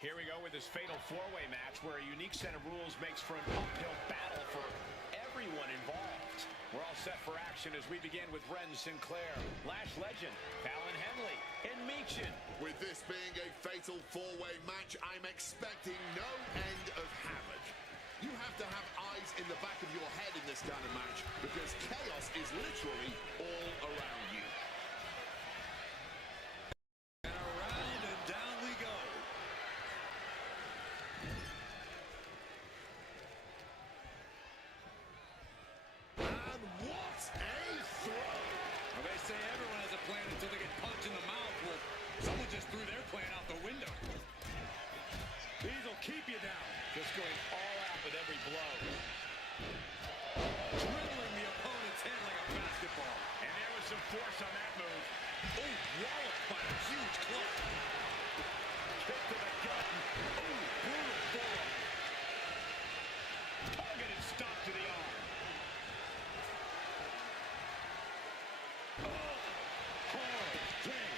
Here we go with this fatal four-way match where a unique set of rules makes for an uphill battle for everyone involved. We're all set for action as we begin with Ren Sinclair, Lash legend, Fallon Henley, and Meechin. With this being a fatal four-way match, I'm expecting no end of havoc. You have to have eyes in the back of your head in this kind of match because chaos is literally all around you. And around and down we go. And what a throw! Well, they say everyone has a plan until they get punched in the mouth. Well, someone just threw their plan out the window. These will keep you down. Just going all out with every blow. Dribbling the opponent's head like a basketball. And there was some force on that move. Oh, walloped by a huge club. Kick to the gut. Oh, brutal forearm. Targeted stop to the arm. Oh, hard thing.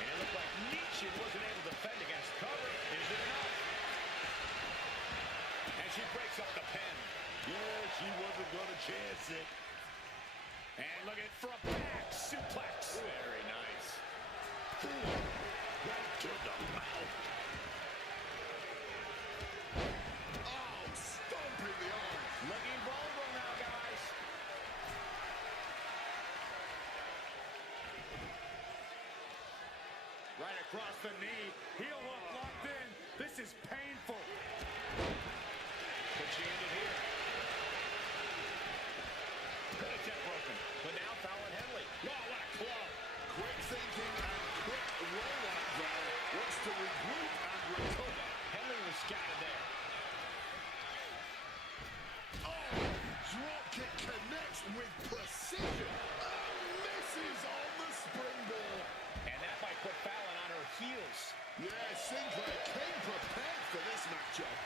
And it looked like Meechin wasn't able to defend against cover. Is it enough? And she breaks up the pin. Yeah, she wasn't going to chance it. And look at it for a back suplex. Very nice. Right to the mouth. Oh, stomping the arm. Looking vulnerable now, guys. Right across the knee. Heel hook locked in. This is painful. But she ended here. Could have kept broken. But now Fallon Henley. Oh, what a club. Quick thinking and quick roll-up there. Wants to regroup and recover. Henley was scattered there. Oh, drop kick connects with precision. And misses on the springboard. And that might put Fallon on her heels. Yeah, Sinclair came prepared for this matchup.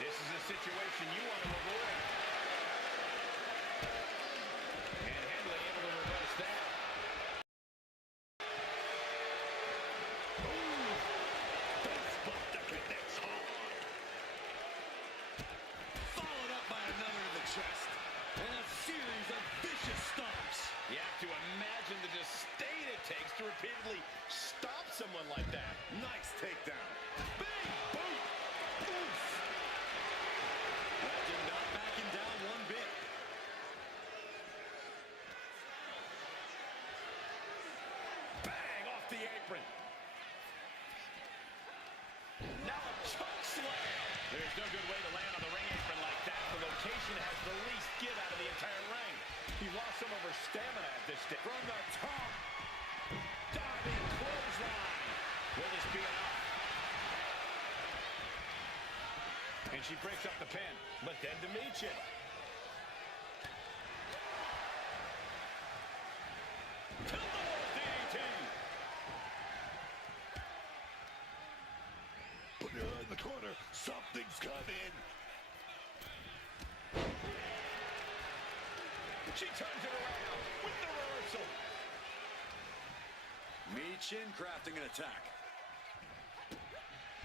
This is a situation you want to avoid. And Henley able to reverse that. Ooh, face buster connects hard. Followed up by another in the chest. And a series of vicious stomps. You have to imagine the disdain it takes to repeatedly stop someone like that. Nice takedown. Big boot. Oof. Legend not backing down one bit. Bang off the apron. Now a choke slam. There's no good way to land on the ring apron like that. The location has the least get out of the entire ring. He lost some of her stamina at this stage. From the top. Diving clothesline. Will this be enough? And she breaks up the pin. But then to Meechin. DDT. Put her in the corner. Something's coming. She turns it around with the reversal. Meechin crafting an attack.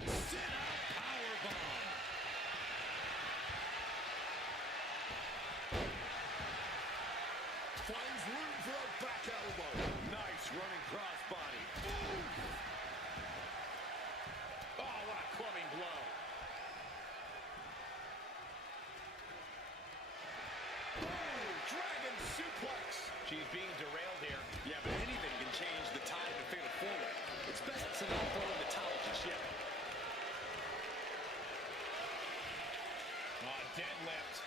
Sit out powerbomb. Finds room for a back elbow. Nice running crossbody. Oh, what a clubbing blow. Oh, dragon suplex. She's being derailed here. Yeah, but anything can change the tide of fatal four-way. It's best to not throw in the towel just yet. Oh, deadlift.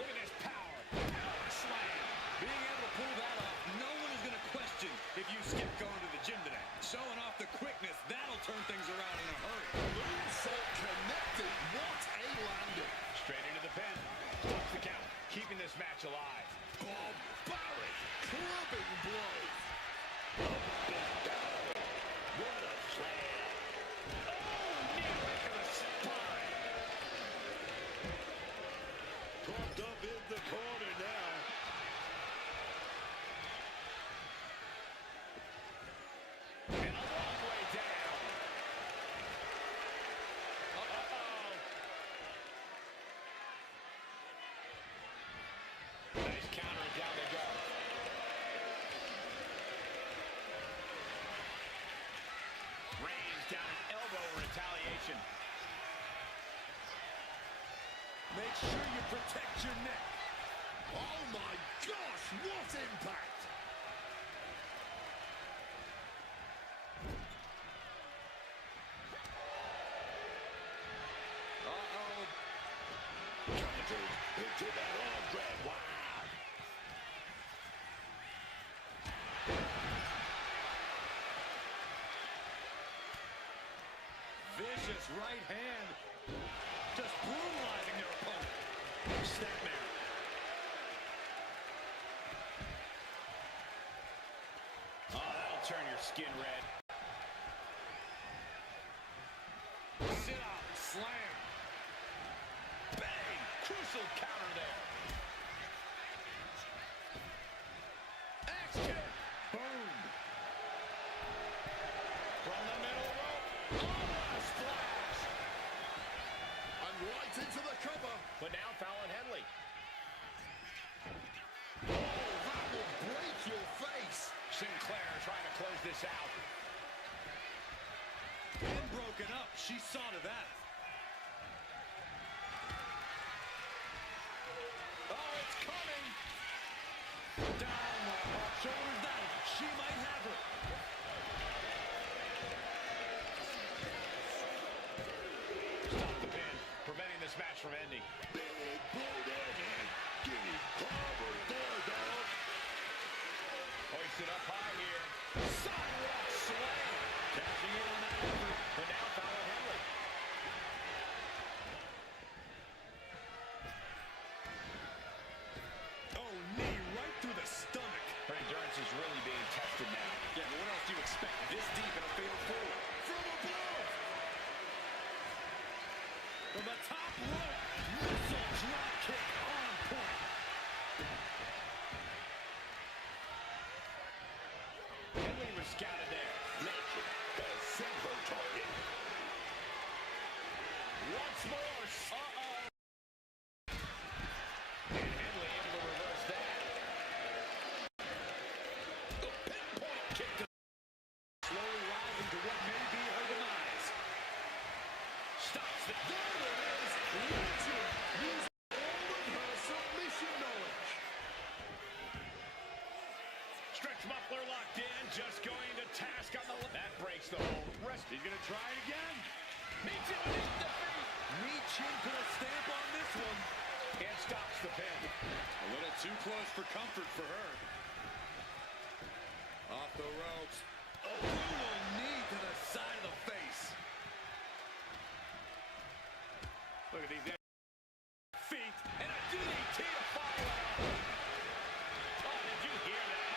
Look at this power. Power slam. Being able to pull that off, no one is going to question if you skip going to the gym today. Showing off the quickness, that'll turn things around in a hurry. Moonsault connected. What a landing. Straight into the pin. Stops the count. Keeping this match alive. Barbaric clubbing blow. What a slam. Oh, knee right to the spine. Propped up in the corner now. And Make sure you protect your neck. Oh my gosh, what impact! Counters into that arm drag. Wow. Vicious right hand. Just brutalizing their opponent. Snapmare. Oh, that'll turn your skin red. Sit out. Slam. Bang! Crucial counter there. Axe kick. Boom. From the middle rope. Oh, what a splash. And right into the cover. But now Fallon Henley. Oh, that will break your face. Sinclair trying to close this out. And broken up. She saw to that. Oh, it's coming. Down, shoulders down. She might have her. Stop the pin, preventing this match from ending. Big bulldog hand. Give me cover there, dog. Hoisted up high here. Sidewalk slam. Cashing in on that effort. But now Fallon Henley. Oh, knee right through the stomach. Her endurance is really being tested now. Yeah, but what else do you expect this deep in a fatal four? From above. From the top rope, missile drop kick on point. Henley was scouted there. Legend has set her target. Once more. Uh-oh. And Henley able to reverse that. The pinpoint kick to Slowly rising to what may be her demise. stops the... There it is. Legend. Use all of her submission knowledge. Stretch muffler locked in, just going to task on the... That breaks the hold. Rest. He's going to try it again. Meets it with his defeat. Michin put a stamp on this one. And stops the pin. A little too close for comfort for her. Off the ropes. A brutal knee to the side of the face. Look at these feet. And a DDT to follow. Oh, did you hear that?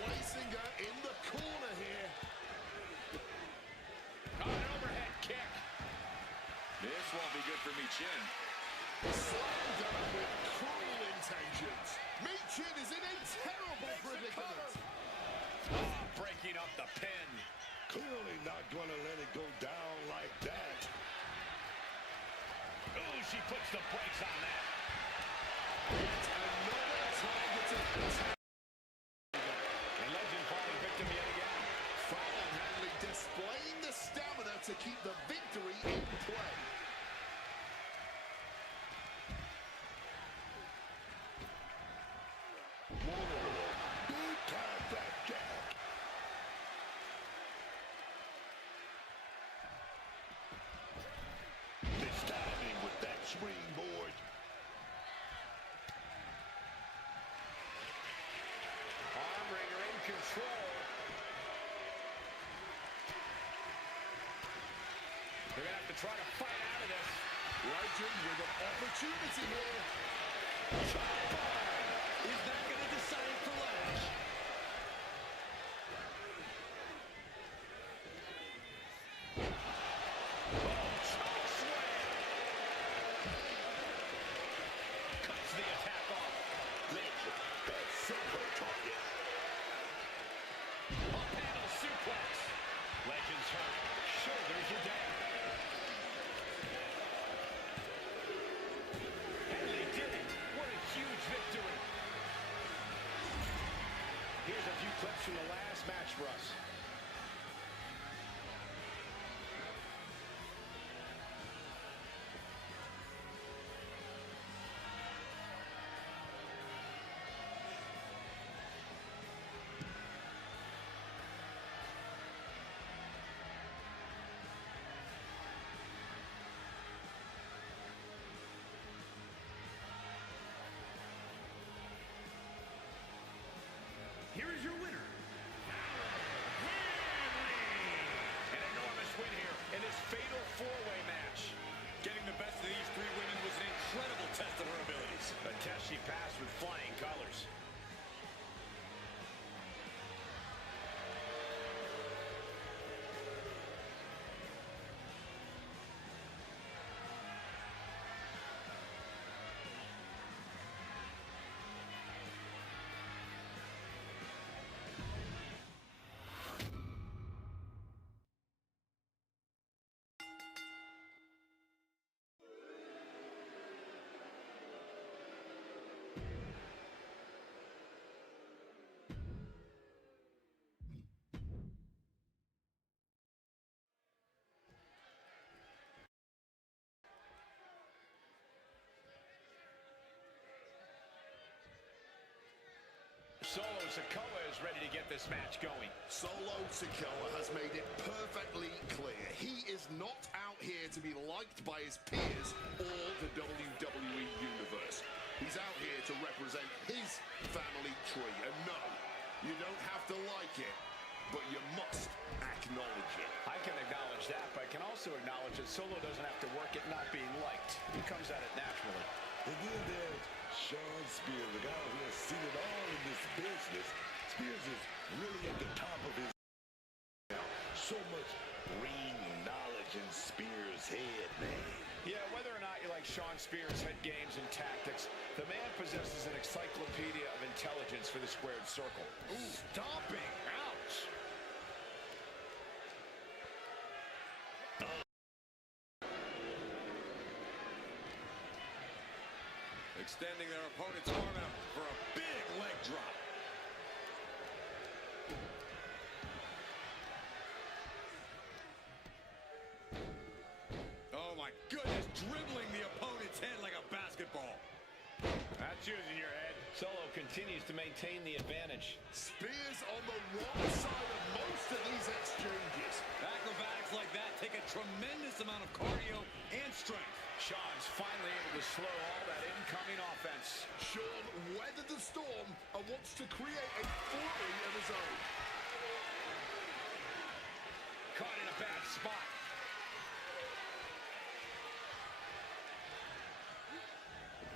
Placing her in the corner here. Oh, an overhead kick. This won't be good for Michin. Slammed her with cruel intentions. Michin is in a terrible predicament. Oh, breaking up the pin. Clearly not going to let it go down like that. Oh, she puts the brakes on that. Yet another targeted attack. And Legend falling victim yet again. Fallon Henley displaying the stamina to keep the victory in play. Big time blackjack. This timing with that springboard. Arm wringer in control. They're going to have to try to fight out of this. Legend with an opportunity here. Is that going to decide it for Lash? Choke slam. Cuts the attack off. Legend has set her target. Up handle suplex. Legend's hurt. Shoulders are down. Henley did it. What a huge victory. Here's a few clips from the last match for us. Sikoa is ready to get this match going. Solo Sikoa has made it perfectly clear. He is not out here to be liked by his peers or the WWE Universe. He's out here to represent his family tree. And no, you don't have to like it, but you must acknowledge it. I can acknowledge that, but I can also acknowledge that Solo doesn't have to work at not being liked. He comes at it naturally. And then there's Sean Spears, the guy who has seen it all in this business. Spears is really at the top of his now. So much ring knowledge in Spears' head, man. Yeah, whether or not you like Sean Spears' head games and tactics, the man possesses an encyclopedia of intelligence for the squared circle. Ooh, stomping. Ouch. Extending their opponent's arm out for a big leg drop. Oh my goodness, dribbling the opponent's head like a basketball. That's using your head. Solo continues to maintain the advantage. Spears on the wrong side of most of these exchanges. Acrobatics like that take a tremendous amount of cardio and strength. Sean's finally able to slow all that incoming offense. Sean weathered the storm and wants to create a flurry of his own. Caught in a bad spot.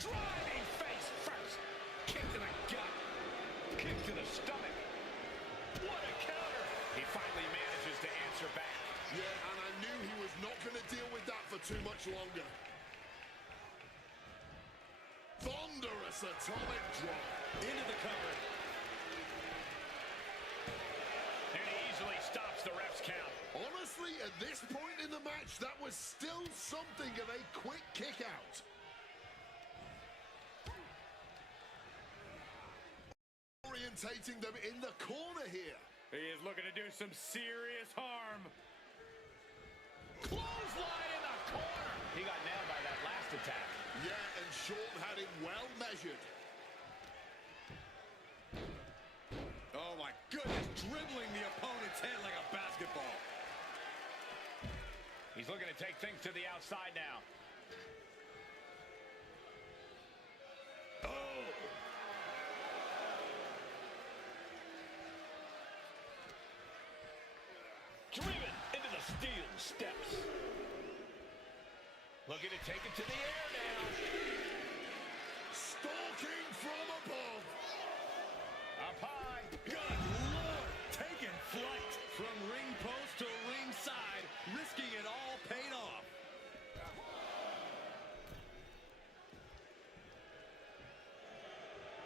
Driving face first. Kick to the gut. Kick to the stomach. What a counter. He finally manages to answer back. Yeah, and I knew he was not going to deal with that for too much longer. Thunderous atomic drop. Into the cover. And he easily stops the ref's count. Honestly, at this point in the match, that was still something of a quick kick out. Orientating them in the corner here. He is looking to do some serious harm. Clothesline in the corner. He got nailed by that last attack. Yeah, and Sean had it well measured. Oh my goodness, dribbling the opponent's head like a basketball. He's looking to take things to the outside now. Oh! Driven into the steel steps. Looking to take it to the air now. Stalking from above. Up high. Good Lord, taking flight. From ring post to ringside, risking it all paid off.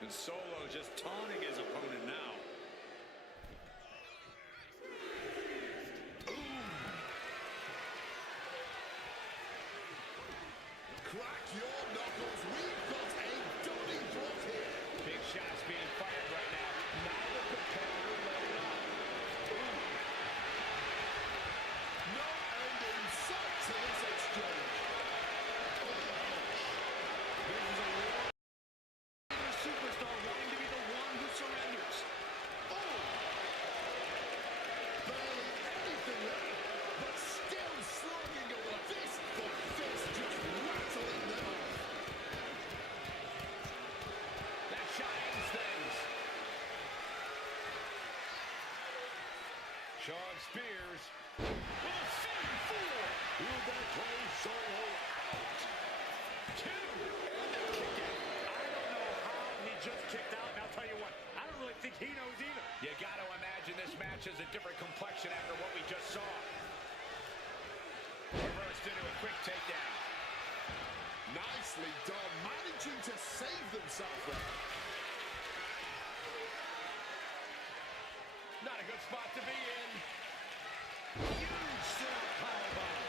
And Solo just taunting his opponent now. Crack your knuckles. We've got a Donnybrook here. Big shots being fired right now. Neither competitor let it off. No end in sight to this exchange. This is a war. Either superstar wanting to be the one who surrenders. Oh! Barely anything there, but still slugging over fist for fist, just rattling them off. That shot ends things. Sean Spears with a figure four. Will that play Solo out? Two. And the kick out. I don't know how he just kicked out, and I'll tell you what, I don't really think he knows either. You got to imagine this match has a different complexion after what we just saw. Reversed into a quick takedown. Nicely done, managing to save themselves there. Not a good spot to be in. Huge setup powerbomb.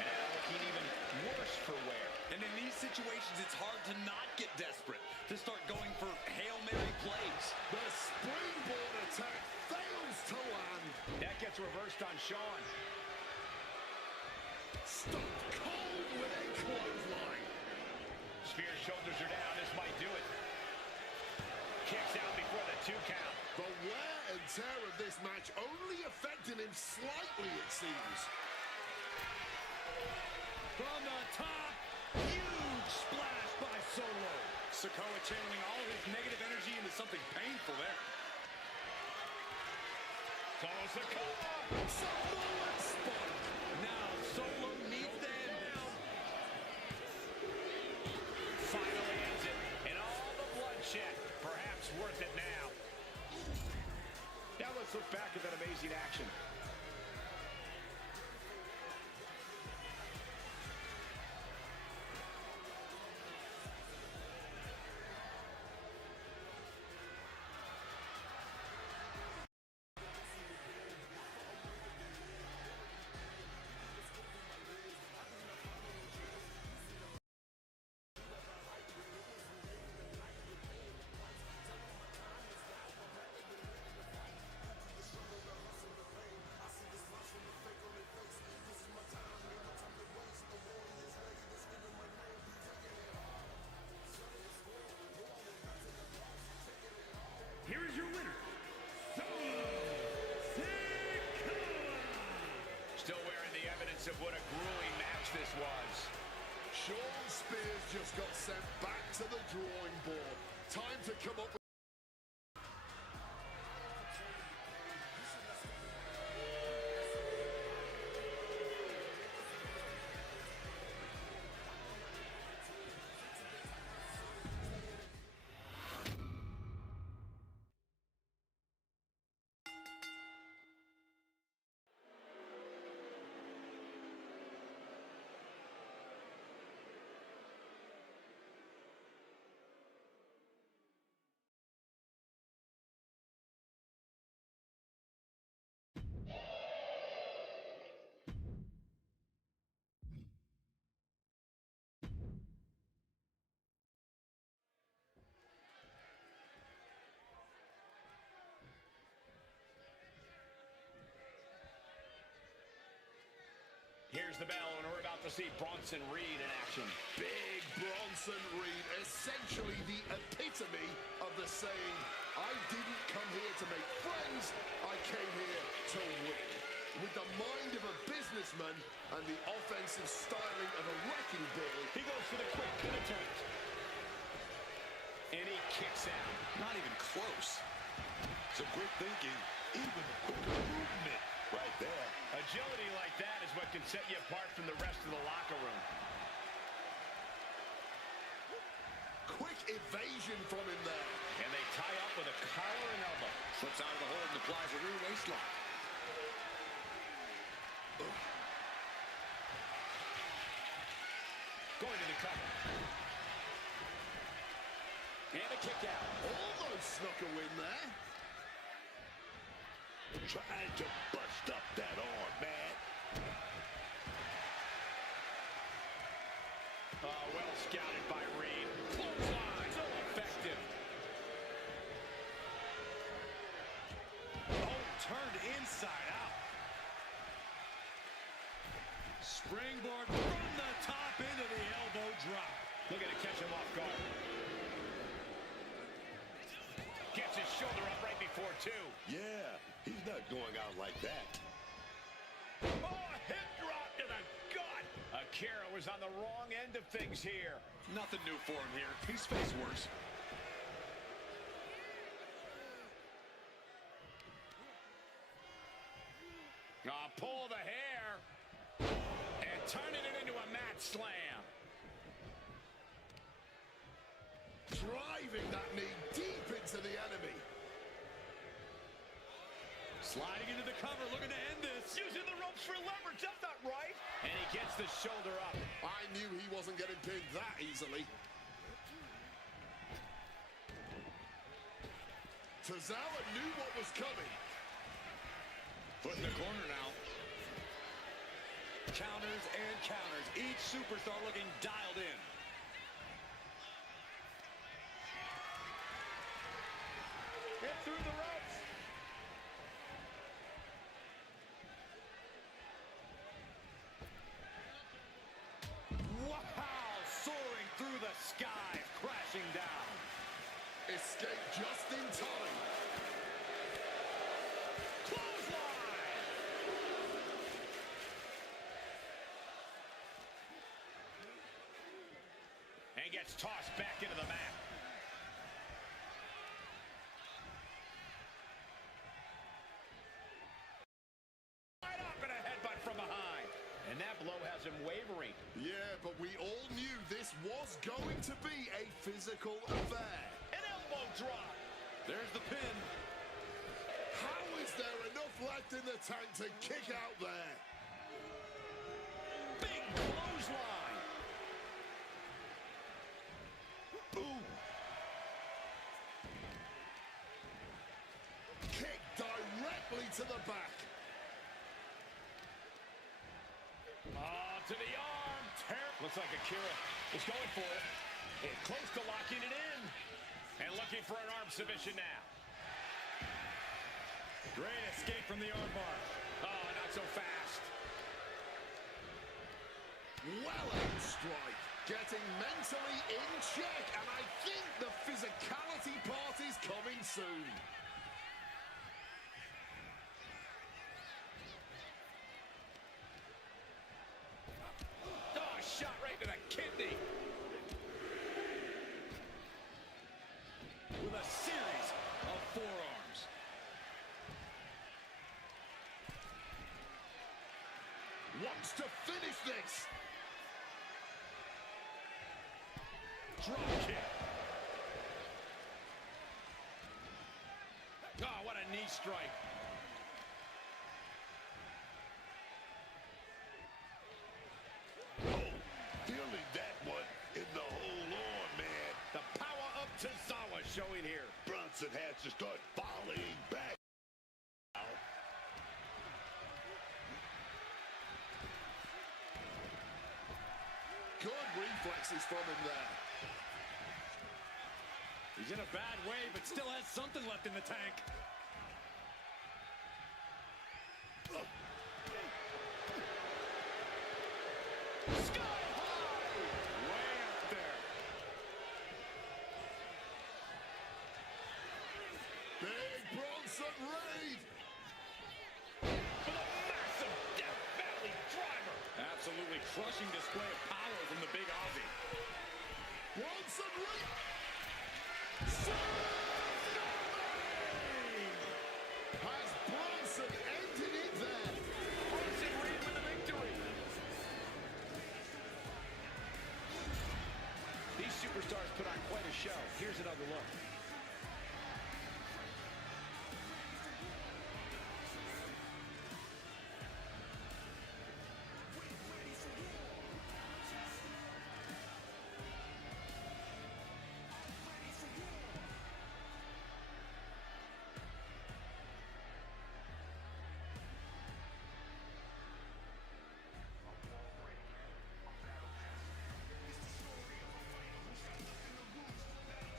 And now looking even worse for wear. And in these situations, it's hard to not get desperate, to start going for Hail Mary plays. The springboard attack fails to land. That gets reversed on Sean. Stop cold with a clothesline. Spears' shoulders are down. This might do it. kicks out before the 2 count. The wear and tear of this match only affected him slightly, it seems. From the top, huge splash by Solo. Sikoa channeling all his negative energy into something painful there. Solo Sikoa. Samoa spike. Now Solo needs to end this. Finally ends it. And all the bloodshed, perhaps worth it now. Now let's look back at that amazing action. Here is your winner, Solo Sikoa. Still wearing the evidence of what a grueling match this was. Sean Spears just got sent back to the drawing board. Time to come up with... Here's the bell, and we're about to see Bronson Reed in action. Big Bronson Reed, essentially the epitome of the saying, I didn't come here to make friends, I came here to win. With the mind of a businessman and the offensive styling of a wrecking ball, He goes for the quick pin attempt. And he kicks out. Not even close. Some quick thinking, even quicker movement right there. Agility like that is what can set you apart from the rest of the locker room. quick evasion from him there. And they tie up with a collar and elbow. Slips out of the hold and applies a rear waistlock. Going to the cover. And a kick out. Almost snuck a win there. Trying to bust up that arm, man. Well scouted by Reed. Clothesline, so effective. Oh, turned inside out. Springboard from the top into the elbow drop. Looking to catch him off guard. Gets his shoulder up right before two. Yeah, he's not going out like that. Oh, a hip drop to the gut. Akira was on the wrong end of things here. Nothing new for him here. He's faced worse. Pull the hair. And turning it into a mat slam. Driving that knee deep into the enemy. Sliding into the cover, looking to end this. Using the ropes for leverage. That's not right. And he gets the shoulder up. I knew he wasn't getting pinned that easily. Tozawa knew what was coming. Foot in the corner now. Counters and counters. Each superstar looking dialed in. Get through the ropes. Wow! Soaring through the sky, crashing down. Escape just in time. Clothesline! And gets tossed back into the mat. Right up and a headbutt from behind. And that blow has him wavering. Yeah, but we all knew this was going to be a physical affair. An elbow drop. There's the pin. How is there enough left in the tank to kick out there? Big clothesline. Ooh. Kick directly to the back. To the arm. Looks like Akira is going for it. And close to locking it in. And looking for an arm submission now. Great escape from the armbar. Oh, not so fast. Well-aimed strike. Getting mentally in check. And I think the physicality part is coming soon. Oh, shot right to the kidney. With a series of forearms. Wants to finish this. Drop kick. Oh, what a knee strike. Feeling that one in the whole arm, man. The power of Tozawa showing here. Bronson has to start volleying back. Good reflexes from him there. He's in a bad way, but still has something left in the tank. Sky high! Way up there. Big Bronson raid. For the massive Death Valley driver. Absolutely crushing display of power from the big Aussie. Bronson raid. Has Bronson ended it there? Bronson Reed with the victory. These superstars put on quite a show. Here's another look.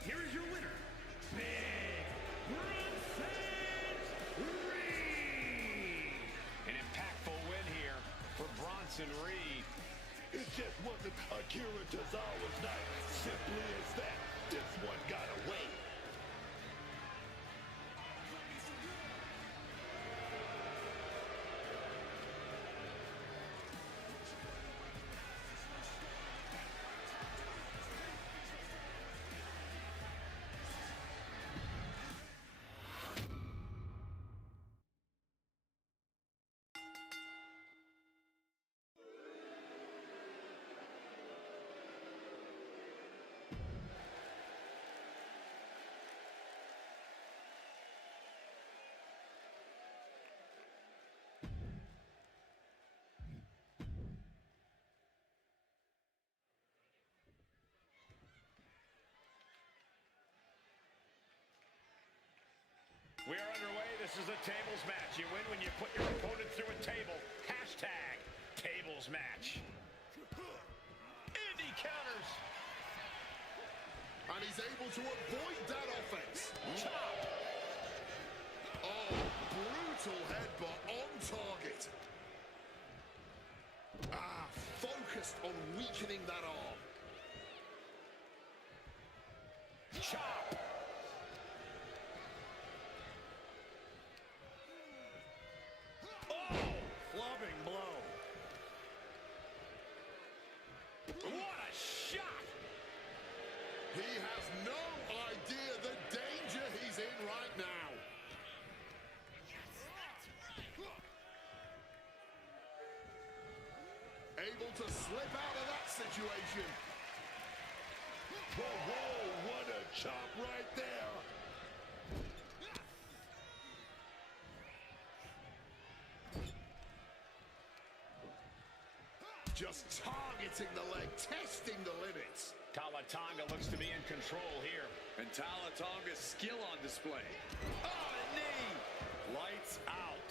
Here is your winner, Big Bronson Reed. An impactful win here for Bronson Reed. It just wasn't Akira Tozawa's night. Simply as that. This one got away. We are underway. This is a tables match. You win when you put your opponent through a table. Hashtag tables match. And he counters. And he's able to avoid that offense. Chop. Oh, brutal headbutt on target. Focused on weakening that arm. Chop. He has no idea the danger he's in right now. Able to slip out of that situation. Whoa, whoa, what a chop right there. Just targeting the leg, testing the limits. Tonga looks to be in control here. And Tonga's skill on display. Oh, a knee! Lights out.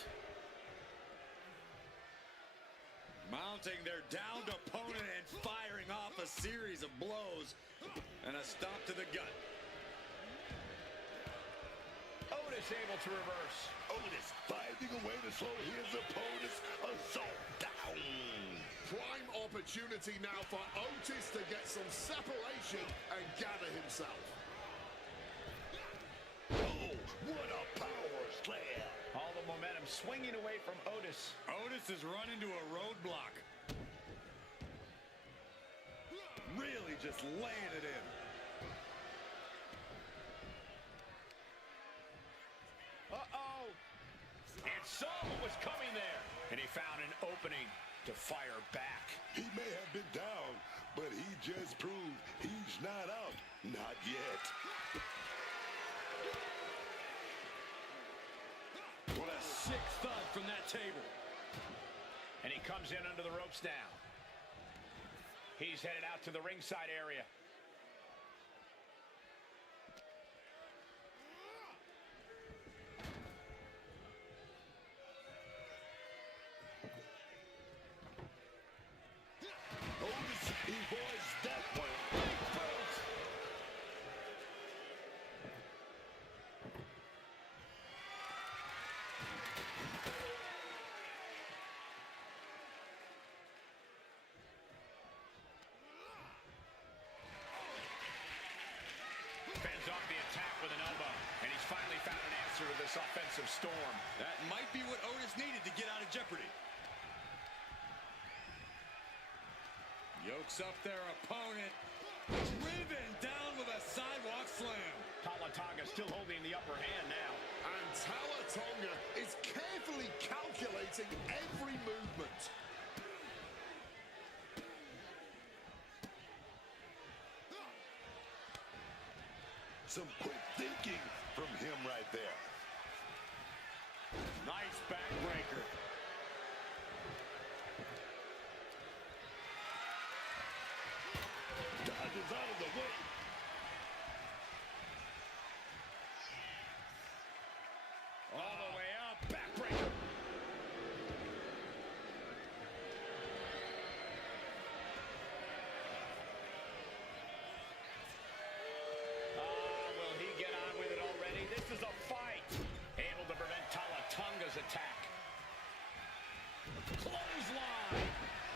Mounting their downed opponent and firing off a series of blows. And a stomp to the gut. Otis able to reverse. Otis finding a way to slow his opponent's assault down. Prime opportunity now for Otis to get some separation and gather himself. Oh, what a power slam. All the momentum swinging away from Otis. Otis has run into a roadblock. Really just laying it in. Uh-oh. And saw what was coming there. And he found an opening to fire back. He may have been down, but he just proved he's not out. Not yet. What a sick thud from that table. And he comes in under the ropes now. He's headed out to the ringside area. Otis avoids that one. Fends off the attack with an elbow. And he's finally found an answer to this offensive storm. That might be what Otis needed to get out of jeopardy. Yokes up their opponent. Driven down with a sidewalk slam. Tonga still holding the upper hand now. And Tonga is carefully calculating every movement. Some quick thinking from him right there. Nice backbreaker. Dodges out of the way. All the way up. Backbreaker. Will he get on with it already? This is a fight. Able to prevent Tonga's attack. Clothesline.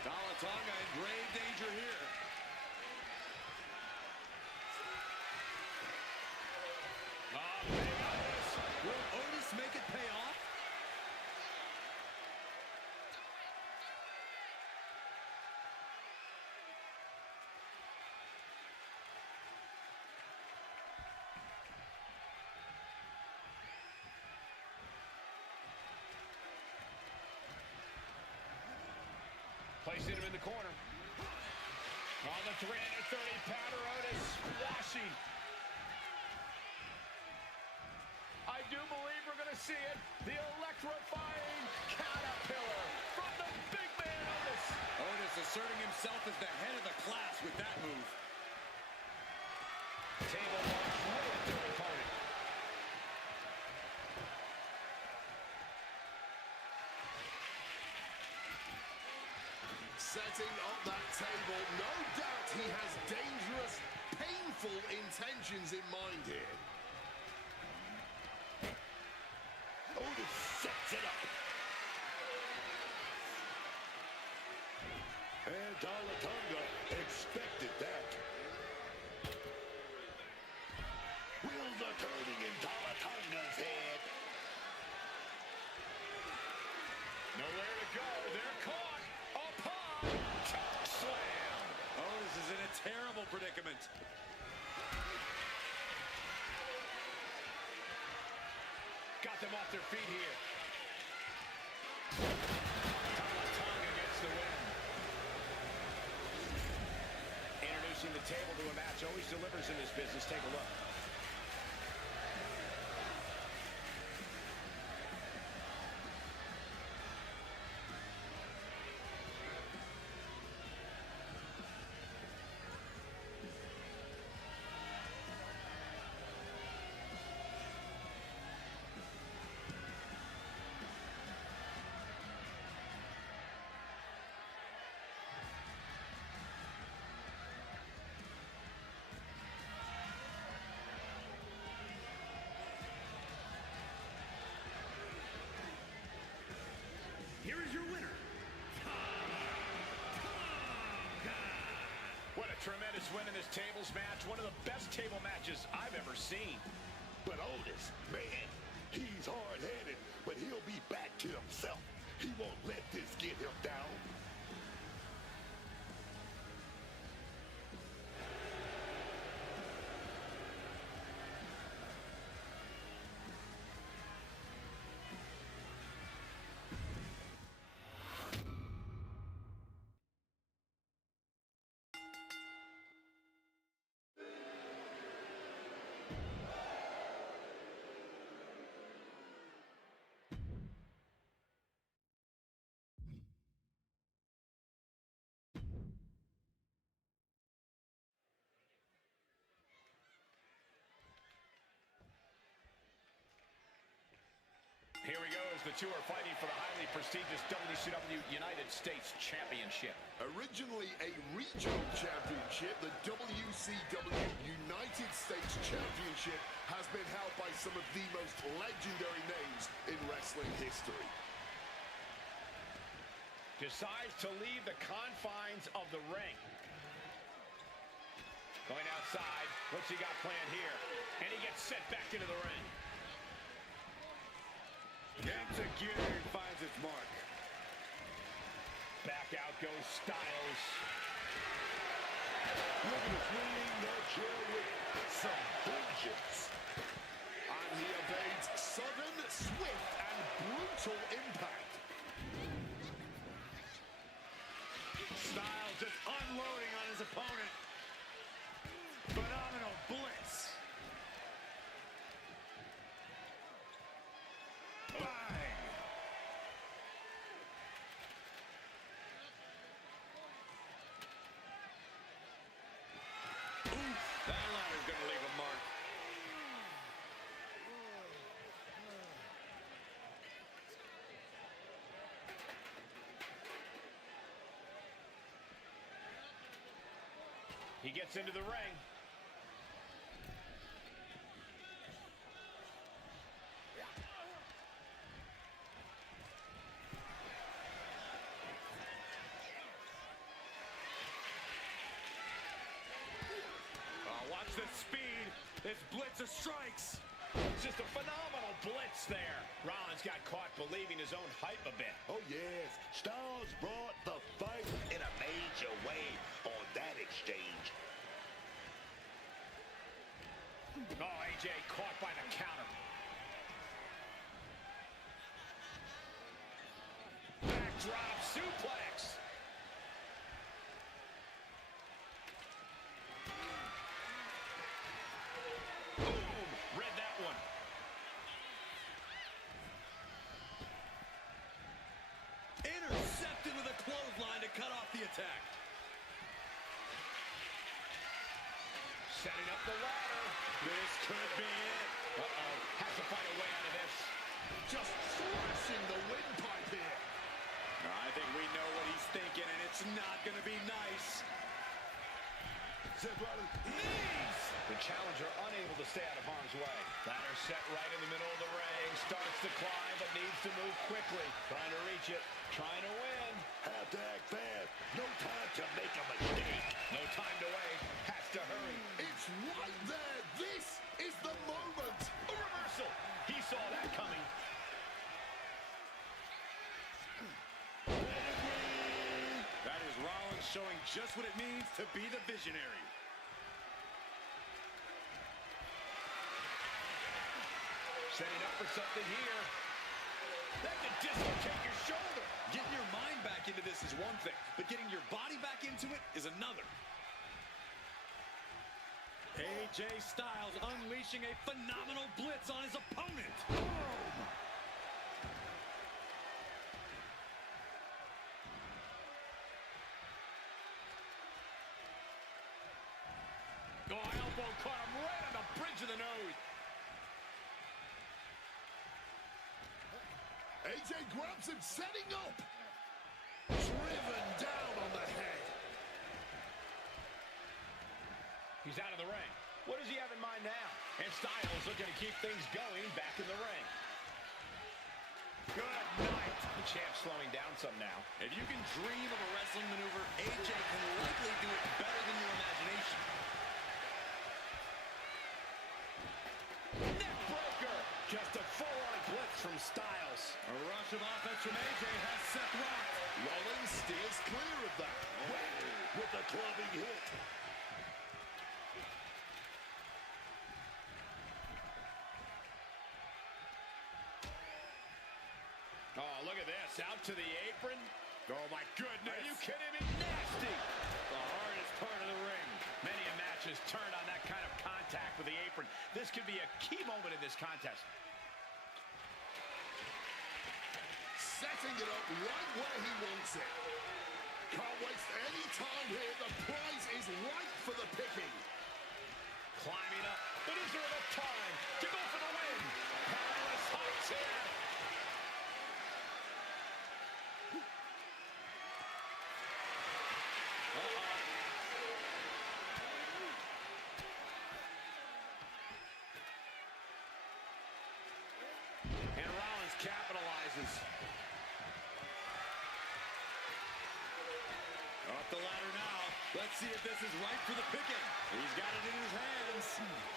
Tonga in grave danger here. Big Otis. Will Otis make it pay off? Placing him in the corner. On the 330-pounder, Otis squashing. I do believe we're going to see it. The electrifying caterpillar from the big man, Otis. Otis asserting himself as the head of the class with that move. Table marks right at their opponent. Setting up that table, no doubt he has dangerous, painful intentions in mind here. Otis sets it up. And Tonga expected that. Wheels are turning in Tonga's head. Nowhere to go. They're caught. Upon choke slam. Otis is in a terrible predicament. got them off their feet here. Tonga gets the win. Introducing the table to a match always delivers in this business. Take a look. Here is your winner, What a tremendous win in this tables match. One of the best table matches I've ever seen. But Otis, man, he's hard-headed, but he'll be back to himself. He won't let this get him down. Here we go as the two are fighting for the highly prestigious WCW United States Championship. Originally a regional championship, the WCW United States Championship has been held by some of the most legendary names in wrestling history. Decides to leave the confines of the ring. Going outside. What's he got planned here? And he gets sent back into the ring. Gets a gear and finds its mark. Back out goes Styles. Looking to swing that chair with some vengeance. And he evades sudden, swift, and brutal impact. Styles just unloading on his opponent. Phenomenal blitz. Bang. Oof, that ladder's gonna leave a mark. He gets into the ring. Watch the speed. This blitz of strikes. It's just a phenomenal blitz there. Rollins got caught believing his own hype a bit. Oh, yes. Styles brought the fight in a major way on that exchange. Oh, AJ caught by the counter. Backdrop suplex. Boom! Read that one. Intercepted with a clothesline to cut off the attack. Setting up the ladder. This could be it. Uh-oh. Has to find a way out of this. Just thrashing the windpipe here. I think we know what he's thinking, and it's not going to be nice. Seth Rollins. Knees! The challenger unable to stay out of harm's way. Ladder set right in the middle of the ring. Starts to climb, but needs to move quickly. Trying to reach it. Trying to win. Have to act fast. No time to make a mistake. No time to wait. Has to hurry. It's right there. This is the moment. A reversal. He saw that coming. That is Rollins showing just what it means to be the visionary. Setting up for something here. That could dislocate your shoulder. Getting your mind back into this is one thing, but getting your body back into it is another. AJ Styles unleashing a phenomenal blitz on his opponent. Boom! Oh, elbow caught him right on the bridge of the nose. AJ grabs him, setting up. Driven down on the head. He's out of the ring. What does he have in mind now? And Styles looking to keep things going back in the ring. Good night. The champ slowing down some now. If you can dream of a wrestling maneuver, AJ can likely do it better than your imagination. Neck breaker. Just a full-on blitz from Styles. A rush of offense from AJ has Seth rocked. Rollins steers clear of that. With a clubbing hit. Oh, look at this. Out to the apron. Oh, my goodness. Are you kidding me? Nasty. The hardest part of the ring. Many a match has turned on that kind of contact with the apron. This could be a key moment in this contest. Setting it up right where he wants it. Can't waste any time here. The prize is right for the picking. Climbing up. But is there enough time to go for the win? Perilous heights here. And Rollins capitalizes. Up the ladder now. Let's see if this is right for the picking. He's got it in his hands.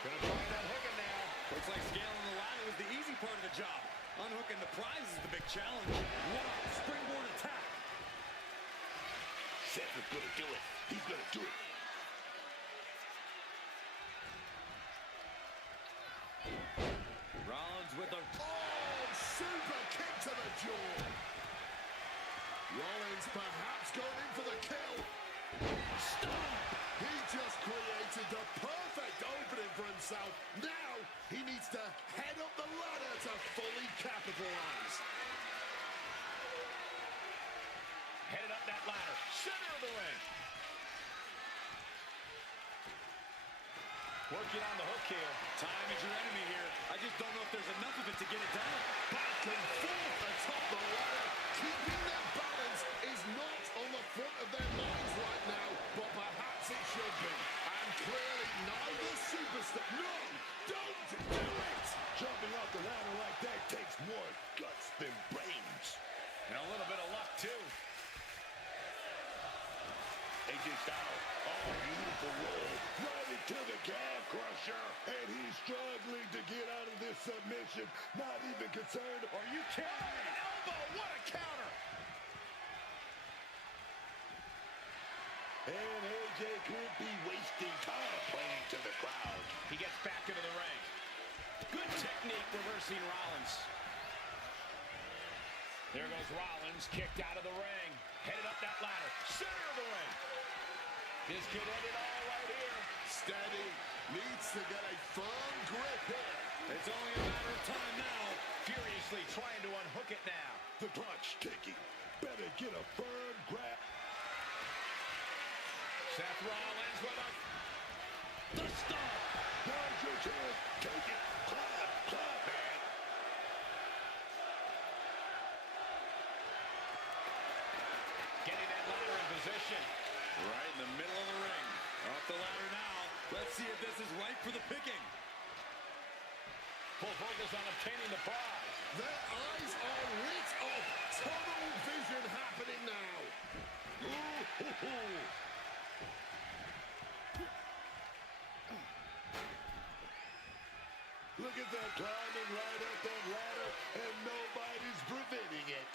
Gonna try that hooking now. Looks like scaling the ladder was the easy part of the job. Unhooking the prize is the big challenge. Wow, springboard attack. Seth is gonna do it. He's gonna do it. Rollins with a... Oh, super kick to the jaw. Rollins perhaps going in for the kill. Stop! He just created the perfect opening for himself. Now he needs to head up the ladder to fully capitalize. Headed up that ladder. Center of the ring. Working on the hook here. Time is your enemy here. I just don't know if there's enough of it to get it down. Back and forth atop the ladder. Keeping their balance is not on the front of their minds right now, but perhaps it should be. And clearly neither superstar. No, don't do it! Jumping off the ladder like that takes more guts than brains. And a little bit of luck, too. AJ Styles, oh, beautiful roll, right into the calf crusher, and he's struggling to get out of this submission, not even concerned. Are you kidding me? An elbow, what a counter! And AJ could be wasting time playing to the crowd. He gets back into the ring. Good technique reversing Rollins. There goes Rollins, kicked out of the ring. Headed up that ladder, center of the ring. This could end it all right here. Steady. Needs to get a firm grip here. It's only a matter of time now. Furiously trying to unhook it now. The clock's ticking. Better get a firm grab. Seth Rollins with a... The stop. Now's your chance. Take it. Clap, man. Getting that ladder in position. Right in the middle of the ring. Off the ladder now. Let's see if this is right for the picking. Full focus on obtaining the prize. Their eyes are lit up. Tunnel vision happening now. Ooh. Look at that, climbing right up that ladder, and nobody's preventing it.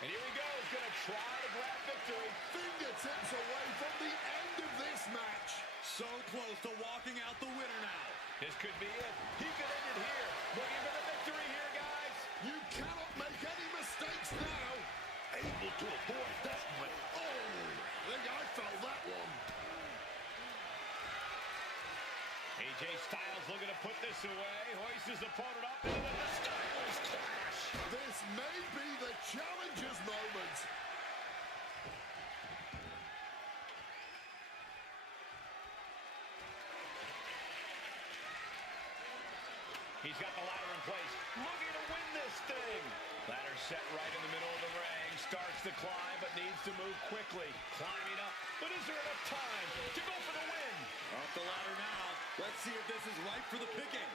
And here we go. He's going to try to grab victory. Fingertips away from the end of this match. So close to walking out the winner now. This could be it. He could end it here. Styles looking to put this away. Hoists his opponent up into the Styles Clash. This may be the challenger's moment. He's got the ladder in place, looking to win this thing. Ladder set right in the middle of the ring. Starts to climb, but needs to move quickly. Climbing up, but is there enough time to go for the win? Up the ladder now. Let's see if this is right for the picking.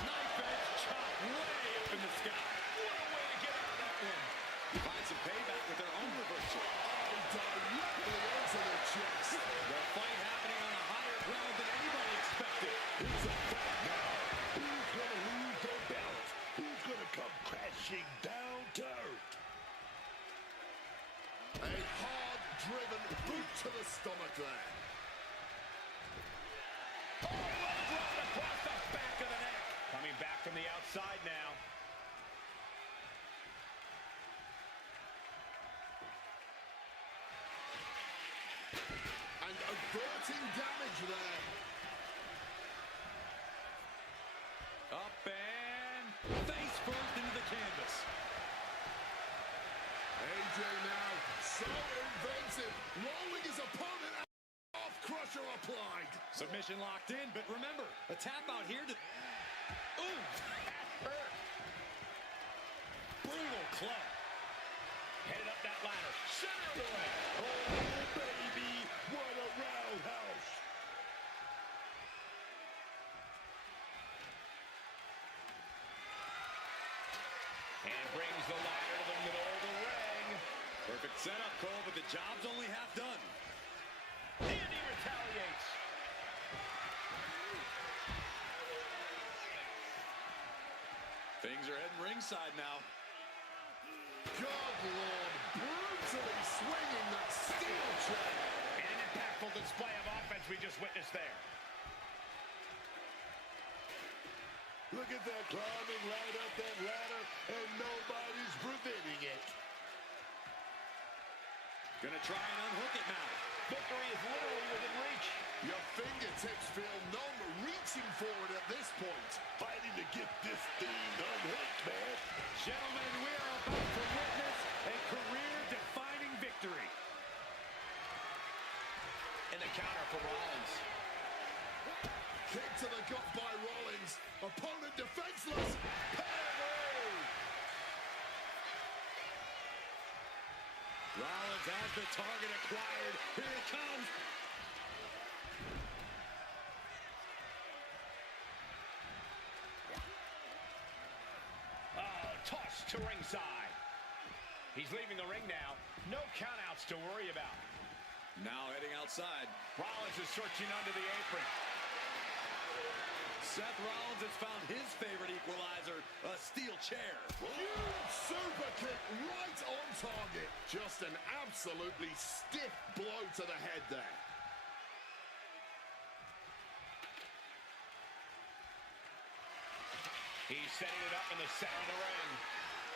Knife edge chop way up in the sky. What a way to get out of that one. Find some payback with their own reversal. Oh, directly into the chest. The fight happening on a higher ground than anybody expected. It's a fight now. Who's gonna lose their balance? Who's gonna come crashing down to earth? A hard-driven boot to the stomach there. Oh, left right across the back of the neck. Coming back from the outside now. And averting damage there. Up and face first into the canvas. AJ now so inventive, rolling his opponent out. Off crusher applied. Submission locked in, but remember, a tap out here to... Ooh! That hurt. Brutal club. Headed up that ladder. Center of the ring. Oh, baby, what a roundhouse. And brings the ladder to the middle of the ring. Perfect setup, Cole, but the job's only half done. And he retaliates. Things are heading ringside now. God, Lord, brutally swinging that steel chair. And an impactful display of offense we just witnessed there. Look at that, climbing right up that ladder, and nobody's preventing it. Gonna try and unhook it now. Victory is literally within reach. Your fingertips feel numb reaching for it at this point. Fighting to get this thing unhooked, man. Gentlemen, we are about to witness a career-defining victory. And the counter for Rollins. Kick to the gut by Rollins. Opponent defenseless. Pedigree. Rollins has the target acquired. Here it comes. Oh, tossed to ringside. He's leaving the ring now. No countouts to worry about. Now heading outside. Rollins is searching under the apron. Seth Rollins has found his favorite equalizer, a steel chair. Huge super kick right on target. Just an absolutely stiff blow to the head there. He's setting it up in the center of the ring.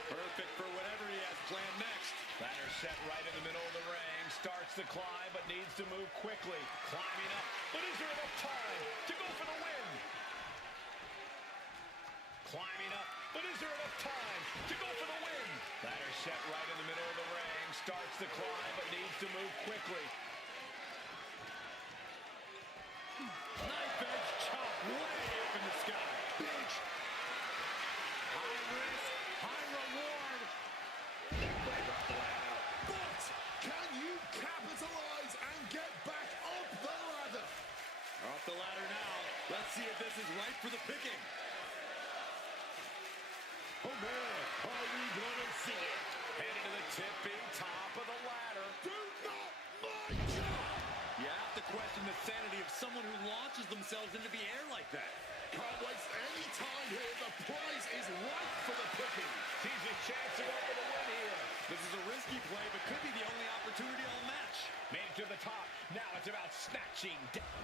Perfect for whatever he has planned next. Ladder set right in the middle of the ring. Starts to climb, but needs to move quickly. Climbing up, but is there enough time to go for the win? Climbing up, but is there enough time to go for the win? Ladder set right in the middle of the ring. Starts to climb, but needs to move quickly. Knife edge chop way up in the sky. Big. High risk, high reward. But can you capitalize and get back up the ladder? Off the ladder now. Let's see if this is right for the picking. Oh, man, are we gonna see it? Heading to the tippy top of the ladder. Do not my job. You have to question the sanity of someone who launches themselves into the air like that. Can't waste any time here. The prize is right for the picking. Sees his chance to go for the win here. This is a risky play, but could be the only opportunity all match. Made it to the top. Now it's about snatching down.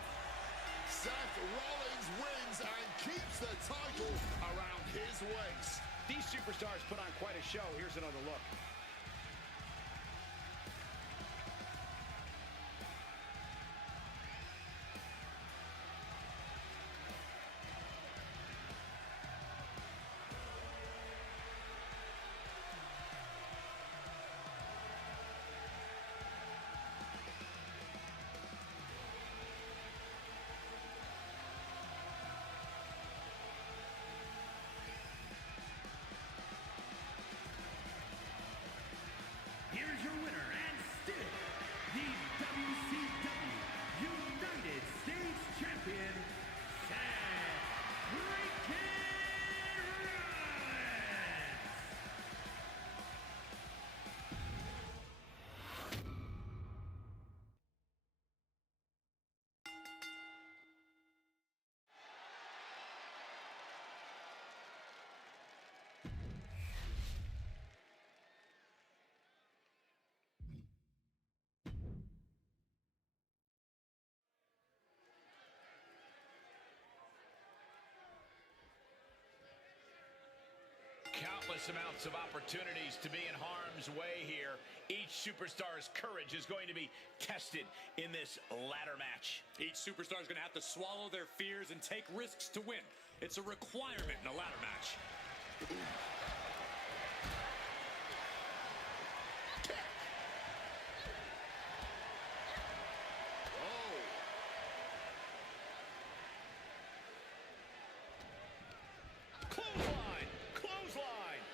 Seth Rollins wins and keeps the title around his waist. These superstars put on quite a show. Here's another look. countless amounts of opportunities to be in harm's way here. Each superstar's courage is going to be tested in this ladder match. Each superstar is going to have to swallow their fears and take risks to win. It's a requirement in a ladder match. Clothesline! Clothesline!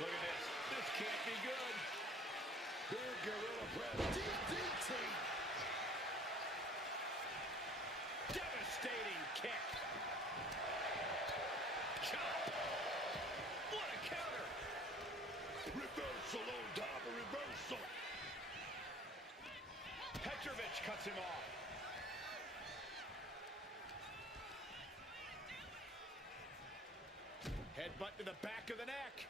Look at this. This can't be good. Big gorilla press. DDT. Devastating kick. Chop. What a counter. Reversal on top of reversal. Petrovic cuts him off. Headbutt to the back of the neck.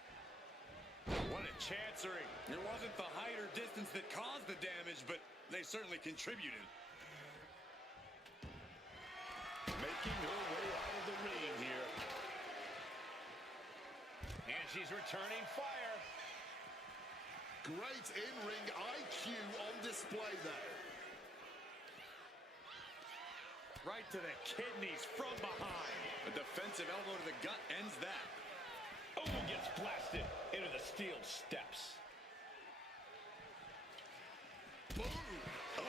What a chancery. It wasn't the height or distance that caused the damage, but they certainly contributed. Making her way out of the ring here. And she's returning fire. Great in-ring IQ on display there. Right to the kidneys from behind. A defensive elbow to the gut ends that. Oh, gets blasted into the steel steps. Boom. Oh.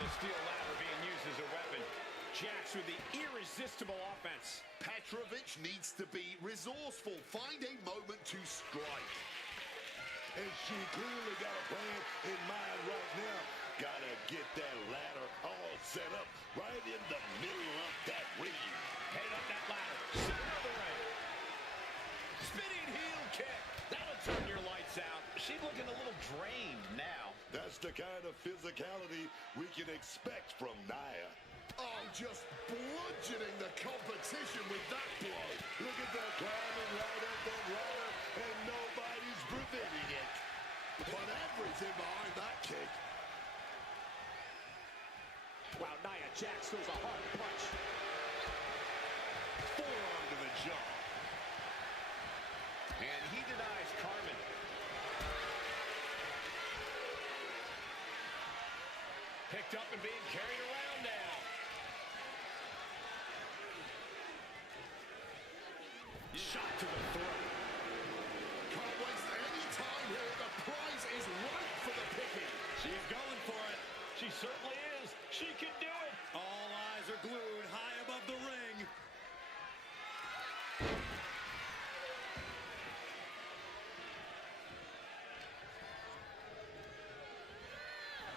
The steel ladder being used as a weapon. Jax with the irresistible offense. Petrovic needs to be resourceful. Find a moment to strike. And she clearly got a plan in mind right now. Gotta get that ladder all set up right in the middle of that ring. Headed up that ladder. Center of the ring. Spinning heel kick. That'll turn your lights out. She's looking a little drained now. That's the kind of physicality we can expect from Nia. Oh, just bludgeoning the competition with that blow. Look at that climbing right up that ladder, and nobody's preventing it. But everything behind that kick. Wow, Nia Jax throws a hard punch. Forearm to the jaw. And he denies Carmen. Picked up and being carried around now. Shot to the throat. Can't waste any time here. The prize is right for the picking. She's going for it. She certainly is. She can do it. All eyes are glued high above the ring.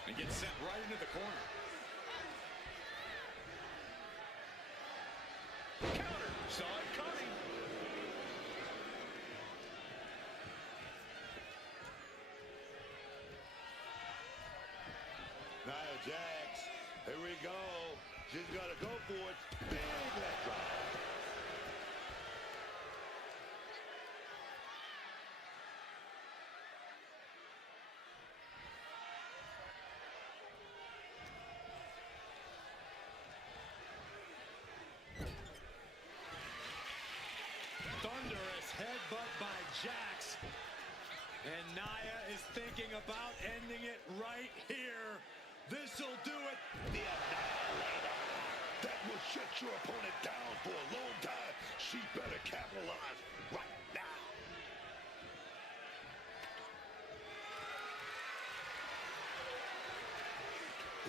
And gets sent right into the corner. Counter. Saw it coming. Nia Jax, here we go. She's got to go for it. Big leg drop. Thunderous headbutt by Jax. And Nia is thinking about ending it right here. This'll do it. The Annihilator. That will shut your opponent down for a long time. She better capitalize right now.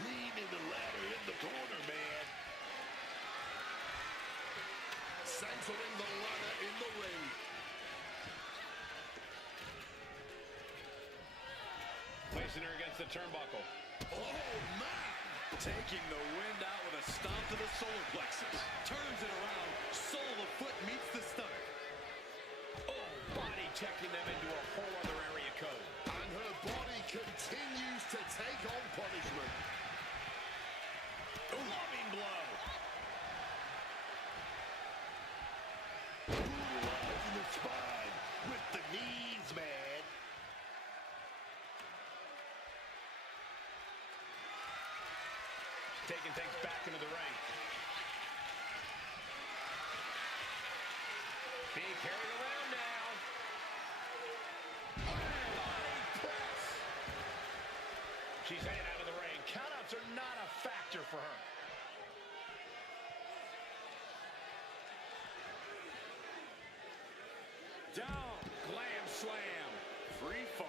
Leaning the ladder in the corner, man. Centering the ladder in the ring. Placing her against the turnbuckle. Oh, man. Taking the wind out with a stomp to the solar plexus. Turns it around. Sole of the foot meets the stomach. Oh, body checking them into a whole other area code. And her body continues to take on punishment. Loving blow. Brutalizing the spine with the knees, man. taking things back into the ring. Being carried around now. Body press. She's headed out of the ring. Countouts are not a factor for her. Down, glam slam, free fall.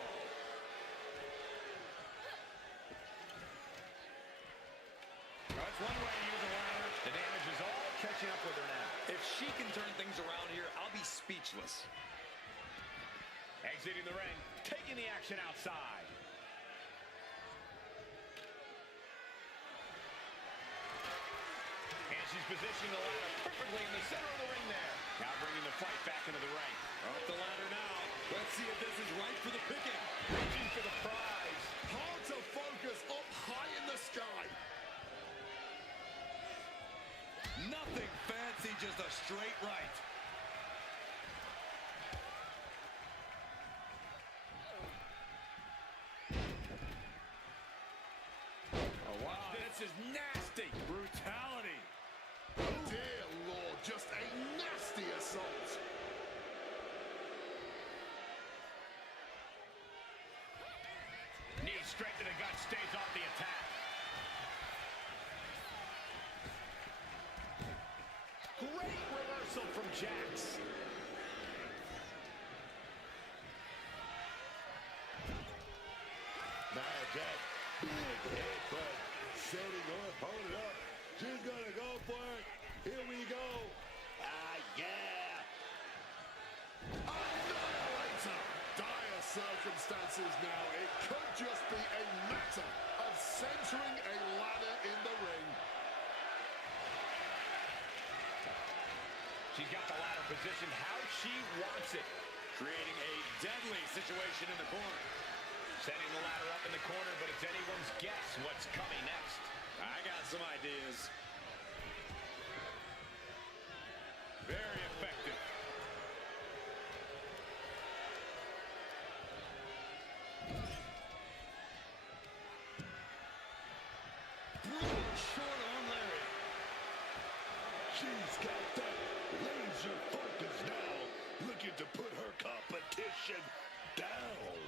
That's one way to use a ladder. The damage is all catching up with her now. If she can turn things around here, I'll be speechless. Exiting the ring, taking the action outside. And she's positioning the ladder perfectly in the center of the ring there. Now bringing the fight back into the ring. Up the ladder now. Let's see if this is right for the picking. Reaching for the prize. Hard to focus up high in the sky. Nothing fancy, just a straight right. Oh, wow, this is nasty. Brutality. Dear Lord, just a nasty assault. Knee straight to the gut, stays off the attack. Great reversal from Jax. Nia Jax, big headbutt, setting her opponent up. She's gonna go for it. Here we go. Ah, yeah. Annihilator. Dire circumstances now. It could just be a matter of centering a ladder in the ring. She's got the ladder positioned how she wants it. Creating a deadly situation in the corner. Setting the ladder up in the corner, but it's anyone's guess what's coming next. I got some ideas. Very effective. Brutal short arm lariat. She's got that laser focus now, looking to put her competition down.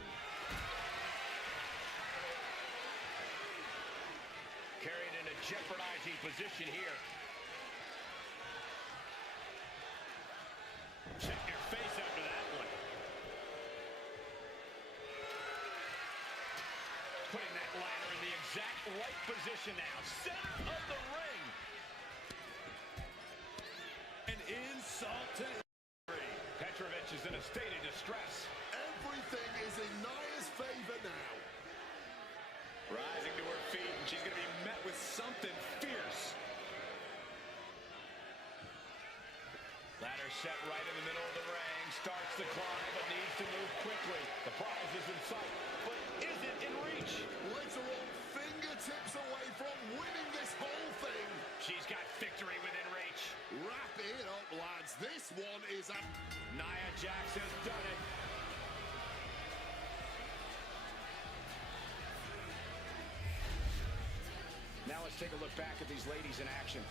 Carried in a jeopardizing position here. Check your face after that one. Putting that ladder in the exact right position now. Center of the ring. An insult to injury. Petrovich is in a state of distress. Everything is in Nia's favor now. Rising to her feet, and she's going to be met with something fierce. Ladder set right in the middle of the ring. Starts to climb, but needs to move quickly. The prize is in sight, but is it in reach? Later on, fingertips away from winning this whole thing. She's got victory within reach. Wrap it up, lads. This one is up. Nia Jax has done it. Now let's take a look back at these ladies in action.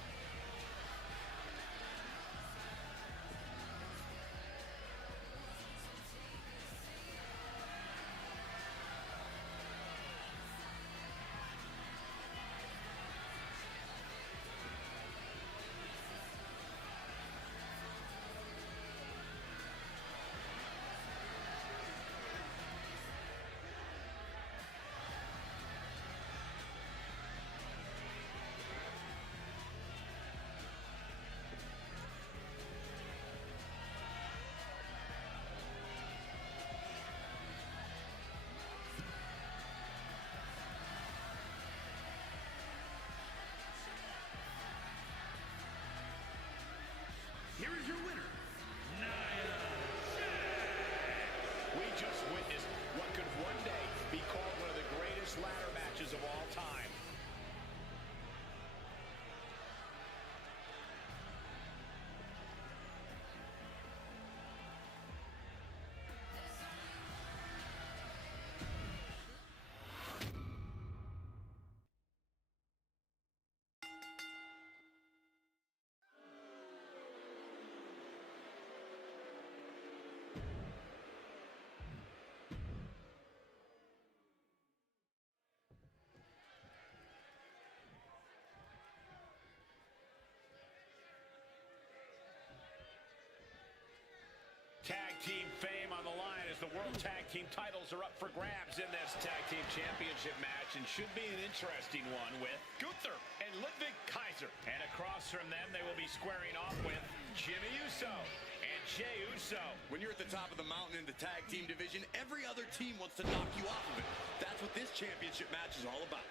World Tag Team titles are up for grabs in this Tag Team Championship match, and should be an interesting one with Gunther and Ludwig Kaiser. And across from them, they will be squaring off with Jimmy Uso and Jey Uso. When you're at the top of the mountain in the tag team division, every other team wants to knock you off of it. That's what this championship match is all about.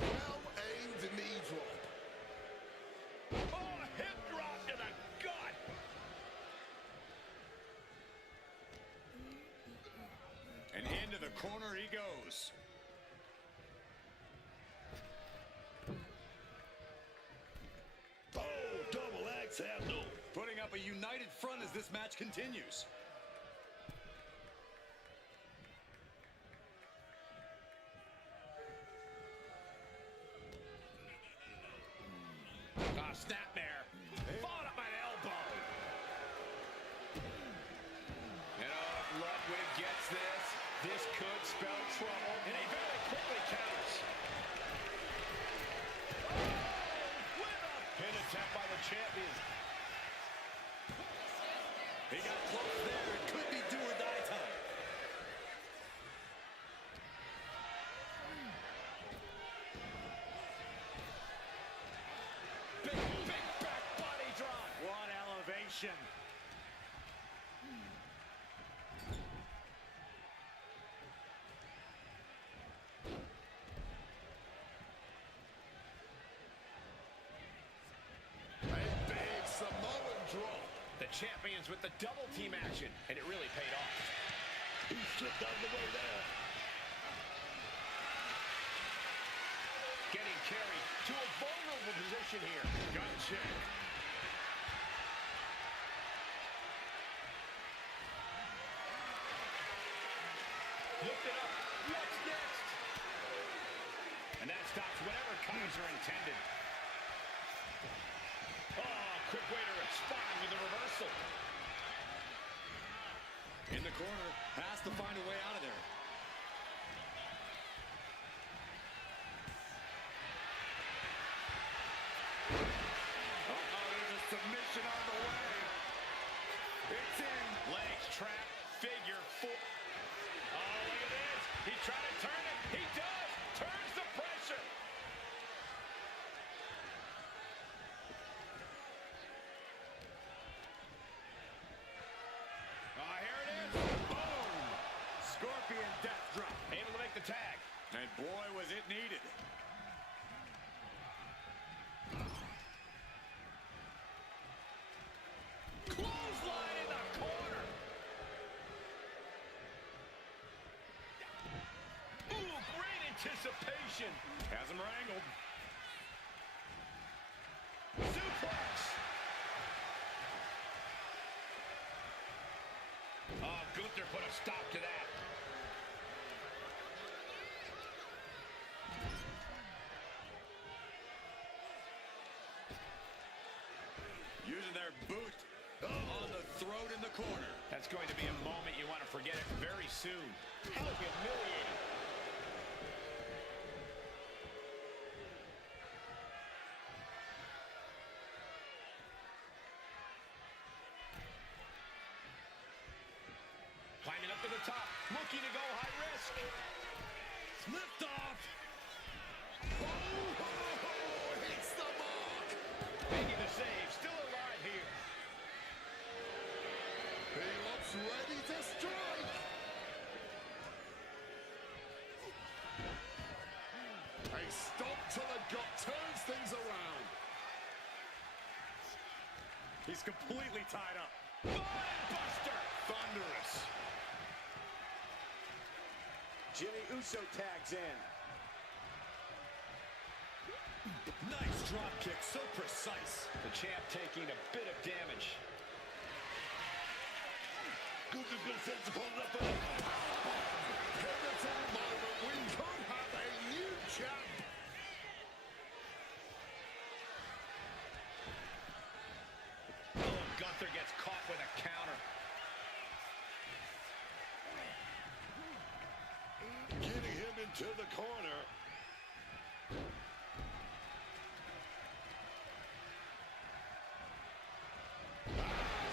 Well-aimed knee drop. Oh, a hip drop to the gut. And into the corner he goes. Oh, double axe handle. Putting up a united front as this match continues. Snapmare. Followed up by an elbow. And Ludwig gets this. This could spell trouble. And he very quickly counters. Oh, with a pin attempt by the champion. He got close there. It could be do or die time. Big back body drop. What elevation. A big Samoan drop. The champions with the double team action. And it really paid off. He slipped out of the way there. Getting carried to a vulnerable position here. Gun check. Lift it up. What's next? And that stops whatever Kaiser intended. Oh, quick way to respond with a reversal. In the corner, has to find a way out of there. There's a submission on the way. It's in. Legs trap, figure four. Oh, look at this. He tried to turn it. He does. Turns the pressure. Here it is. Boom. Scorpion death drop. Able to make the tag. And boy, was it needed. Clothesline in the corner. Ooh, great anticipation. Has him wrangled. Suplex. Oh, Gunther put a stop to that. Using their boot on the throat in the corner. That's going to be a moment you want to forget it very soon. How humiliating. Climbing up to the top, looking to go high risk. Lift off. Oh, hits the mark. Making the save, still alive here. He looks ready to strike. A stomp to the gut turns things around. He's completely tied up. Buster, thunderous. Jimmy Uso tags in. Nice drop kick, so precise. The champ taking a bit of damage. Gunther's gonna set his opponent up for a Pivotal moment. We could have a new champ. Oh, Gunther gets caught with a counter. getting him into the corner.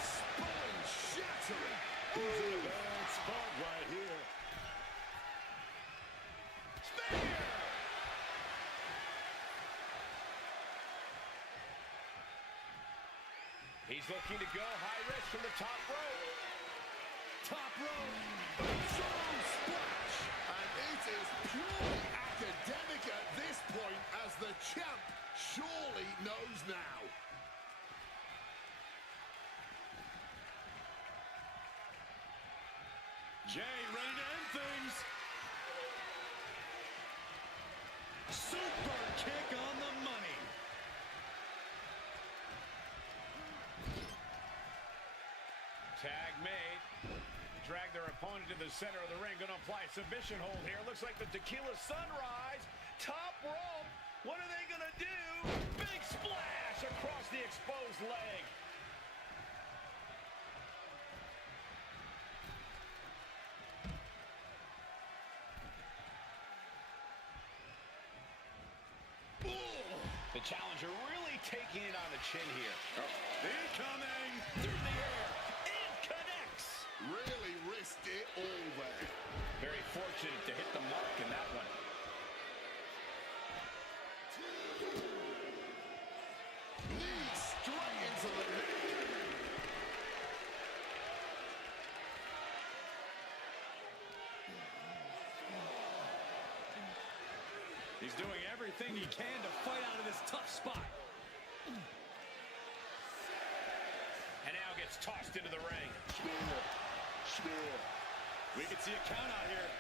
Spine shattering. He's in a bad spot right He's looking to go high risk from the top rope. Top rope. Strong splash. And it is purely academic at this point, as the champ surely knows now. Jay ready to end things. Super kick on the money. Tag made. Drag their opponent to the center of the ring. Going to apply a submission hold here. Looks like the tequila sunrise. Top rope. What are they going to do? Big splash across the exposed leg. The challenger really taking it on the chin here. Incoming. Through the air. It connects. Really risked it all there. Very fortunate to hit the mark in that one. Knee straight into the neck. He's doing everything he can to fight out of this tough spot. And now gets tossed into the ring. We can see a count out here.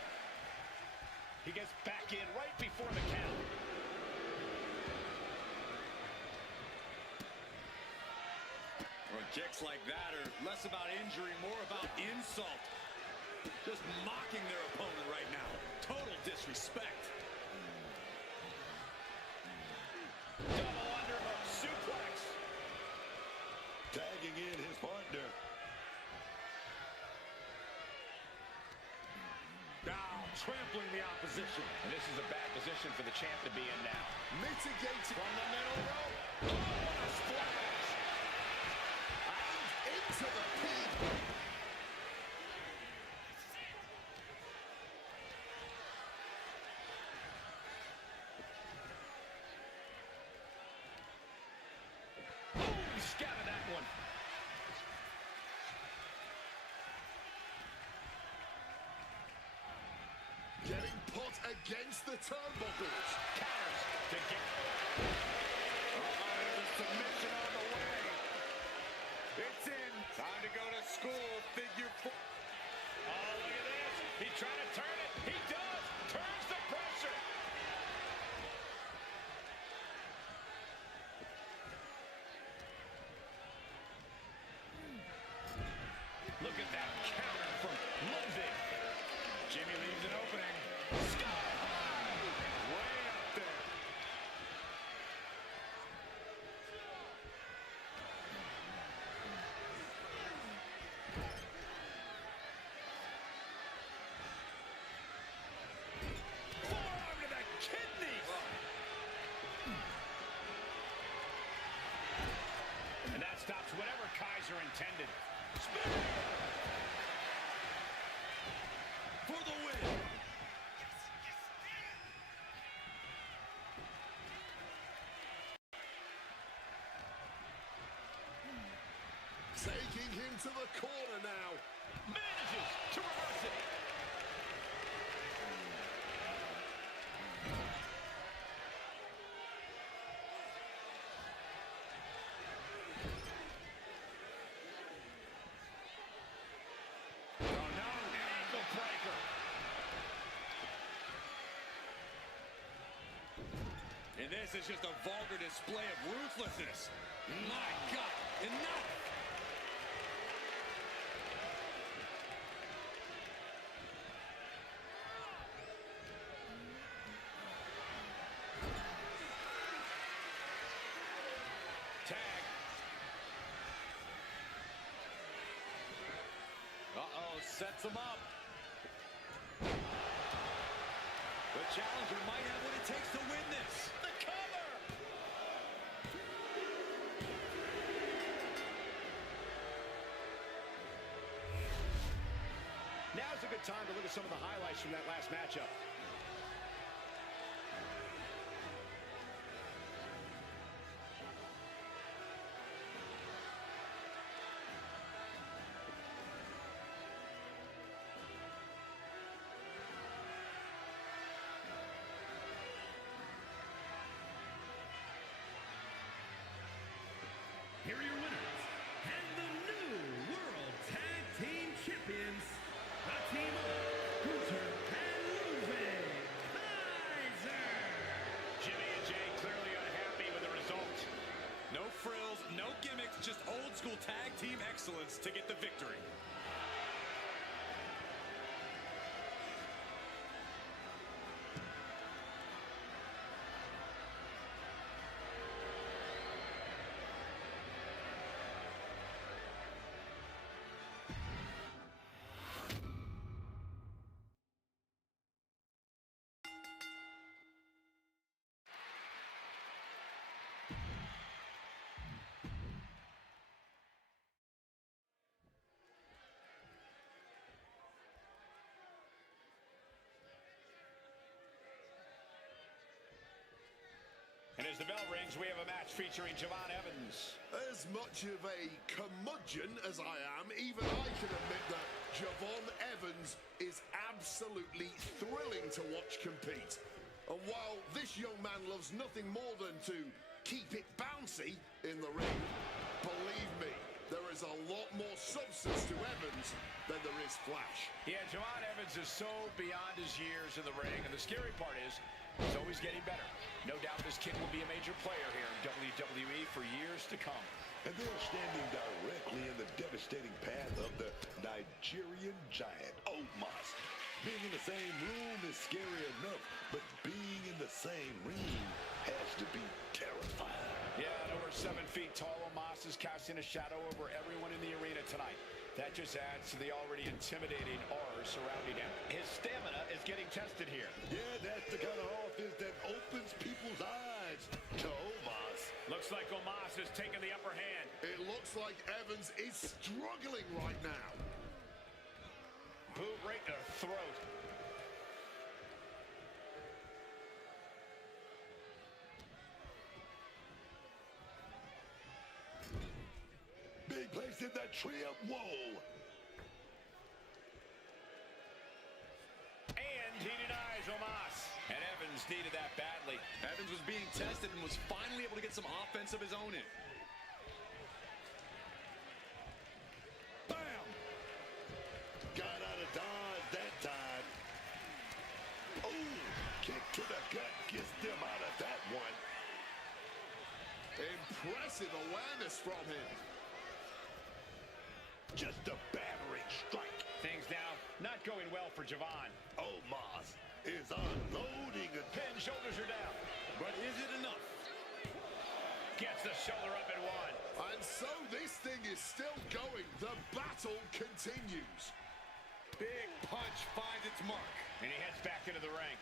He gets back in right before the count. Well, kicks like that are less about injury, more about insult. Just mocking their opponent right now. Total disrespect. Double underhook suplex. Tagging in his partner. Now trampling the opposition. And this is a bad position for the champ to be in now. Mitigating From the middle rope. Oh, what a splash. and into the pin. Boom, scattered that one. Getting put against the turnbuckles. Counters to get. There's a submission on the way. It's in. Time to go to school. Figure four. Oh, look at this. He's trying to turn it. He does. Turns the pressure. Look at that counter from Ludwig. Jimmy leaves an opening. Sky high. Way up there. Forearm to the kidneys. And that stops whatever Kaiser intended. For the win. Taking him to the corner now. Manages to reverse it. Oh, no. Ankle breaker. And this is just a vulgar display of ruthlessness. My God. Enough. Tag. Uh-oh, sets him up. The challenger might have what it takes to win this. The cover. Now's a good time to look at some of the highlights from that last matchup. frills, no gimmicks, just old school tag team excellence to get the victory. And as the bell rings, we have a match featuring Javon Evans. As much of a curmudgeon as I am, even I can admit that Javon Evans is absolutely thrilling to watch compete. And while this young man loves nothing more than to keep it bouncy in the ring, believe me, there is a lot more substance to Evans than there is flash. Yeah, Javon Evans is so beyond his years in the ring, and the scary part is he's always getting better. No doubt this kid will be a major player here in WWE for years to come. And they're standing directly in the devastating path of the Nigerian giant, Omos. Being in the same room is scary enough, but being in the same ring has to be terrifying. Yeah, and over 7 feet tall, Omos is casting a shadow over everyone in the arena tonight. That just adds to the already intimidating aura surrounding him. His stamina is getting tested here. Yeah, that's the kind of offense that opens people's eyes to Omos. Looks like Omos has taken the upper hand. It looks like Evans is struggling right now. Boot right to the throat. Big place in the trim. Whoa. And he denies Omos. And Evans needed that badly. Evans was being tested and was finally able to get some offense of his own in. Bam! Got out of dodge that time. Oh, kick to the gut gets them out of that one. Impressive awareness from him. Just a battering strike. Things now not going well for Javon. Omos is unloading a Pin, shoulders are down. But is it enough? Gets the shoulder up and one. And so this thing is still going. The battle continues. Big punch finds its mark. And he heads back into the ring.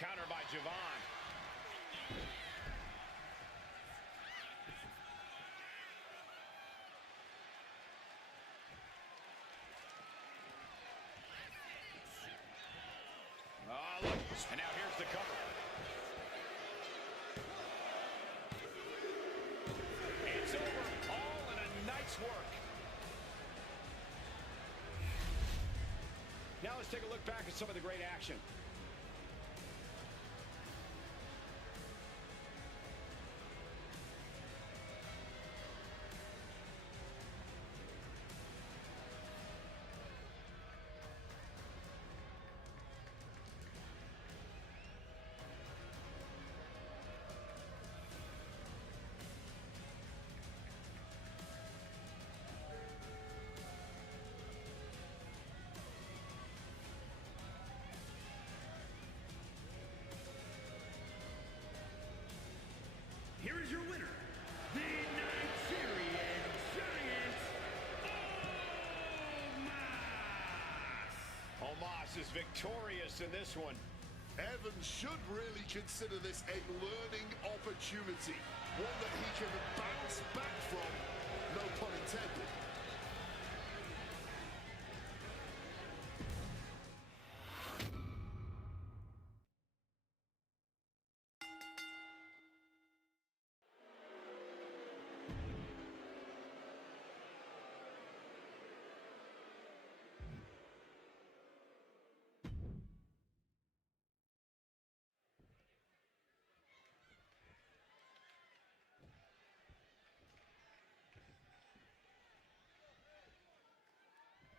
Counter by Javon. Oh, look. And now here's the cover. It's over. All in a night's work. Now let's take a look back at some of the great action. Here is your winner, the Nigerian Giant, Omos. Omos is victorious in this one. Evans should really consider this a learning opportunity. One that he can bounce back from, no pun intended.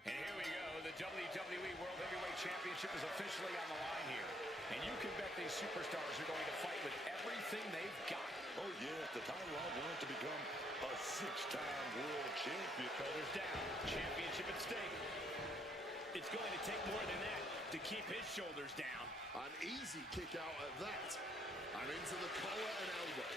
And here we go. The WWE World Heavyweight Championship is officially on the line here. And you can bet these superstars are going to fight with everything they've got. Oh, yeah, the title I want to become a 6-time world champion. Shoulders down, championship at stake. It's going to take more than that to keep his shoulders down. An easy kick out at that. And into the collar and elbow.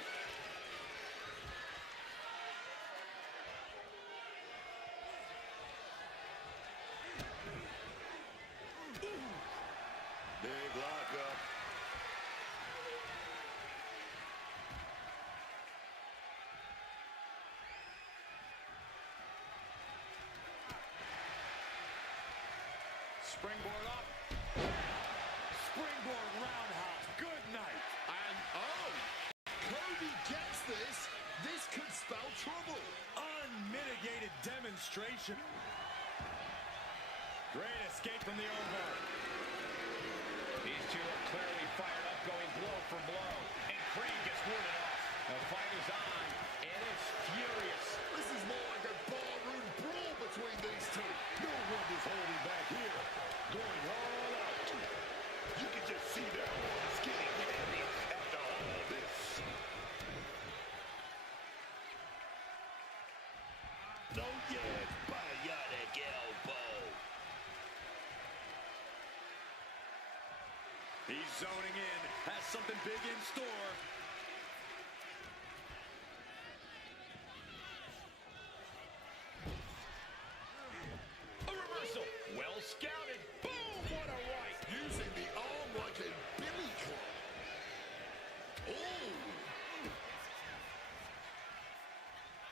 Big lockup. Springboard up. Springboard roundhouse. Good night. And oh, Cody gets this. This could spell trouble. Unmitigated demonstration. Great escape from the armbar. These two are clearly fired up, going blow for blow. And Creed gets warded off. The fight is on, and it's furious. This is more like a barroom brawl between these two. No one is holding back here. Going all out. You can just see their arms getting heavy after all this. No, yes, bionic elbow. He's zoning in. Has something big in store. A reversal. Well scouted. Boom, what a right. Using the arm like a billy club. Oh!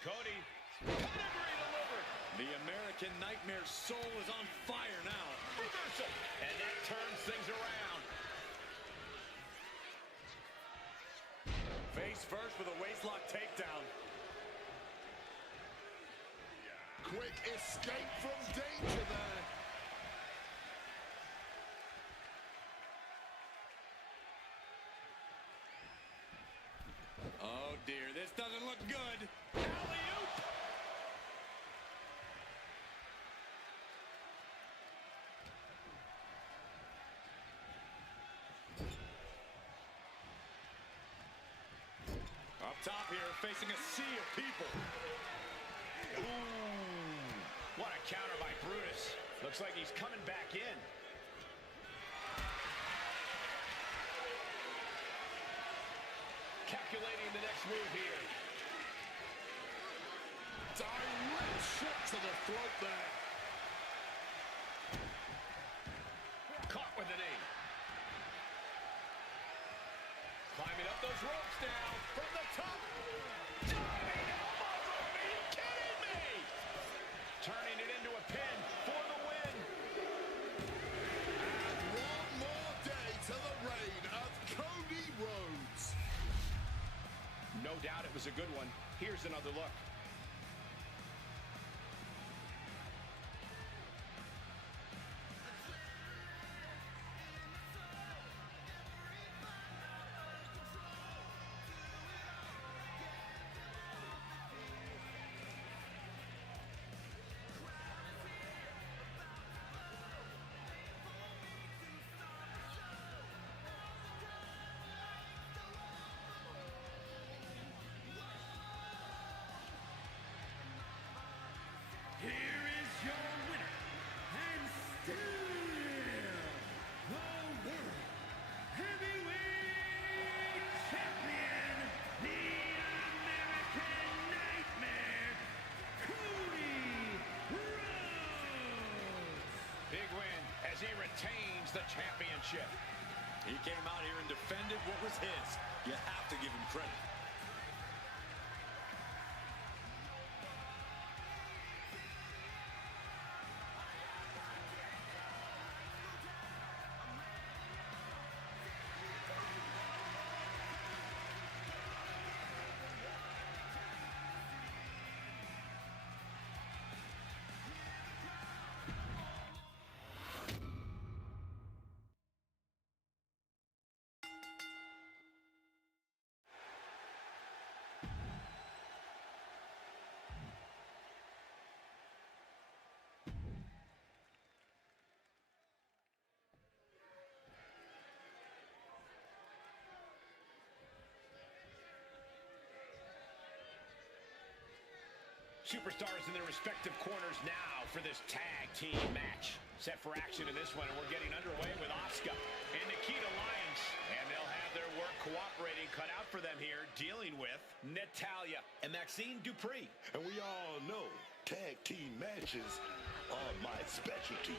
Cody, pedigree delivered. The American Nightmare soul is on fire now. Reversal. And that turns things around. Face first with a waistlock takedown. Quick escape from danger there. Oh dear, this doesn't look good. Alley-oop. Up top here, facing a sea of people. Ooh, what a counter by Brutus. Looks like he's coming back in. Calculating the next move here. Direct shot to the throat there. Caught with the knee. Climbing up those ropes now from the top. Diving elbow drop. Are you kidding me? Turning it into a pin for the win. And one more day to the reign of Cody Rhodes. No doubt it was a good one. Here's another look. Here is your winner, and still the World Heavyweight Champion, the American Nightmare, Cody Rhodes. Big win as he retains the championship. He came out here and defended what was his. You have to give him credit. Superstars in their respective corners now for this tag team match. Set for action in this one, and we're getting underway with Asuka and Nikita Lyons. And they'll have their work cooperating cut out for them here, dealing with Natalya and Maxine Dupree. And we all know tag team matches are my specialty.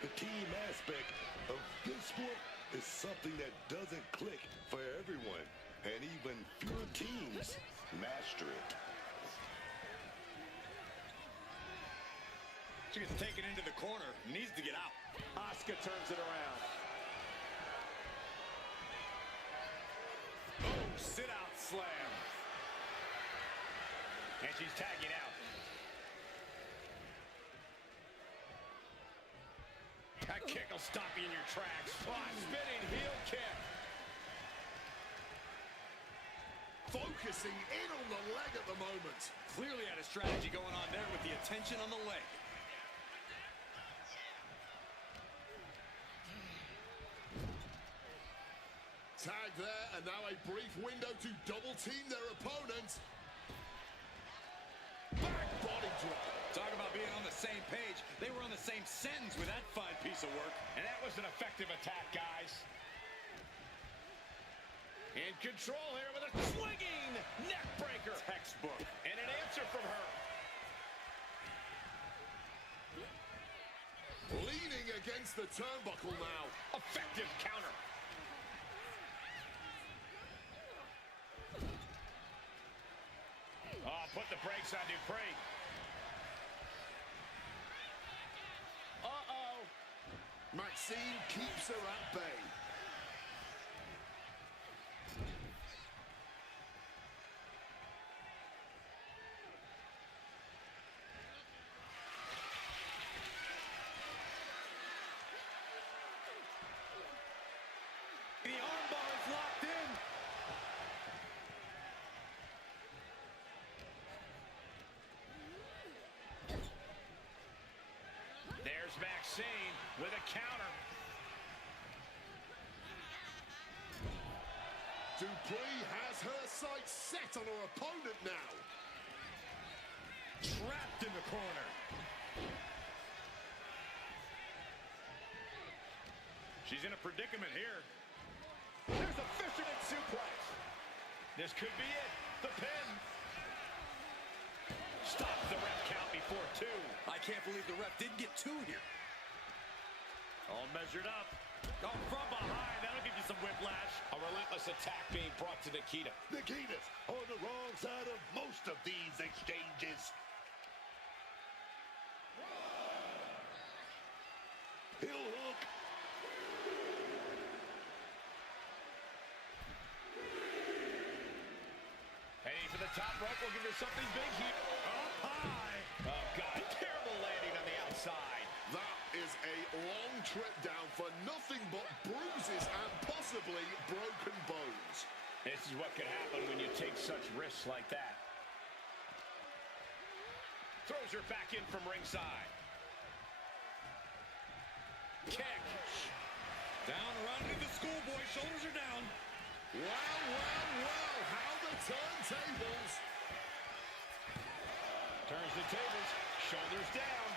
The team aspect of this sport is something that doesn't click for everyone, and even fewer teams master it. She gets taken into the corner, needs to get out. Asuka turns it around. Oh, sit out slam. And she's tagging out. That kick will stop you in your tracks. Oh, spinning heel kick. Focusing in on the leg at the moment. Clearly had a strategy going on there with the attention on the leg. Tag there, and now a brief window to double team their opponent. Back body drop. Talk about being on the same page. They were on the same sentence with that fine piece of work. And that was an effective attack, guys. In control here with a swinging neck breaker. Textbook. And an answer from her. Leaning against the turnbuckle now. Effective counter. Oh, put the brakes on Dupree. Uh-oh. Maxine keeps her at bay. The armbar is locked in. There's Maxine with a counter. Dupree has her sights set on her opponent now. Trapped in the corner. She's in a predicament here. There's a fisherman suplex. This could be it. The pin. Stops the ref count before two. I can't believe the ref didn't get two here. All measured up. Oh, from behind. That'll give you some whiplash. A relentless attack being brought to Nikita. Nikita's on the wrong side of most of these exchanges. Heel hook. Heading for the top rope. We'll give her something big here. Up high. Oh, God. Terrible landing on the outside. That is a long trip down for nothing but bruises and possibly broken bones. This is what could happen when you take such risks like that. Throws her back in from ringside. Kick. Down around into the schoolboy. Shoulders are down. Well, well, well. How the turntables. Turns the tables. Shoulders down.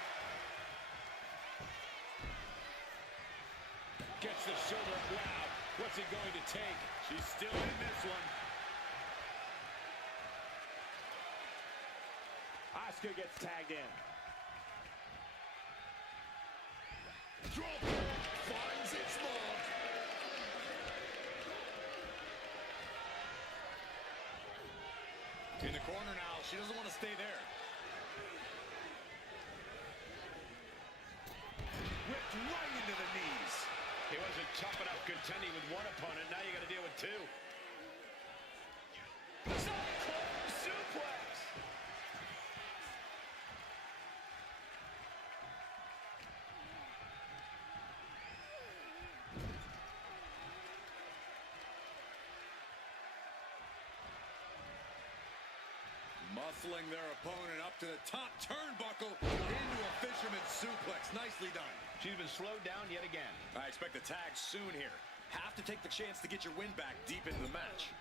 Gets the shoulder. Wow. What's it going to take? She's still in this one. Asuka gets tagged in. Drop finds its mark. In the corner now. She doesn't want to stay there. Whipped right into the knees. He wasn't tough enough contending with one opponent. Now you got to deal with two. Cyclone suplex. Muscling their opponent up to the top turnbuckle into a fisherman suplex. Nicely done. She's been slowed down yet again. I expect a tag soon here. Have to take the chance to get your win back deep into the match.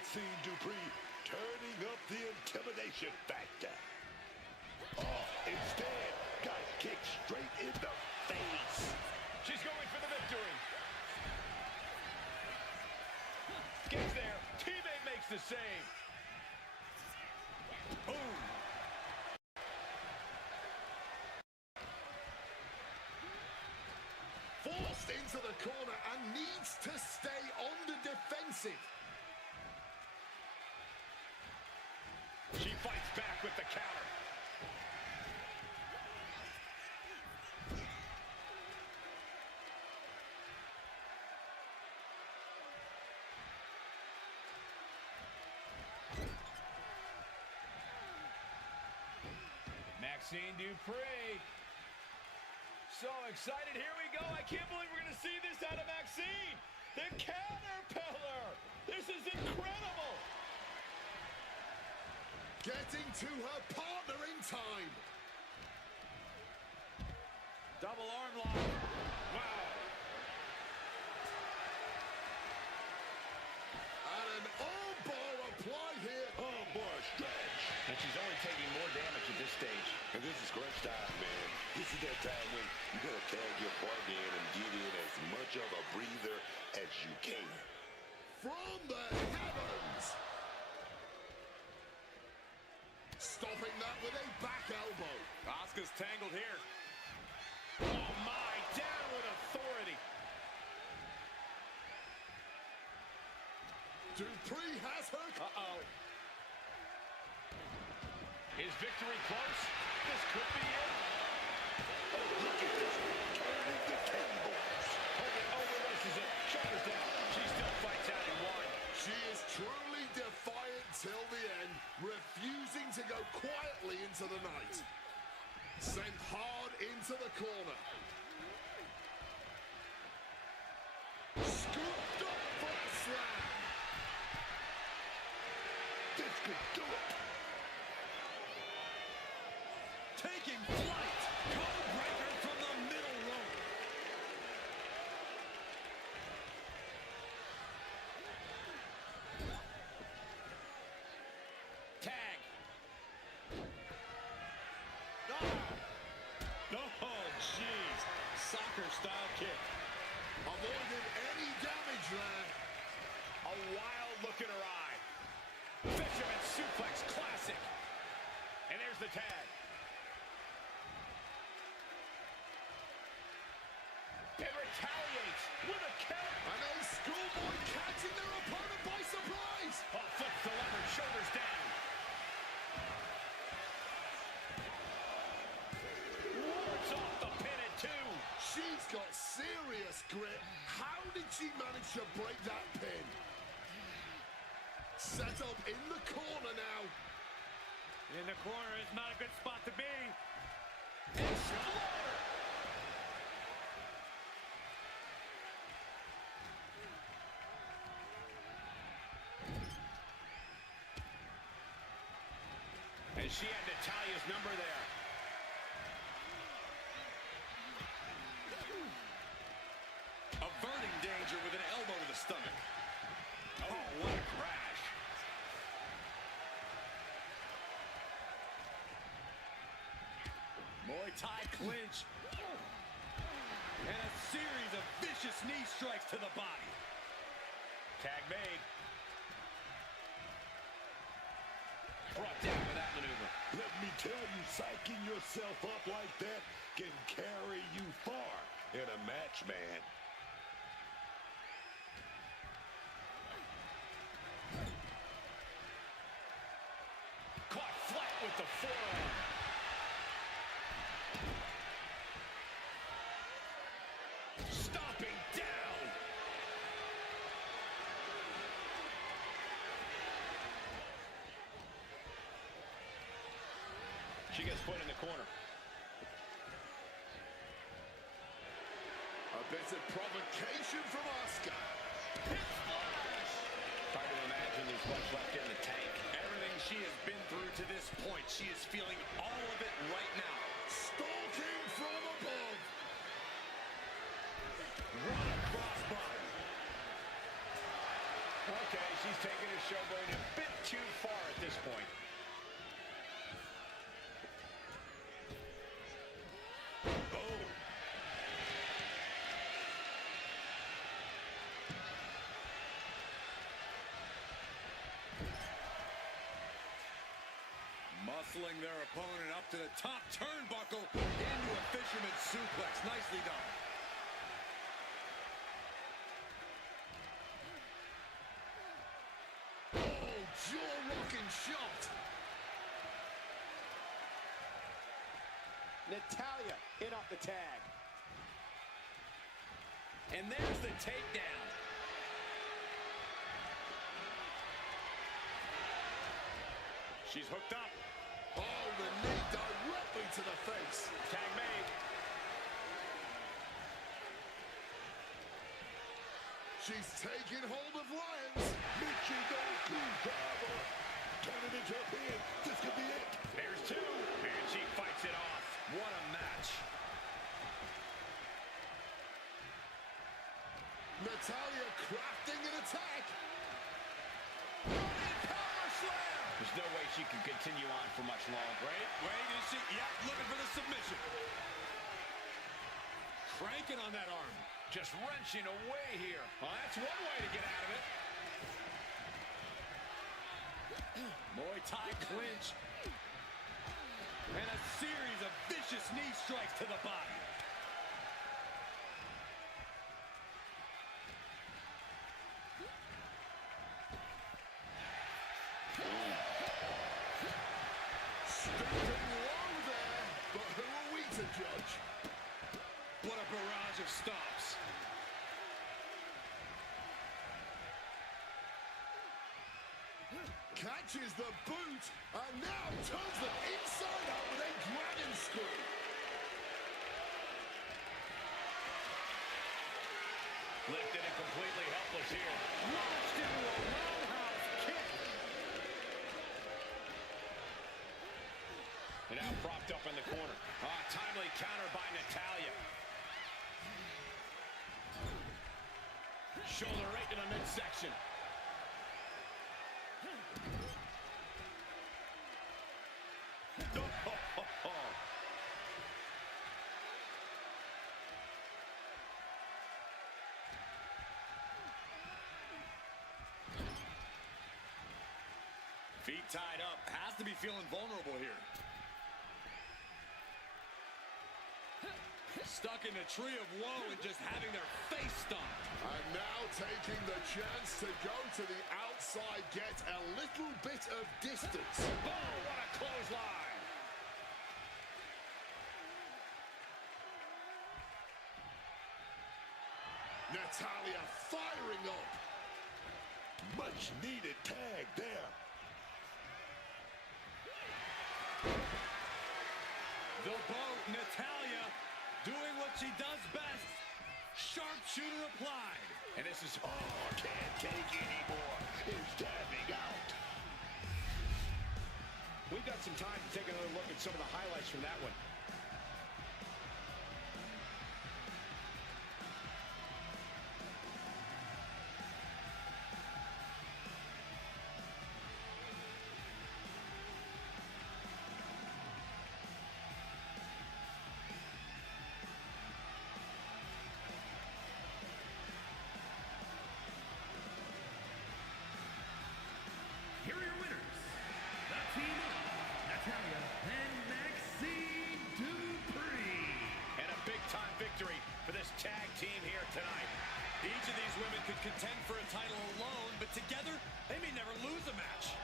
Maxine Dupree turning up the intimidation factor. Oh, instead, got kicked straight in the face. She's going for the victory. Gets there. Teammate makes the save. Boom. Forced into the corner and needs to stay on the defensive. She fights back with the counter. Maxine Dupree. So excited. Here we go. I can't believe we're going to see this out of Maxine. The caterpillar. This is incredible. Getting to her partner in time. Double arm lock. Wow. And an armbar apply here. Armbar stretch. And she's only taking more damage at this stage. And this is crunch time, man. This is that time when you gotta tag your partner in and get in as much of a breather as you can. From the heavens. Stopping that with a back elbow. Asuka's tangled here. Oh my, down with authority. Dupree has her. Uh-oh. Is victory close? This could be it. Oh, look at this. Turning the tables. Hogan overrushes it. Shoulders down. She still fights out in one. She is truly defiant till the end, refusing to go quietly into the night. Sent hard into the corner. Scooped up for a slam. This could do it. Taking flight. Code breaker from the middle rope. Tag. Oh, jeez. Soccer-style kick. Avoided any damage there. A wild look in her eye. Fisherman suplex classic. And there's the tag. And retaliates with a count. And a schoolboy catching their opponent by surprise. Oh, flips the lever, shoulders down. Wards off the pin at two. She's got serious grit. How did she manage to break that pin? Set up in the corner now. In the corner is not a good spot to be. Exploder. And she had Natalia's number there. Averting danger with an elbow to the stomach. Oh, what a crash. Muay Thai clinch. And a series of vicious knee strikes to the body. Tag made. Brought down with that maneuver. Let me tell you, psyching yourself up like that can carry you far in a match, man. Caught flat with the forearm. Stomping down. She gets put in the corner. A bit of provocation from Asuka. Hip splash. Hard to imagine there's much left in the tank. Everything she has been through to this point, she is feeling all of it right now. Stalking from above. Run across body. Okay, she's taking it the show going a bit too far at this point. Muscling their opponent up to the top turnbuckle into a fisherman's suplex. Nicely done. Oh, jaw-rocking shot. Natalya in off the tag. And there's the takedown. She's hooked up. Oh, the knee directly to the face. Tag made. She's taking hold of Lyons. Michinoku driver. Turn it into a pin. This could be it. There's two. And she fights it off. What a match. Natalya crafting an attack. Running power slam. There's no way she can continue on for much longer. Wait, is she? Yep, looking for the submission. Cranking on that arm. Just wrenching away here. Well, that's one way to get out of it. Muay Thai clinch. And a series of vicious knee strikes to the body. Stooping low there, but who are we to judge? What a barrage of stomps. Catches the boot, and now turns them inside out with a dragon screw. Lifted and completely helpless here. Launched into a roundhouse kick. And now propped up in the corner. Timely counter by Natalya. Shoulder right to the midsection. Feet tied up. Has to be feeling vulnerable here. Stuck in a tree of woe and just having their face stomped. And now taking the chance to go to the outside, get a little bit of distance. Oh, what a clothesline. Natalya firing up. Much needed tag there. The boat, Natalya, doing what she does best. Sharpshooter applied. And this is... Oh, can't take anymore. It's tapping out. We've got some time to take another look at some of the highlights from that one. Here are your winners, the team of Natalya and Maxine Dupree. And a big-time victory for this tag team here tonight. Each of these women could contend for a title alone, but together, they may never lose a match.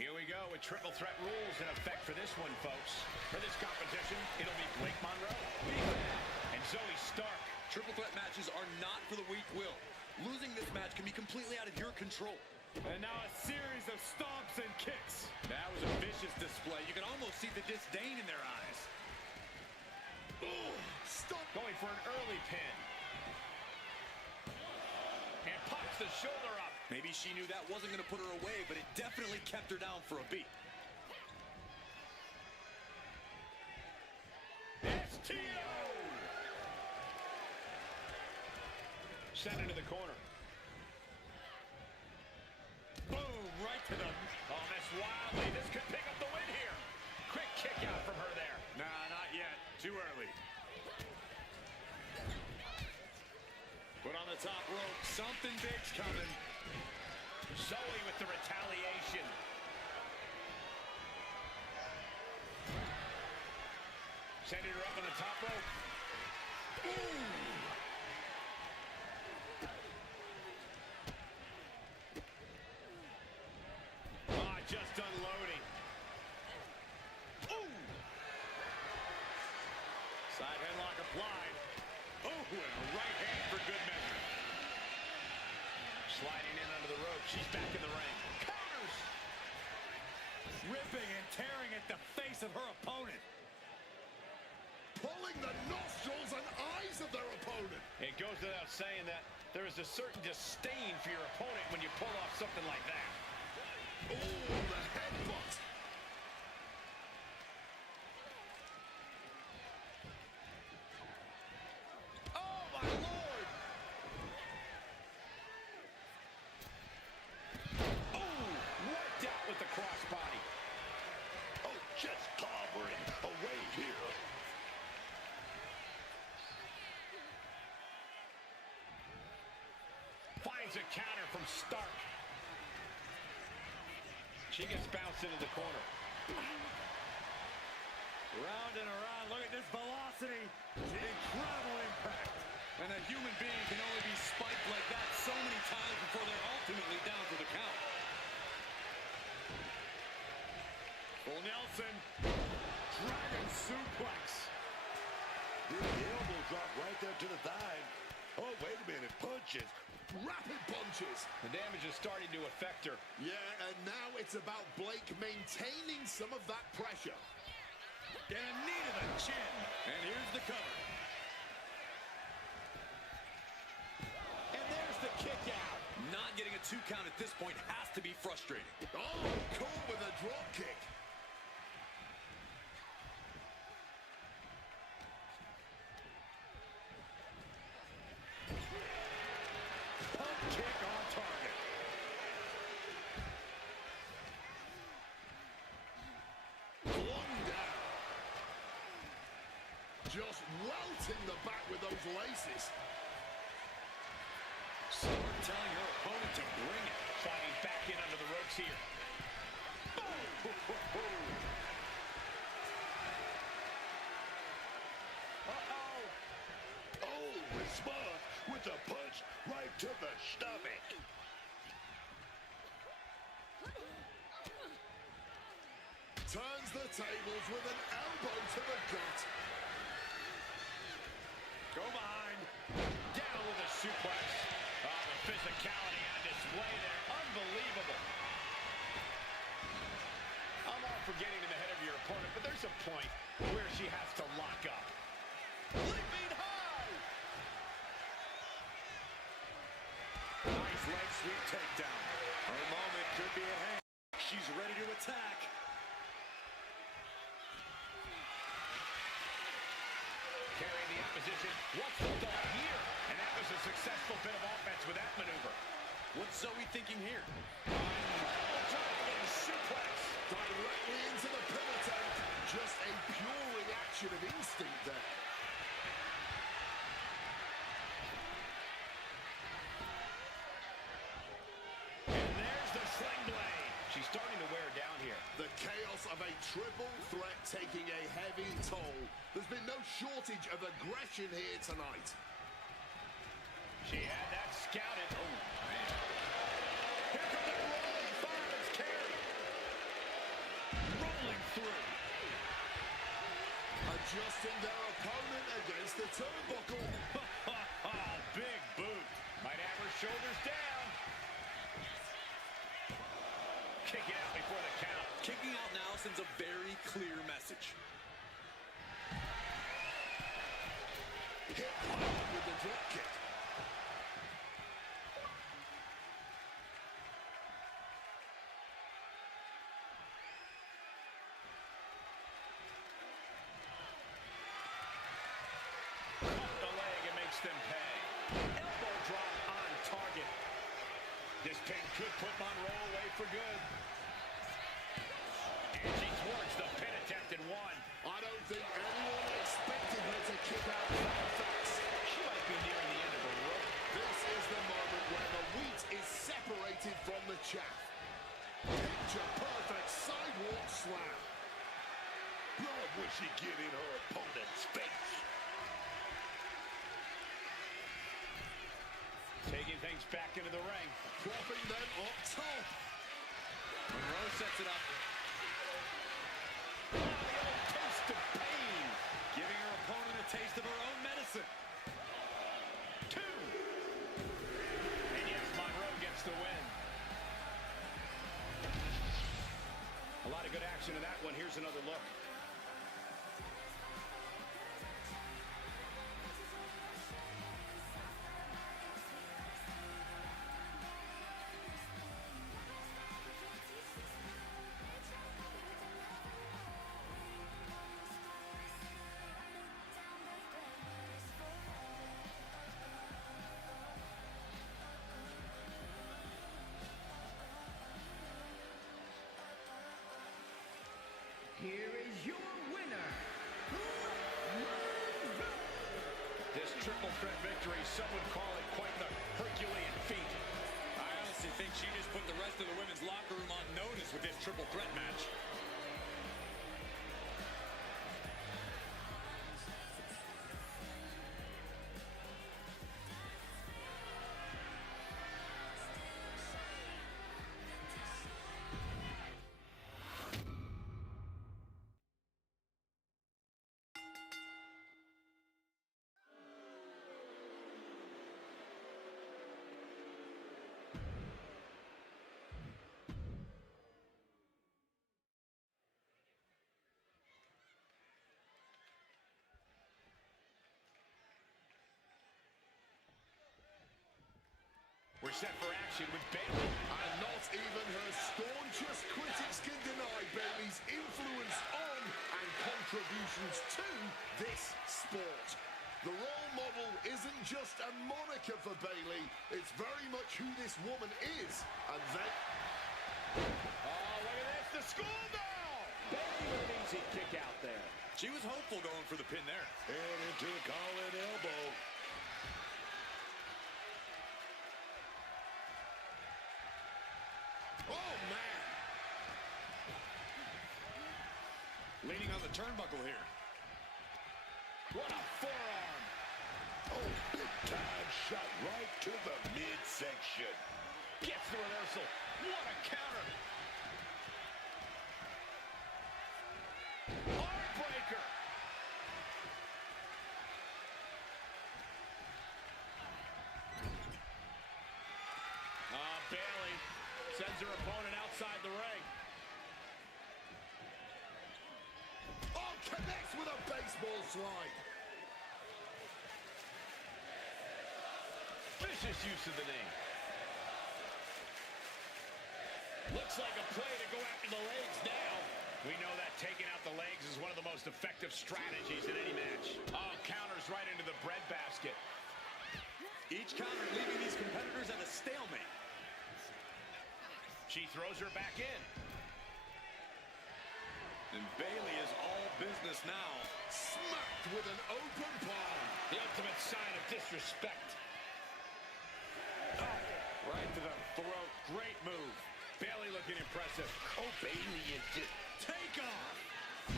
Here we go with triple threat rules in effect for this one, folks. For this competition, it'll be Blake Monroe, and Zoe Stark Triple threat matches are not for the weak-willed. Losing this match can be completely out of your control. And now a series of stomps and kicks. That was a vicious display. You can almost see the disdain in their eyes. Oh, stop. Going for an early pin. And pops the shoulder up. Maybe she knew that wasn't going to put her away, but it definitely kept her down for a beat. STO! Sent into the corner. Boom, right to the... Oh, missed wildly. This could pick up the win here. Quick kick out from her there. Nah, not yet. Too early. Put on the top rope. Something big's coming. Zoe with the retaliation. Sending her up on the top rope. Ooh. Just unloading. Ooh. Side headlock applied. Oh, and a right hand for good measure. Sliding in under the rope. She's back in the ring. Counters. Ripping and tearing at the face of her opponent. Pulling the nostrils and eyes of their opponent. It goes without saying that there is a certain disdain for your opponent when you pull off something like that. Oh, the headbutt. Oh, my Lord. Oh, worked out with the crossbody. Oh, just clobbering away here. Finds a counter from Stark. She gets bounced into the corner. Round and around. Look at this velocity. Incredible impact. And a human being can only be spiked like that so many times before they're ultimately down for the count. Full Nelson. Dragon suplex. The elbow drop right there to the thigh. Oh, wait a minute. Punches. Rapid punches. The damage is starting to affect her. Yeah, and now it's about Blake maintaining some of that pressure. And a knee to the chin. And here's the cover. And there's the kick out. Not getting a 2 count at this point has to be frustrating. Oh, caught with a drop kick. Kick on target. Flung down. Just welting the back with those laces. Stark telling her opponent to bring it. Sliding back in under the ropes here. Uh-oh. Oh, response with a punch right to the stomach. Turns the tables with an elbow to the gut. Go behind. Down with a suplex. Oh, the physicality on display there. Unbelievable. I'm all for getting in the head of your opponent, but there's a point where she has to lock up. Leaping high. Nice leg sweep takedown. Her moment could be at hand. She's ready to attack. Carrying the opposition. What's the thought here? And that was a successful bit of offense with that maneuver. What's Zoe thinking here? Dragon suplex. Directly into the pin attempt. Just a pure reaction of instinct there. And there's the sling blade. She's starting to wear down here. The chaos of a triple threat taking a heavy toll. There's been no shortage of aggression here tonight. She had that scouted. Oh, man. Here comes the rolling Fireman's carry. Rolling through. Adjusting their opponent against the turnbuckle. big boot. Might have her shoulders down. Kicking out before the count. Kicking out now sends a very clear message. Hit hard with the drop kick. Them pay. Elbow drop on target. This pin could put Monroe away for good. And she thwarts the pin attempt and one. I don't think anyone expected her to kick out that fast. She might be nearing the end of her rope. This is the moment where the wheat is separated from the chaff. Picture perfect sidewalk slam. Lord, would she get in her opponent's face? Taking things back into the ring. Dropping them up top. Monroe sets it up. Oh, the old taste of pain. Giving her opponent a taste of her own medicine. 2. And yes, Monroe gets the win. A lot of good action in that one. Here's another look. Here is your winner, This triple threat victory, some would call it quite the Herculean feat. I honestly think she just put the rest of the women's locker room on notice with this triple threat match. We're set for action with Bayley. And not even her staunchest critics can deny Bayley's influence on and contributions to this sport. The role model isn't just a moniker for Bayley, it's very much who this woman is. And then... Oh, look at this, the school bell! Bayley with an easy kick out there. She was hopeful going for the pin there. And into the collar and elbow. Oh, man! Leaning on the turnbuckle here. What a forearm! Oh, big time shot right to the midsection. Gets the reversal. What a counter! Heartbreaker! Bayley sends her opponent outside the ring. Oh, connects with a baseball slide. Vicious use of the knee. Looks like a play to go after the legs now. We know that taking out the legs is one of the most effective strategies in any match. Oh, counters right into the breadbasket. Each counter leaving these competitors at a stalemate. She throws her back in. And Bayley is all business now. Smacked with an open palm. The ultimate sign of disrespect. Oh, right to the throat. Great move. Bayley looking impressive. Oh, Bayley is just... Take off!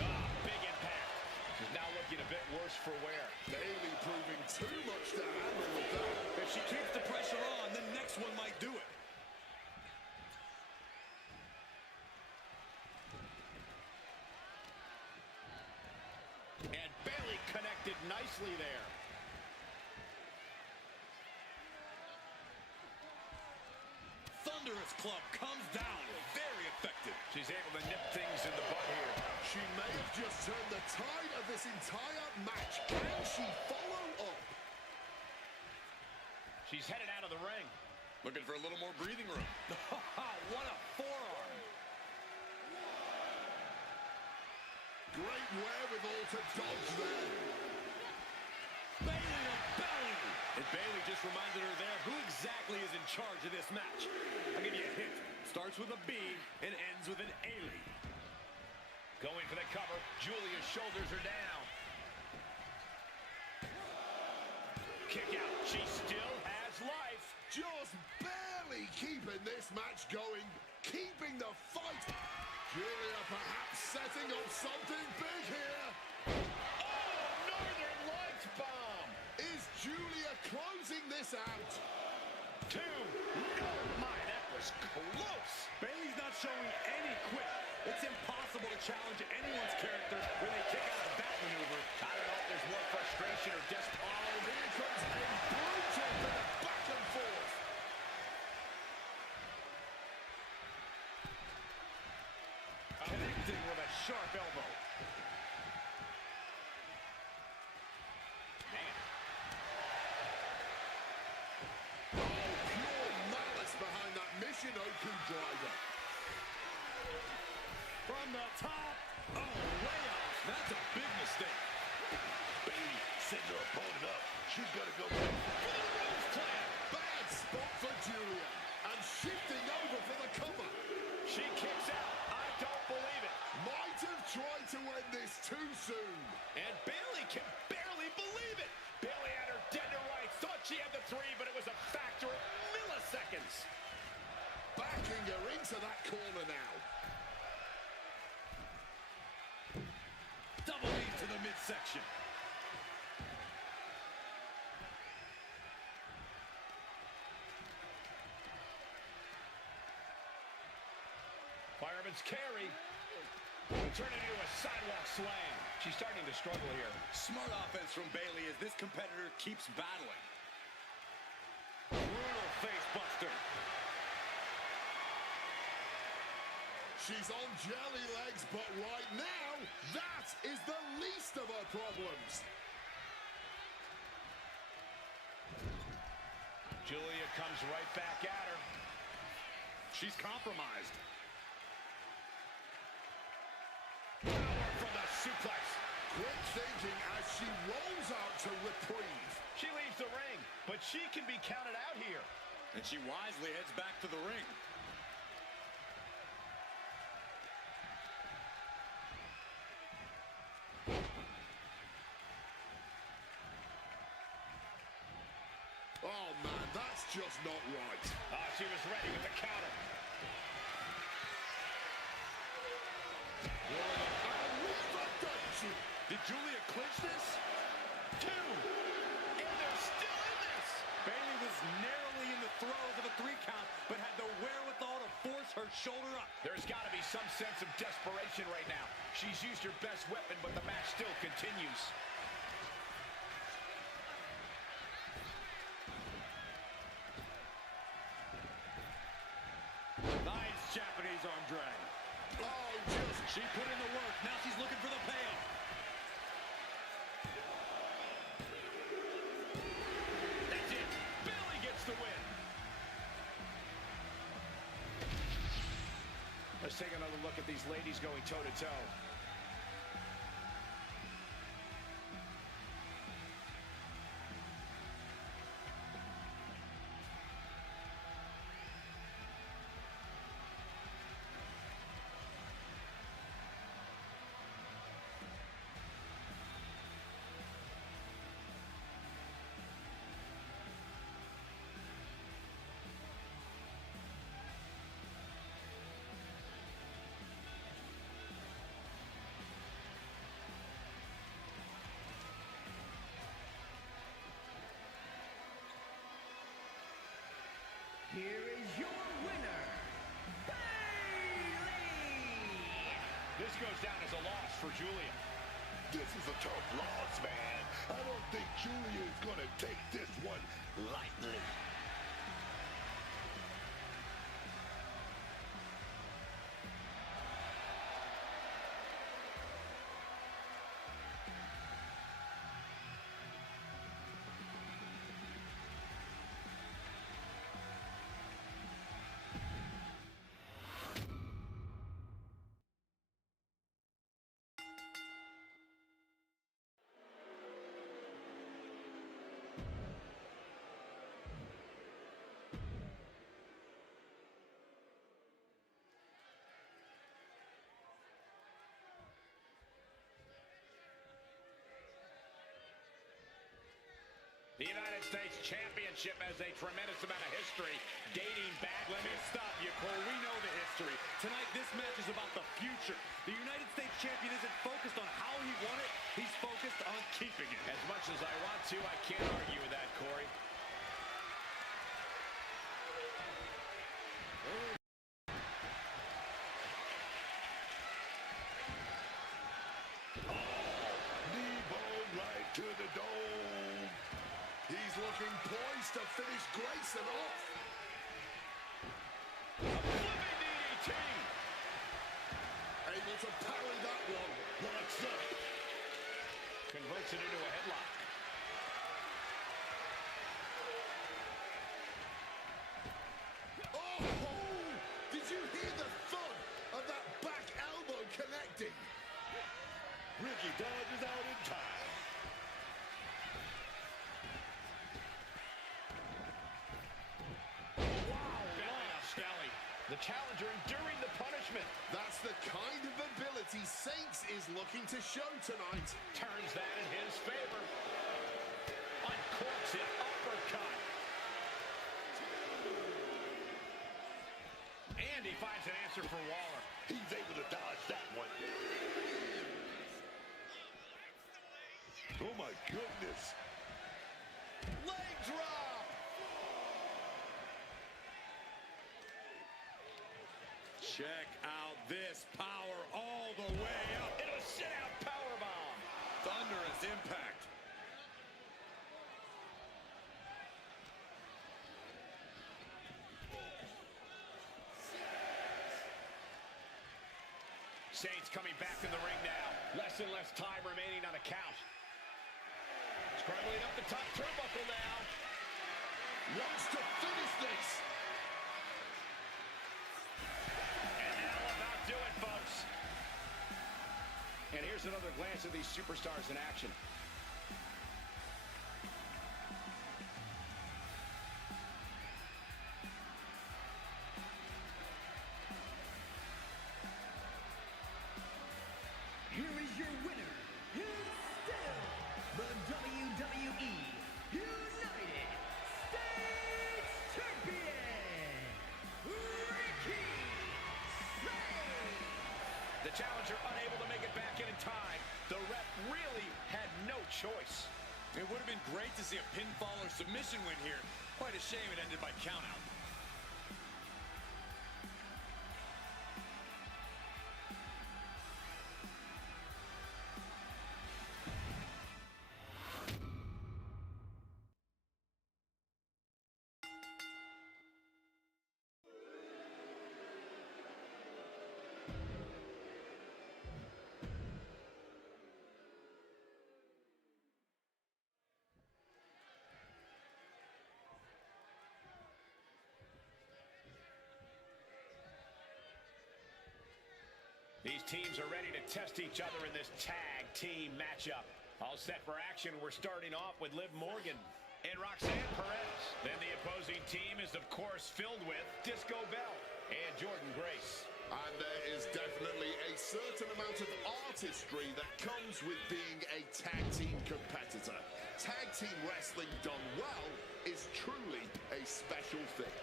Ah, big impact. She's now looking a bit worse for wear. Bayley proving too much to handle with that. If she keeps the pressure on, the next one might do it. And Bayley connected nicely there. thunderous club comes down. Very effective. She's able to nip things in the bud here. She may have just turned the tide of this entire match. Can she follow up? She's headed out of the ring. Looking for a little more breathing room. What a forearm. Great wherewithal to dodge there. Bailey to belly. And Bailey just reminded her there who exactly is in charge of this match. I'll give you a hint. Starts with a B and ends with an A-lead. Going for the cover. Julia's shoulders are down. Kick out. She still has life. Just barely keeping this match going. Keeping the fight. Julia perhaps setting up something big here. Oh, Northern Lights bomb. Is Julia closing this out? 2. No, my, that was close. Bailey's not showing any quit. It's impossible to challenge anyone's character when they kick out of that maneuver. I don't know if there's more frustration or just... Oh, here comes a brutal bit of back and forth. Connecting with a sharp elbow. Man. Oh, pure malice behind that Michinoku driver. From the top. Oh, layoff. That's a big mistake. Bailey setting her opponent up. She's got to go back for the rose plan. Bad spot for Julia. And shifting over for the cover. She kicks out. I don't believe it. Might have tried to end this too soon. And Bailey can barely believe it. Bailey had her dead to rights. Thought she had the 3, but it was a factor of milliseconds. Backing her into that corner now. Double knee to the midsection. Fireman's carry. Turn it into a sidewalk slam. She's starting to struggle here. Smart offense from Bailey as this competitor keeps battling. Brutal face buster. She's on jelly legs, but right now, that is the least of her problems. Julia comes right back at her. She's compromised. Power from the suplex. Quick thinking as she rolls out to reprieve. She leaves the ring, but she can be counted out here. And she wisely heads back to the ring. Oh man, that's just not right. She was ready with the counter. And reproduction. Did Julia clinch this? 2. And they're still in this. Bailey was narrowly in the throes of a 3 count, but had the wherewithal to force her shoulder up. There's got to be some sense of desperation right now. She's used her best weapon, but the match still continues. Nice Japanese arm drag. Oh, just She put in the work. Now she's looking for the payoff. That's it. Bailey gets the win. Let's take another look at these ladies going toe-to-toe. Here is your winner, Bailey! This goes down as a loss for Julia. This is a tough loss, man. I don't think Julia is going to take this one lightly. championship has a tremendous amount of history dating back. Let me stop you, Cole. We know the history. Tonight, this match is about the future. The United States champion isn't focused on how he won it. He's focused on keeping it. As much as I want to, I can't argue with that, Corey. To the dome. He's looking poised to finish Grayson off. Flipping DDT. Able to parry that one. What's up? Converts it into a headlock. Oh! Did you hear the thud of that back elbow connecting? Ricky dodges out in time. The challenger enduring the punishment. That's the kind of ability Saints is looking to show tonight. Turns that in his favor. Uncorks it. Uppercut. And he finds an answer for Waller. He's able to dodge that one. Oh, my goodness. Leg drop. Check out this power all the way up. Into a sit-out powerbomb. Thunderous impact. Saints coming back in the ring now. Less and less time remaining on the count. Scrambling up the top turnbuckle now. Wants to finish this. And that'll about do it, folks. And here's another glance at these superstars in action. Here is your winner, and still the WWE United States Champion, Ricky Saints. The challenger unable to make it back in time. The ref really had no choice. It would have been great to see a pinfall or submission win here. Quite a shame it ended by countout. These teams are ready to test each other in this tag team matchup. All set for action. We're starting off with Liv Morgan and Roxanne Perez. Then the opposing team is, of course, filled with Disco Bell and Jordan Grace. And there is definitely a certain amount of artistry that comes with being a tag team competitor. Tag team wrestling done well is truly a special thing.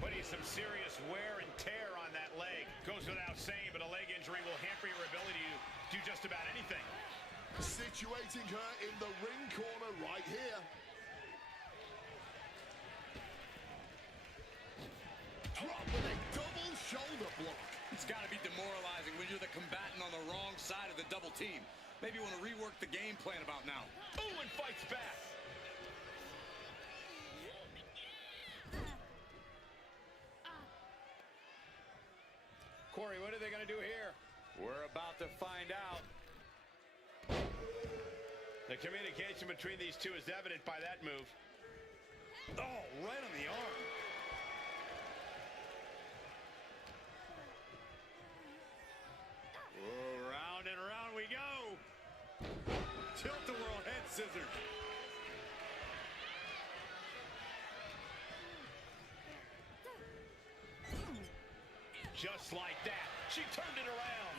Putting some serious wear and tear on that leg. Goes without saying, but a leg injury will hamper your ability to do just about anything. Situating her in the ring corner right here. Drop with a double shoulder block. It's got to be demoralizing when you're the combatant on the wrong side of the double team. Maybe you want to rework the game plan about now. Ooh, and fights back. Corey, what are they going to do here? We're about to find out. The communication between these two is evident by that move. Oh, right on the arm. Oh, round and round we go. Tilt-a-whirl head scissors. Just like that, she turned it around.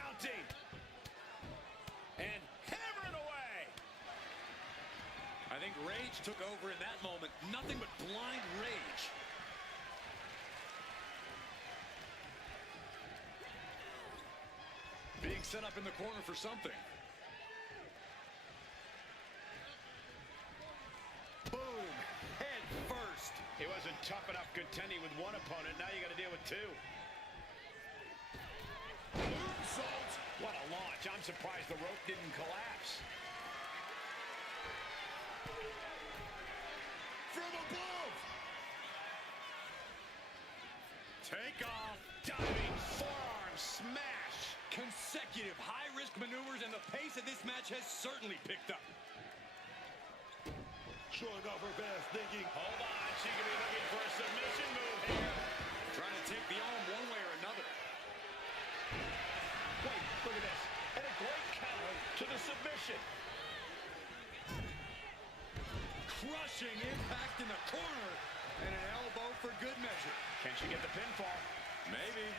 mounting. And hammering away. I think rage took over in that moment. Nothing but blind rage. Being set up in the corner for something. Boom. Head first. He wasn't tough enough contending with one opponent. Now you got to deal with two. Moonsault. What a launch. I'm surprised the rope didn't collapse. From above. Take off. Diving forearm smash. Consecutive high-risk maneuvers, and the pace of this match has certainly picked up. Showing off her best thinking. Hold on. She could be looking for a submission move here. Trying to take the arm one way or another. Wait, look at this. And a great counter to the submission. Crushing impact in the corner. And an elbow for good measure. Can she get the pinfall? Maybe.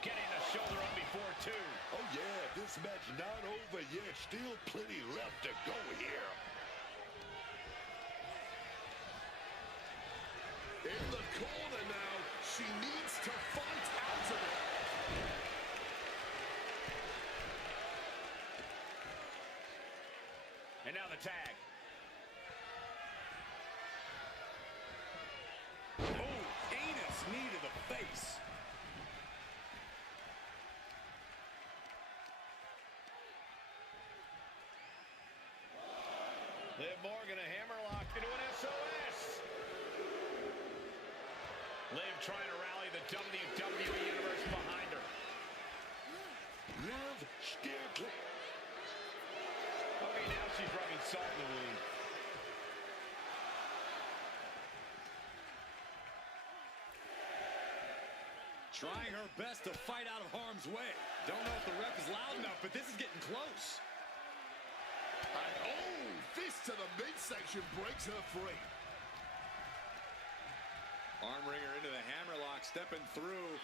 Getting a shoulder up before two. Oh yeah, this match not over yet. Still plenty left to go here. In the corner now. She needs to fight out of it. And now the tag. Oh, anus knee to the face. Liv Morgan, a hammerlock into an SOS. Liv trying to rally the WWE Universe behind her. Liv steer clear. Okay, now she's rubbing salt in the wound. Trying her best to fight out of harm's way. Don't know if the ref is loud enough, but this is getting close. And fist to the midsection breaks her free. Arm wringer into the hammerlock, stepping through.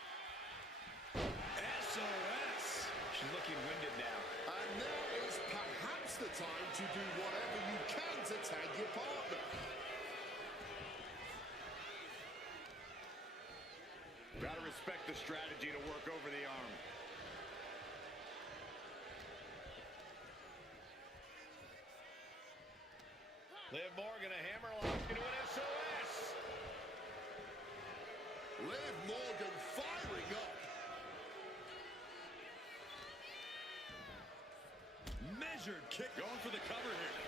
SOS. She's looking winded now. And now is perhaps the time to do whatever you can to tag your partner. Gotta respect the strategy to work over the arm. Liv Morgan, a hammerlock into an SOS. Liv Morgan firing up. Measured kick. Going for the cover here.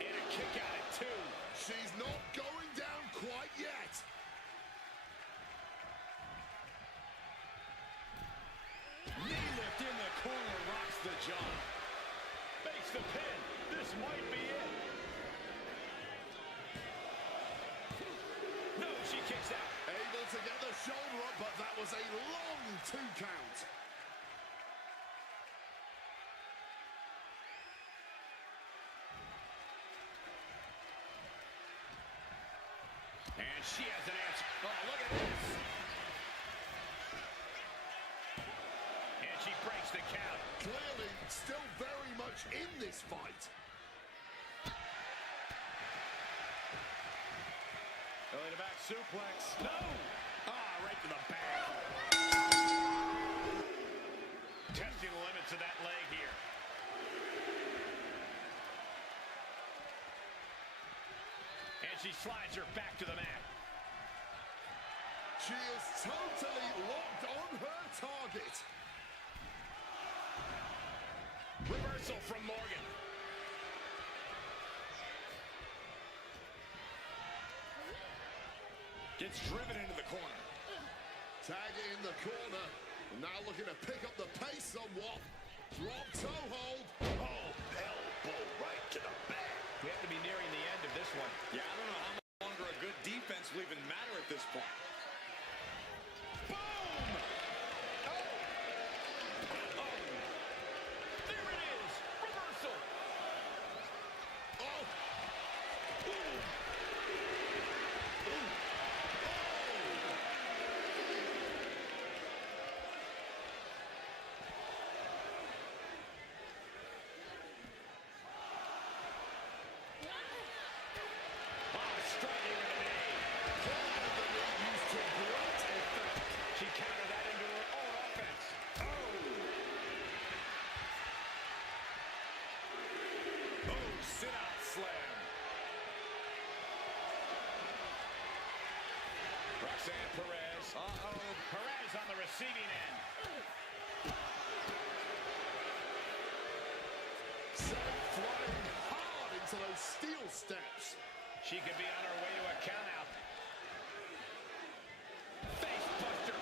And a kick out at two. She's not going down quite yet. Knee lift in the corner, rocks the jaw. Makes the pin. This might be it. No, she kicks out. Able to get the shoulder up, but that was a long 2 count. And she has an answer. Oh, look at this. And she breaks the count. Clearly still very much in this fight. Belly to back suplex. No! Right to the back. Testing the limits of that leg here. And she slides her back to the mat. She is totally locked on her target. Reversal from Morgan. Gets driven into the corner. Tag in the corner. Now looking to pick up the pace somewhat. Drop toe hold. Oh, elbow right to the back. We have to be nearing the end of this one. Yeah, I don't know how much longer a good defense will even matter at this point. Boom! Oh! There it is! Reversal! Oh! is on the receiving end. Sent flying hard into those steel steps. She could be on her way to a countout. Face buster.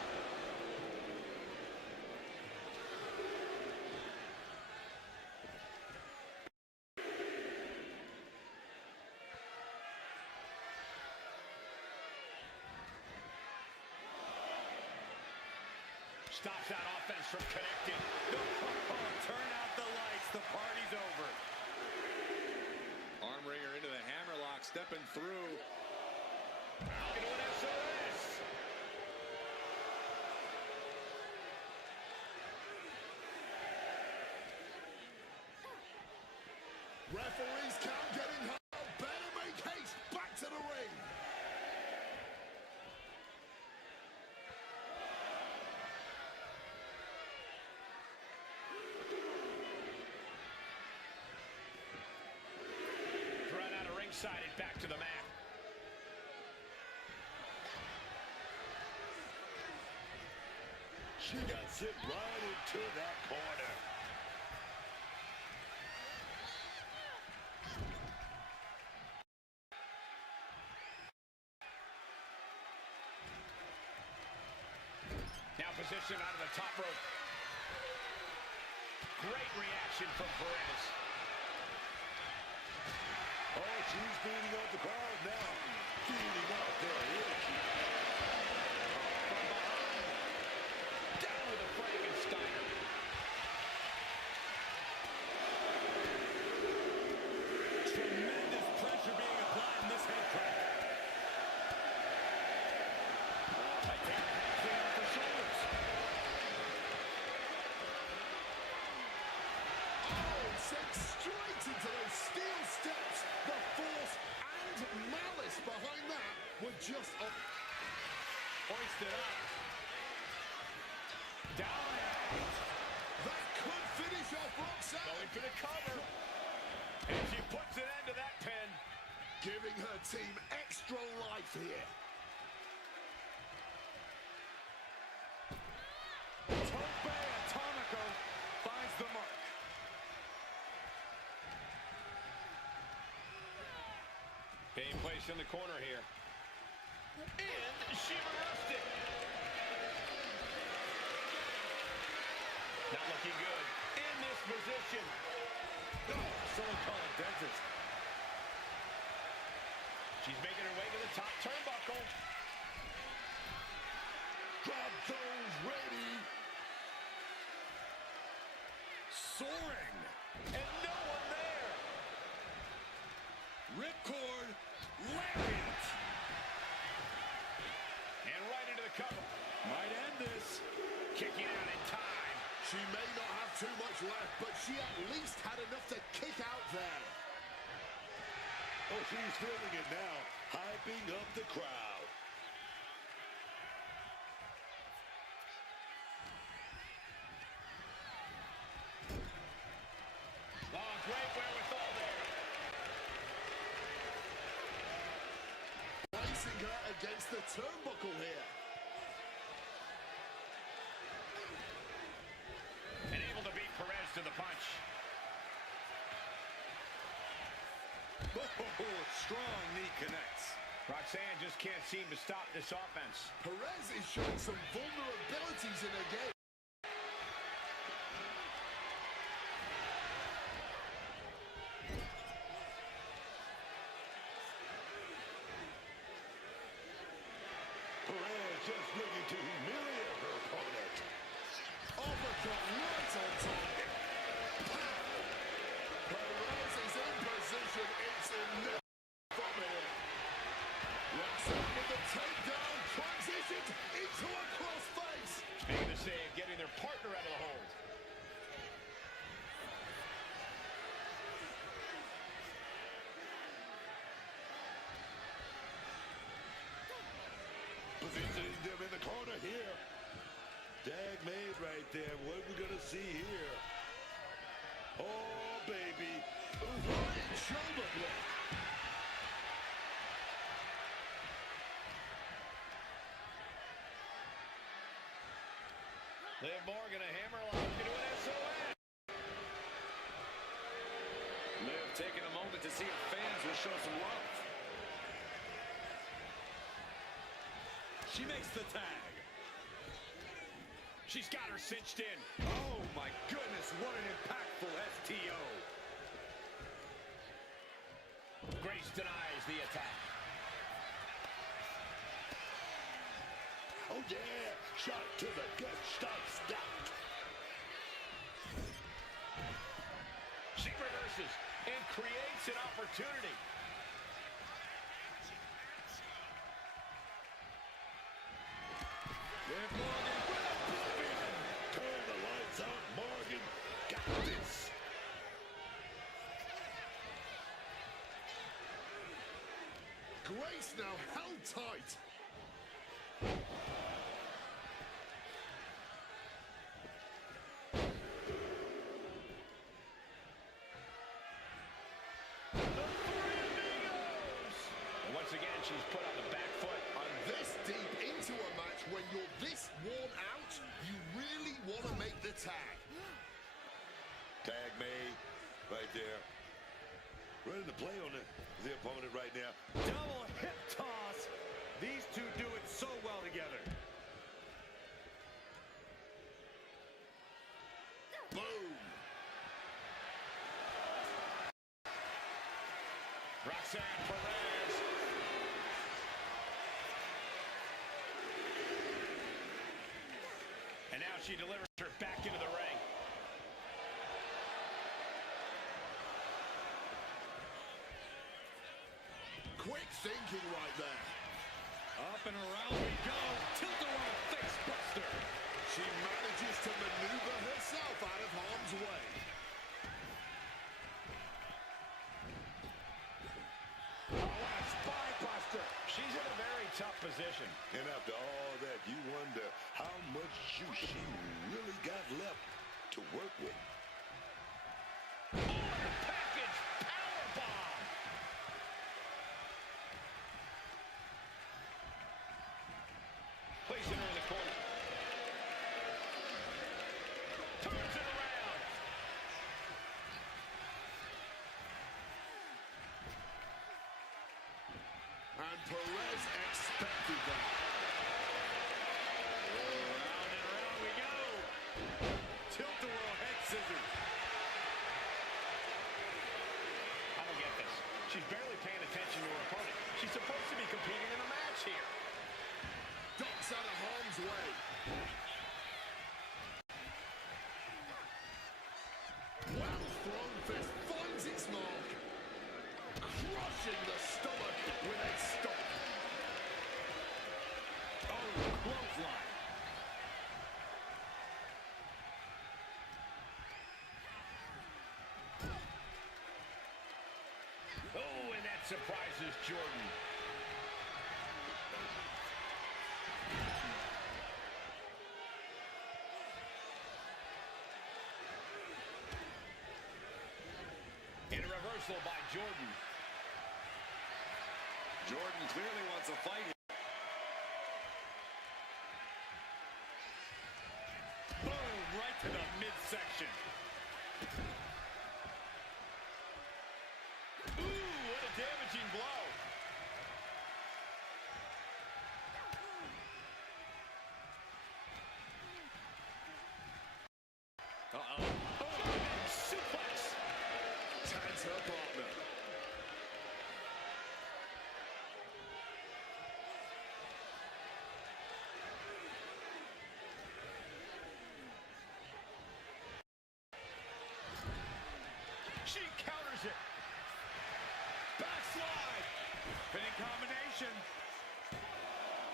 Stops that offense from connecting. Turn out the lights. The party's over. Arm wringer into the hammerlock, stepping through. Into an SOS. Referees count getting home. Better make haste back to the ring. Thrown out of ringside and back to the mat. She got sent right into that corner. Now positioned out of the top rope. Great reaction from Perez. Oh, she's beating up the crowd now. Beating up their energy. From behind. Down with a Frankensteiner. Tremendous pressure being applied in this head crack. Sent straight into those steel steps. The force and malice behind that were just up. Hoisted up. Down and out. That could finish off Roxanne. Going for the cover. And she puts an end to that pin. Giving her team extra life here. Tope Atomico finds the mark. Being placed in the corner here. And she reversed it. Not looking good in this position. Oh, someone call a dentist. She's making her way to the top turnbuckle. Drop those ready. Soaring. And no one there. Ripcord. Lariat. And right into the cover. Might end this. Kicking out in time. She may not have too much left, but she at least had enough to kick out there. Oh, she's feeling it now, hyping up the crowd. Oh, great wherewithal there. Placing her against the turnbuckle here. And able to beat Perez to the punch. Oh, strong knee connects. Roxanne just can't seem to stop this offense. Perez is showing some vulnerabilities in her game. Perez just looking to humiliate her opponent. Uppercut right on target. Perez is in position. It's enough from here. Roxanne with the takedown transitions into a crossface. Making the save, getting their partner out of the hold. Positioning them in the corner here. Tag made right there. What are we going to see here? Oh, baby. Right shoulder block. Liv Morgan, a hammerlock into an SOS. Liv taking a moment to see if fans will show some love. She makes the tag. She's got her cinched in. Oh my goodness, what an impactful STO. Grace denies the attack. Oh yeah, shot to the gut, stop. She reverses and creates an opportunity. Liv Morgan with a oblivion. Turn the lights out, Morgan. Got this. Grace now held tight. And once again, she's put on the back foot. And this deep into a match, when you're this worn out, you really want to make the tag. Tag made right there. Ready to play on the opponent right now. Double hip toss. These two do it so well together. Boom. Roxanne Perez. And now she delivers her back into the ring. Quick thinking right there. Up and around we go. Tilt-a-whirl face buster. She manages to maneuver herself out of harm's way. Oh, what a spine buster. She's in a very tough position. And after all that, you wonder how much juice she really got left to work with. Package powerbomb. Placing her in the corner. Turns it around. And Perez expected that. Round and around we go. Tilt-a-whirl head scissors. I don't get this. She's barely paying attention to her opponent. She's supposed to be competing in a match here. Ducks out of harm's way. Well thrown fist finds its mark. Crushing the stomach with a stomp. Oh, clothesline. Oh, and that surprises Jordan. And a reversal by Jordan. Jordan clearly wants a fight here. Boom, right to the midsection. Ooh, what a damaging blow. Uh-oh. Oh, suplex. Tags her partner. She counters it. Backslide. Spinning combination.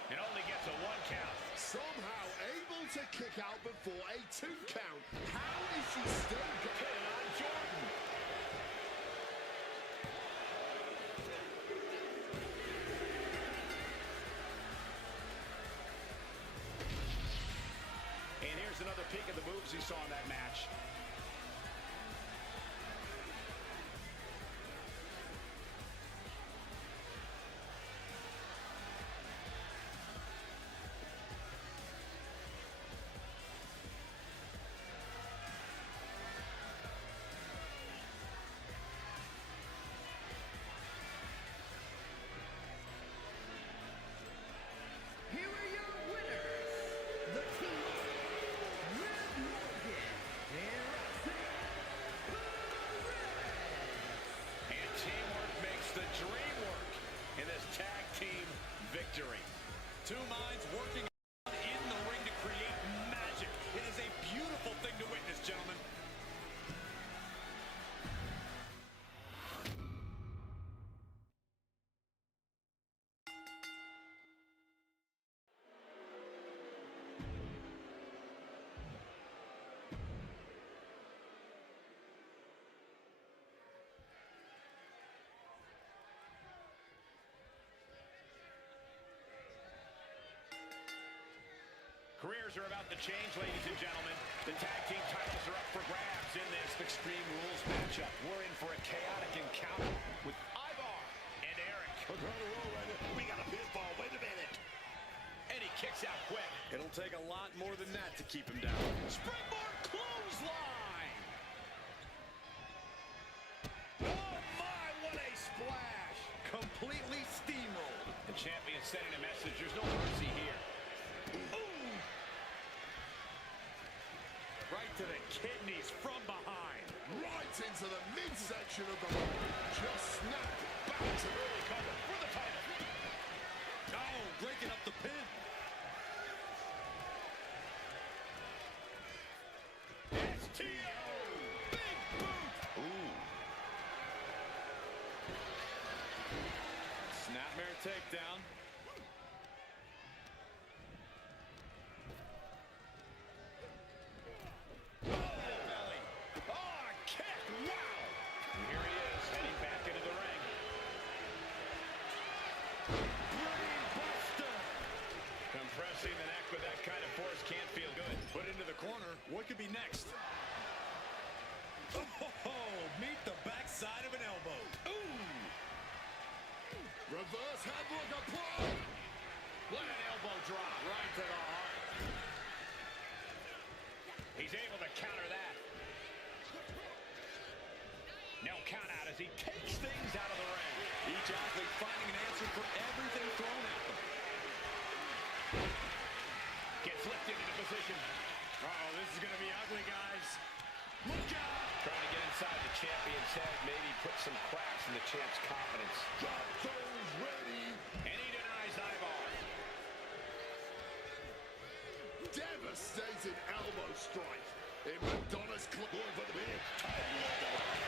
It only gets a 1 count. Somehow able to kick out before a 2 count. How is she still Pin on Jordan. And here's another peek at the moves he saw in that match. painful thing to witness, gentlemen. Careers are about to change, ladies and gentlemen. The tag team titles are up for grabs in this Extreme Rules matchup. We're in for a chaotic encounter with Ivar and Eric. We're trying to roll right now. We got a pinfall. Wait a minute. And he kicks out quick. It'll take a lot more than that to keep him down. Springboard clothesline. Oh my, what a splash. Completely steamrolled. The champion sending a message. There's no mercy here. Ooh. Right to the kidneys from behind. Right into the midsection of the ring. Just snapped back to Early cover for the title. Oh, breaking up the pin. STO. Big boot. Ooh. Snapmare takedown. Compressing the neck with that kind of force can't feel good. Put into the corner. What could be next? Oh, meet the backside of an elbow. Ooh. reverse headlock applied. What an elbow drop right to the heart. He's able to counter that. No count out as he takes things out of the ring. Each athlete finding an answer for everything thrown at them. Gets lifted into position. Uh-oh, this is going to be ugly, guys. Look out! Trying to get inside the champion's head, maybe put some cracks in the champ's confidence. Drop those ready. And he denies Ivar. Devastating elbow strike. In Madonna's club for the big title of the ring.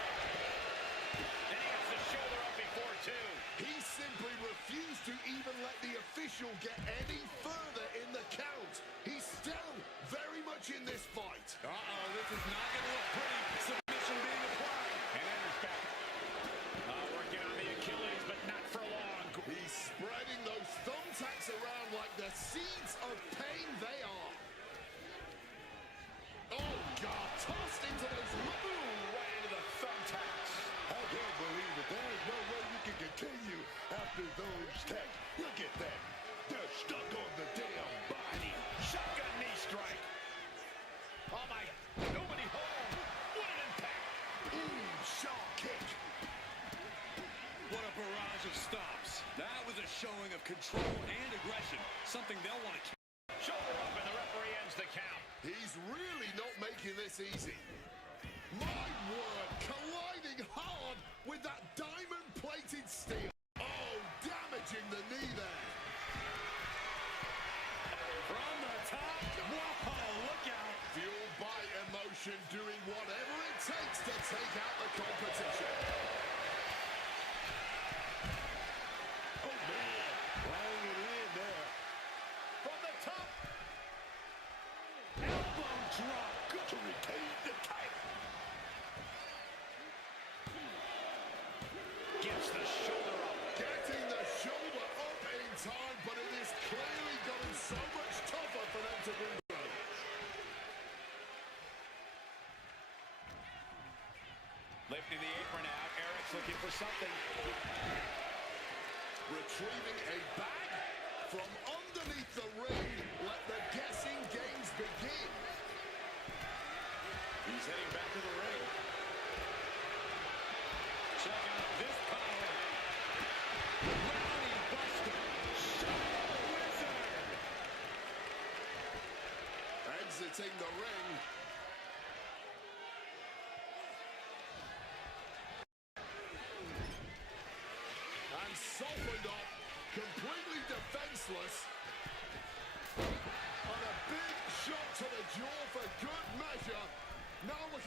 And he has the shoulder up before two. He simply refused to even let the official get any further in the count. He's still very much in this fight. Uh-oh, this is not going to look pretty. Submission being applied. And enters back. Working on the Achilles, but not for long. He's spreading those thumbtacks around like the seeds of pain they are. Oh, God, tossed into those... Ooh, right into the thumbtacks. I can't believe it. There is no way you can continue after those tacks. Look at that. They're stuck on the damn body. Shotgun knee strike. Oh, my. Nobody home. What an impact. Ooh, sharp kick. What a barrage of stops. That was a showing of control and aggression. Something they'll want to keep. Shoulder up, and the referee ends the count. He's really not making this easy. My word, colliding hard with that diamond-plated steel. Oh, damaging the knee there. From the top. Whoa, look out. Fueled by emotion, doing whatever it takes to take out the competition. Oh, man. Laying it in there. From the top. Elbow drop. Good to retain the title. Gets the shoulder up. Getting the shoulder up in time, but it is clearly gotten so much tougher for them to bring back. Lifting the apron out. Eric's looking for something. Retrieving a bag from underneath the ring. Let the guessing games begin. He's heading back to the ring. Check out this power. Rowdy Buster. Shadow Wizard. Exiting the ring. And softened up, completely defenseless. And a big shot to the jaw for good measure.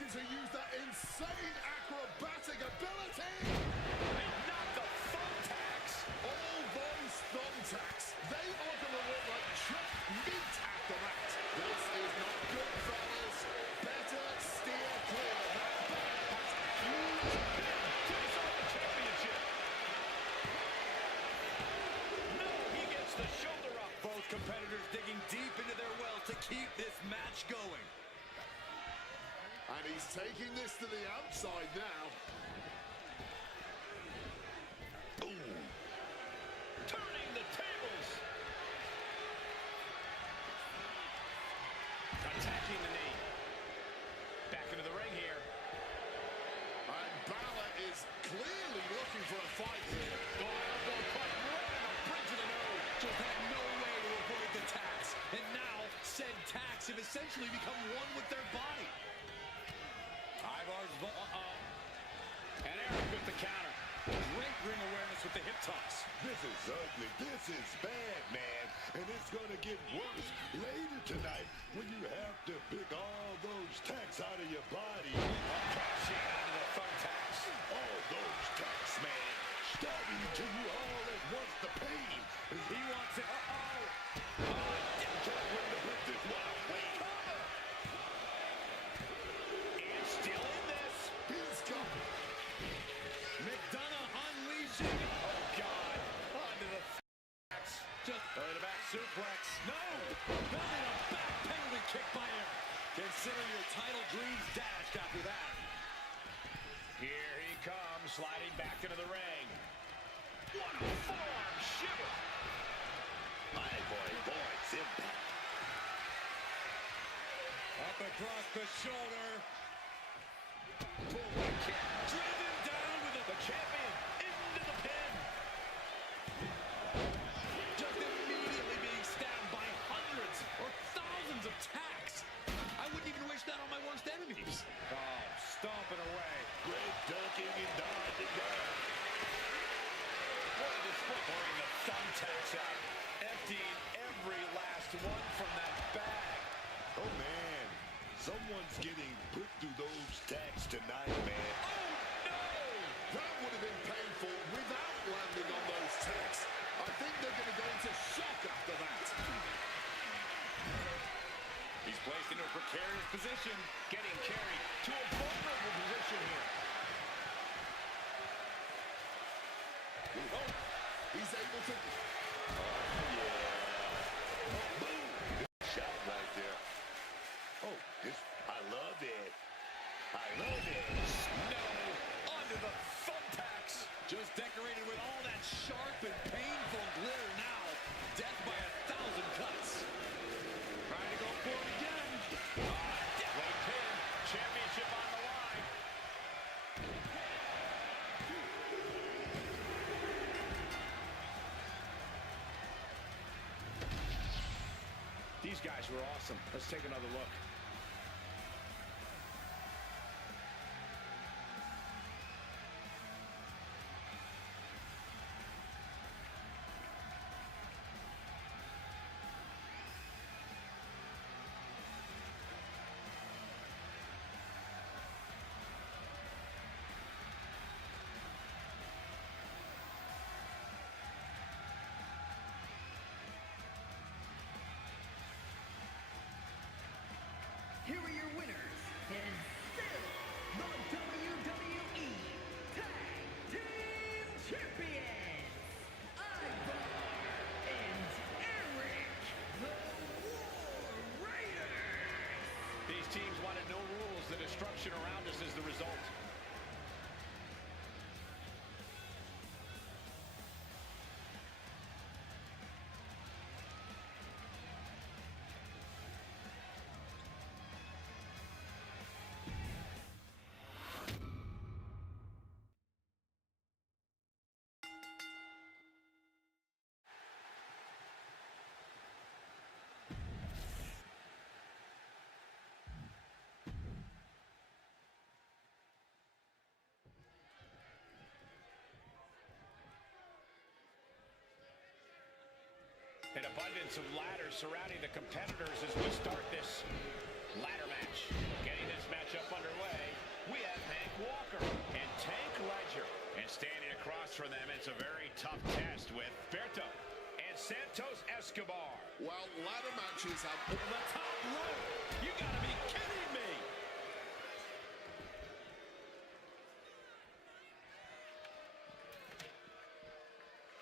looking to use that insane acrobatic ability. And not the thumbtacks. All those thumbtacks, they are going to look like chopped meat after that. This is not good, fellas. Better steer clear. That back has huge Takes off the championship. No, he gets the shoulder up. Both competitors digging deep into their well to keep this match going. And he's taking this to the outside now. Ooh. Turning the tables. Attacking the knee. Back into the ring here. And Balor is clearly looking for a fight here. Oh, elbow cut right on the bridge of the nose. Just had no way to avoid the tacks. And now, said tacks have essentially become one with their body. Ivar's, And Eric with the counter. great ring awareness with the hip toss. This is ugly. This is bad, man. And it's going to get worse later tonight when you have to pick all those tacks out of your body. Cashing into the thumbtacks. All those tacks, man. Stabbing to you all at once. The pain. He wants it. Can't wait to put this one away. And still in this. He's got McDonough unleashing. Oh, God. Onto the thumbtacks. Just Early to back suplex. no. Belly to back penalty kick by him. Consider your title dreams dashed after that. Here he comes, sliding back into the ring. What a forearm shiver. My boy's impact. Up across the shoulder. Boom, kick. Driven down with The champion into the pin. just immediately being stabbed by hundreds or thousands of tacks. I wouldn't even wish that on my worst enemies. Oh, stomping away. Great dunking and dodging there. What a display. Pouring the thumbtacks out. Emptying every last one from that bag. Oh, man. Someone's getting put through those tacks tonight, man. That would have been painful without landing on those tacks. I think they're going to go into shock after that. He's placed into a precarious position. Getting carried to a vulnerable position here. Oh, he's able to... Shot right there. Oh, I love it. I love it. No, onto the thumbtacks. Just decorated with all that sharp and painful glitter now. Death by 1,000 cuts. Trying to go for it again. Late pin. Championship on the line. These guys were awesome. Let's take another look. Here are your winners, and still the WWE Tag Team Champions, Ivar and Eric, the War Raiders. These teams wanted no rules. The destruction around us is the result. An abundance of ladders surrounding the competitors as we start this ladder match. Getting this match up underway. Santos Escobar. Well, ladder matches have... The top rope. You gotta be kidding me.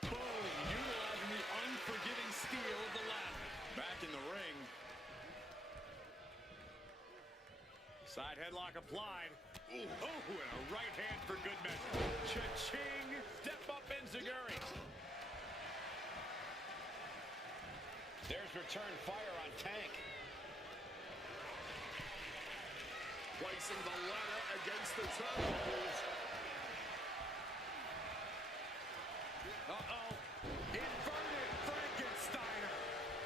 Boom, utilizing the unforgiving steel of the ladder. Back in the ring. Side headlock applied. Ooh. Oh, and a right hand for good measure. Cha-ching. Step up enziguri. There's return fire on Tank. Placing the ladder against the turnbuckles. Uh-oh. Inverted Frankensteiner.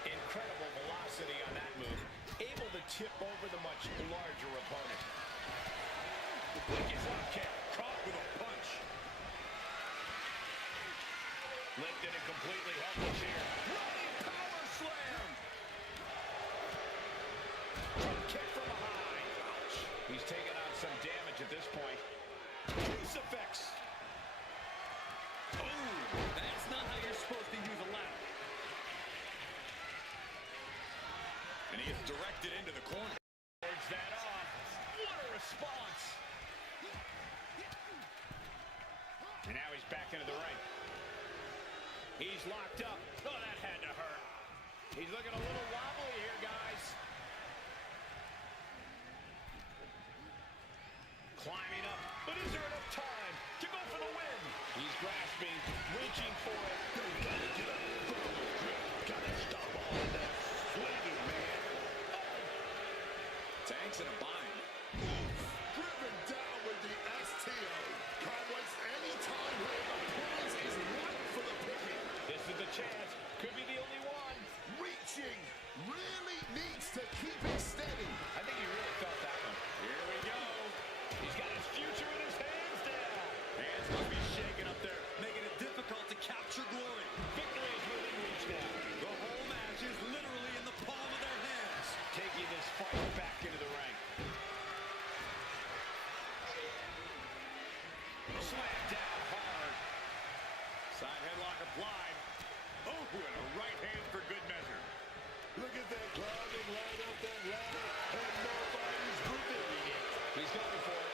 Incredible velocity on that move. Able to tip over the much larger opponent. Wicked drop kick. Caught with a punch. Lifted and completely helpless here. Running power slam. Drop kick from behind. Ouch. He's taking out some damage at this point. Crucifix. Oh, that's not how you're supposed to use a ladder. And he is directed into the corner. Wards that off. What a response. And now he's back into the ring. He's locked up. Oh, that had to hurt. He's looking a little wobbly here, guys. Climbing up, but is there enough time to go for the win? He's grasping, reaching for it. Gotta get up. Gotta stop all of that swinging, man. Tank's in a bind. Driven down with the STO. Can't waste any time here. The prize is ripe for the picking. This is the chance. Could be the only one. Reaching. Really needs to keep it steady. I think he really felt that one. Here we go. He's got his future in his hands now. Hands must be shaking up there, making it difficult to capture glory. Victory is within reach now. The whole match is literally in the palm of their hands. Taking this fight back into the ring. Slam down hard. Side headlock applied. Oh, and a right hand for good measure. Look at that climbing right up that ladder, and nobody's gripping it. He's going for it.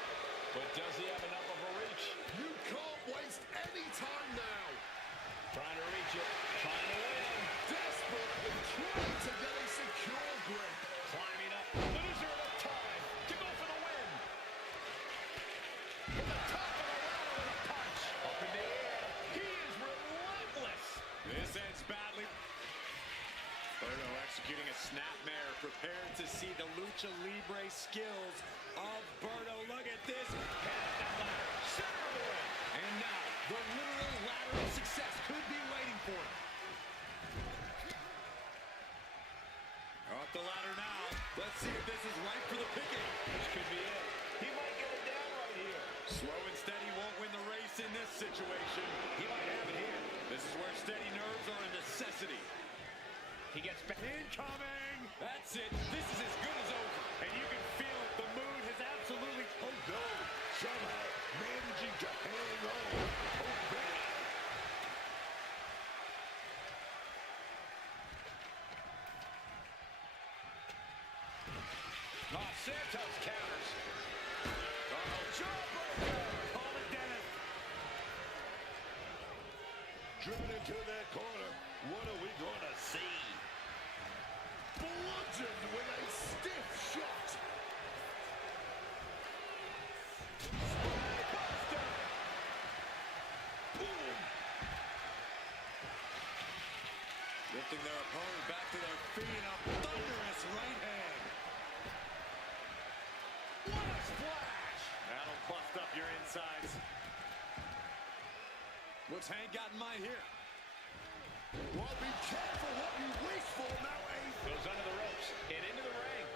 But does he have enough of a reach? You can't waste any time now. Trying to reach it. Trying to win. Desperately trying to get a secure grip. Climbing up. But is there enough time to go for the win? From the top of the ladder with a punch. Up in the air. He is relentless. This ends badly. Berto executing a snapmare, prepared to see the lucha libre skills of Berto. Look at this. Head up that ladder. Center of the ring. And now, the literal ladder of success could be waiting for him. Up the ladder now. Let's see if this is right for the picking. This could be it. He might get it down right here. Slow and steady won't win the race in this situation. He might have it here. This is where steady nerves are a necessity. He gets back. Incoming! That's it. This is as good as over. And you can feel it. The mood has absolutely... Oh no, somehow managing to hang on. Oh man. Oh, Santos counters. Oh, jawbreaker. Call it Dennis. Driven into that corner. What are we gonna see? Bludgeoned with a stiff shot. Buster. Boom. Lifting their opponent back to their feet in a thunderous right hand. What a splash. That'll bust up your insides. What's Hank got in mind here? Well, be careful what you wish for now, Ace. Goes under the ropes and into the ring.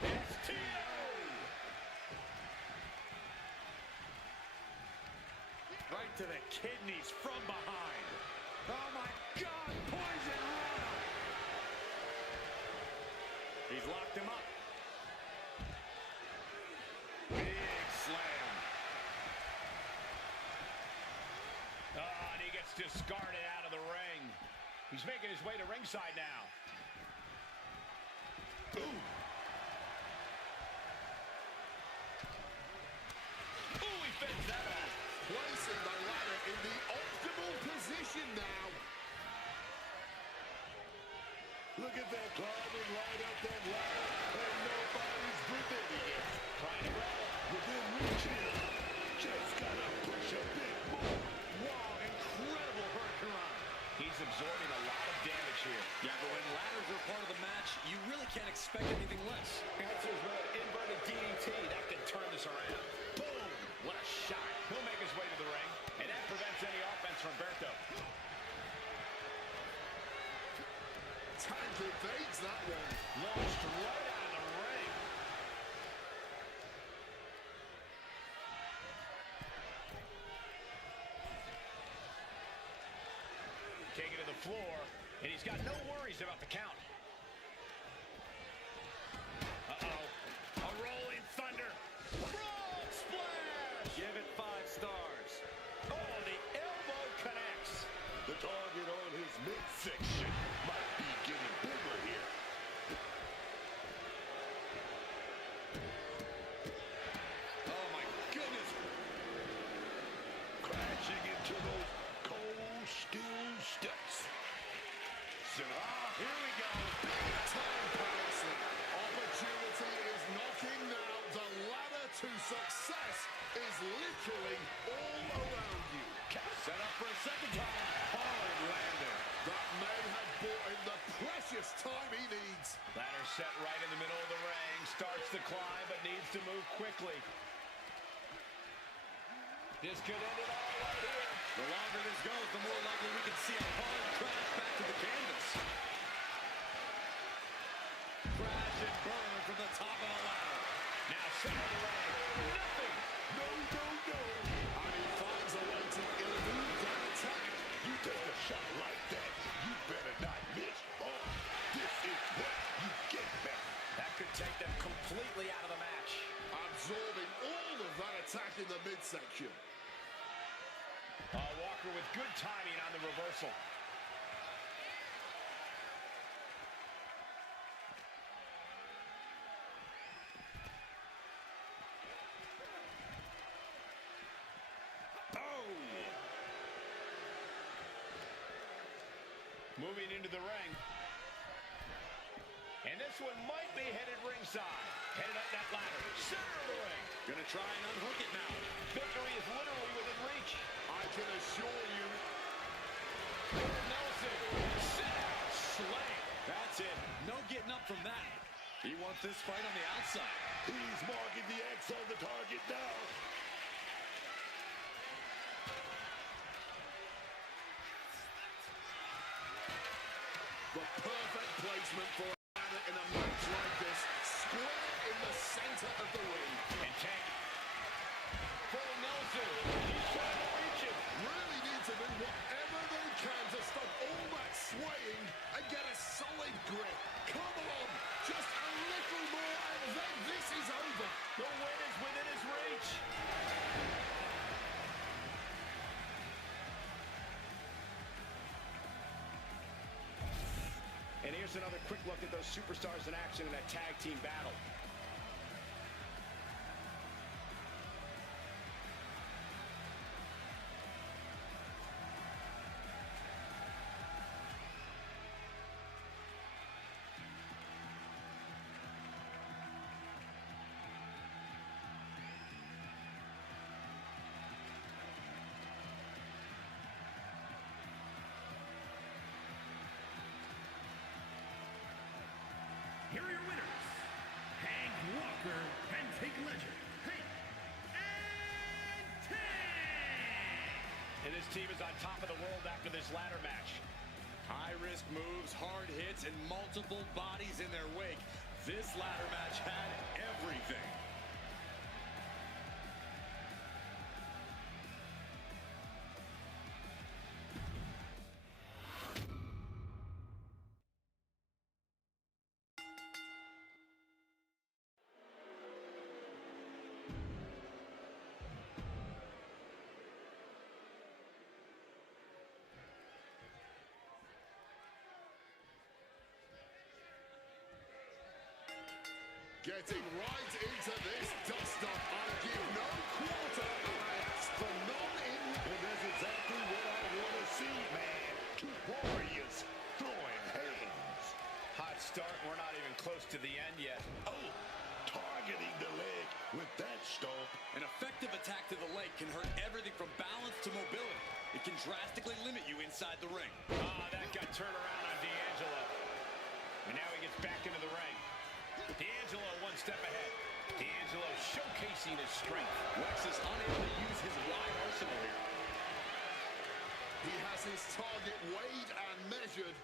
STO. Right to the kidneys from behind. Oh my God, poison rana. He's locked him up. Big slam. discarded out of the ring. He's making his way to ringside now. Ooh, He fends that off. placing the ladder in the optimal position now. Look at that, climbing right up that ladder, and nobody's preventing it. Trying to roll. Within reach here. Just gotta push a bit more. Wow, incredible hurricanrana. He's absorbing a lot of damage here. Yeah, but when ladders are part of the match, you really can't expect anything less. Answers with an inverted DDT. That could turn this around. Boom! What a shot. He'll make his way to the ring, and that prevents any offense from Berto. Tank evades that one. Launched right out of the ring. Taking to the floor, and he's got no worries about the count. Uh-oh. A rolling thunder. Frog splash! Give it 5 stars. Oh, the elbow connects. The target on his midsection might be getting bigger here. Oh, my goodness. Crashing into those cold steel steps. Here we go. Big time power slam. Opportunity is knocking now. The ladder to success is literally all around you. Set up for a second time. Hard landing. That may have bought him the precious time he needs. Ladder set right in the middle of the ring. Starts to climb, but needs to move quickly. This could end it all right here. The longer this goes, the more likely we can see a hard crash back to the canvas. Crash and burn from the top of the ladder. Now center of the ring. Nothing. No, no, no. And he finds a way to elude that attack. You take a shot like that, you better not miss. Oh, this is what you get back. That could take them completely out of the match. Absorbing all of that attack in the midsection. Walker with good timing on the reversal. Oh! Moving into the ring. And this one might be headed ringside. Headed up that ladder. Center of the ring. Gonna try and unhook it now. Victory is literally within reach. I can assure you. Nelson. Sit out. Slam. That's it. No getting up from that. He wants this fight on the outside. He's marking the X on the target now. The perfect placement for a ladder in a match like this. Square in the center of the ring. And Tank. For Nelson. He's trying to reach it. Really need to do whatever they can to stop all that swaying and get a solid grip. Come on, just a little more and then this is over. The win is within his reach. And here's another quick look at those superstars in action in a tag team battle. Here are your winners, Hank Walker and Tank Legend. Hank and Tank! And this team is on top of the world after this ladder match. High-risk moves, hard hits, and multiple bodies in their wake. This ladder match had everything. Getting right into this dust-up. I give no quarter, and I ask for none in... And that's exactly what I want to see, man. Two warriors throwing hands. Hot start, we're not even close to the end yet. Oh, targeting the leg with that stomp. An effective attack to the leg can hurt everything from balance to mobility. It can drastically limit you inside the ring. Ah, that got turned around on D'Angelo. And now he gets back into the ring. D'Angelo one step ahead. D'Angelo showcasing his strength. Wex is unable to use his wide arsenal here. He has his target weighed and measured.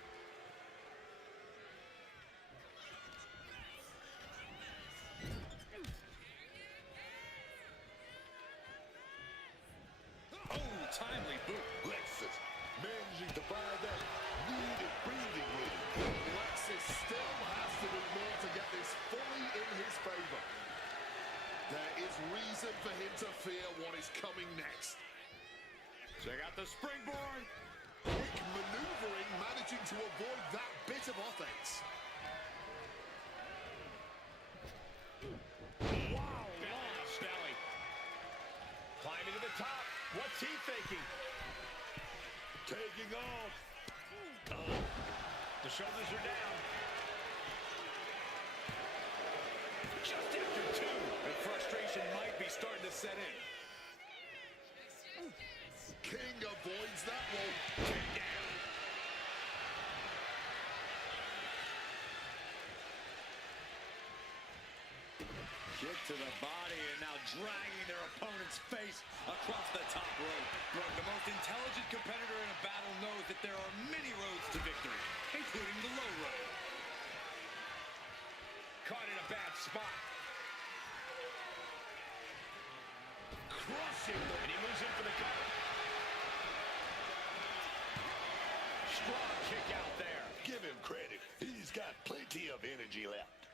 Oh, timely boot. Lexus managing to find that needed breathing room. Alexis still has to do more to get this fully in his favor. There is reason for him to fear what is coming next. Check out the springboard. Quick maneuvering, managing to avoid that bit of offense. Wow, belly. Climbing to the top. What's he thinking? Taking off. The shoulders are down. Just after two. The frustration might be starting to set in. King avoids that one. Take down. Kick to the body and now dragging their opponent's face across the top rope. Look, the most intelligent competitor in a battle knows that there are many roads to victory, including the low road. Caught in a bad spot. Crushing them. And he moves in for the cover. Strong kick out there. Give him credit. He's got plenty of energy left.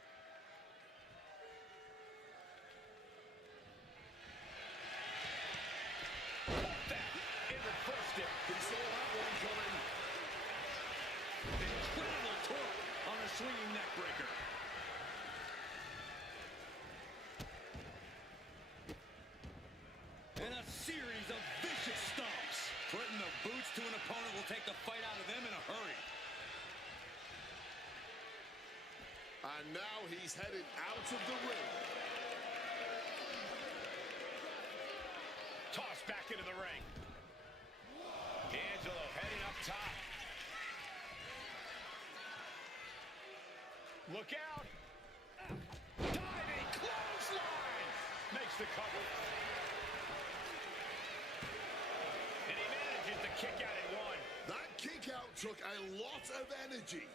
Incredible torque on a swinging neck breaker. And a series of vicious stomps. Putting the boots to an opponent will take the fight out of them in a hurry. And now he's headed out of the ring. Toss back into the ring. D'Angelo heading up top. Look out. Diving clothesline. Makes the cover. And he manages to kick out at one. That kick out took a lot of energy.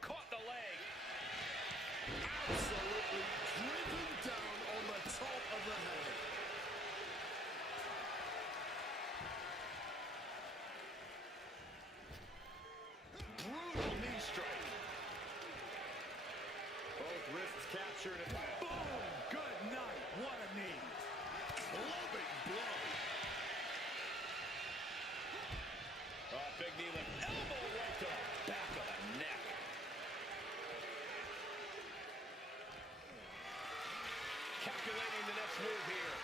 Caught the leg. Absolutely driven down on the top of the head. Brutal knee strike. Both wrists captured and boom! Good night. What a knee. Clubbing blow. Oh, big knee lift. Elbow right to the back of the neck. Calculating the next move here.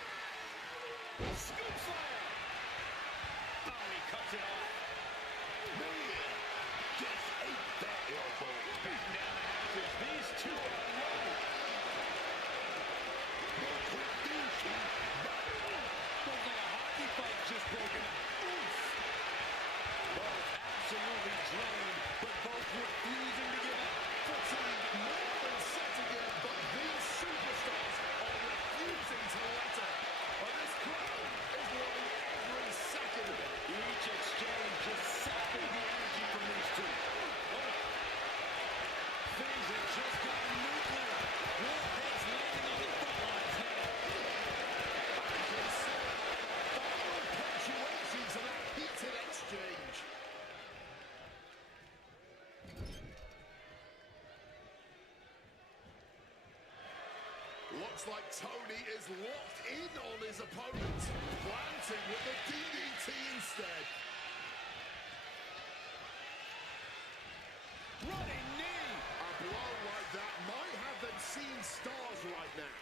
Scoop slam. Oh, he cuts it off. Man, just ate that elbow. Back down the hatches. These two are unloaded. No quick finishing. Looks like a hockey fight just broken out. Oof. Both absolutely drained, but both refusing to give up. Fatigue more than set again, but these superstars are refusing to let up. And this crowd is loving every second of it. Each exchange just sapping the energy from these two. Oh. Things have just gotten nuclear. Warheads landing on the front lines now. I can see final punctuation to that heated exchange. Looks like Tony is locked in on his opponent, planting with the DDT instead. stars right now.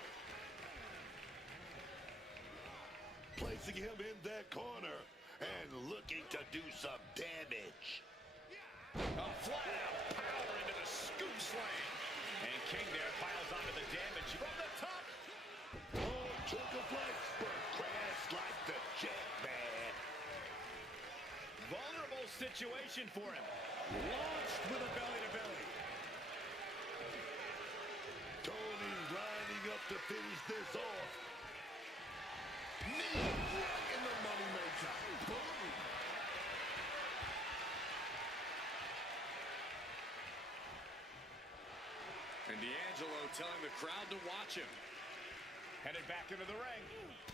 Placing him in that corner and looking to do some damage. A flat-out power into the scoop slam. And King there piles onto the damage from the top. Oh, took a flight, but crashed like the jet, man. Vulnerable situation for him. Launched with a belly-to-belly. Tony lining up to finish this off. Knee right in the moneymaker. Boom. And D'Angelo telling the crowd to watch him. Headed back into the ring.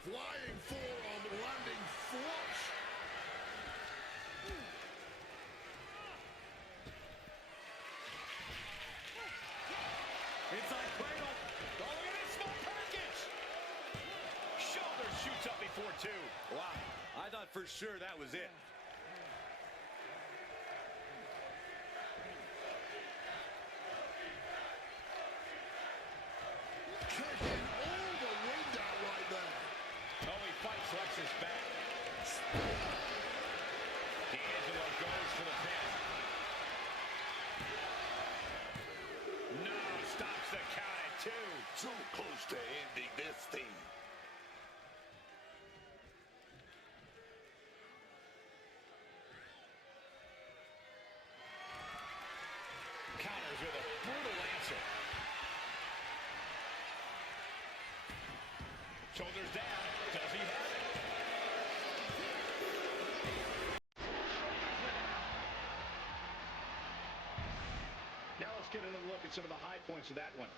Flying forearm, landing flush. Inside cradle. Oh, look at this small package. Shoulder shoots up before two. Wow, I thought for sure that was it. Kicking all the wind out right there. Oh, he fights Lexus back. D'Angelo goes for the pin. No, stops the count at two. So close to ending this thing. Counters with a brutal answer. Shoulders down. Does he have it? Now let's get another look at some of the high points of that one.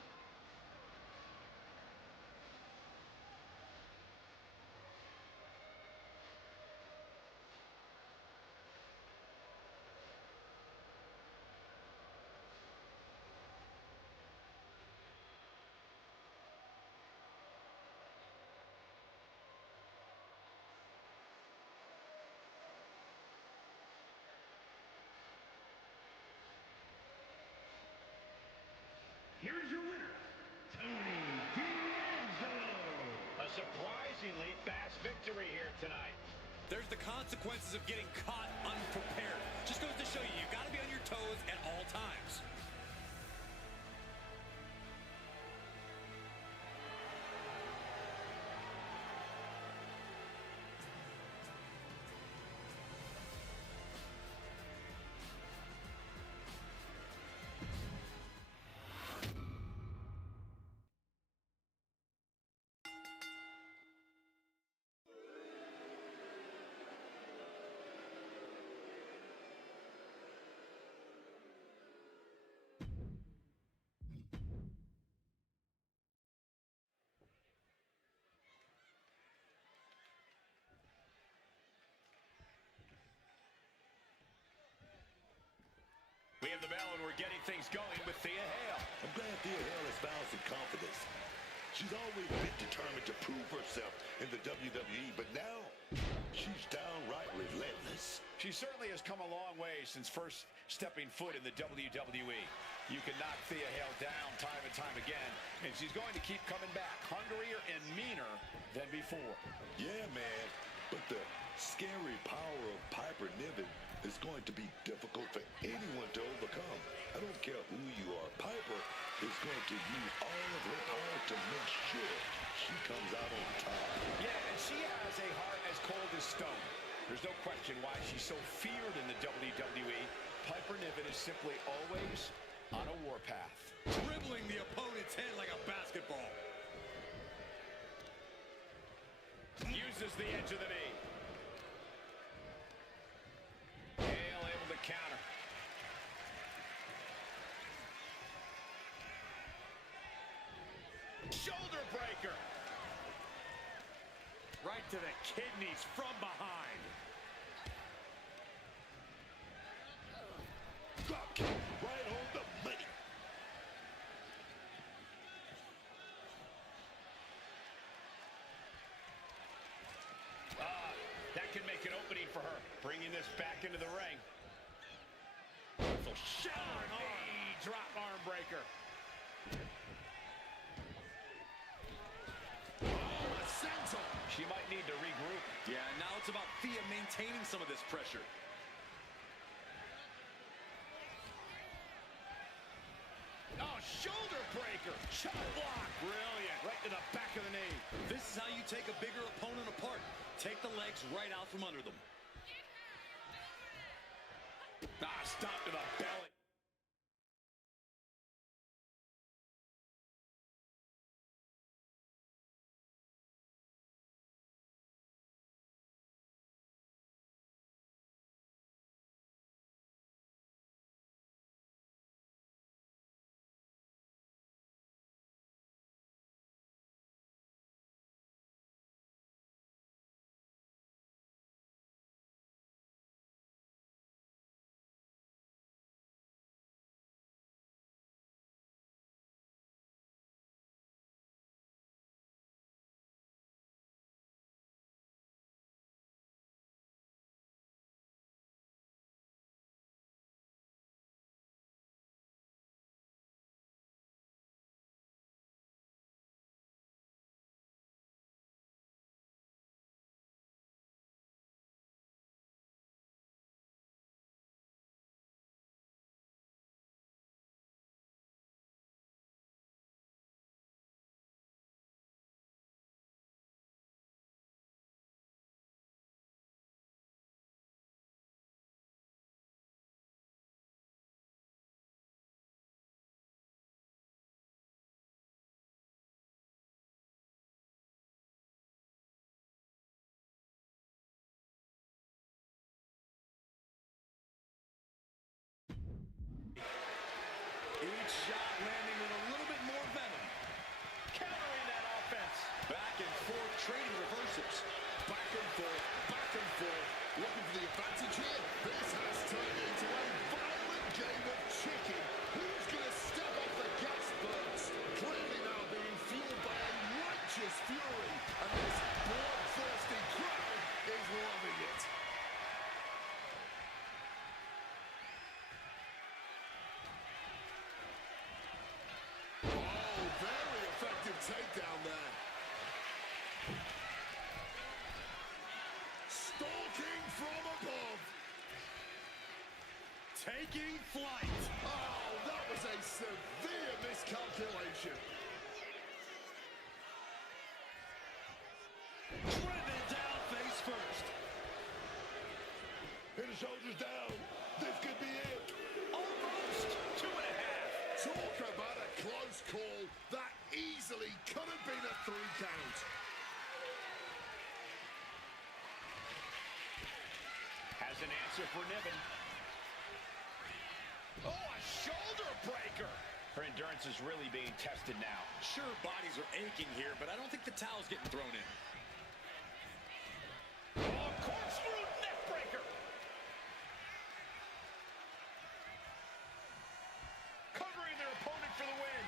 Here's your winner, Tony D'Angelo. A surprisingly fast victory here tonight. There's the consequences of getting caught unprepared. Just goes to show you, you've got to be on your toes at all times. We have the bell and we're getting things going with Thea Hale. I'm glad Thea Hale has found some confidence. She's always been determined to prove herself in the WWE, but now she's downright relentless. She certainly has come a long way since first stepping foot in the WWE. You can knock Thea Hale down time and time again, and she's going to keep coming back, hungrier and meaner than before. Yeah, man, but the scary power of Piper Niven is going to be difficult for anyone to overcome. I don't care who you are. Piper is going to use all of her power to make sure she comes out on top. Yeah, and she has a heart as cold as stone. There's no question why she's so feared in the WWE. Piper Niven is simply always on a warpath. Dribbling the opponent's head like a basketball. Uses the edge of the knee. Hale able to counter. Shoulder breaker. Right to the kidneys from behind. Drop kick right on the money. That can make an opening for her. Bringing this back into the ring. So shot knee drop arm breaker. She might need to regroup. Yeah, now it's about Thea maintaining some of this pressure. Oh, shoulder breaker. Shot block. Brilliant. Right to the back of the knee. This is how you take a bigger opponent apart. Take the legs right out from under them. Stop to the belly. Each shot landing with a little bit more venom. Countering that offense. Back and forth, trading reversals. Back and forth, back and forth. Looking for the advantage here. This has turned into a violent game of chicken. Who's going to step off the gas first? Clearly now being fueled by a righteous fury. And this bloodthirsty crowd is loving it. Oh, very effective takedown there. Stalking from above. Taking flight. Oh, that was a severe miscalculation. Driven down face first. Hit the shoulders down. This could be it. Almost 2.5. Talk about a close call. That easily could have been a 3 count. Has an answer for Niven. Oh, a shoulder breaker. Her endurance is really being tested now. Sure, bodies are aching here, but I don't think the towel's getting thrown in. Oh, corkscrew neck breaker. Covering their opponent for the win.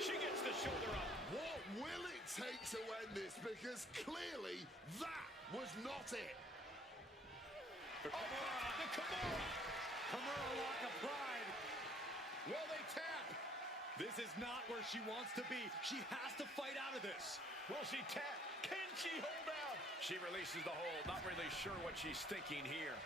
She gets the shoulder up. What will it take to end this? Because clearly that was not it. The Kimura. Kimura lock applied. Will they tap? This is not where she wants to be. She has to fight out of this. Will she tap? Can she hold out? She releases the hold. Not really sure what she's thinking here.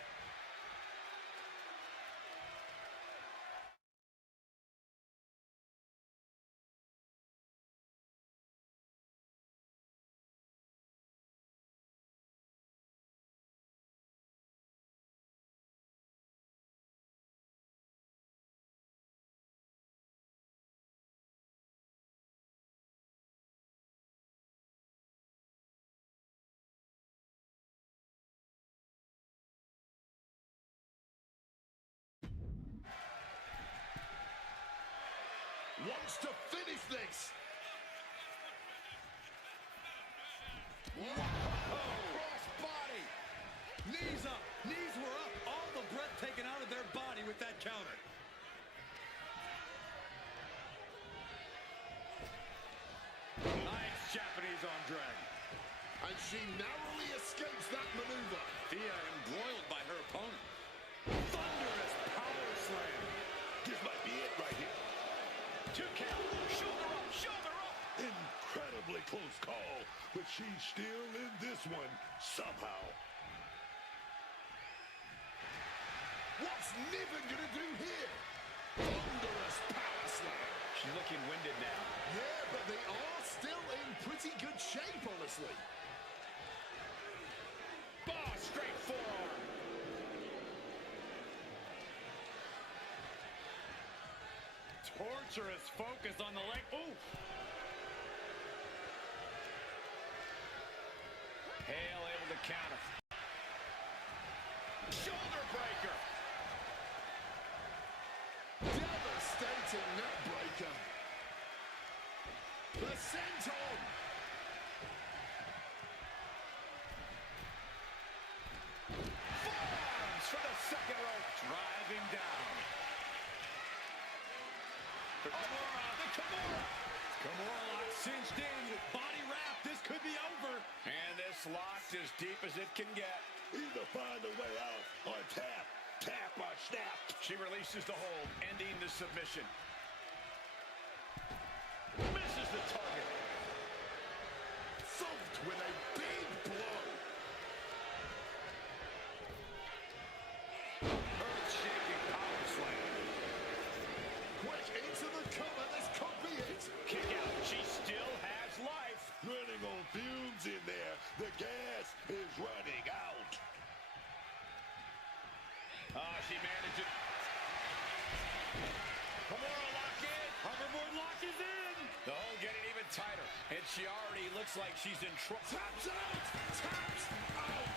wants to finish this. Cross body. Knees up. Knees were up. All the breath taken out of their body with that counter. Nice Japanese arm drag. And she narrowly escapes that maneuver. Thea embroiled by her opponent. Thunderous power slam. This might be it right here. 2 count. Shoulder up, shoulder up. Incredibly close call, but she's still in this one somehow. What's Niven gonna do here? Thunderous power slam. She's looking winded now. Yeah, but they are still in pretty good shape, honestly. Straight forearm. Torturous focus on the leg. Ooh. Hale able to counter. Shoulder breaker. Devastating neck breaker. The senton. Forearms for the second rope. Driving down. The Kimura. Kimura lock cinched in with body wrap. This could be over. And this locked as deep as it can get. Either find a way out or tap or snap. She releases the hold, ending the submission. Misses the target. Thumped with a big blow. Earth-shaking power slam. Quick into the cover. This could be it. Kick out. She still has life. Running on fumes in there. The gas is running out. She managed it. Kimura lock in. Hoverboard lock is in. The hold getting even tighter. And she already looks like she's in trouble. Taps out. Taps out.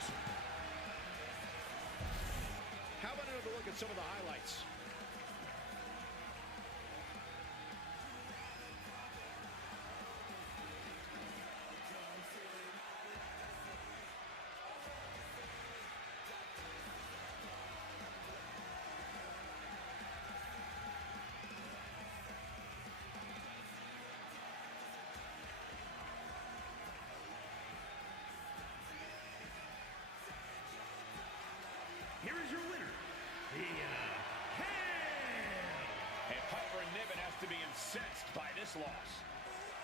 How about another look at some of the highlights? Here is your winner, Thea Hale. And Piper Niven has to be incensed by this loss.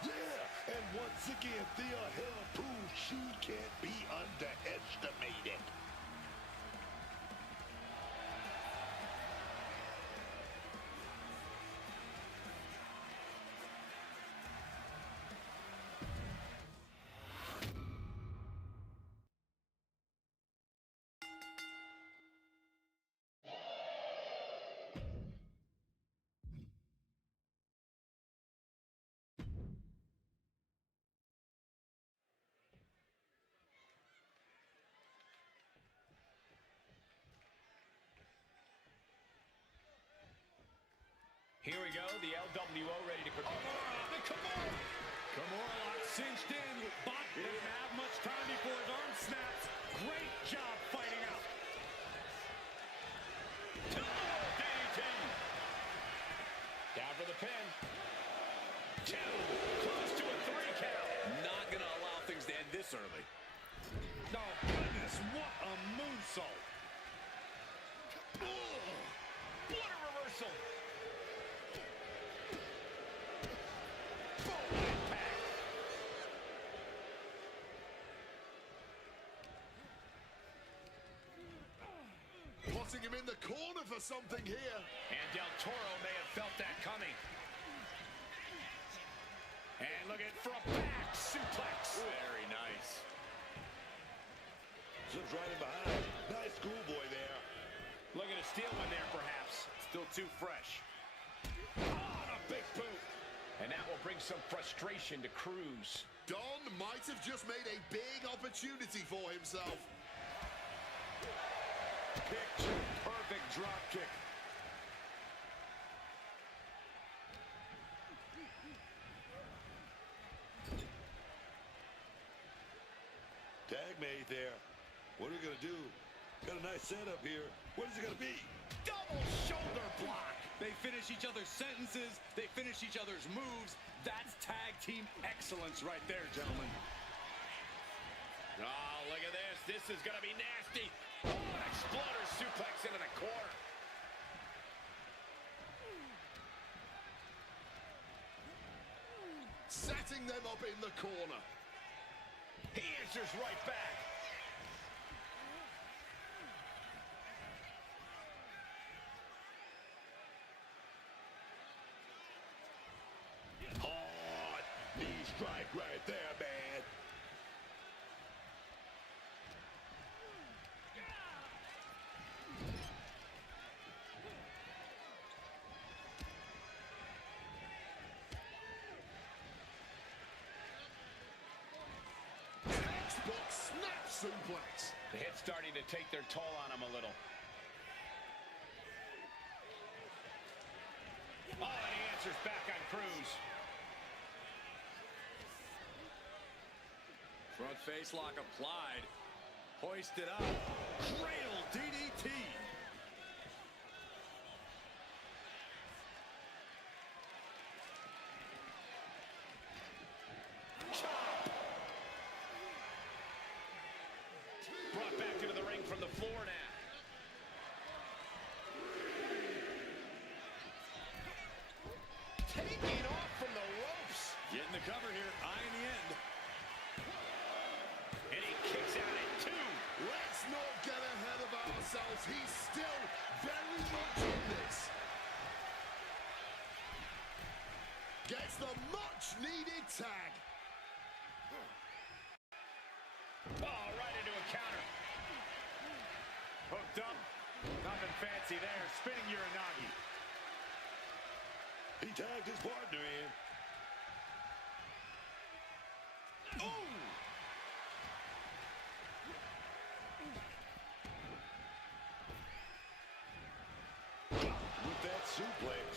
Yeah, and once again, Thea Hale proves she can't be underestimated. Here we go, the LWO ready to prepare. The Kimura. Kimura lock cinched in with Bot. Didn't have much time before his arm snaps. Great job fighting out. DDT. Down for the pin. 2. Close to a 3 count. Not going to allow things to end this early. Oh, goodness, what a moonsault. What a reversal. Plotting him in the corner for something here. And Del Toro may have felt that coming. And look at for a back suplex. Very nice. Just right in behind. Nice schoolboy there. Looking to steal one there, perhaps. Still too fresh. Oh, a big boot. And that will bring some frustration to Cruz. Don might have just made a big opportunity for himself. Picture perfect drop kick. do. Got a nice setup here. What is it going to be? Double shoulder block. They finish each other's sentences. They finish each other's moves. That's tag team excellence right there, gentlemen. Oh, look at this. This is going to be nasty. Oh, an exploder suplex into the corner. Setting them up in the corner. He answers right back. Hard knee strike right there, man. Textbook snap suplex. The hit's starting to take their toll on him a little. Oh, and he answers back on Cruz. Front face lock applied. Hoisted up. Cradle DDT. Brought back into the ring from the floor now. Taking off from the ropes. Getting the cover here. Eye in the end. And he kicks out at 2. Let's not get ahead of ourselves. He's still very much in this. Gets the much-needed tag. Oh, right into a counter. Hooked up. Nothing fancy there. Spinning Uranagi. He tagged his partner in. Ooh! With that suplex.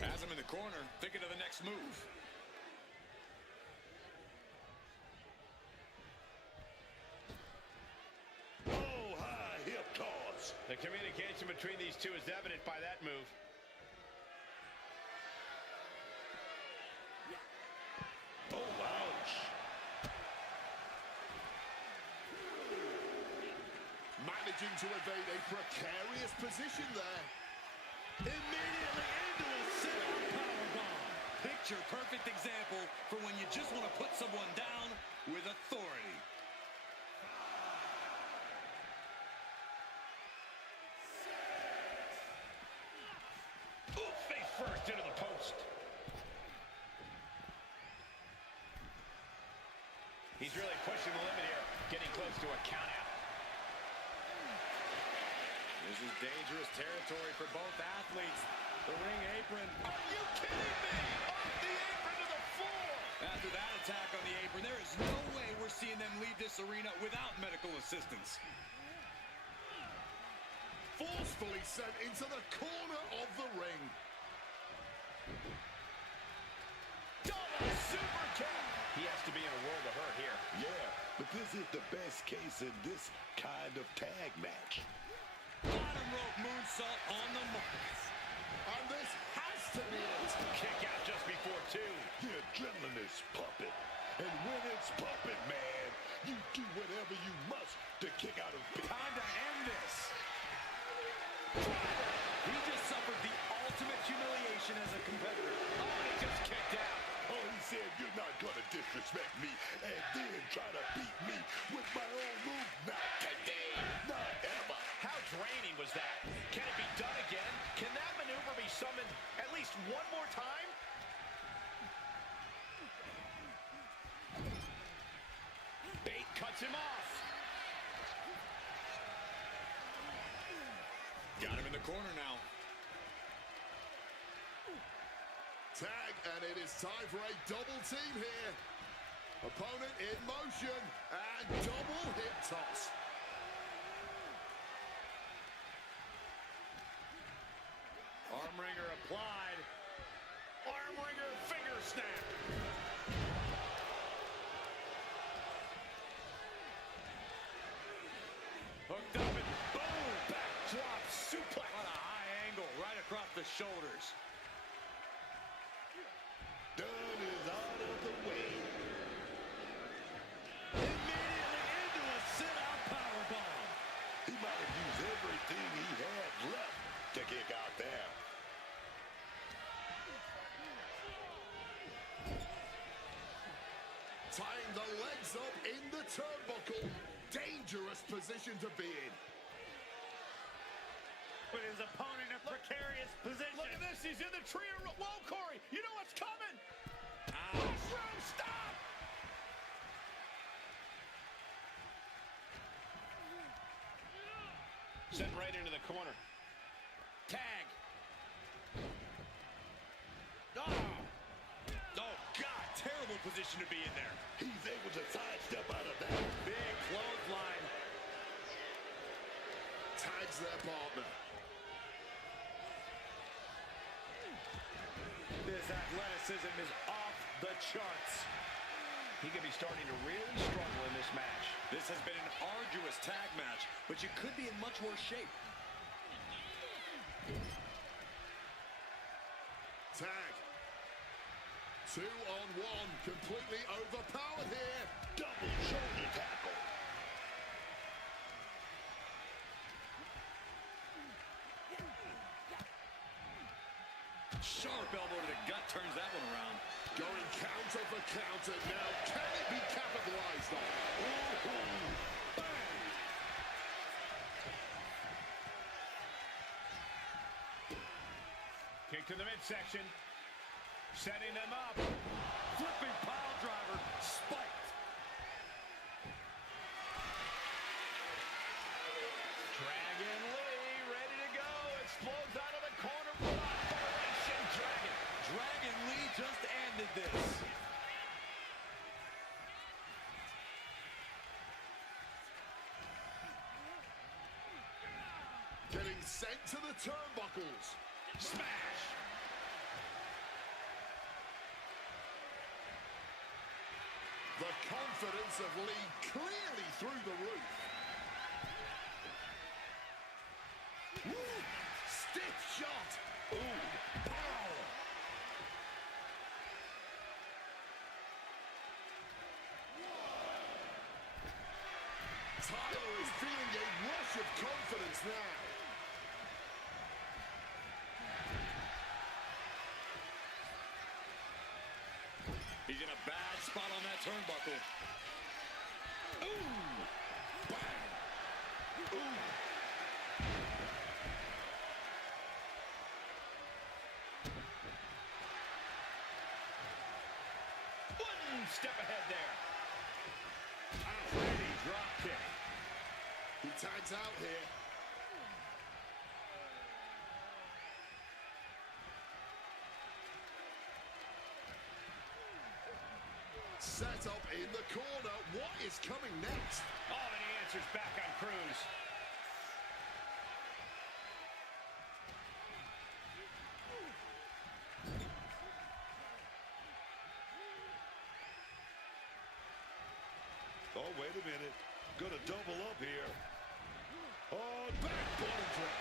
Has him in the corner, thinking of the next move. Oh, high hip toss. The communication between these two is evident by that move. Oh, ouch. Managing to evade a precarious position there. Immediately into a sit-out powerbomb. Picture perfect example for when you just want to put someone down with authority. Ooh, face first into the post. He's really pushing the limit here, getting close to a count out. This is dangerous territory for both athletes. The ring apron. Are you kidding me? Off the apron to the floor. After that attack on the apron, there is no way we're seeing them leave this arena without medical assistance. Forcefully sent into the corner of the ring. Double super kick. He has to be in a world of hurt here. Yeah, but this is the best case in this kind of tag match. Bottom rope moonsault on the mark. And this has to be it. Kick out just before 2. The adrenaline is pumping. And when it's pumping, man, you do whatever you must to kick out of pain. Time to end this. He just suffered the ultimate humiliation as a competitor. Oh, he just kicked out. Oh, he said, you're not going to disrespect me and then try to beat me with my own move. Not today. Not ever. How draining was that? Can it be done again? Can that maneuver be summoned at least one more time? Bait cuts him off. Got him in the corner now. Tag, and it is time for a double team here. Opponent in motion, and double hip toss. Arm wringer applied. Arm wringer finger snap. shoulders. Dunn is out of the way. Immediately into a sit-out powerbomb. He might have used everything he had left to kick out there. Tying the legs up in the turnbuckle. Dangerous position to be in. But his opponent in a precarious position. Look at this, he's in the tree. Whoa, Corey, you know what's coming. Mushroom, stop! Sent right into the corner. Tag. Oh, God, terrible position to be in there. He's able to sidestep out of that. Big clothesline. Tags their partner. This athleticism is off the charts. He could be starting to really struggle in this match. This has been an arduous tag match, but you could be in much worse shape. Tag. 2-on-1. Completely overpowered here. Double shoulder tackle. Sharp elbow to the gut turns that one around. Going counter for counter now. Can it be capitalized on? Ooh, bang! Kick to the midsection. Setting them up. Flipping pile driver, spiked. Dragon Lee, ready to go. Explodes out of the corner. Operation Dragon. Dragon Lee just ended this. Getting sent to the turnbuckles. Smash. The confidence of Lee clearly through the roof. Woo! Stiff shot. Ooh, pow! Tyler is feeling a rush of confidence now. He's in a bad spot on that turnbuckle. Ooh! Bang! Ooh! One step ahead there. Ready drop kick. He tags out here. Set up in the corner. What is coming next? Oh, and he answers back on Cruz. Oh, wait a minute. Gonna double up here. Oh, back bottom drop.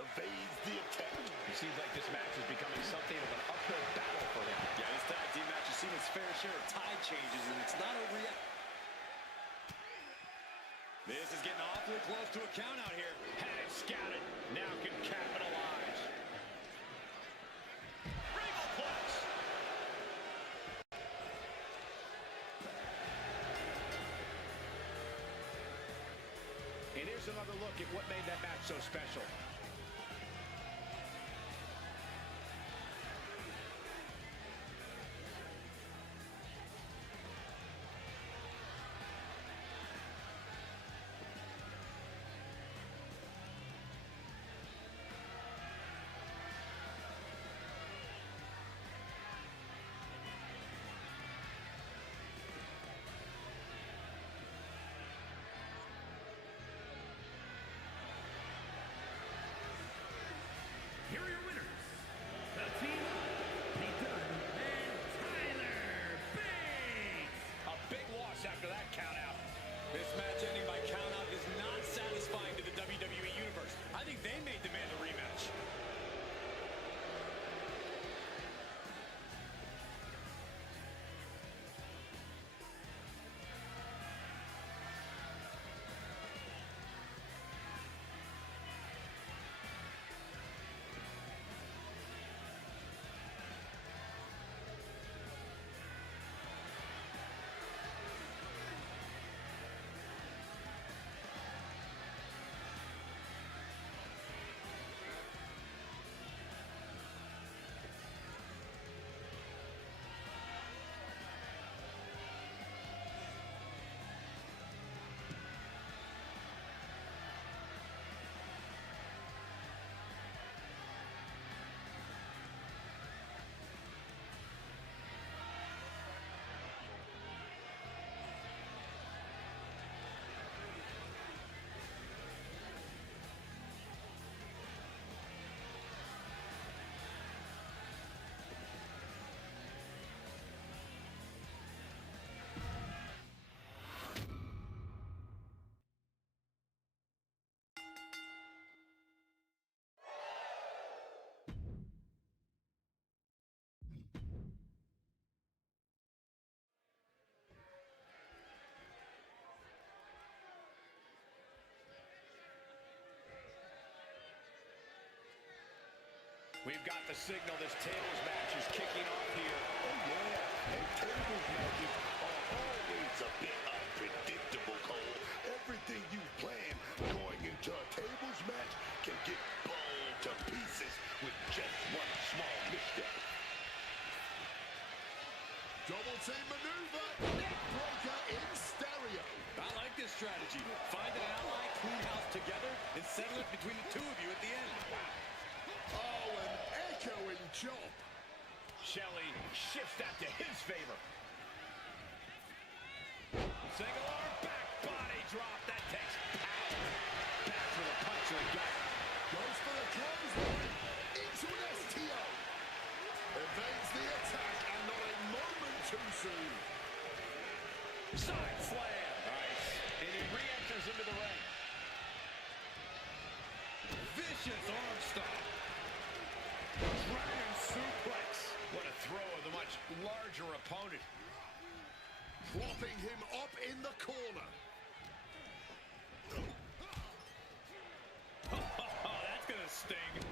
Evades the attack. It seems like this match is becoming something of an uphill battle for him. Yeah, this tag team match has seen its fair share of tide changes, and it's not over yet. This is getting awfully close to a count out here. Had it scouted. Now can capitalize. Regal Plex. And here's another look at what made that match so special. We've got the signal. This tables match is kicking off here. Oh, yeah. And tables matches are always a bit unpredictable, Cole. Everything you plan going into a tables match can get blown to pieces with just one small misstep. Double team maneuver. Neck breaker in stereo. I like this strategy. Find an ally, clean house together, and settle it between the two of you at the end. Oh, an echoing chop. Shelley shifts that to his favor. Single arm back body drop. That takes power. Back with a punch to the gut. Goes for the clothesline. Into an STO. Evades the attack and not a moment too soon. Side slam. Nice. And he re-enters into the ring. Vicious arm stomp. Dragon suplex. What a throw of the much larger opponent. Propping him up in the corner. Oh, that's gonna sting.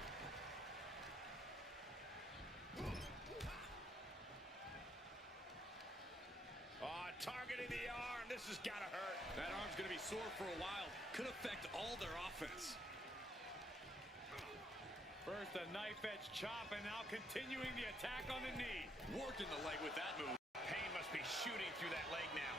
Targeting the arm. This has got to hurt. That arm's gonna be sore for a while. Could affect all their offense. First a knife edge chop, and now continuing the attack on the knee. Working the leg with that move. Pain must be shooting through that leg now.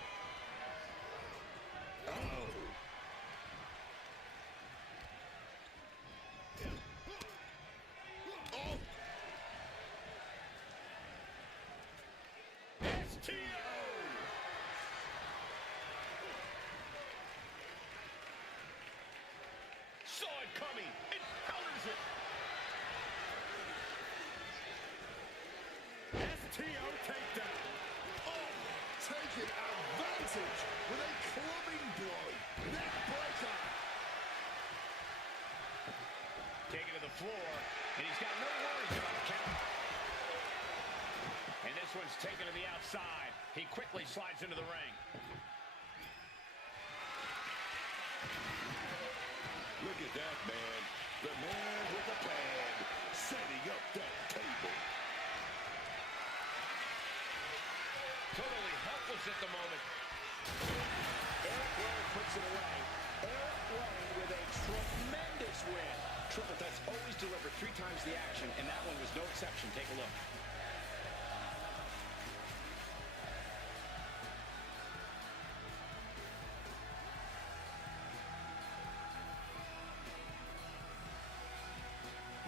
Saw it coming. It counters it. STO takedown. Oh, taking advantage with a clubbing blow. Neck breaker. Taken to the floor, and he's got no worries about the count. And this one's taken to the outside. He quickly slides into the ring. Look at that, man. The man with a plan, setting up that table. Totally helpless at the moment. Eric Rowan puts it away. Eric Rowan with a tremendous win. Triple Threats always deliver 3 times the action, and that one was no exception. Take a look.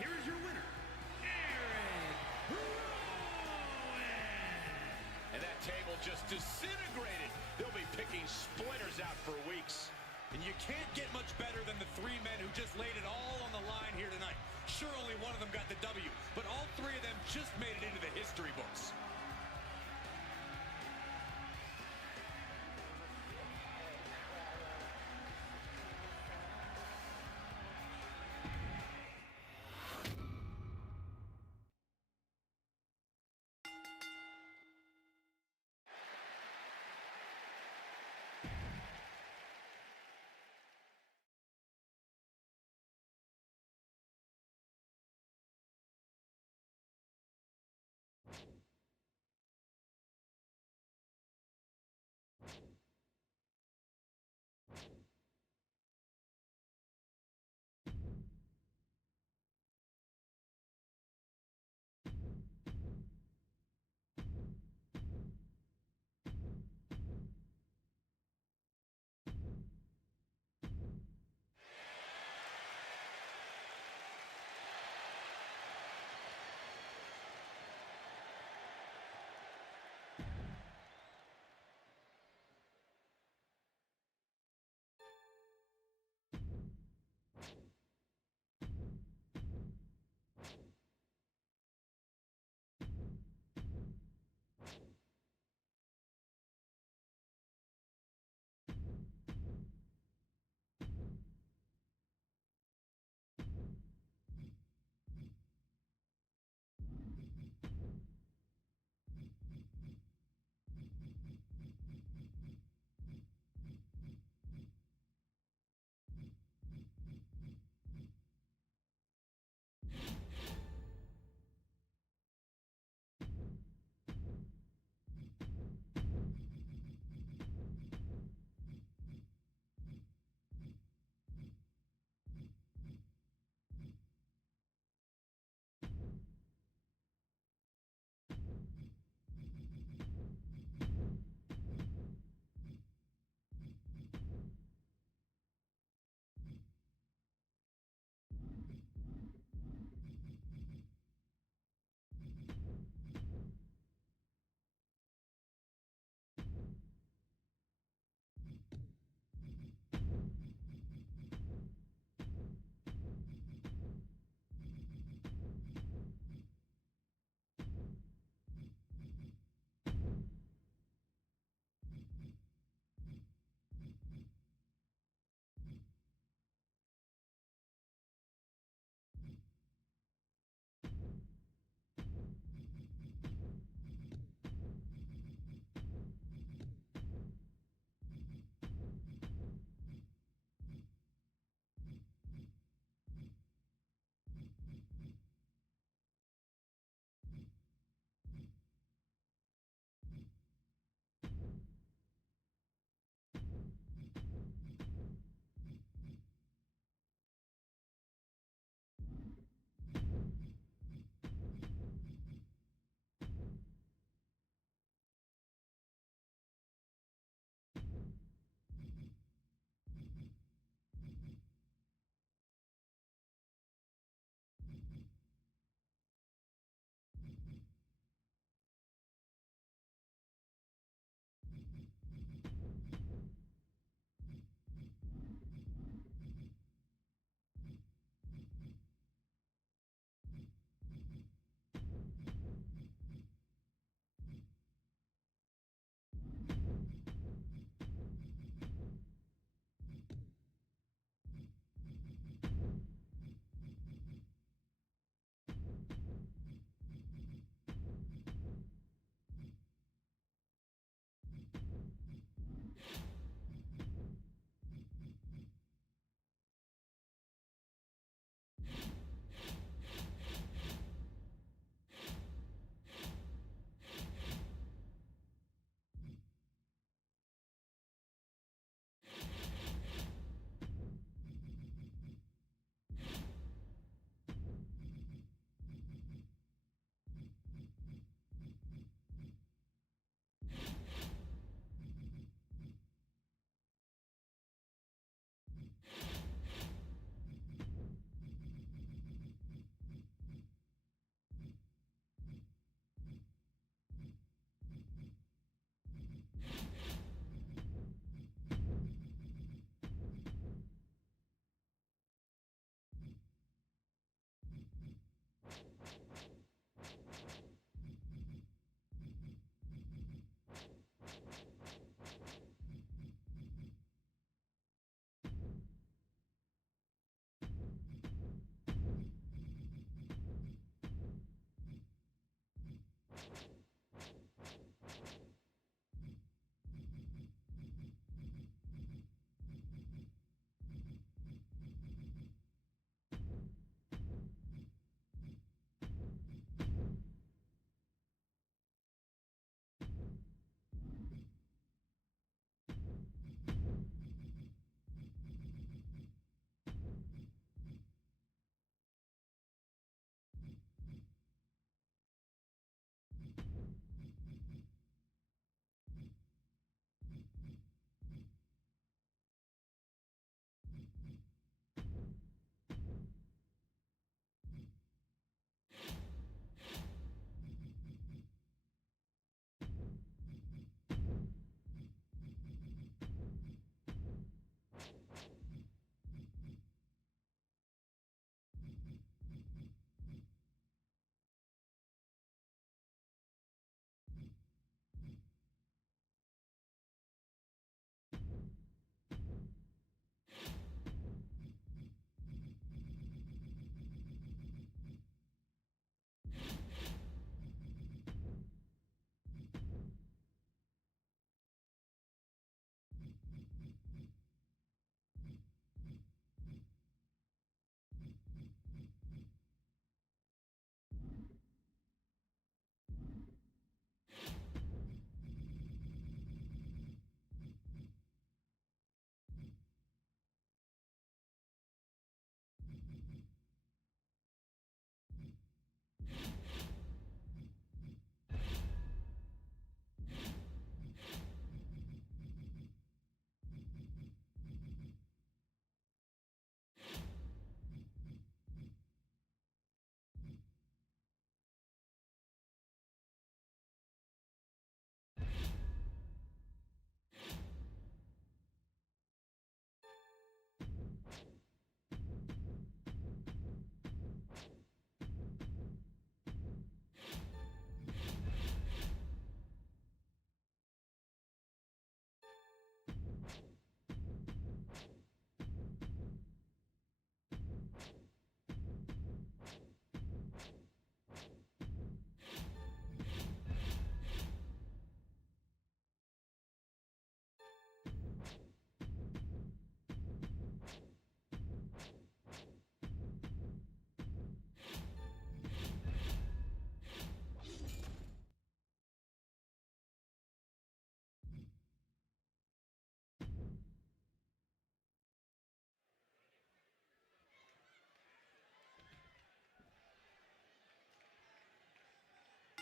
Here is your winner, Eric Rowan. And that table just disintegrated. They'll be picking splinters out for weeks. And you can't get much better than the 3 men who just laid it all on the line here tonight. Sure, only one of them got the W, but all 3 of them just made it into the history books.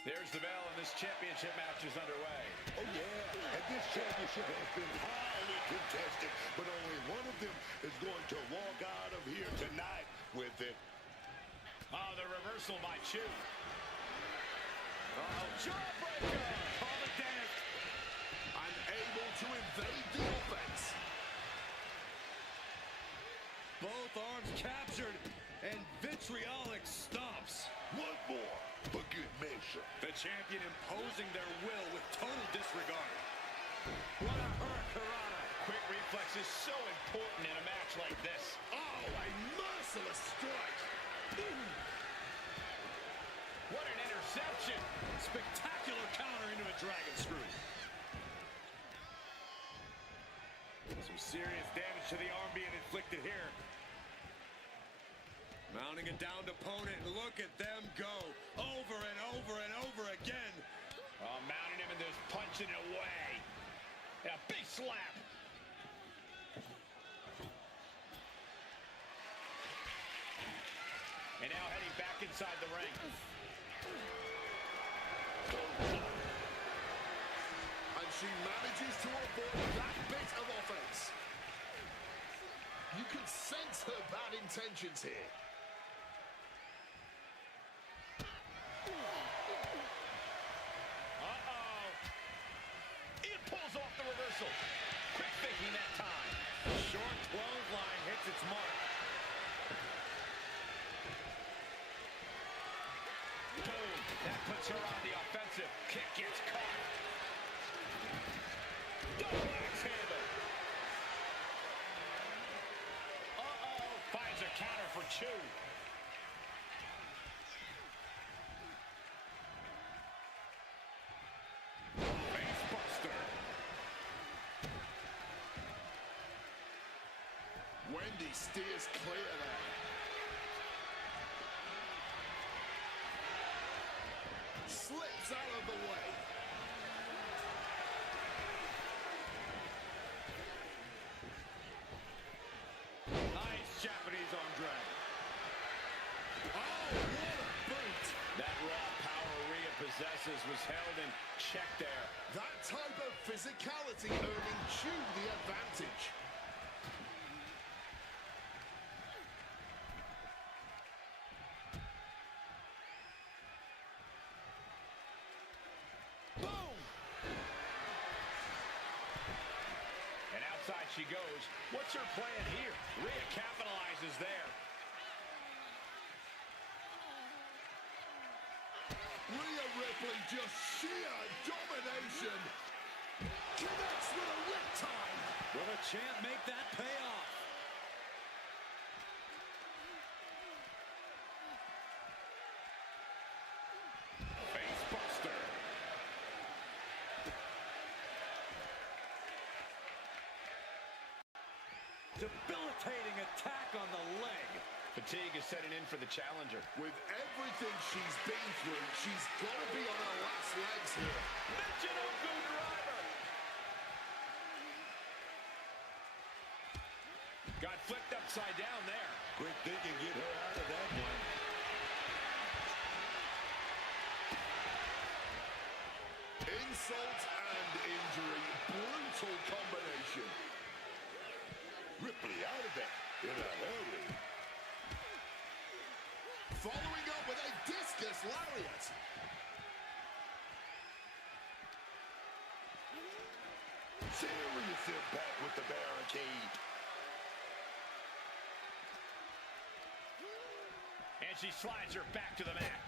There's the bell, and this championship match is underway. Oh, yeah, and this championship has been highly contested, but only one of them is going to walk out of here tonight with it. Oh, the reversal by Chu. Oh, jawbreaker! Call it Dennis. Unable to evade the offense. Both arms captured, and vitriolic stomps. One more for good measure. The champion imposing their will with total disregard. What a hurricanrana. Quick reflex is so important in a match like this. Oh, a merciless strike. What an interception. Spectacular counter into a dragon screw. Some serious damage to the arm being inflicted here. Mounting a downed opponent. Look at them go. Over and over and over again. Oh, mounting him and just punching it away. And a big slap. And now heading back inside the ring. And she manages to avoid that bit of offense. You can sense her bad intentions here. It pulls off the reversal. Quick thinking that time. Short clothesline hits its mark. Boom. That puts her on the offensive. Kick gets caught. Double axe handle. Finds a counter for Chu. Wendy steers clear there. Slips out of the way. Nice Japanese arm drag. Oh, what a boot. That raw power Rhea possesses was held in check there. That type of physicality earning Chu the advantage. She goes. What's her plan here? Rhea capitalizes there. Rhea Ripley just sheer domination. Connects with a riptide. Will the champ make that pay off? Face buster. Debilitating attack on the leg. Fatigue is setting in for the challenger. With everything she's been through, she's got to be on her last legs here. Michinoku driver. Got flipped upside down there. Quick thinking, get her out of that one. Insult and injury. Brutal combination. Ripley out of that in a hurry. Following up with a discus lariat. Serious impact with the barricade. And she slides her back to the mat.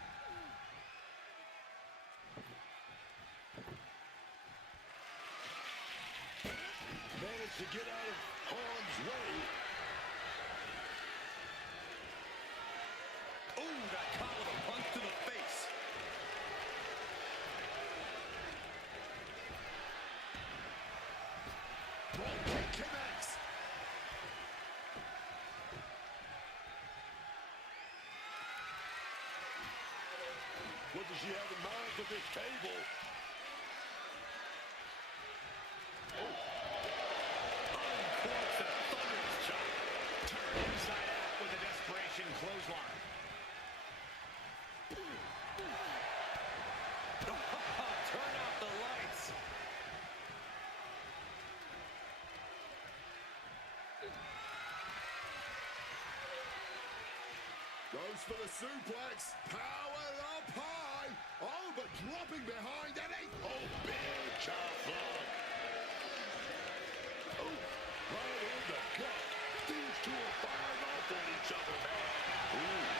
Managed to get out of harm's way. Ooh, that caught with a punch to the face. Drop kick connects. What does she have in mind for this table? Clothesline. Goes for the suplex. Power up high. Oh, but dropping behind. And oh, big chop block. Oh, right in the gut. These two are firing off on each other, man. Ooh.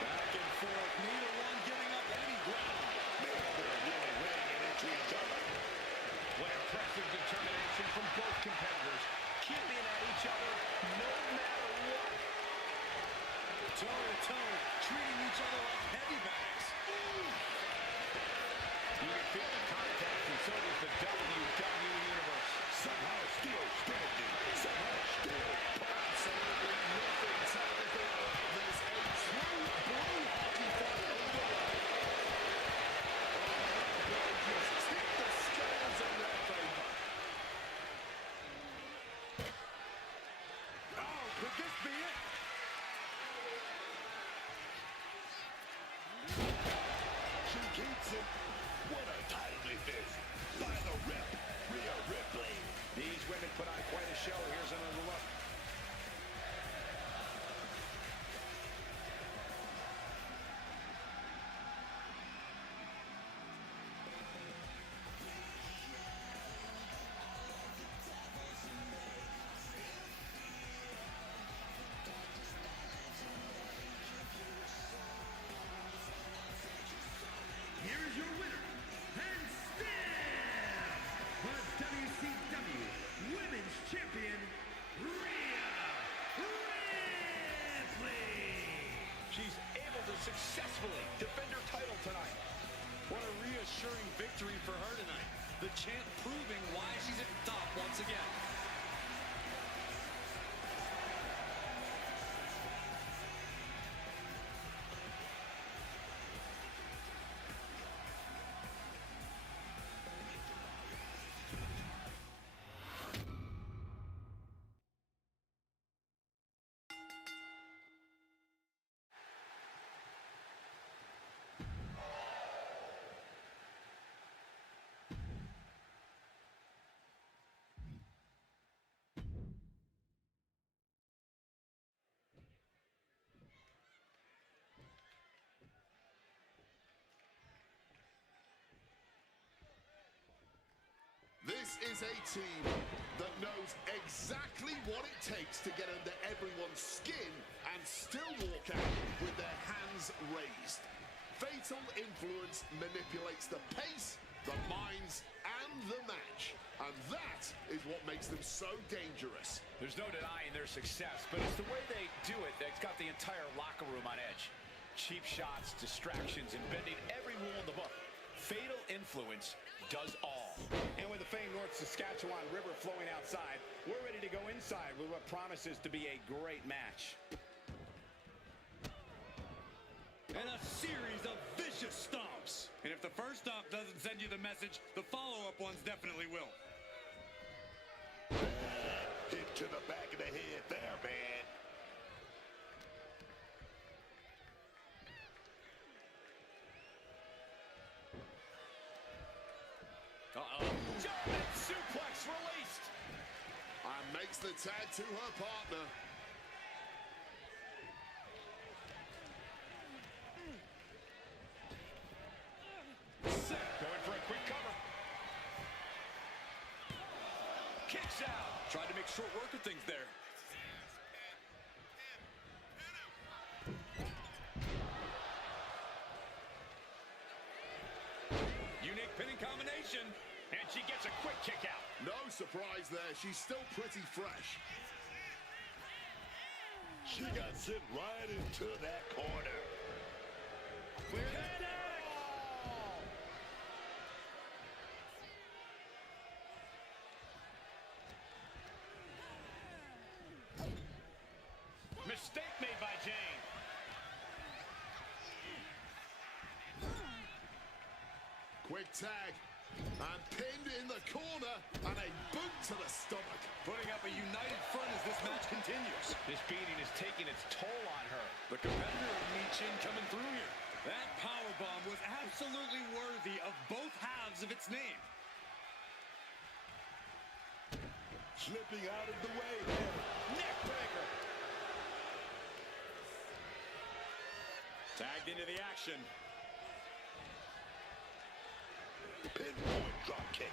Back and forth. Neither one giving up any ground. Man, they're really laying into each other. What impressive determination from both competitors. Keeping at each other no matter what. Toe-to-toe, treating each other like heavy bags. You can feel the contact, and so does the WWE Universe. Somehow still standing. Somehow still. Absolutely nothing technical about this. A true blue hockey fight underway. Oh, just tip the scales in their favor. Oh, could this be it? She keeps it. What a timely fist by the rep, Rhea Ripley. These women put on quite a show. Here's another look. Here is your winner, and still the WCW Women's Champion, Rhea Ripley. She's able to successfully defend her title tonight. What a reassuring victory for her tonight. The champ proving why she's at the top once again. This is a team that knows exactly what it takes to get under everyone's skin and still walk out with their hands raised. Fatal Influence manipulates the pace, the minds, and the match. And that is what makes them so dangerous. There's no denying their success, but it's the way they do it that's got the entire locker room on edge. Cheap shots, distractions, and bending every rule in the book. Fatal Influence does all. And with the famed North Saskatchewan River flowing outside, we're ready to go inside with what promises to be a great match. And a series of vicious stomps. And if the first stomp doesn't send you the message, the follow-up ones definitely will. Hit to the back of the head there, man. German suplex released. And makes the tag to her partner. Going for a quick cover. Kicks out. Tried to make short work of things there. Unique pinning combination. And she gets a quick kick out. No surprise there. She's still pretty fresh. She got sent right into that corner. Clear the deck. Mistake made by Jane. Quick tag. And pinned in the corner. And a boot to the stomach. Putting up a united front as this match continues. This beating is taking its toll on her. The competitor of Mi Chin coming through here. That powerbomb was absolutely worthy of both halves of its name. Slipping out of the way there. Neck breaker. Tagged into the action. Pinpoint drop kick.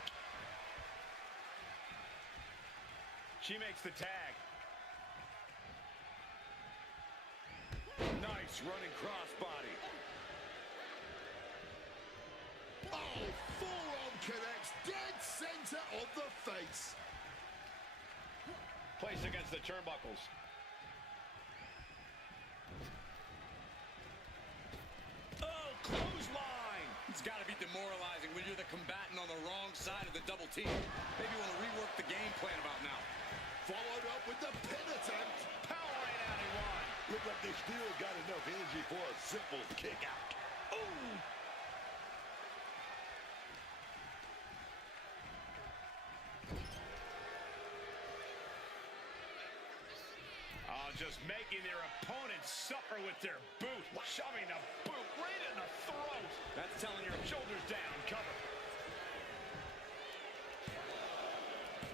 She makes the tag. Nice running crossbody. Oh, forearm connects dead center of the face. Placed against the turnbuckles. Oh, clothesline! It's got to be demoralizing when you're the combatant on the wrong side of the double team. Maybe you want to rework the game plan about now. Followed up with the pin attempt. Power right out, he won. Look like they still got enough energy for a simple kick out. Oh! Oh, just making their opponents suffer with their boot. Shoving the boot right in the throat. That's telling your Shoulders down, cover.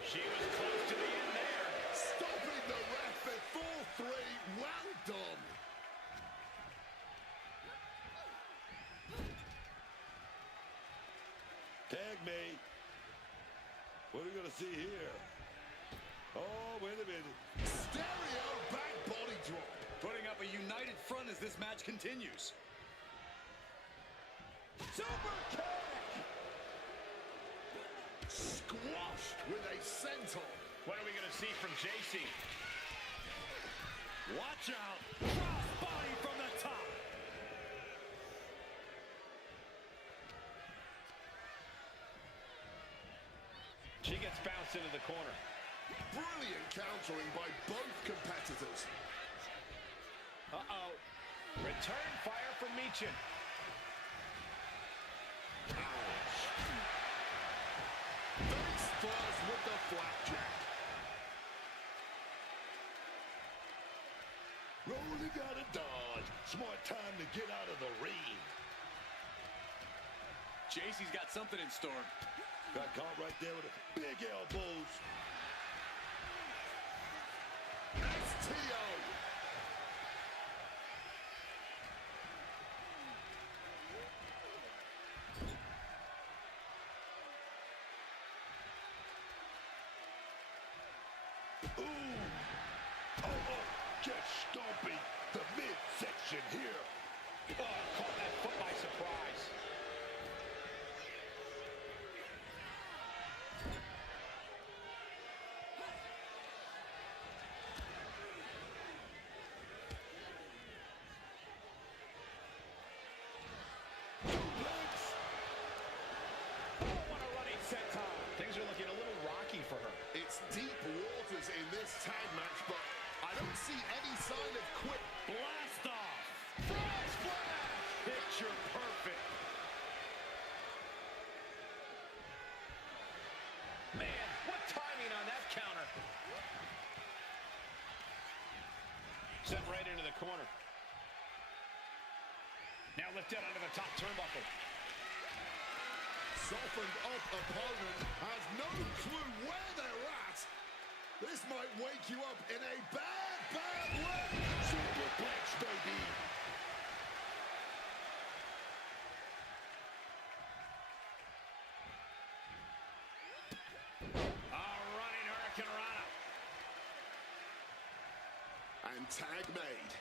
She was close to the end there. Stopping the ref before 3. Well done. Tag made. What are we going to see here? Oh, wait a minute. Stereo back body drop. putting up a united front as this match continues. Super kick! Squashed with a senton. What are we going to see from JC? Watch out! Cross body from the top! She gets bounced into the corner. Brilliant countering by both competitors. Uh-oh. Return fire from Meechin. Face first with the flapjack. Rolling out of dodge. Smart time to get out of the ring. JC's got something in store. Got caught right there with a big elbows. STO. Ooh. Oh, just stomping the midsection here. Oh, caught that foot by surprise. Things are looking a little rocky for her. It's deep waters in this tag match, but I don't see any sign of quit. Blast off! Frog splash! Picture perfect. Man, what timing on that counter. Set right into the corner. Now lifted onto the top turnbuckle. Softened up opponent has no clue where they're at. This might wake you up in a bad, bad way. Superplex, baby. A running Hurricane Rana. And tag made.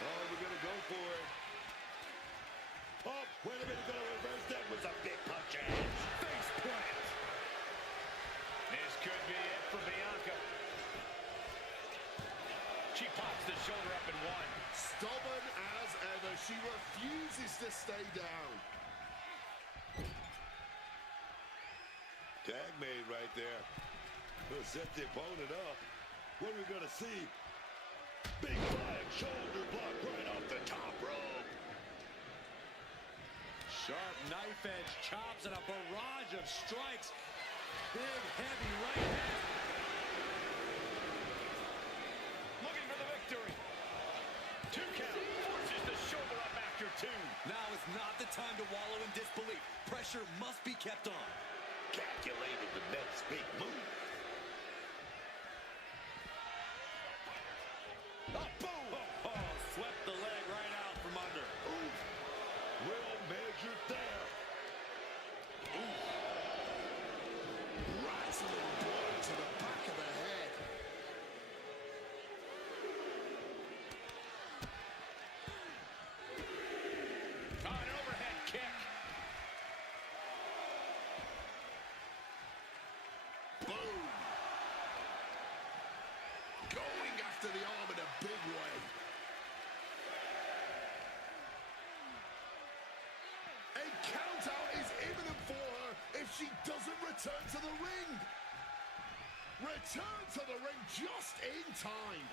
Oh, we're going to go for it. Oh, wait a minute, going to reverse that with a big punch in. Face plant. This could be it for Bianca. She pops the shoulder up and one. Stubborn as ever, she refuses to stay down. Tag made right there. We'll set the opponent up. What are we going to see? Big flying shoulder block right off the top rope. Sharp knife edge chops and a barrage of strikes. Big, heavy right hand. Looking for the victory. 2 count. Forces the shoulder up after 2. Now is not the time to wallow in disbelief. Pressure must be kept on. Calculated the next big move. after the arm in a big way. A countout is imminent for her if she doesn't return to the ring. Return to the ring just in time.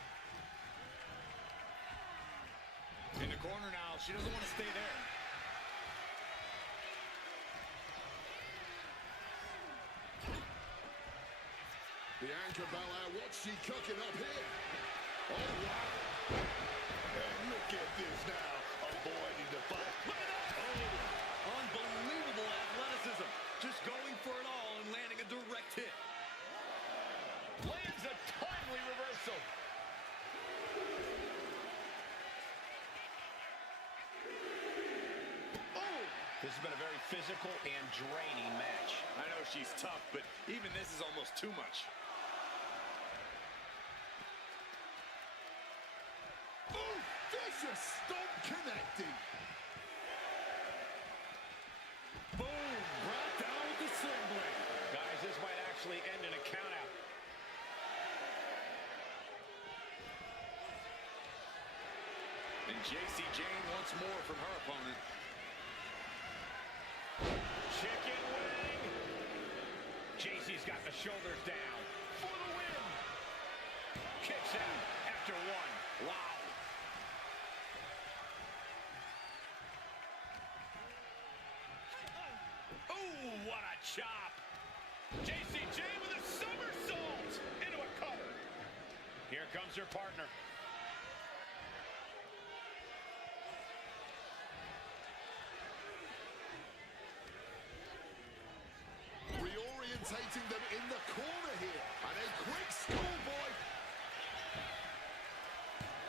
In the corner now. She doesn't want to stay there. The anchor Belair, what's she cooking up here? Oh, wow. And look at this now, avoiding the fight. Look at that! Oh, unbelievable athleticism. Just going for it all and landing a direct hit. Lands a timely reversal. Oh! This has been a very physical and draining match. I know she's tough, but even this is almost too much. Oh! Vicious stomp connecting. Boom! Brought down with the sling blade. Guys, this might actually end in a countout. And JC Jane wants more from her opponent. Chicken wing. JC's got the shoulders down for the win. Kicks out after one. Wow. Oh, what a chop. JC Jane with a somersault into a cover. Here comes her partner. Reorientating them in the corner here. And a quick schoolboy.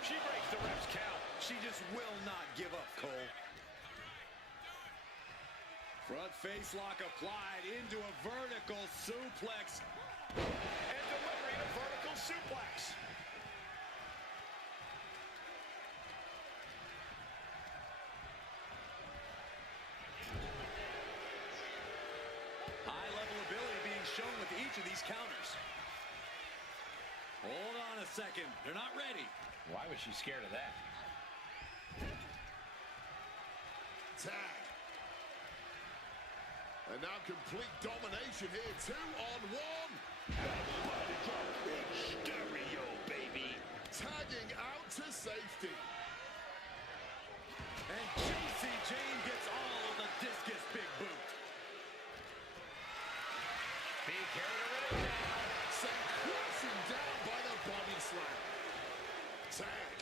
She breaks the ref's count. She just will not give up, Cole. Front face lock applied into a vertical suplex. And delivering a vertical suplex. High-level ability being shown with each of these counters. Hold on a second. They're not ready. Why was she scared of that? Tag. And now complete domination here. 2-on-1. Body drop in stereo, baby. Tagging out to safety. And JC Jane gets all of the discus big boot. Being carried away now. Sent crashing down by the body slam. Tag.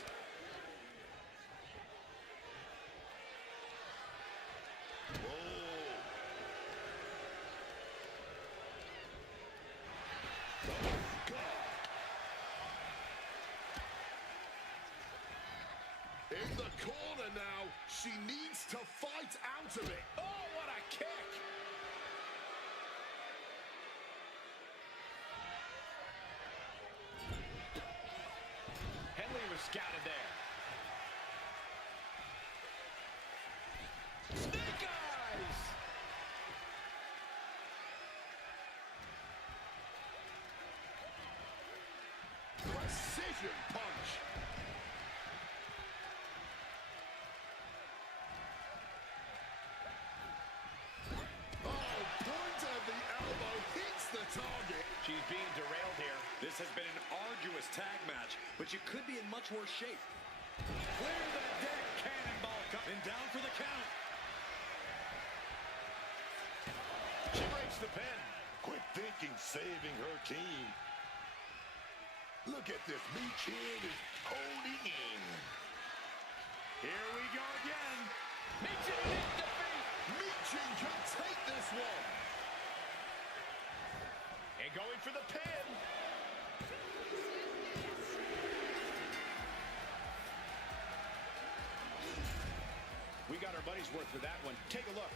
In the corner now, she needs to fight out of it. Oh, what a kick! Henley was scouted there. Snake eyes! Precision punch. Oh, point of the elbow hits the target. She's being derailed here. This has been an arduous tag match, but you could be in much worse shape. Clear the deck, cannonball cut, and down for the count. She breaks the pin. Quick thinking, saving her team. Look at this. Michin is holding in. Here we go again. Michin in defeat. Michin can take this one. And going for the pin. We got our money's worth for that one. Take a look.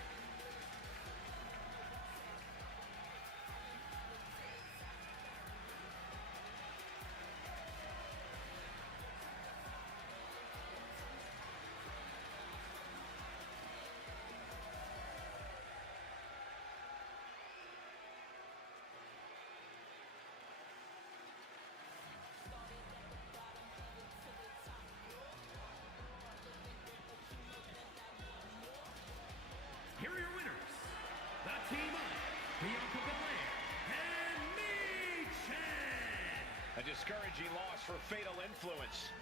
A discouraging loss for Fatal Influence.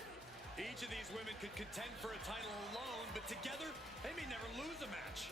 Each of these women could contend for a title alone, but together, they may never lose a match.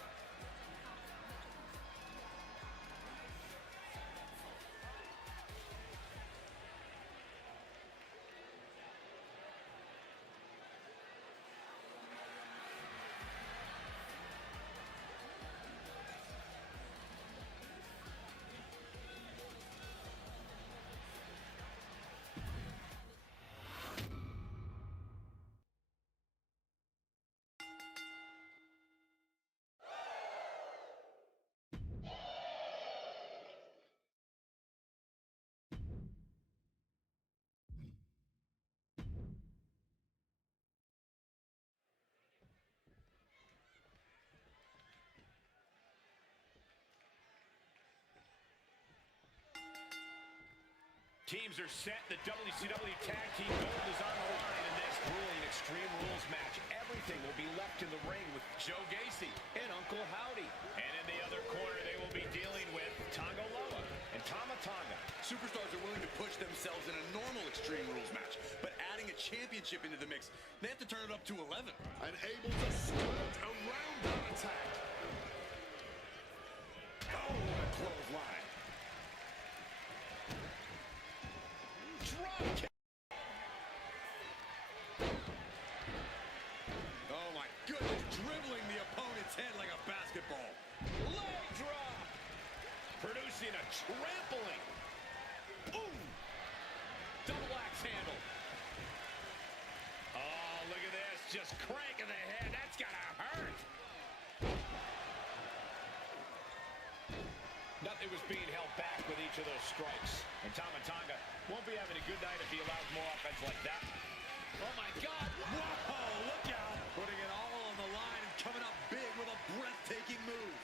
Teams are set. The WCW Tag Team Gold is on the line in this grueling Extreme Rules match. Everything will be left in the ring with Joe Gacy and Uncle Howdy. And in the other corner, they will be dealing with Tonga Loa and Tama Tonga. Superstars are willing to push themselves in a normal Extreme Rules match, but adding a championship into the mix, they have to turn it up to 11. And able to skirt around that attack. Oh, what a clothesline. Drop kick. Oh my goodness, dribbling the opponent's head like a basketball. Leg drop. Producing a trampling. Ooh. Double axe handle. Oh, look at this. Just cranking the head. That's gotta hurt. Nothing was being held back with each of those strikes. And Tama Tonga won't be having a good night if he allows more offense like that. Oh, my God. Whoa, look out. Putting it all on the line and coming up big with a breathtaking move.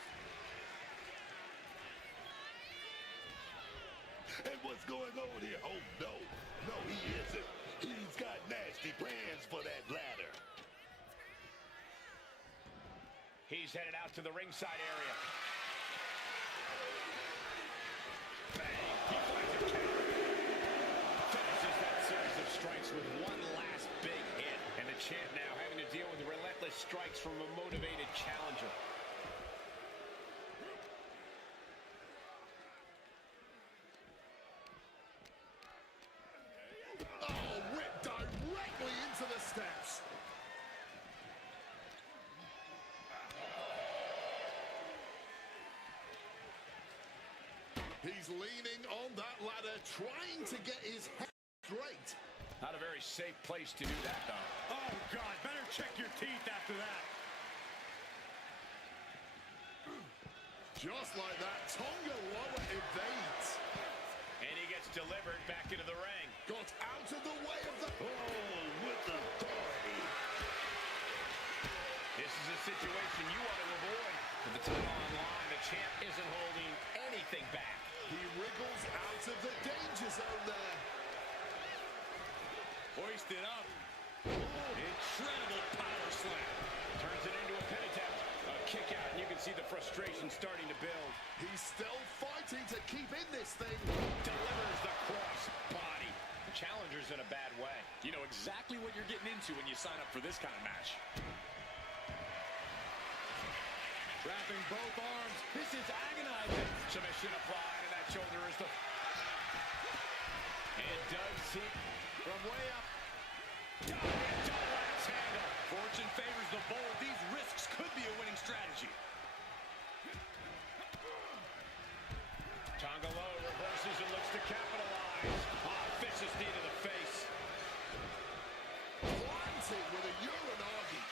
And what's going on here? Oh, no. No, he isn't. He's got nasty plans for that ladder. He's headed out to the ringside area. Bang. He finds a counter. Finishes that series of strikes with one last big hit. And the champ now having to deal with the relentless strikes from a motivated challenger. Oh, whipped directly into the steps. He's leaning on that ladder, trying to get his head straight. Not a very safe place to do that, though. Oh, God, better check your teeth after that. Just like that, Tonga Loa evades. And he gets delivered back into the ring. Got out of the way of the... Oh, with authority. This is a situation you want to avoid. With the title on the line, the champ isn't holding anything back. He wriggles out of the danger zone there. Hoisted up. Incredible power slam. Turns it into a pin attempt. A kick out, and you can see the frustration starting to build. He's still fighting to keep in this thing. Delivers the cross body. The challenger's in a bad way. You know exactly what you're getting into when you sign up for this kind of match. Wrapping both arms. This is agonizing. Submission applied, and that shoulder is the... And does he... From way up. Double axe handle. Fortune favors the bold. These risks could be a winning strategy. Tonga Loa reverses and looks to capitalize. Oh, vicious knee to the face. Planting with a Uranagi.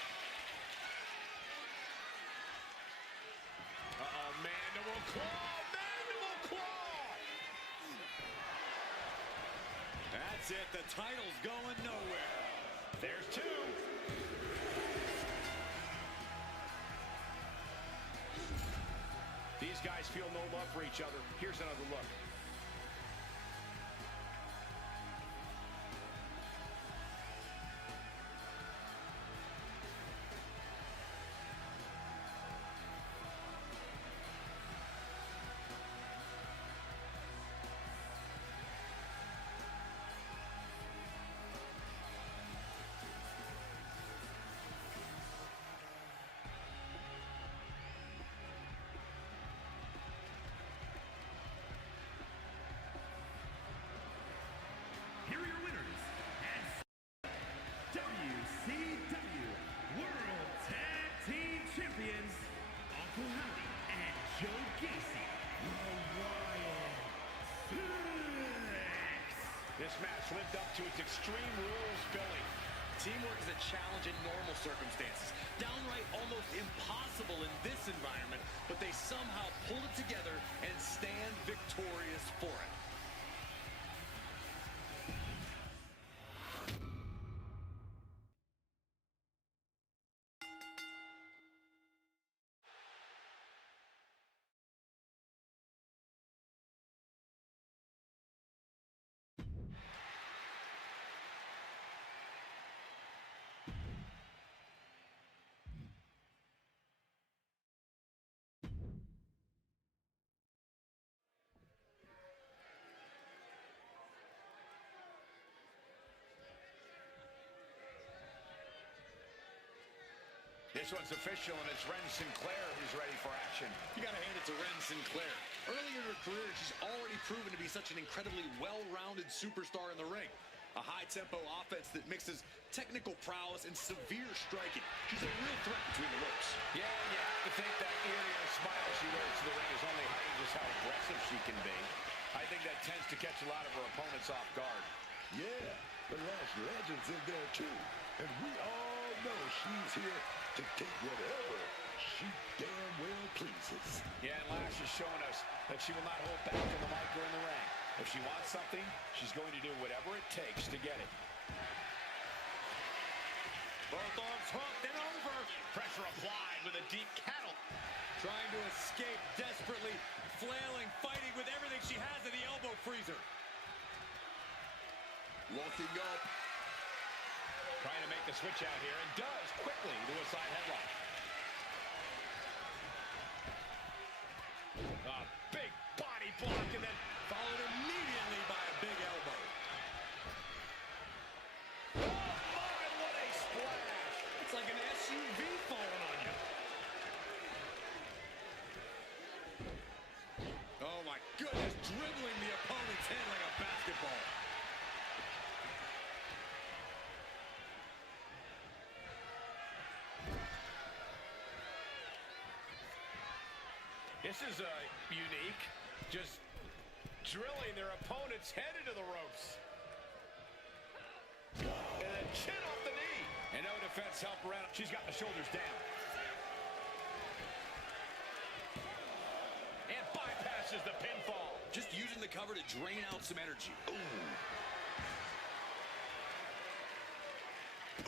Uh-oh, mandible claw. Mandible claw. That's it. The title's going nowhere. There's two. These guys feel no love for each other. Here's another look. This match lived up to its extreme rules, Billy. Teamwork is a challenge in normal circumstances. Downright almost impossible in this environment, but they somehow pulled it together and stand victorious for it. This one's official, and it's Ren Sinclair who's ready for action. You got to hand it to Ren Sinclair. Early in her career, she's already proven to be such an incredibly well-rounded superstar in the ring. A high-tempo offense that mixes technical prowess and severe striking. She's a real threat between the ropes. Yeah, you have to think that ear-to-ear smile she wears to the ring is only hiding just how aggressive she can be. I think that tends to catch a lot of her opponents off guard. Yeah, but Lash Legend's in there too. And we all know she's here to take whatever she damn well pleases. Yeah, and Lash is showing us that she will not hold back on the mic or in the ring. If she wants something, she's going to do whatever it takes to get it. Both arms hooked and over. Pressure applied with a deep cattle. Trying to escape desperately, flailing, fighting with everything she has in the elbow freezer. Locking up. Trying to make the switch out here, and does quickly to a side headlock. A big body block, and then followed immediately by a big elbow. Oh my, what a splash! It's like an SUV falling on you. Oh my goodness, dribbling the opponent's head like a basketball. This is unique, just drilling their opponent's head into the ropes. And then chin off the knee. And no defense help around. She's got the shoulders down. And bypasses the pinfall. Just using the cover to drain out some energy. Ooh.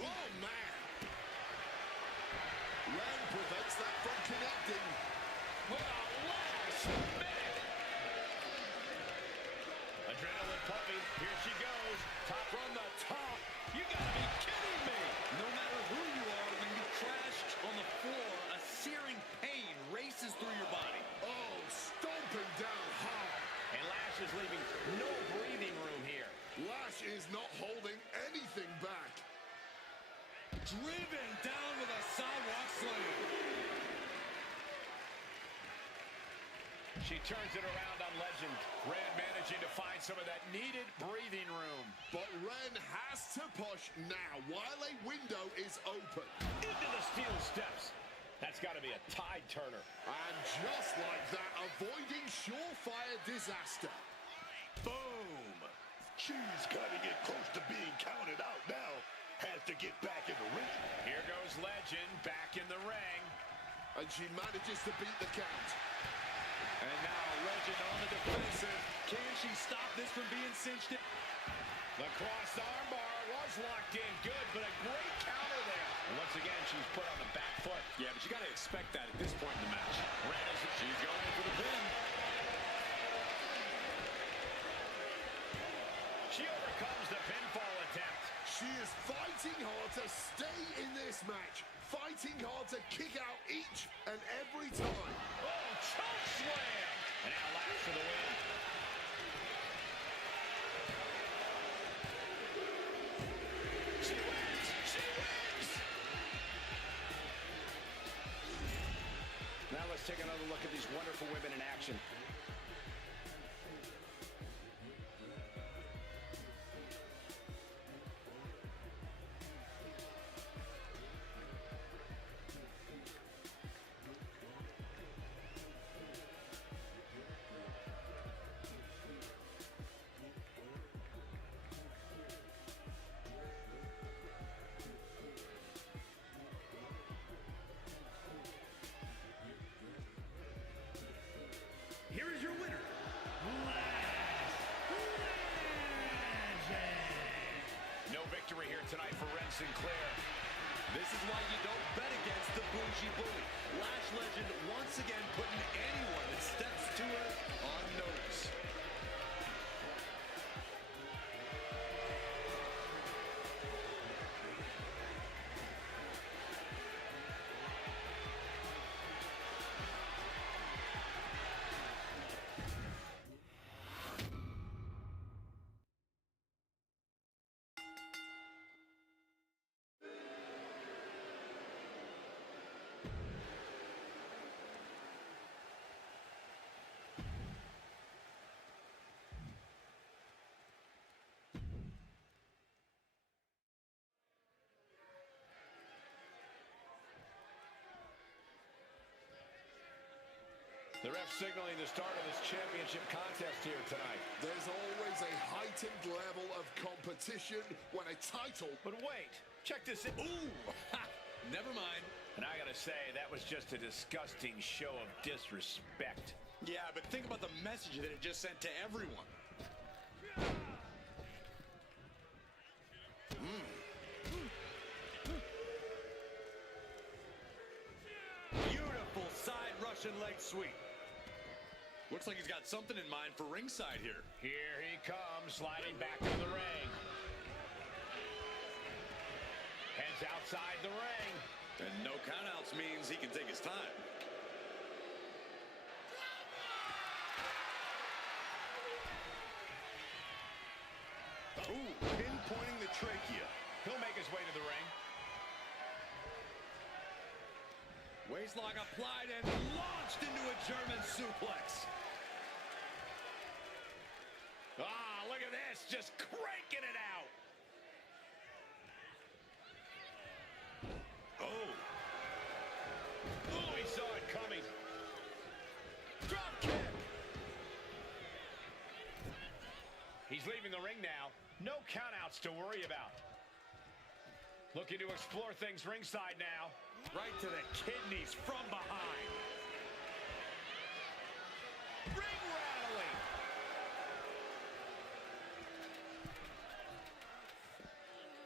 Oh, man. Ren prevents that from connecting. What a last minute. Adrenaline pumping. Here she goes. Top from the top. You gotta be kidding me. No matter who you are, when you crash on the floor, a searing pain races through your body. Oh, stomping down hard. And Lash is leaving no breathing room here. Lash is not holding anything back. Driven down with a sidewalk slam. She turns it around on Legend. Ren managing to find some of that needed breathing room. But Ren has to push now while a window is open. Into the steel steps. That's got to be a tide turner. And just like that, avoiding surefire disaster. Boom! She's cutting it close to being counted out now. Has to get back in the ring. Here goes Legend back in the ring. And she manages to beat the count. And now Legend on the defensive. Can she stop this from being cinched in? The crossed armbar was locked in good, but a great counter there. And once again, she's put on the back foot. Yeah, but you got to expect that at this point in the match. She's going for the pin. She overcomes the pinfall attempt. She is fighting hard to stay in this match. Fighting hard to kick out each and every time. Oh, choke slam! And now Lash for the win. She wins! She wins! Now let's take another look at these wonderful women in action. tonight for Ren Sinclair. This is why you don't bet against the bougie bully. Lash legend once again putting anyone that steps to her on notice. The ref signaling the start of this championship contest here tonight. There's always a heightened level of competition when a title... But wait, check this out. Ooh, ha, never mind. And I gotta say, that was just a disgusting show of disrespect. Yeah, but think about the message that it just sent to everyone. Beautiful side Russian leg sweep. Looks like he's got something in mind for ringside here. Here he comes, sliding back to the ring. Heads outside the ring. And no countouts means he can take his time. Ooh, pinpointing the trachea. He'll make his way to the ring. Waistlock applied and launched into a German suplex. Ah, look at this, just cranking it out. Oh. Oh, he saw it coming. Drop kick. He's leaving the ring now. No countouts to worry about. Looking to explore things ringside now. Right to the kidneys from behind. Ring rattling.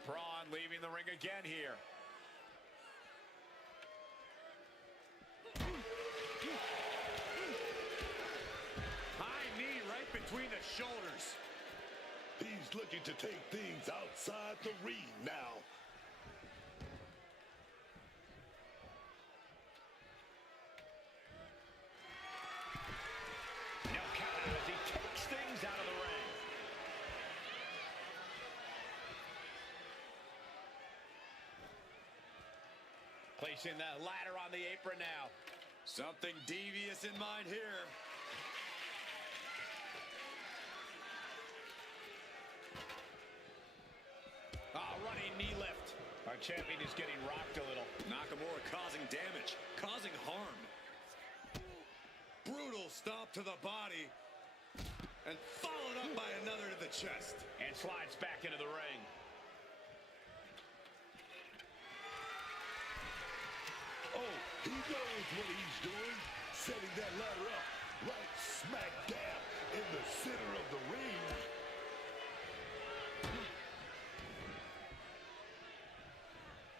Braun leaving the ring again here. High knee right between the shoulders. He's looking to take things outside the ring now. No count out as he takes things out of the ring. Placing the ladder on the apron now. Something devious in mind here. Running knee lift. Our champion is getting rocked a little. Nakamura causing damage, causing harm. Brutal stop to the body. And followed up by another to the chest. And slides back into the ring. Oh, he knows what he's doing. Setting that ladder up right smack dab in the center of the ring.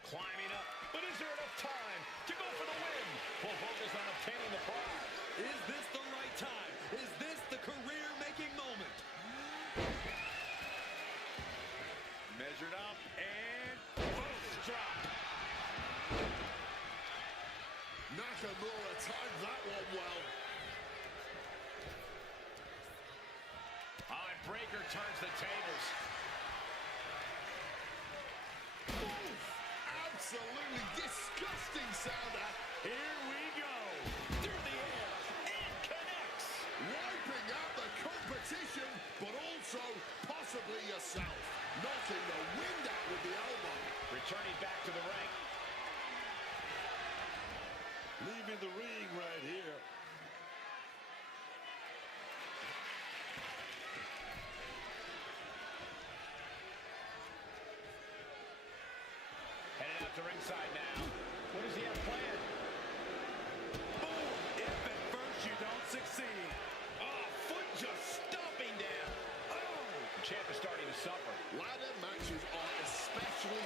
Climbing up, but is there enough time to go for the win? Full focus on obtaining the prize. Is this the right time? Is this the career-making moment? Measured up and post drop. Nakamura timed that one well. And Breaker turns the tables. Absolutely disgusting sounder. Here we go. Through the air. And connects. Wiping out the competition, but also possibly yourself. Knocking the wind out with the elbow. Returning back to the ring. Leaving the ring right here. Headed out to ringside now. What does he have planned? Boom! If at first you don't succeed. Oh, foot just stomping down. Oh! The champ is starting to suffer. Ladder matches are especially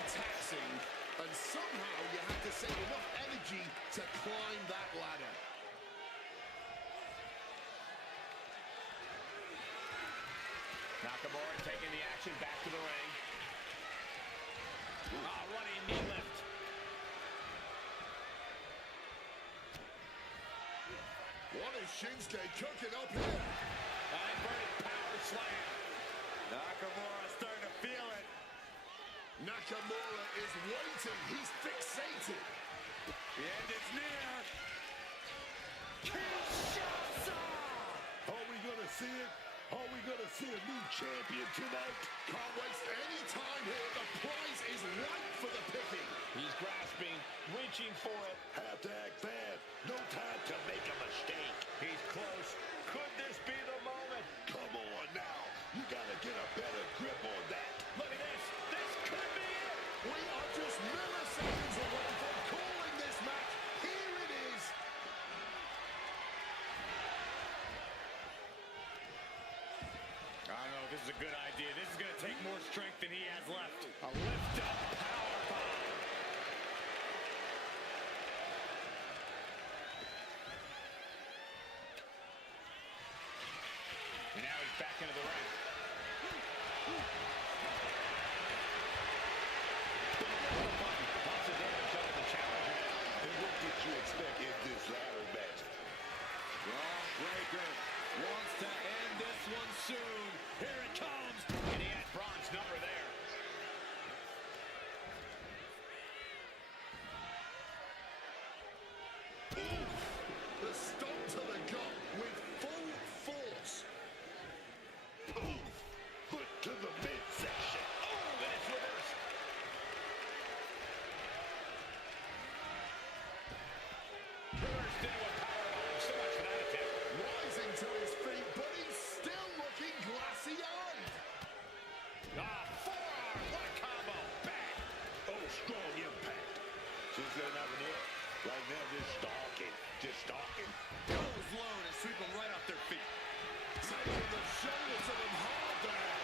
Running knee lift. What is Shinsuke cooking up here? Inverted power slam. Nakamura starting to feel it. Nakamura is waiting. He's fixated. The end is near. Are we gonna see it? Are we gonna see a new champion tonight? Can't waste any time here. The prize is ripe for the picking. He's grasping, reaching for it. Have to act fast. No time to make a mistake. He's close. Could this be the moment? Come on now. You gotta get a better grip on that. Look at this. This could be it. We are just milliseconds away from calling this match. Here it is. I don't know if this is a good idea. This is going to take more strength than he has left. A lift up power bomb. And now he's back into the ring. Lots of damage under the challenger now. And what did you expect in this ladder match? Braun Breaker wants to end this one soon. Here it comes. And he had Braun's number there. The stomp to the gut with full force. Foot to the midsection. Oh, and it's reversed. Reversed into a powerbomb. So much for that attempt. Rising to his feet, but he's still looking glassy-eyed. Forearm. What a combo. Bang. Oh, strong impact. Shinsuke Nakamura right now just stalking. Just stalking. Goes low to sweep them right off their feet. Taking the shoulder to them hard there.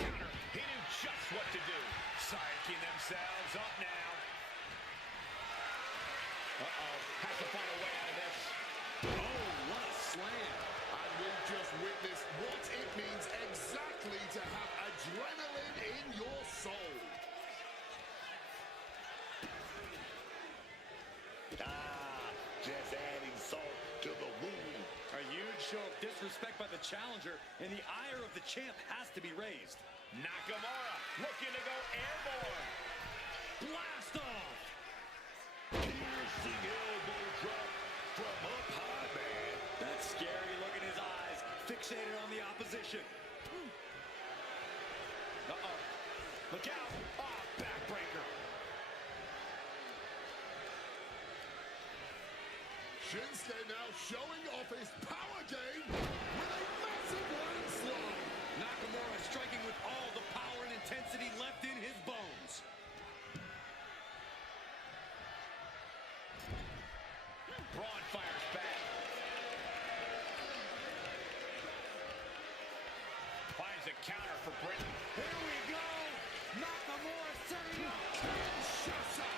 Counter. He knew just what to do. Psyching themselves up now. Has to find a way out of this. Oh, what a slam. And we've just witnessed what it means exactly to have adrenaline in your soul. Just adding salt to the wound. A huge show of disrespect by the challenger, and the ire of the champ has to be raised. Nakamura looking to go airborne. Blast off! Piercing elbow drop from up high, man. That scary look in his eyes, fixated on the opposition. Look out. Backbreaker. Shinsuke now showing off his power game with a massive landslide. Nakamura striking with all the power and intensity left in his bones. Braun fires back. Finds a counter for Britain. Here we go! Nakamura setting up! Kinshasa.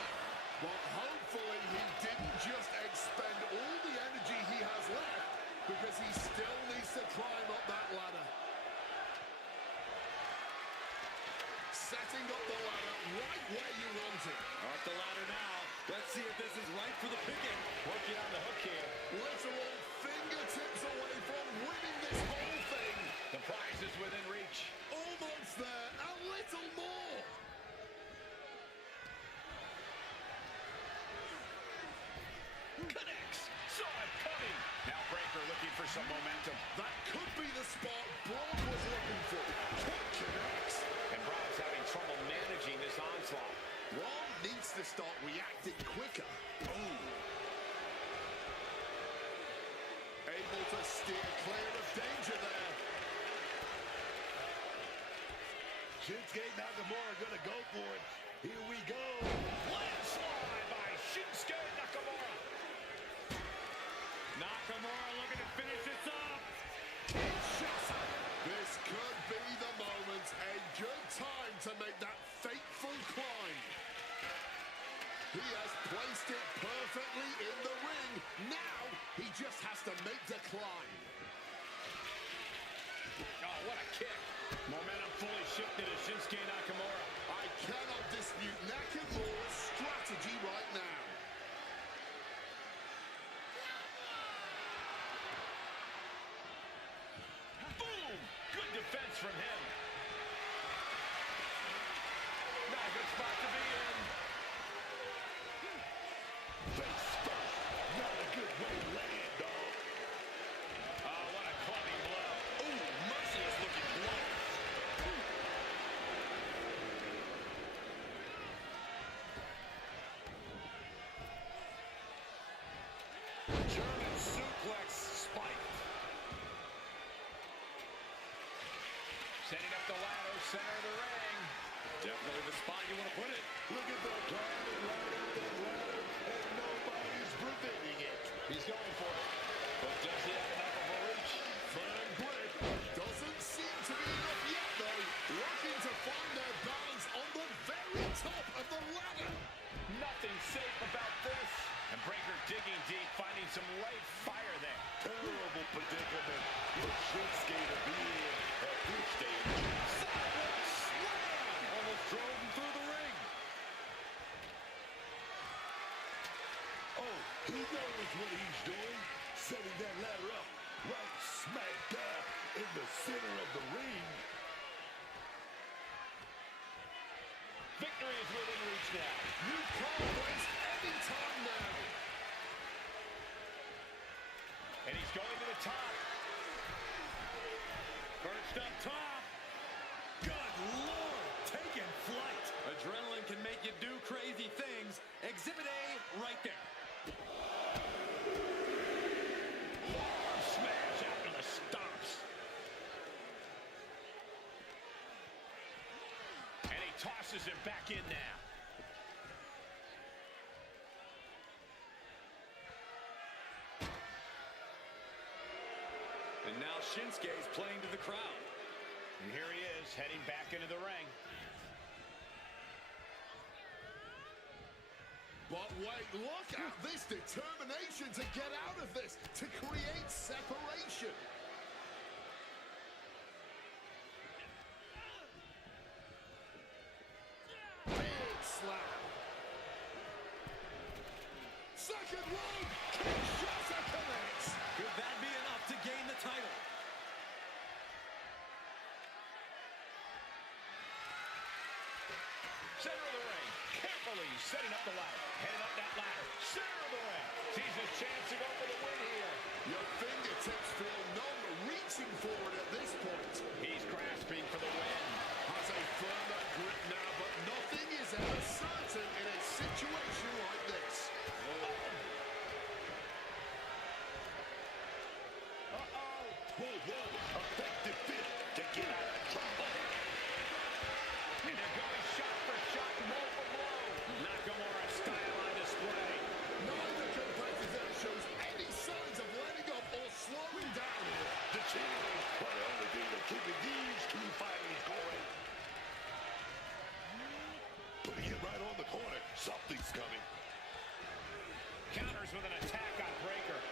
Well, hopefully he didn't just expend all the energy he has left because he still needs to climb up that ladder. Setting up the ladder right where you want it. Off the ladder now. Let's see if this is right for the picking. Working on the hook here. Literal fingertips away from winning this whole thing. The prize is within reach. Almost there, a little more. Connects. Saw it coming. Now Breaker looking for some momentum. That could be the spot Braun was looking for. Kick connects. And Braun's having trouble managing this onslaught. Braun needs to start reacting quicker. Able to steer clear of danger there. Shinsuke Nakamura gonna go for it. Here we go. Landslide by Shinsuke Nakamura. Nakamura looking to finish this up. Kinshasa. This could be the moment. A good time to make that fateful climb. He has placed it perfectly in the ring. Now he just has to make the climb. Oh, what a kick. Momentum fully shifted from him. Not a good spot to be in. Face first. Not a good way to land, dog. Oh, what a clubbing blow. Ooh, merciless looking blow. German suplex spiked. Setting up the ladder, center of the ring. Definitely the spot you want to put it. Look at that climbing right up that ladder, and nobody's preventing it. He's going for it. But does he have enough of a reach? Firm grip. Doesn't seem to be enough yet, though. Looking to find their balance on the very top of the ladder. Nothing safe about this. And Breaker digging deep, finding some light fire there. Terrible predicament for Shinsuke to be in at this stage. Sidewalk slam! Almost drove him through the ring. Oh, he knows what he's doing. Setting that ladder up right smack dab in the center of the ring. Victory is within reach now. You can't waste any time now. And he's going to the top. Perched up top. Good Lord, taking flight. Adrenaline can make you do crazy things. Exhibit A right there. Smash out to the stomps. And he tosses him back in now. And now Shinsuke's playing to the crowd. And here he is, heading back into the ring. But wait, look at this determination to get out of this, to create separation. Big slam. Second one, Kinshasa connects. Could that be enough to gain the title? Center of the ring, carefully setting up the ladder. Heading up that ladder, center of the ring. Sees his chance to go for the win here. Your fingertips feel numb, reaching forward at this point. He's grasping for the win. Has a firmer grip now, but nothing is ever certain in a situation like this. Whoa, effective fit to get out of trouble. And they're going shot for shot, blow for blow. Nakamura style on display. Neither competitor shows any signs of letting up or slowing down here. The cheers are the only thing that's keeping these two fighters going. Putting it right on the corner. Something's coming. Counters with an attack on Breaker.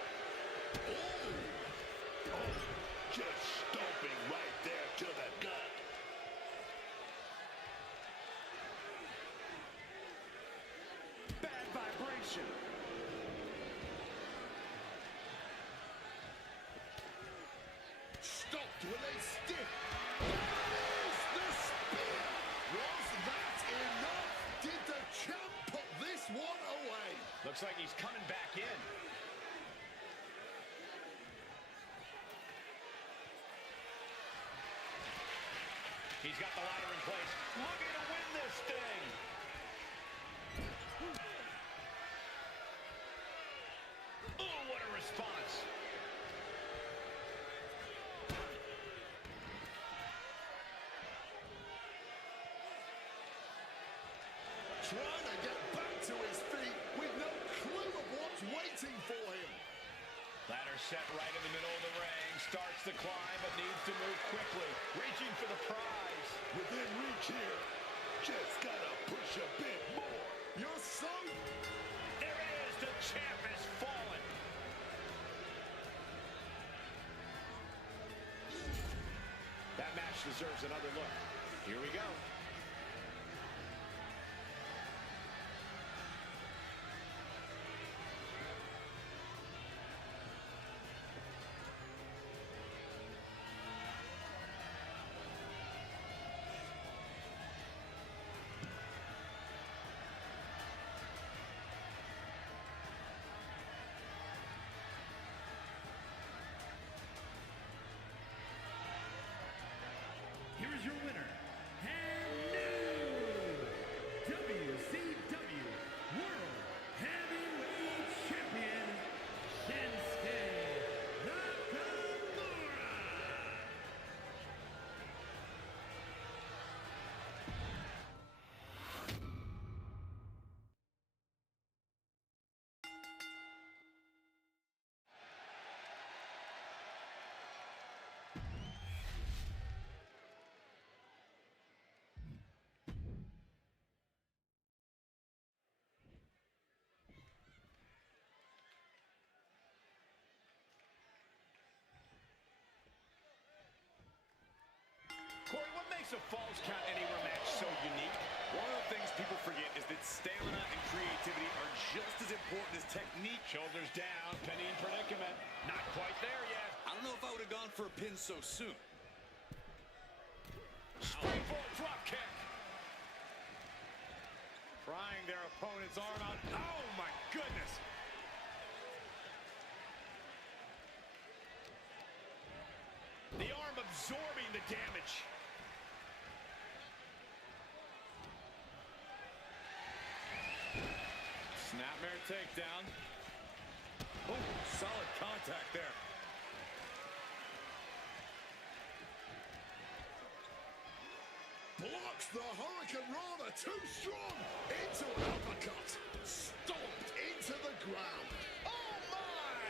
Oh, just stomping right there to the gut. Bad vibration. Stopped with a stiff. That is the spear. Was that enough? Did the champ put this one away? Looks like he's coming back in. He's got the ladder in place. Looking to win this thing. Oh, what a response. Trying to get back to his feet with no clue of what's waiting for him. Ladder set right in the middle of the ring. Starts the climb, but needs to move quickly. Reaching for the prize. Within reach here. Just gotta push a bit more. You're so... There it is. The champ has fallen. That match deserves another look. Here we go. makes a Falls Count Anywhere match so unique? One of the things people forget is that stamina and creativity are just as important as technique. Shoulders down, penny in predicament. Not quite there yet. I don't know if I would have gone for a pin so soon. Springboard drop kick. Prying their opponent's arm out. Oh, my goodness. The arm absorbing the damage. Snapmare takedown. Oh, solid contact there. Blocks the Hurricane Rana, too strong. Into an uppercut. Stomped into the ground. Oh, my!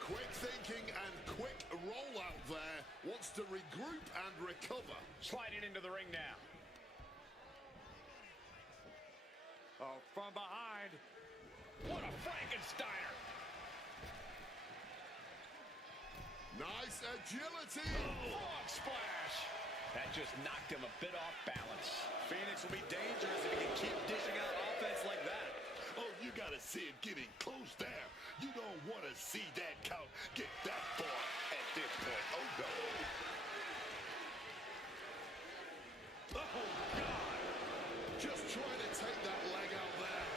Quick thinking and quick rollout there. Wants to regroup and recover. Sliding into the ring now. Oh, from behind. What a Frankensteiner. Nice agility. Frog splash. That just knocked him a bit off balance. Phoenix will be dangerous if he can keep dishing out offense like that. Oh, you gotta see him getting close there. You don't want to see that count get that far at this point. Oh, no. Oh, God. Just trying to take that leg out there.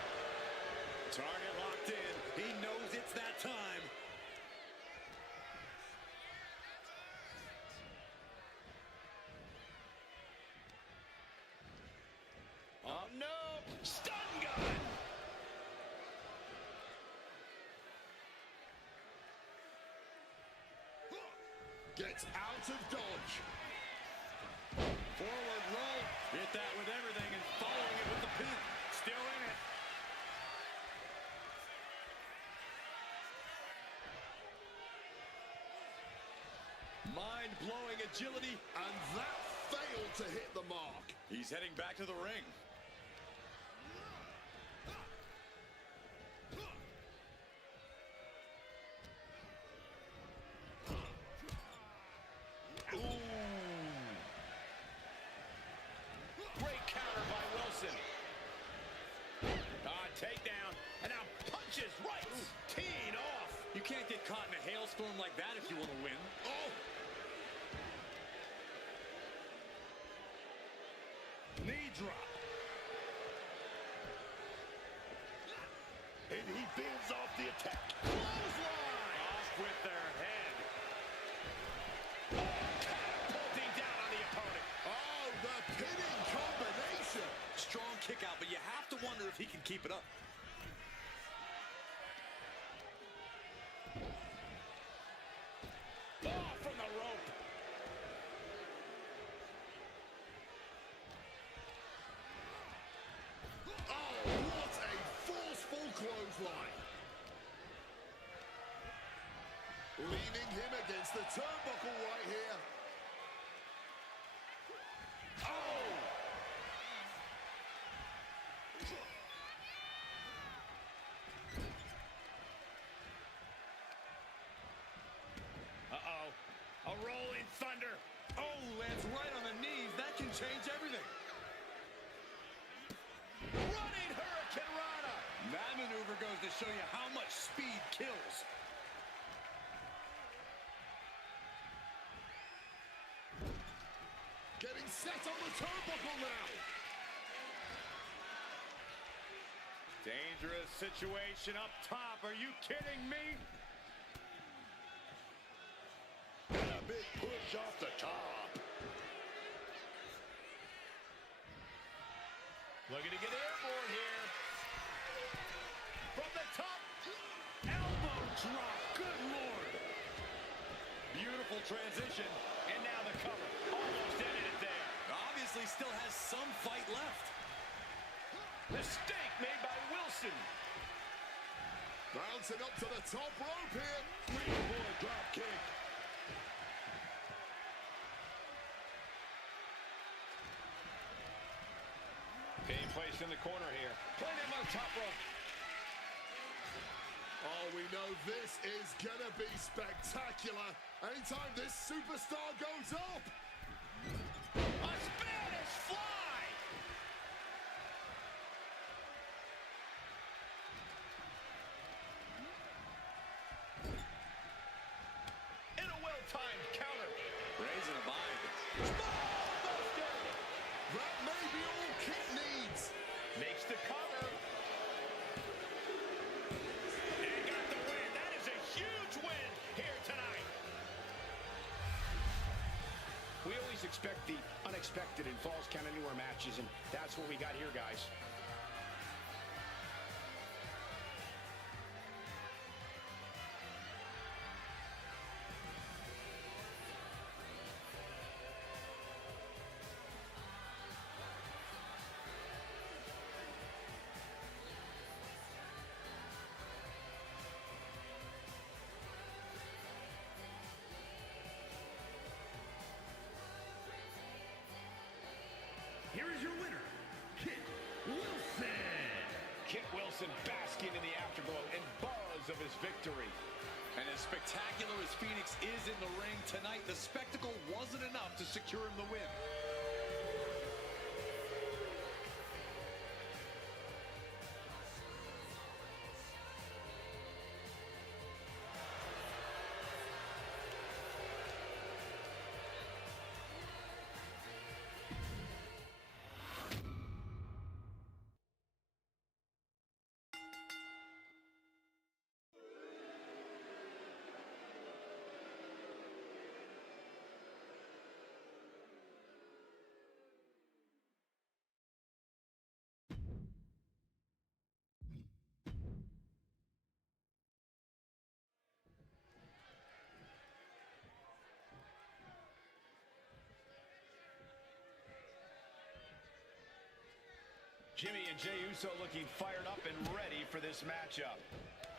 Target locked in. He knows it's that time. Oh, no. Stun gun. Gets out of dodge. Forward roll. Hit that with everything and following it with the pin. Still in it. Mind-blowing agility. And that failed to hit the mark. He's heading back to the ring. Great counter by Wilson. Takedown. And now punches right. Teeing off. You can't get caught in a hailstorm like that if you want to win. Oh! Knee drop. And he bends off the attack. Clothesline. Off with their head. Catapulting down on the opponent. Oh, the pinning combination. Strong kick out, but you have to wonder if he can keep it up. Off from the rope. Oh, what a forceful clothesline. Leaning him against the turnbuckle right here. Oh! Uh-oh. A rolling thunder. Oh, lands right on the knees. That can change everything. Running Hurricane Rana. That maneuver goes to show you how much speed kills. Getting set on the turnbuckle now. Dangerous situation up top. Are you kidding me? And a big push off the top. Looking to get airborne here. From the top. Elbow drop. Good Lord. Beautiful transition. And now the cover. Almost ended it there. Obviously still has some fight left. Mistake made by Wilson. Bouncing up to the top rope here. Springboard drop kick. Being placed in the corner here. Playing him on the top rope. Oh, we know this is gonna be spectacular. Anytime this superstar goes up. A expect the unexpected in Falls Count Anywhere matches, and that's what we got here, guys. Here is your winner, Kit Wilson. Kit Wilson basking in the afterglow and buzz of his victory. And as spectacular as Phoenix is in the ring tonight, the spectacle wasn't enough to secure him the win. Jimmy and Jey Uso looking fired up and ready for this matchup.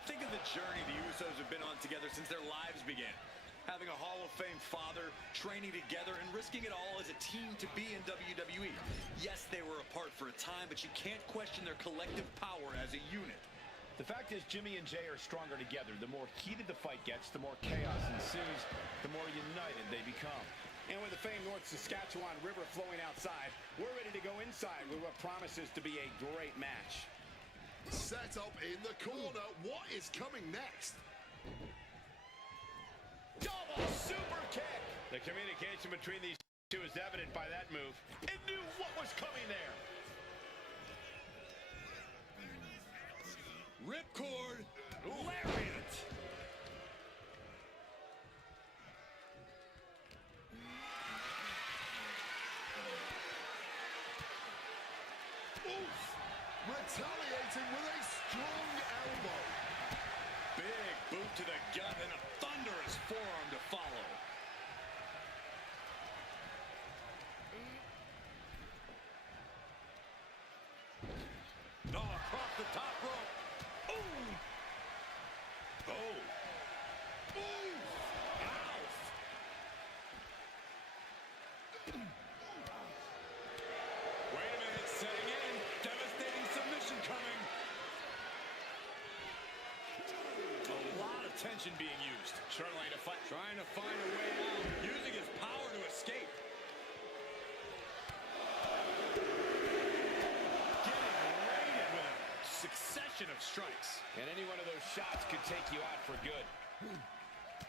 Think of the journey the Usos have been on together since their lives began. Having a Hall of Fame father, training together, and risking it all as a team to be in WWE. Yes, they were apart for a time, but you can't question their collective power as a unit. The fact is, Jimmy and Jey are stronger together. The more heated the fight gets, the more chaos ensues, the more united they become. And with the famed North Saskatchewan River flowing outside, we're ready to go inside with what promises to be a great match. Set up in the corner. What is coming next? Double super kick! The communication between these two is evident by that move. It knew what was coming there. Ripcord, lariat. Oof! Retaliating with a strong elbow. Big boot to the gut and a thunderous forearm to follow. Oh, across the top rope. Ooh! Oh! Ooh! Ow! Wait a minute, setting in. Devastating submission coming. A lot of tension being used. Trying Trying to find a way out. Using his power to escape. Getting raided with a succession of strikes. And any one of those shots could take you out for good.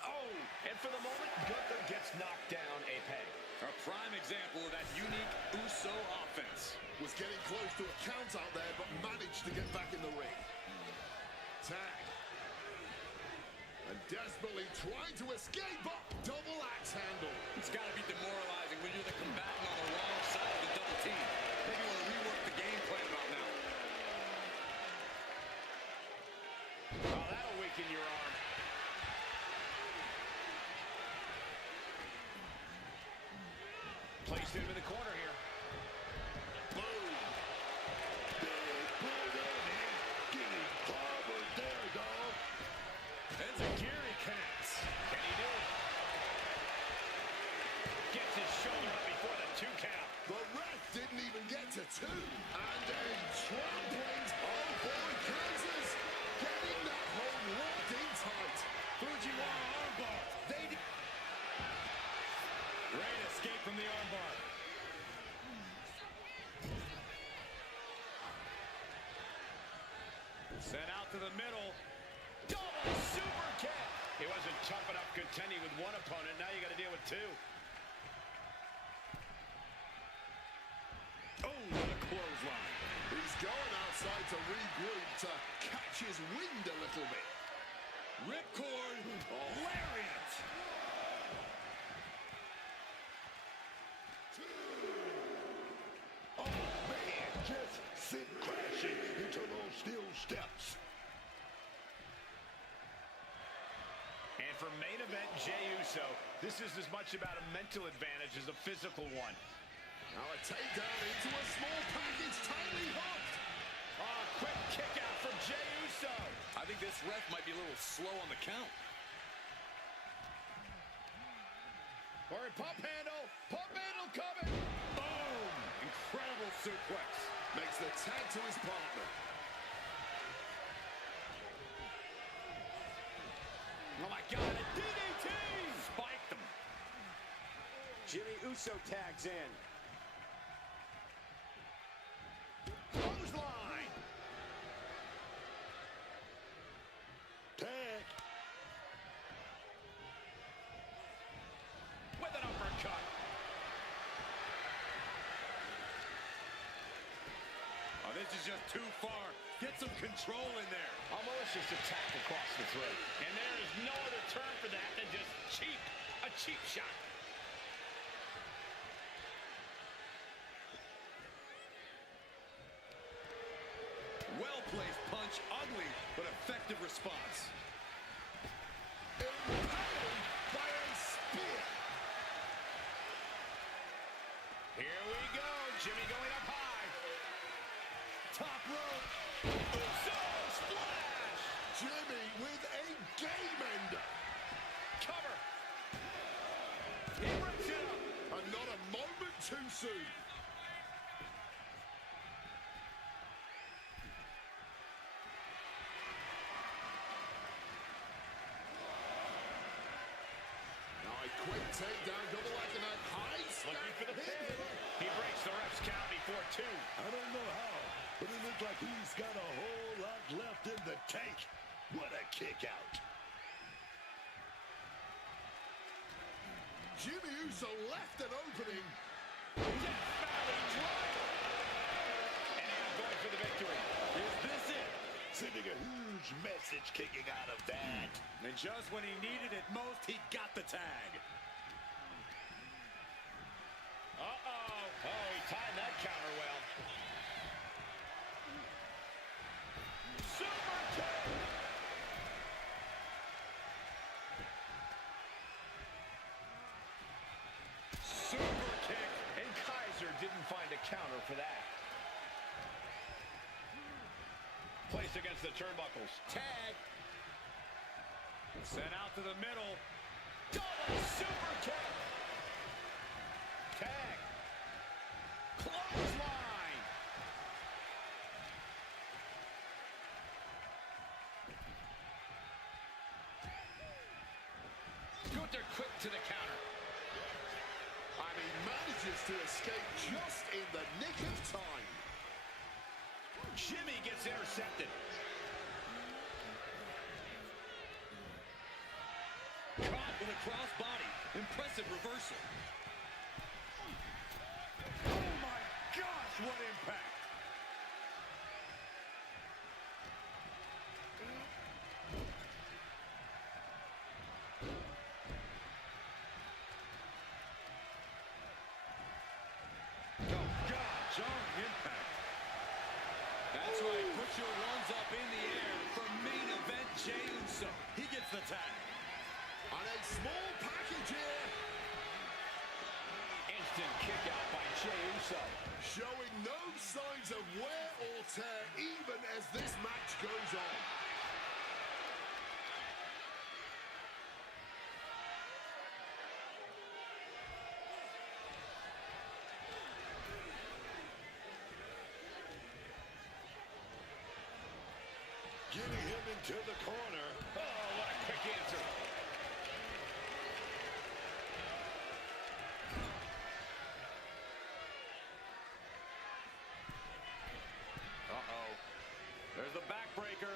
Oh, and for the moment, Gunther gets knocked down a peg. A prime example of that unique Uso offense. Was getting close to a count out there, but managed to get back in the ring. Tag. And desperately trying to escape, but double axe handle. It's got to be demoralizing when you're the combatant on the wrong side of the double team. Maybe you want to rework the game plan about now. Oh, that'll weaken your arm. Placed him in the corner here. Boom. Big boot in here. Getting clobbered there, dog. And Zakiri connects. Can he do it? Gets his shoulder up before the 2 count. The ref didn't even get to 2. And a trampling. Oh boy, Kansas getting that hold locked in tight. Fujiwara armbar. Great escape from the armbar. Sent out to the middle. Double super kick. He wasn't tough enough contending with one opponent. Now you got to deal with 2. Oh, what a clothesline. He's going outside to regroup, to catch his wind a little bit. Ripcord, lariat. for main event Jey Uso, this is as much about a mental advantage as a physical one. Now a takedown into a small package, tightly hooked. Oh, quick kick out from Jey Uso. I think this ref might be a little slow on the count. Or a pump handle coming. Boom! Incredible suplex. Makes the tag to his partner. Oh my God, a DDT! Spiked him. Jimmy Uso tags in. Clothesline. Tag. With an uppercut. Oh, this is just too far. Get some control in there. A malicious attack across the throat. And there is no other term for that than just cheap. A cheap shot. Well-placed punch, ugly, but effective response. Impaled by a spear. Here we go. Jimmy going up high. Top rope. Uso splash. Jimmy with a game ender. Cover. He breaks it up. And not a moment too soon. Now a quick takedown, double leg and a high Looking for the pin. He breaks the ref's count before two. I don't know how, but it looks like he's got a whole lot left in the tank. What a kick out. Jimmy Uso left an opening. Death Valley drop. And now going for the victory. Is this it? Sending a huge message kicking out of that. And just when he needed it most, he got the tag. Uh-oh. Oh, he timed that counter well. Super kick. Super kick. And Kaiser didn't find a counter for that. Placed against the turnbuckles. Tag. Sent out to the middle. Double super kick. Tag. Clothesline. Gunther quick to the counter. And he manages to escape just in the nick of time. Jimmy gets intercepted. Caught with a crossbody. Impressive reversal. Oh my gosh, what impact! Oh God, jarring impact. That's right, put your ones up in the air for main event Jey Uso. He gets the tag. And a small package here. Instant kick out by Jey Uso. Showing no signs of wear or tear even as this match goes on. Getting him into the corner. Oh, what a quick answer. Uh-oh. There's the backbreaker.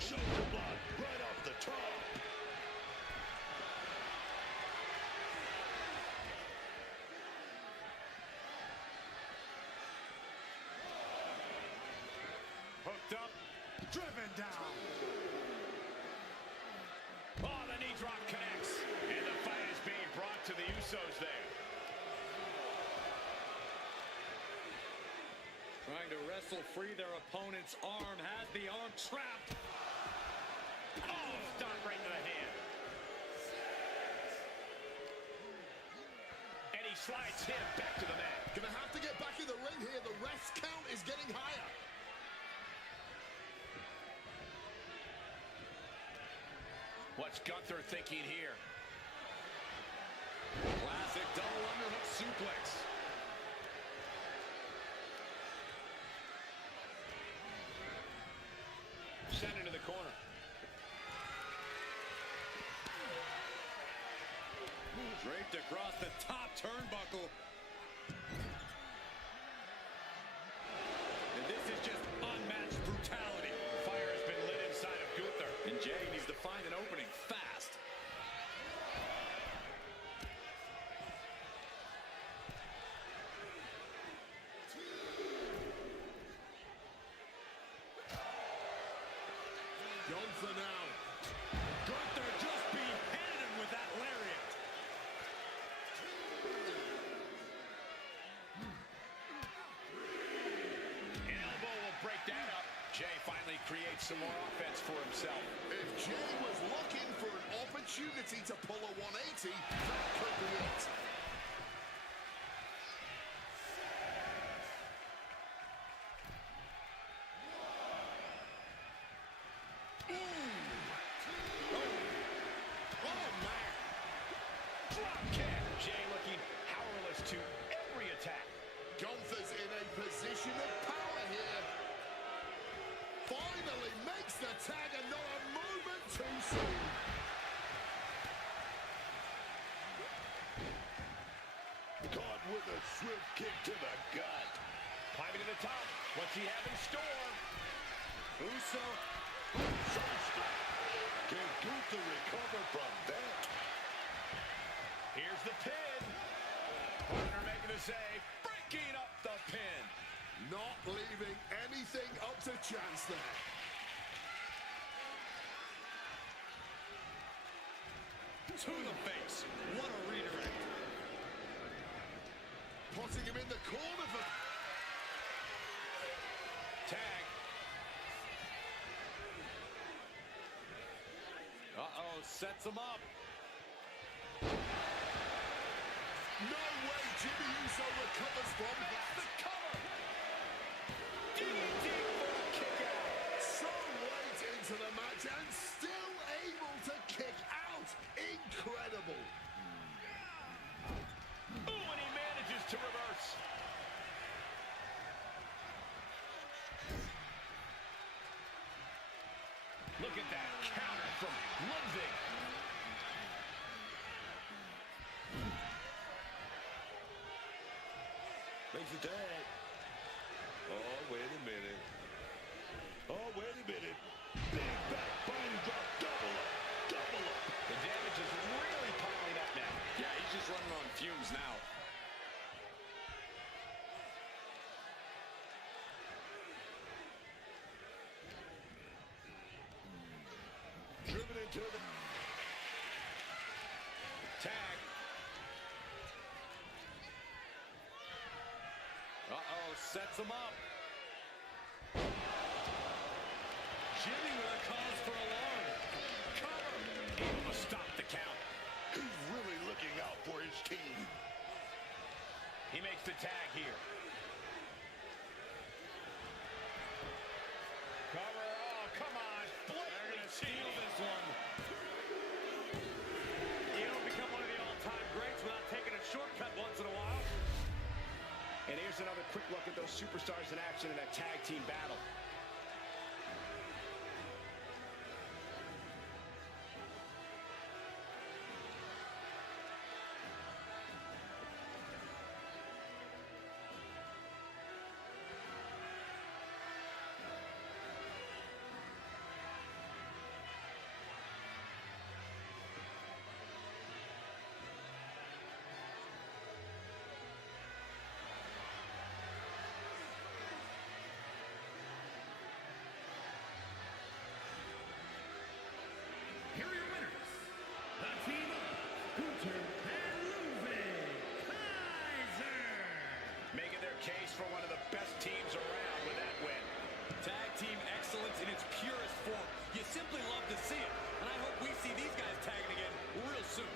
Shoulder block right off the top. Hooked up. Driven down. Oh, the knee drop connects. And the fight is being brought to the Usos there. Trying to wrestle free their opponent's arm. Has the arm trapped. Oh, stop right to the hand. slides him back to the mat. Gonna have to get back in the ring here. The ref's count is getting higher. What's Gunther thinking here? Classic double underhook suplex. Sent into the corner. Draped across the top turnbuckle. And this is just unmatched brutality. Fire has been lit inside of Gunther. And Jay needs to find an opening fast. Gunther now. Gunther just beheaded him with that lariat. An elbow will break that up. Jay finally creates some more offense for himself. If Jay was looking for an opportunity to pull a 180, that could be it. Jay looking powerless to every attack. Gunther's in a position of power here. Finally makes the tag and not a moment too soon. Caught with a swift kick to the gut. Climbing to the top. What's he have in store? Uso. Can Gunther recover from that? Here's the pin. Partner making the save. Breaking up the pin. Not leaving anything up to chance there. To the face. What a redirect. Putting him in the corner for... Tag. Uh-oh, sets him up. No way Jimmy Uso recovers from that. The cover. DDT for a kick out. So late into the match and still able to kick out. Incredible. Ooh, and he manages to reverse. Look at that counter from Ludwig. Makes the tag. Oh, wait a minute. Oh, wait a minute. Big back body drop. Double up. Double up. The damage is really piling up now. Yeah, he's just running on fumes now. Driven into the... Tag. Uh-oh, sets him up. Jimmy with a cause for alarm. Cover. Able to stop the count. He's really looking out for his team. He makes the tag here. Cover. Oh, come on. Blatantly Steal this one. You don't become one of the all-time greats without taking a shortcut once in a while. And here's another quick look at those superstars in action in a tag team battle. Here are your winners, the team of Gunther and Ludwig Kaiser. Making their case for one of the best teams around with that win. Tag team excellence in its purest form. You simply love to see it. And I hope we see these guys tagging again real soon.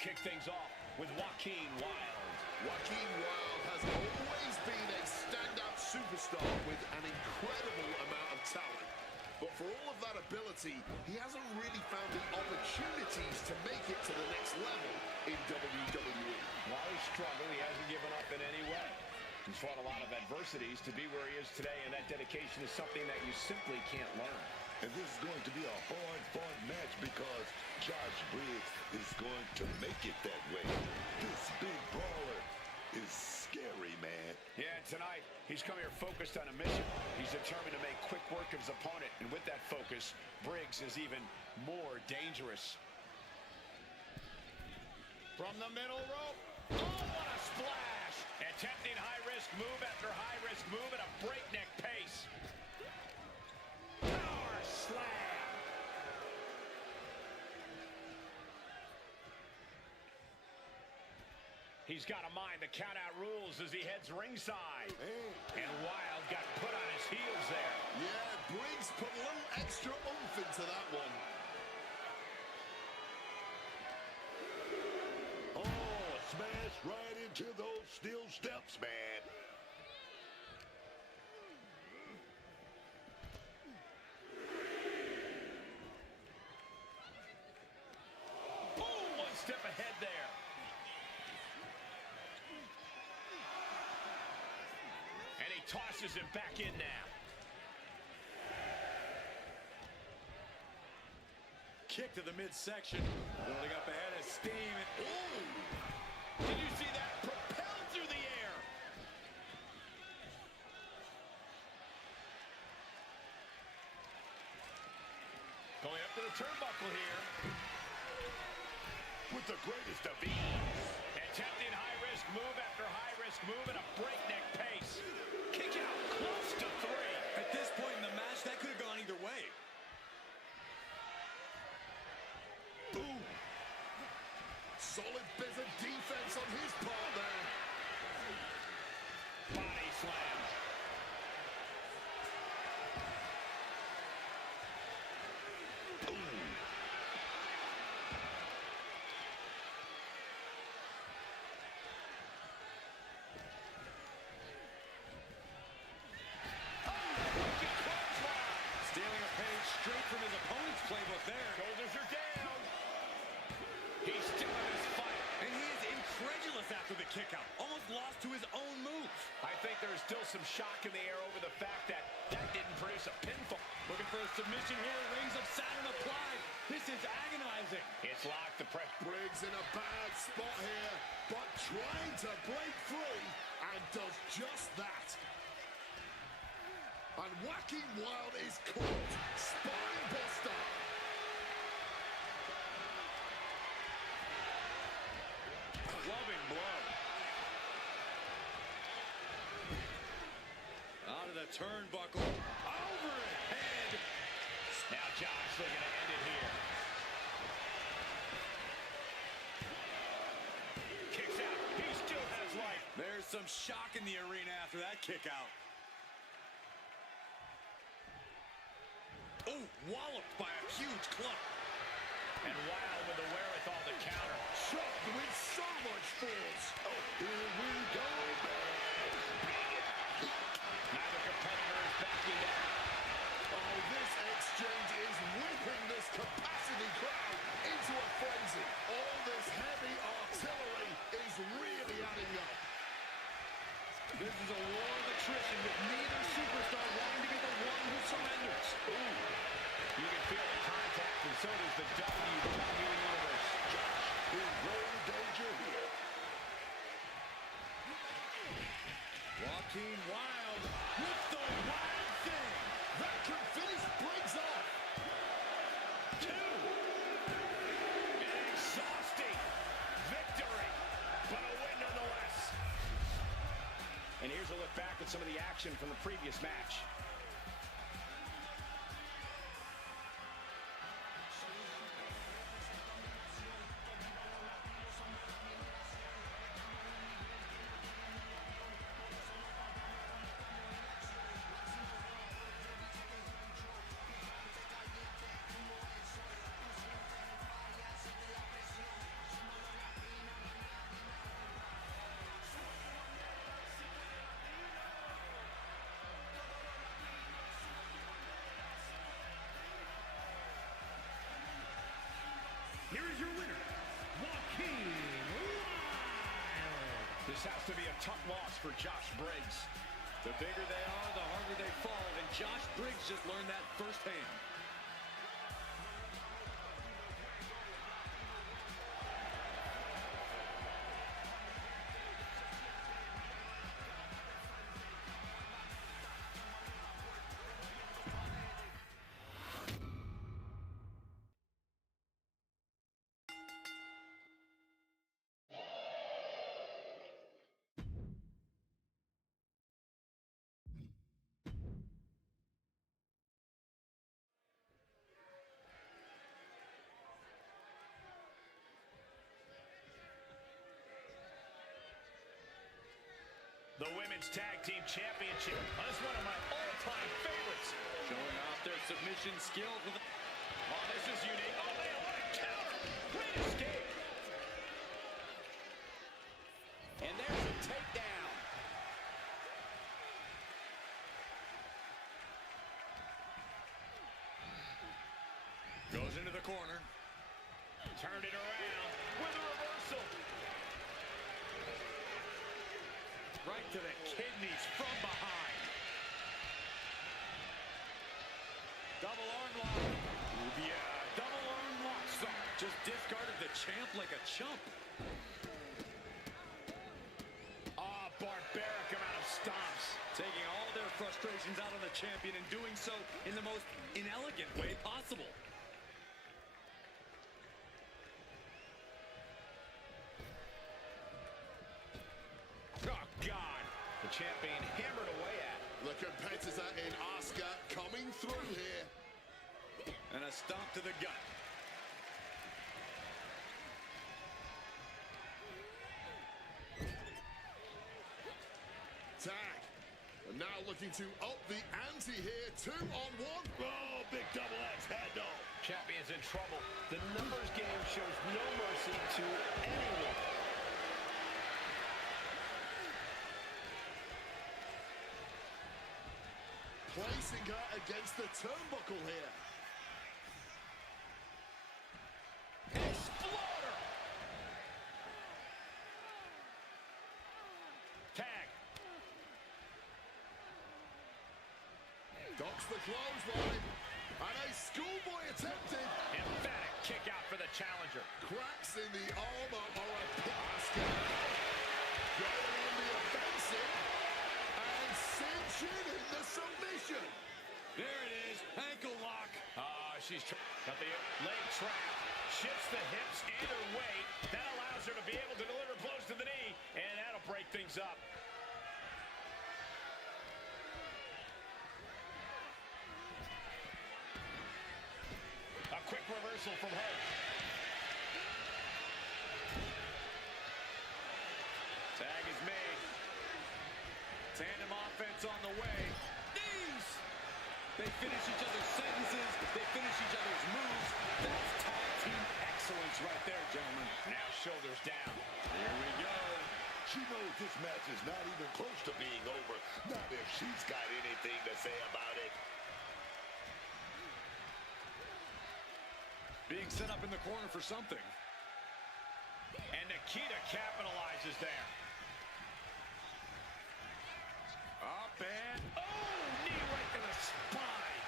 kick things off with Joaquin Wilde. Joaquin Wilde has always been a standout superstar with an incredible amount of talent. But for all of that ability, he hasn't really found the opportunities to make it to the next level in WWE. While he struggled, he hasn't given up in any way. He's fought a lot of adversities to be where he is today, and that dedication is something that you simply can't learn. And this is going to be a hard-fought match because Josh Briggs is going to make it that way. This big brawler is scary, man. Yeah, tonight, he's come here focused on a mission. He's determined to make quick work of his opponent, and with that focus, Briggs is even more dangerous. From the middle rope. Oh, what a splash! Attempting high-risk move after high-risk move at a breakneck pace. Power slam! He's got to mind the count-out rules as he heads ringside. And Wilde got put on his heels there. Yeah, Briggs put a little extra oomph into that one. Oh, smash right into those steel steps, man. Boom! One step ahead there. And he tosses him back in now. Kick to the midsection. Building up ahead of steam. Ooh! Did you see that? Propelled through the air. Going up to the turnbuckle here. With the greatest of ease. Attempting high-risk move after high-risk move at a breakneck pace. Kick out close to 3. At this point in the match, that could have gone either way. Boom. Solid bit of defense on his part there. Body slam. Stealing a page straight from his opponent's playbook there. Shoulders are down. He's still in his fight. And he is incredulous after the kick out. Almost lost to his own move. I think there's still some shock in the air over the fact that didn't produce a pinfall. Looking for a submission here. Rings of Saturn applied. This is agonizing. It's locked. The press. Briggs in a bad spot here, but trying to break free and does just that. And Joaquin Wilde is caught. Spine buster. Clubbing blow. Out of the turnbuckle. Overhead. Now Josh looking to end it here. Kicks out. He still has life. There's some shock in the arena after that kick out. Oh, walloped by a huge club. And Wilde with the wherewithal to counter. Shot with so much force. Oh, here we go, man. Neither competitor is backing down. Oh, this exchange is whipping this capacity crowd into a frenzy. All this heavy artillery is really adding up. This is a war of attrition with neither superstar wanting to be the one who surrenders. Ooh. You can feel the contact, and so does the WWE Universe. Josh in grave danger here. Joaquin Wilde with the wild thing. That can finish Briggs off. 2. An exhausting victory, but a win nonetheless. And here's a look back at some of the action from the previous match. This has to be a tough loss for Josh Briggs. The bigger they are, the harder they fall, and Josh Briggs just learned that firsthand. The Women's Tag Team Championship. That's one of my all-time favorites. Showing off their submission skills. Oh, this is unique. Oh, man, what a counter. Great escape. And there's a takedown. Goes into the corner. Turned it around with a reversal. Right to the kidneys from behind. Double arm lock. Yeah, double arm lock. Just discarded the champ like a chump. Oh, barbaric amount of stomps. Taking all their frustrations out on the champion and doing so in the most inelegant way possible. Oh, God. The champion hammered away at. The competitor in Asuka coming through here. And a stomp to the gut. Tag. And now looking to up the ante here. 2-on-1. Oh, big double axe head though. Champion's in trouble. The numbers game shows no mercy to anyone. Placing her against the turnbuckle here. Exploder! Tag. Docks the clothesline. And a schoolboy attempted. Emphatic kick out for the challenger. Cracks in the armor or a Asuka. Going on the offensive. And cinching in the submission. There it is. Ankle lock. She's got the leg trap. Shifts the hips and her weight. That allows her to be able to deliver blows to the knee. And that'll break things up. A quick reversal from Hope. Tag is made. Tandem offense on the way. Knees! They finish each other's sentences. They finish each other's moves. That's tag team excellence right there, gentlemen. Now shoulders down. Here we go. She knows this match is not even close to being over. Not if she's got anything to say about it. Being set up in the corner for something. And Nikita capitalizes there. Up and... Oh, knee right to the spine.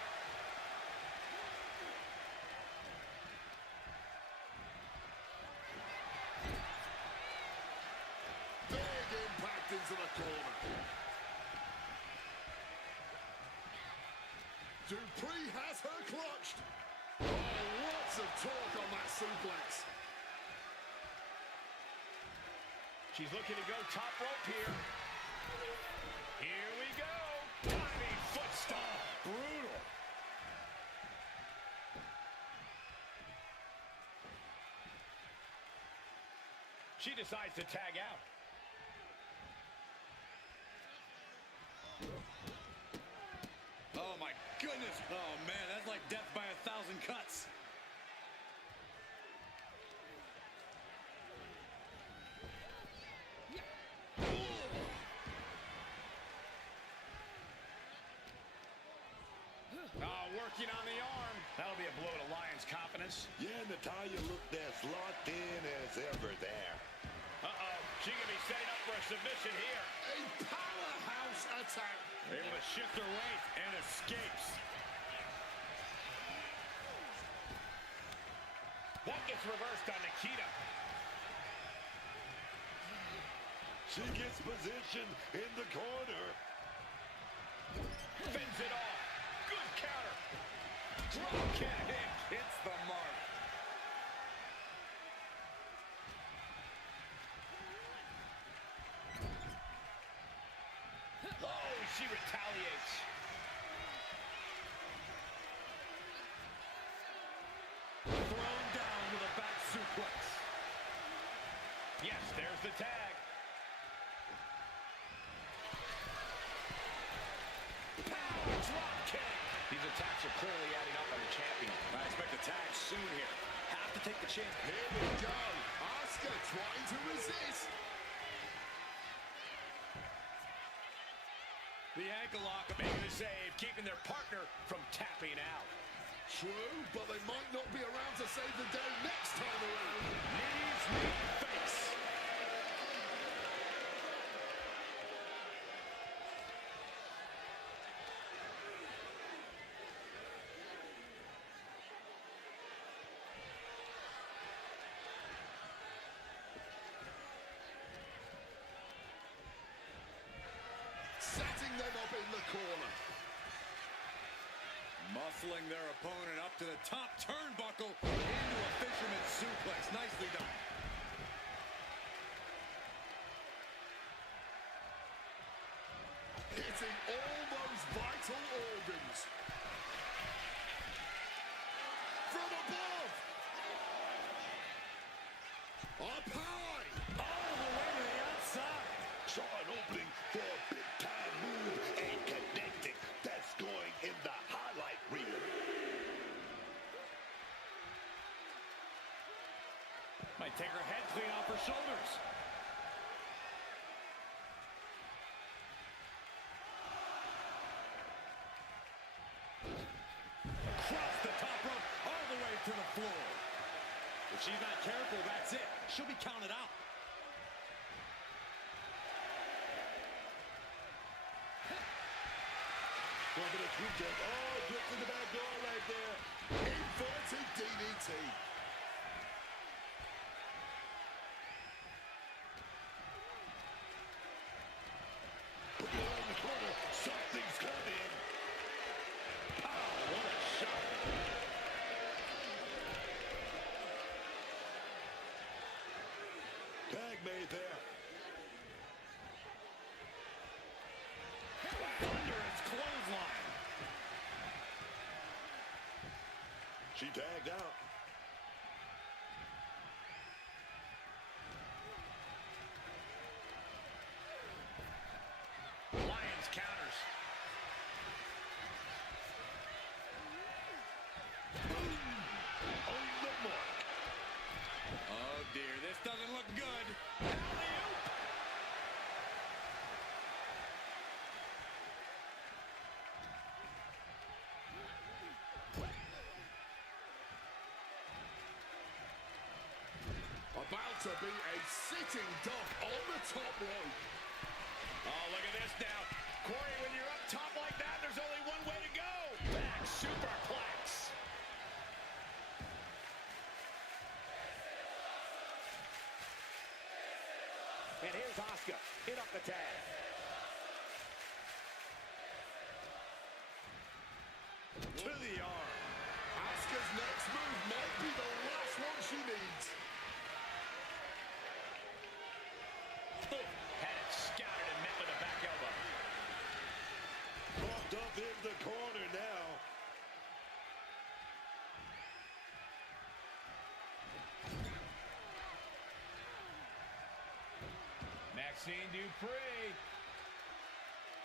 Big impact into the corner. Dupree has her clutched. Oh, lots of torque on that suplex. She's looking to go top rope here. Here we go. Diving foot stomp. Brutal. She decides to tag out. Oh, my goodness. Oh, man, that's like death by 1,000 cuts. Working on the arm. That'll be a blow to Lyon's confidence. Yeah, Natalya looked as locked in as ever there. Uh-oh. She can be setting up for a submission here. A powerhouse attack. Able to shift her weight and escapes. That gets reversed on Nikita. She gets position in the corner. Fends it off. Good counter. Drop kick. Hits the mark. Oh, she retaliates. Thrown down with a back suplex. Yes, there's the tag. Power drop kick. These attacks are clearly adding up on the champion. I expect a tag soon here. Have to take the chance. Here we go. Asuka trying to resist. The ankle lock making the save, keeping their partner from tapping out. True, but they might not be around to save the day next time around. Knees meet face. Setting them up in the corner. Muscling their opponent up to the top turnbuckle into a fisherman's suplex. Nicely done. Hitting all those vital organs. From above. Up high. All the way to the outside. Saw an opening for a big-time move and connecting. That's going in the highlight reel. Might take her head clean off her shoulders. Across the top rope, all the way to the floor. If she's not careful, that's it. She'll be counted out. Going for the tweet jump. Oh, gets in the back door right there. Inverted DDT. Put it around the corner. Something's coming. Oh, what a shot. Tag made there. Thunderous clothesline. She tagged out. Lions counters. On the mark. Oh dear, this doesn't look good. Alley-oop. About to be a sitting duck on the top rope. Oh, look at this now. Corey, when you're up top like that, there's only one way to go. Back superplex. And here's Asuka. In up the tag. To the arm. Asuka's next move might be the last one she needs. Boom. Had it scouted and met with a back elbow. Propped up in the corner now. Maxine Dupree.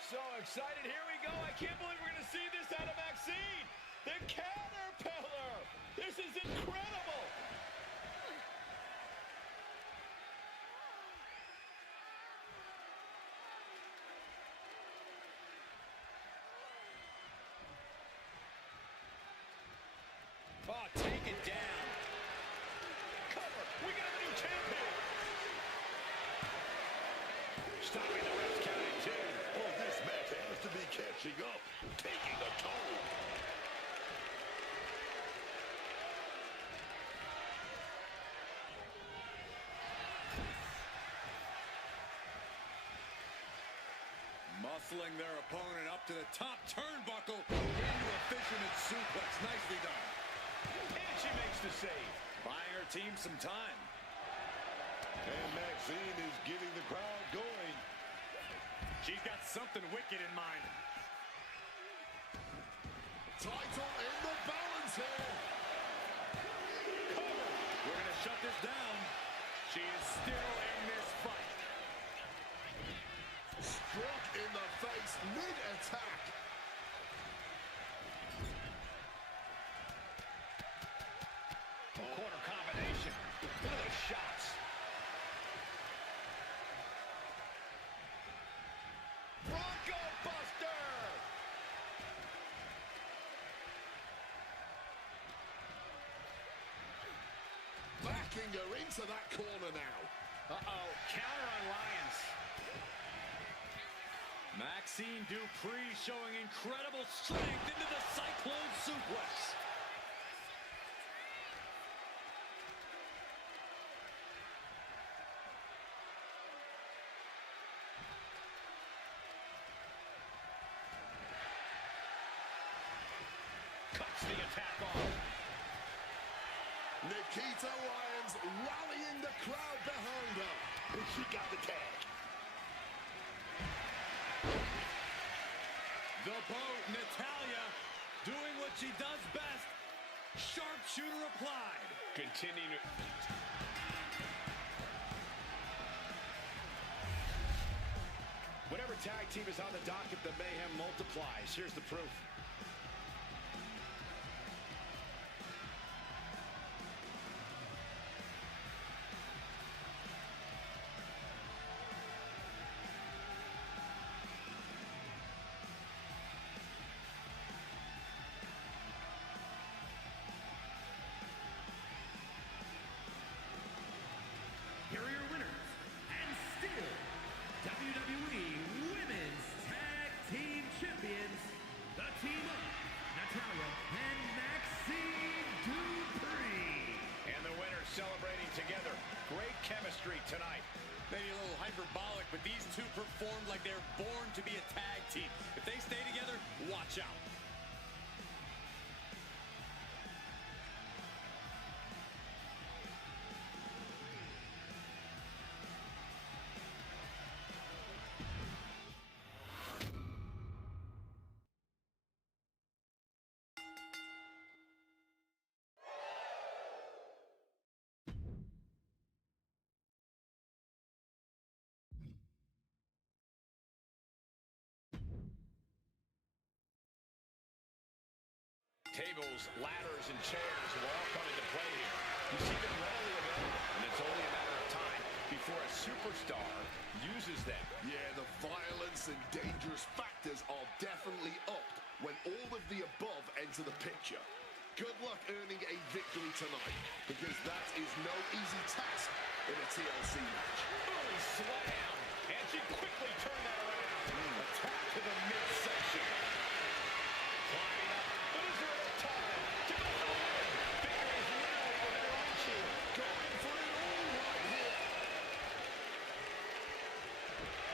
So excited. Here we go. I can't believe we're going to see this out of Maxine. The Caterpillar. This is incredible. Oh, take it down. Cover. We got a new champion. stopping the ref's count at 2. Oh, this match has to be catching up, taking a toll. Muscling their opponent up to the top turnbuckle into a fisherman suplex. Nicely done. And she makes the save. Buying her team some time. And Maxine is getting the crowd going. She's got something wicked in mind. Title in the balance here. Cover. We're going to shut this down. She is still in this fight. Struck in the face mid-attack. Corner combination. Look at those shots. Bronco Buster. Backing her into that corner now. Uh-oh, counter on Lyons. Maxine Dupree showing incredible strength into the Cyclone Suplex. Cuts the attack off. Nikita Lyons rallying the crowd behind her. And she got the tag. The boat, Natalya, doing what she does best. Sharpshooter applied. Continuing. Whatever tag team is on the docket, the mayhem multiplies. Here's the proof. Here are your winners, and still WWE Women's Tag Team Champions, the team of Natalya and Maxine Dupree. And the winners celebrating together. Great chemistry tonight. Maybe a little hyperbolic, but these two performed like they're born to be a tag team. If they stay together, watch out. Tables, ladders, and chairs will all come into play here. You see them readily available, and it's only a matter of time before a superstar uses them. Yeah, the violence and dangerous factors are definitely upped when all of the above enter the picture. Good luck earning a victory tonight, because that is no easy task in a TLC match. Early slam, and she quickly turned that around. Attack to the midsection. Climbing up, but is there enough time to go for the win? Victory is literally within reach here. Going for it all right here.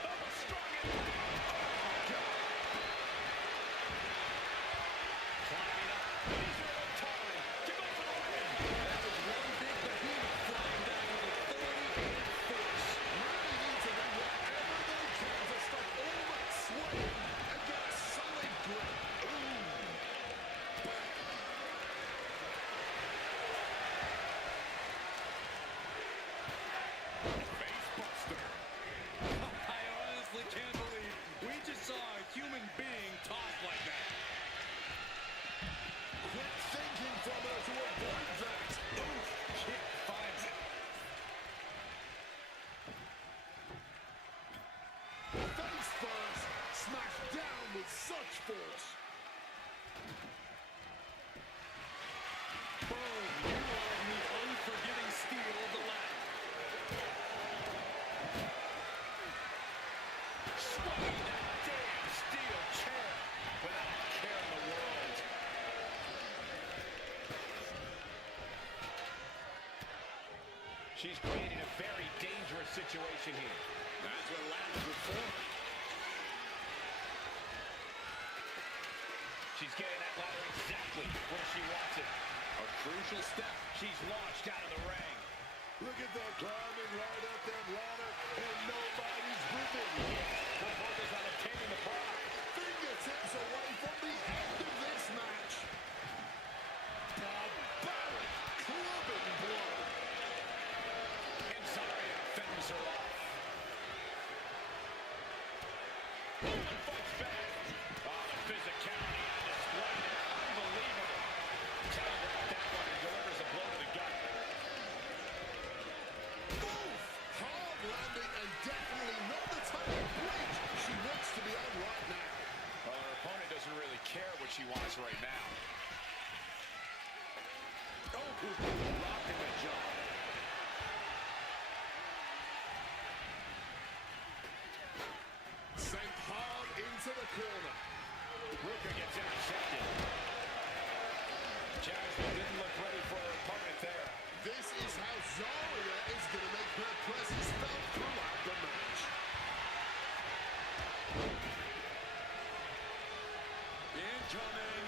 Oh, strong impact. Oh, God. Climbing up, but is there enough time to go for the win? That was one big behemoth flying down with authority and force. Really need to do whatever they can to stop all that swaying and get a solid grip. Ooh. Facebuster. I honestly can't believe we just saw a human being tossed like that. Quick thinking from her to avoid that. Oof, kick finds it. Face first, smashed down with such force. Boom, you are the unforgiving steel of the ladder. She's creating a very dangerous situation here. That's what ladders are for. She's getting that ladder exactly where she wants it. A crucial step. She's launched out of the ring. Look at that climbing right up that ladder, and nobody's moving. Both workers are obtaining the prize. Fingertips away from the end of this match. Barbaric clubbing blow. And Zarya fends her off. And fights back. Oh, the physicality on display there. Unbelievable. Telegraphed that one and delivers a blow to the gut. Oof! Hard landing and definitely not the type of bridge she wants to be on right now. Well, her opponent doesn't really care what she wants right now. Oh, rocking the jaw. Sent hard into the corner. Ruka gets intercepted. Jasmine didn't look ready for her opponent there. This is how Zarya is going to make her presence felt throughout the match. Incoming.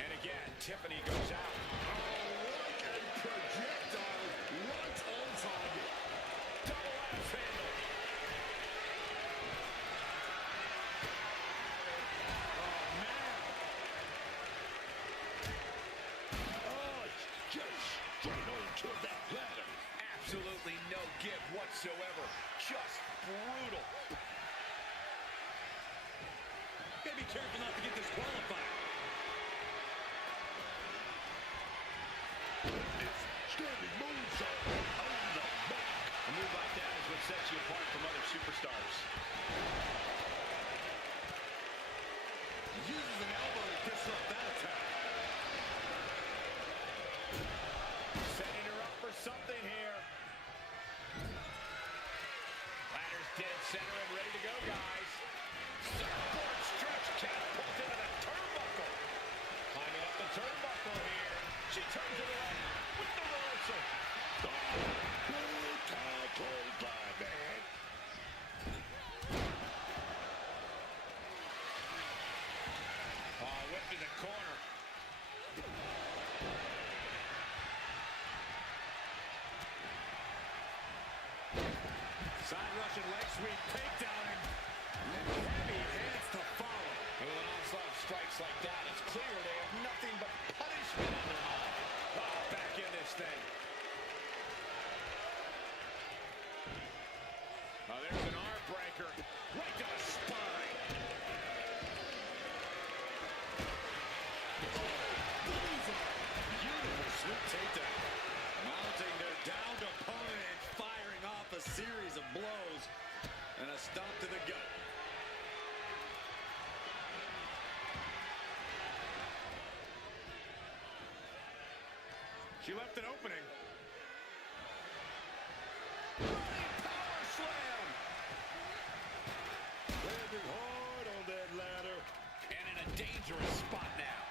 And again, Tiffany goes out. Like a projectile right on target. Double axe handle. Oh, man. Oh, it's just straight on to that ladder. Absolutely no give whatsoever. Just brutal. Gotta be careful not to get disqualified. It's standing moonsault on the back. A move like that is what sets you apart from other superstars. Uses an elbow to disrupt that attack. Setting her up for something here. Ladder's dead center and ready to go, guys. Surfboard stretch catapult into the turnbuckle. Climbing up the turnbuckle here. She turns it around with the reversal. Good time close by, man. Oh, whip to the corner. Side Russian leg sweep takedown and heavy hands to follow. And with an onslaught of strikes like that, it's clear they have nothing but punishment on their mind. Oh, back in this thing. Oh, there's an arm breaker. Right to the spine. Beautiful sweep takedown. Mounting their downed opponent and firing off a series of blows and a stomp to the gut. She left an opening. Power slam. Landing hard on that ladder. And in a dangerous spot now.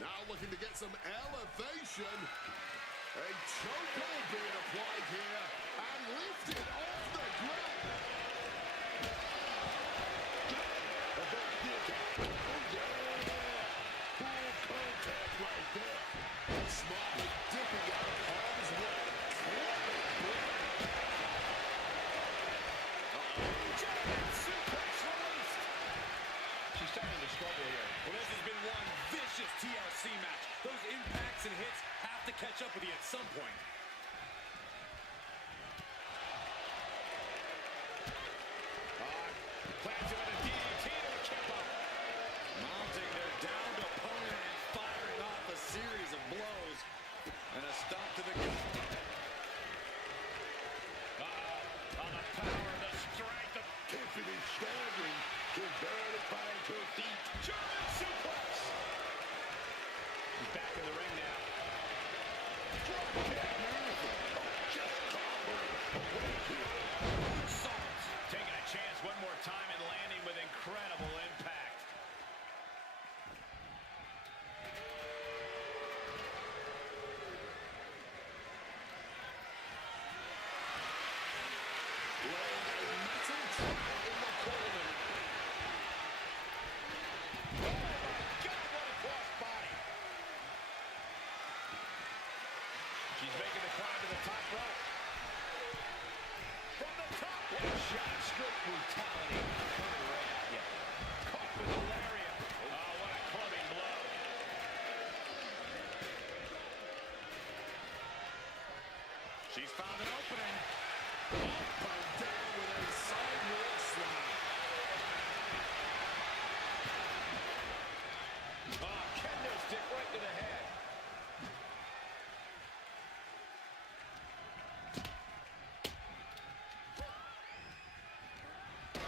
Now looking to get some elevation. A chokehold being applied here and lifted off the ground. Full contact right there. Smartly dipping out of harm's way. Giant suplex released. She's starting to struggle here. Well, this has been one vicious TLC match. Those impacts and hits have to catch up with you at some point. Plants him in a DDT to a kipper. Mounting their downed opponent and firing off a series of blows and a stomp to the gut. On the power, the strength of Tiffany staggering, can barely find her feet. German suplex. He's back in the ring now. Just clobbering away here. Salt. Taking a chance one more time and landing with incredible impact. the top rope. From the top. What a shot. Straight brutality. Coming right at you. Caught with the lariat. Oh, what a clubbing blow. She's found an opening. Up and down with a sidewalk slam. Oh, kendo stick right to the head.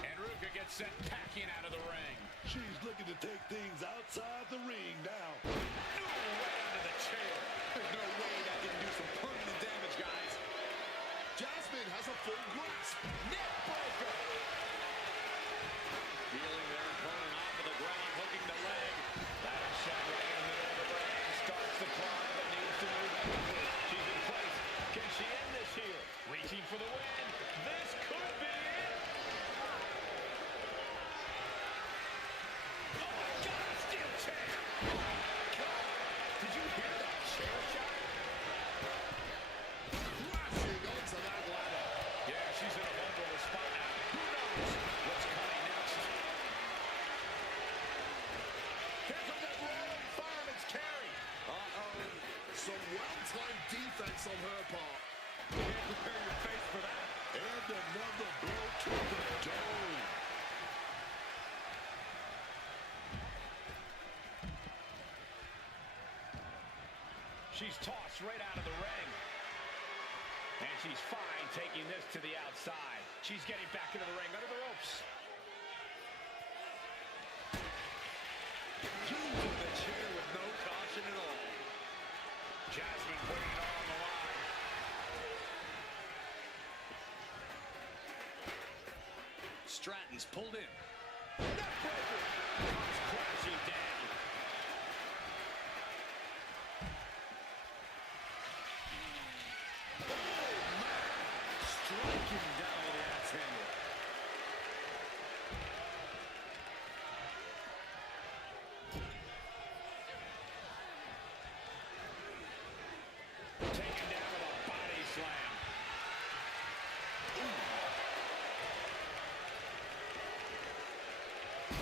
And Ruka gets sent packing out of the ring. She's looking to take things outside the ring now. Right under the chair. There's no way that didn't do some permanent damage, guys. Jasmine has a full grasp. Neck breaker. Feeling their opponent off of the ground, hooking the leg. That is shot right in the middle of the ring. Starts the climb, but needs to move quickly. She's in place. Can she end this here? Reaching for the win. This could be it. Oh my God, a steel chair. Oh my God. Did you hear that chair shot? Crashing onto that ladder. Yeah, she's in a vulnerable spot now. Who knows what's coming next? Here comes that rolling fireman's carry. Some well-timed defense on her part. You can't prepare your face for that. And another blow to the dome. She's tossed right out of the ring. And she's fine taking this to the outside. She's getting back into the ring under the ropes. Using the chair with no caution at all. Jasmine putting it all on the line. Stratton's pulled in. Neckbreaker comes crashing down. Striking down with the axe handle. Taken down with a body slam.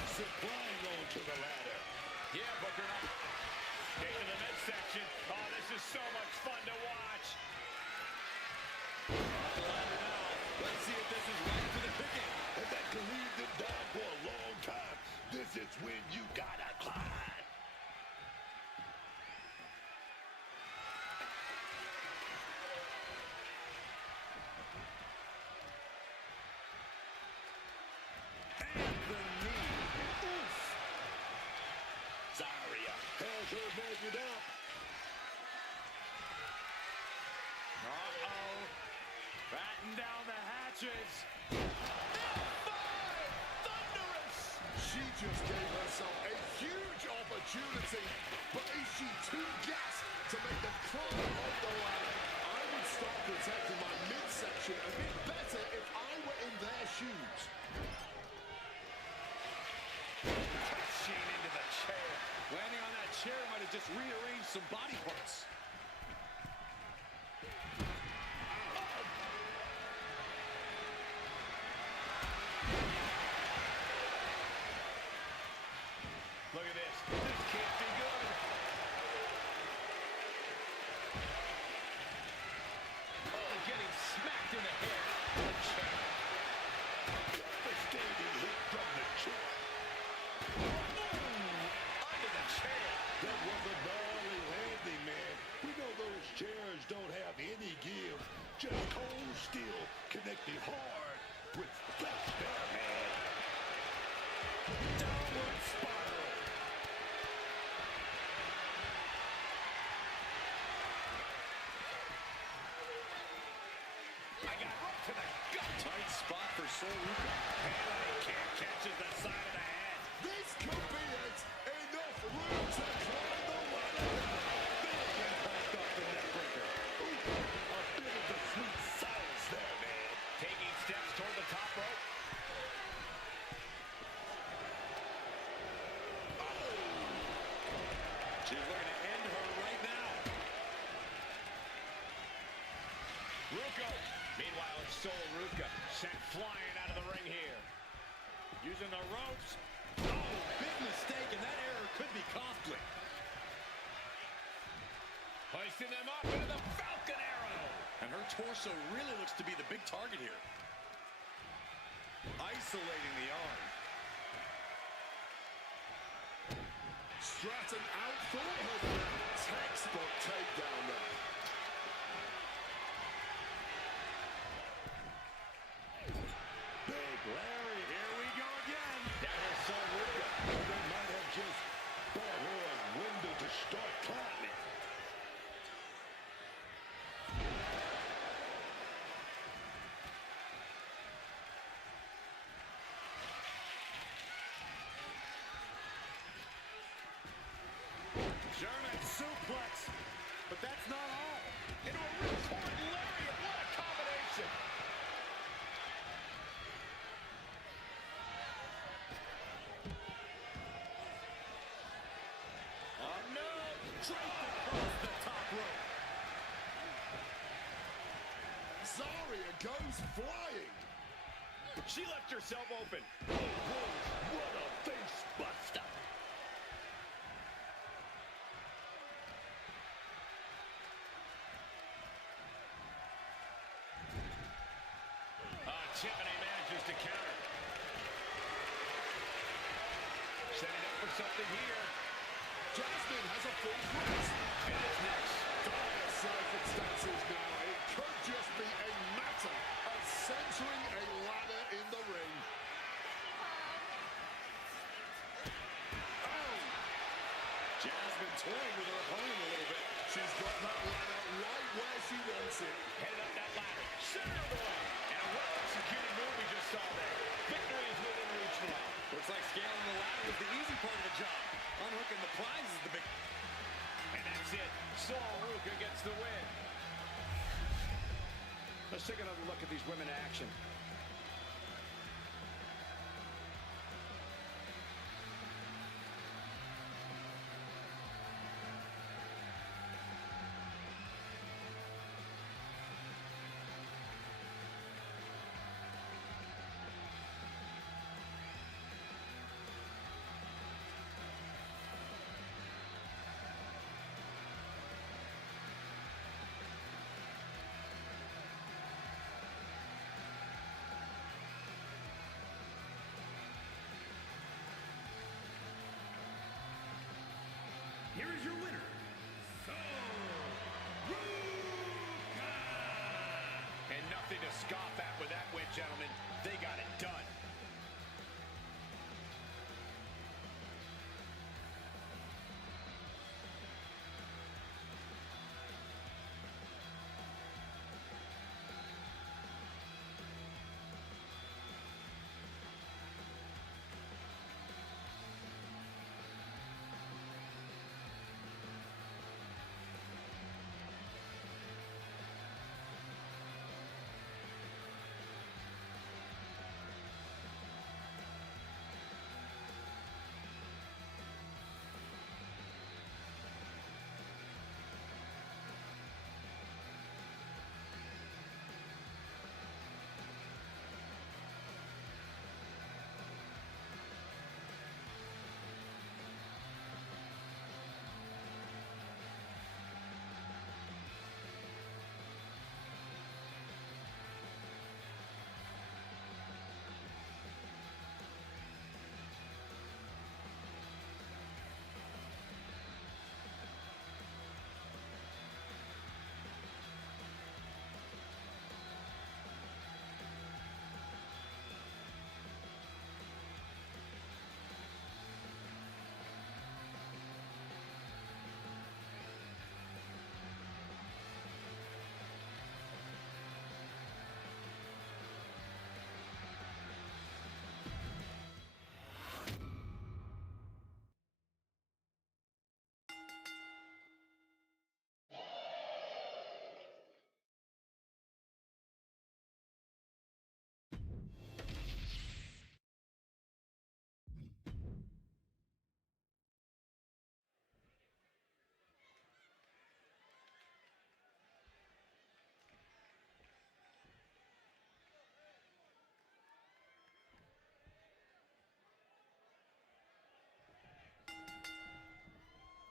Supplying onto the ladder. Yeah, Booker up. Into the midsection. Oh, this is so much fun to watch. The ladder now. Let's see if this is right for the picking. And that can leave them down for a long time. This is when you gotta climb. And the knee. Oof. Zaria has her measured up. Uh-oh. Batten down the hatches. Thunderous. She just gave herself a huge opportunity. But is she too gassed to make the climb up the ladder? I would start protecting my midsection a bit better if I were in their shoes. Crashing into the chair. Landing on that chair might have just rearranged some body parts. Look at this. This can't be good. Oh, getting smacked in the head. The chair. Devastating hit from the chair. Under the chair. That was a gnarly landing, man. We know those chairs don't have any give. Just cold steel connecting hard with flesh there, man. Downward spiral. I got right to the gut. Tight spot for Soruka. Bailey can't catches the side of the head. This could be it. Enough room to climb the ladder. Big impact off the neckbreaker. A bit of the sweet silence there, man. Taking steps toward the top rope. She's looking to end her right now. Sent flying out of the ring here. Using the ropes. Oh, big mistake, and that error could be costly. Hoisting them up into the Falcon Arrow. And her torso really looks to be the big target here. Isolating the arm. Stratton outthought her there. Textbook takedown there. Big Larry. Here we go again. That is so wicked. They might have just bought her a window to start climbing. German suplex. But that's not all. Into a ripcord lariat. What a combination. Oh, no. Draped across the top rope. Zarya goes flying. She left herself open. What a face buster. Tiffany manages to counter. Setting up for something here. Jasmine has a full press. And it's next. Dire circumstances now. It could just be a matter of centering a ladder in the ring. Oh! Jasmine toying with her opponent a little bit. She's got that ladder right where she wants it. Headed up that ladder. Center of the ring. And a well-executed move we just saw there. Victory is within reach now. Looks like scaling the ladder was the easy part of the job. Unhooking the prize is the big... And that's it. Soruka gets the win. Let's take another look at these women in action. Here is your winner, Soruka! And nothing to scoff at with that win, gentlemen. They got it done.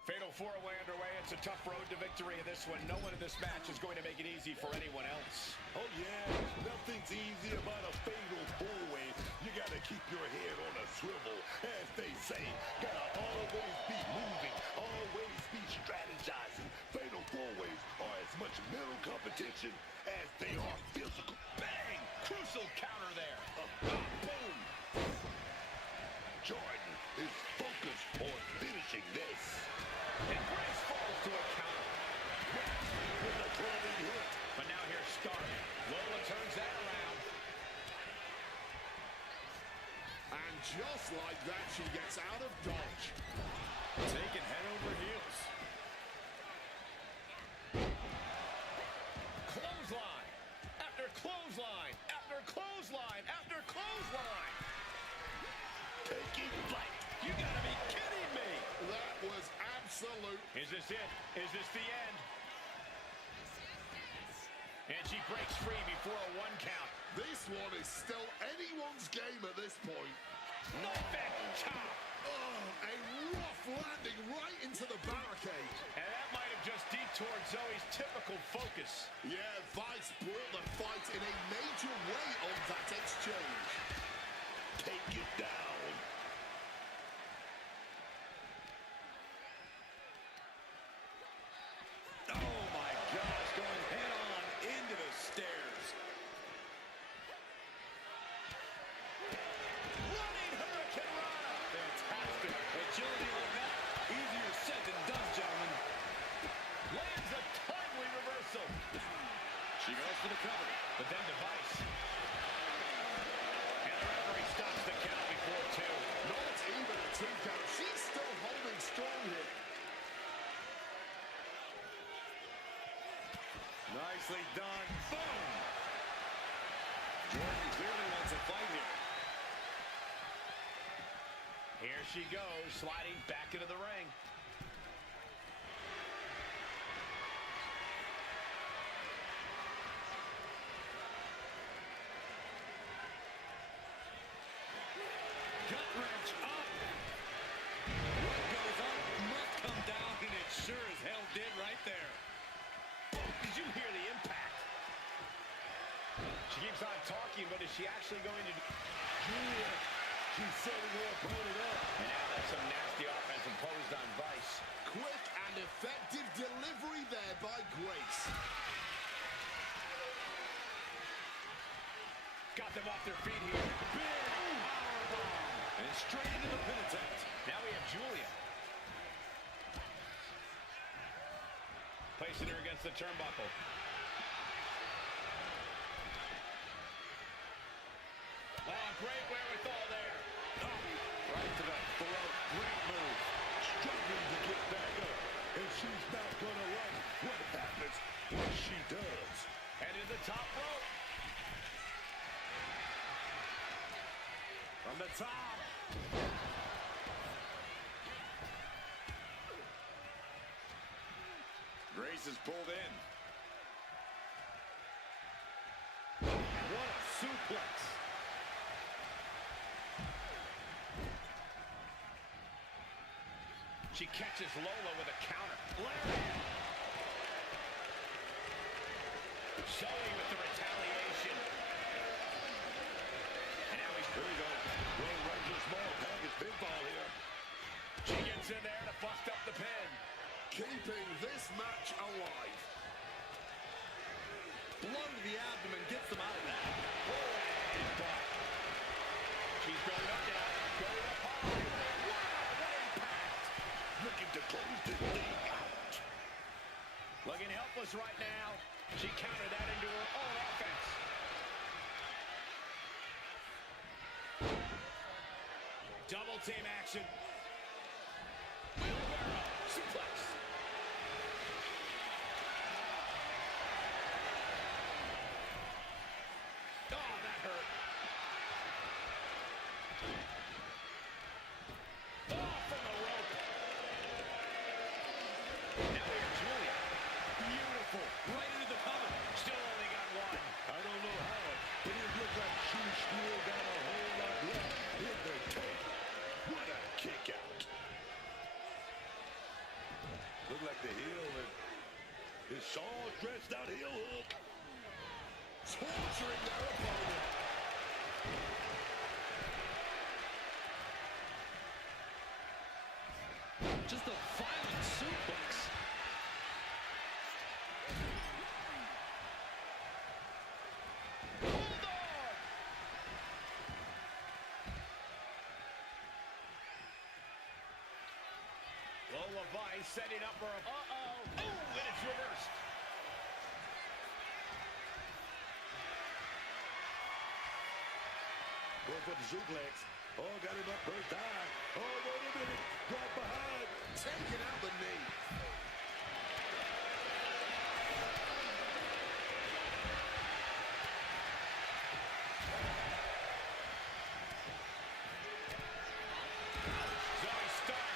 Fatal four-way underway. It's a tough road to victory in this one. No one in this match is going to make it easy for anyone else. Oh, yeah. Nothing's easy about a fatal four-way. You got to keep your head on a swivel. As they say, got to always be moving, always be strategizing. Fatal four-ways are as much mental competition as they are physical. Bang! Crucial counter there. Boom! Jordan is focused on finishing this. And Grace falls to a counter. With a clubbing hit. But now here's Stark. Lola turns that around. And just like that, she gets out of dodge. Taking head over heels. Clothesline. After clothesline. After clothesline. After clothesline. Taking flight. You gotta be kidding me. That was absolute. Is this it? Is this the end? And she breaks free before a one count. This one is still anyone's game at this point. Knife chop. Oh, a rough landing right into the barricade. And that might have just detoured Zoe's typical focus. Yeah, Vice brought the fight in a major way on that exchange. Take it down. Oh my gosh, going head on into the stairs. Running Hurricane Rana. Fantastic. Agility like that, easier said than done, gentlemen. Lands a timely reversal. She goes for the cover. But then Device. And the referee stops the count before two. Not even a two count. She's still holding strong here. Nicely done. Boom! Jordan clearly wants a fight here. Here she goes, sliding back into the ring. Gut wrench up. What goes up must come down, and it sure as hell did right there. Did you hear the impact? She keeps on talking, but is she actually going to... Julia, she's setting her opponent up. And now that's some nasty offense imposed on Vice. Quick and effective delivery there by Grace. Got them off their feet here. Big powerbomb. And straight into the pin attempt. Now we have Julia. Placing her against the turnbuckle. Oh, great wherewithal there. Right to the throat. Great move. Struggling to get back up. And she's not going to run. What happens when she does? Headed to the top rope. From the top. Grace is pulled in. What a suplex. She catches Lola with a counter. Lariat. Zoe with the retaliation. And now he's... Here we go. Well, regular small package pinfall here. She gets in there to bust up the pin. Keeping this match alive. Blow to the abdomen gets them out of that. She's going up now. Going up hard. Wow, what impact. Looking to close this thing out. Looking helpless right now. She countered that into her own offense. Double team action. Wheelbarrow. Suplex. Oh, that hurt. Oh, from the rope. Now we have Julia. Beautiful. Right into the cover. Still only got one. I don't know how, but it looks like she still got a whole lot left in the tank. What a kick Is Shaw stretched out heel hook? Torturing their opponent. Just a violent suplex. Low of ice setting up for a... Uh-oh. Oh, and it's reversed. Going for the suplex. Oh, got him up first time. Oh, wait a minute. Drop behind. Taking out the knee. Zoe Stark.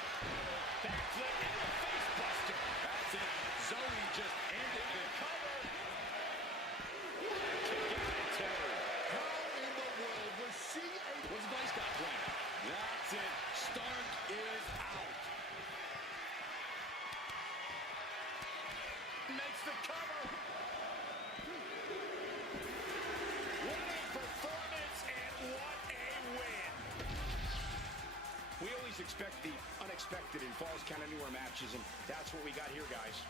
Backflip into the face buster. That's it. Zoe just ended the cover. Kick out at two. How in the world was she able... What's Vice got planned? That's it. Stark is out. Makes the cover. What a performance and what a win. We always expect the unexpected in Falls Count Anywhere matches, and that's what we got here, guys.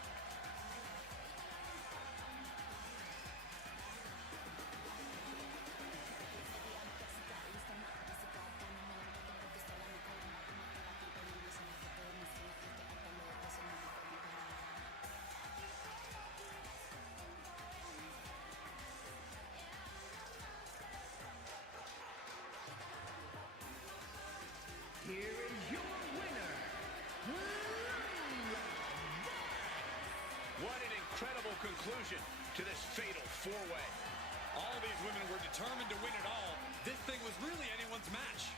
Here is your winner, What an incredible conclusion to this fatal four-way. All of these women were determined to win it all. This thing was really anyone's match.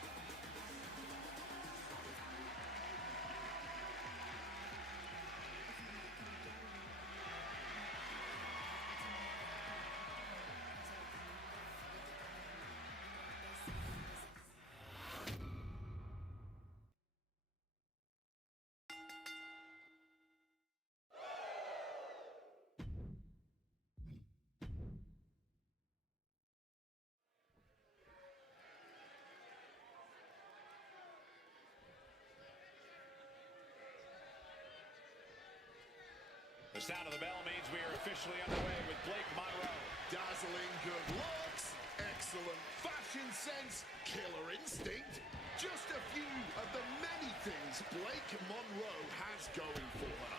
The sound of the bell means we are officially underway with Blake Monroe. Dazzling good looks, excellent fashion sense, killer instinct. Just a few of the many things Blake Monroe has going for her.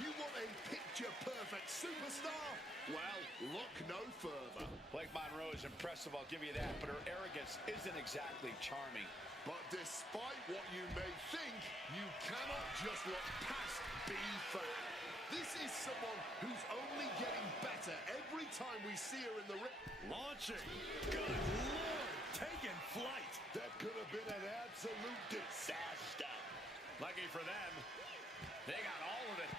You want a picture-perfect superstar? Well, look no further. Blake Monroe is impressive, I'll give you that, but her arrogance isn't exactly charming. But despite what you may think, you cannot just look past B-Fan. This is someone who's only getting better every time we see her in the ring. Launching. Good Lord. Taking flight. That could have been an absolute disaster. Lucky for them, they got all of it.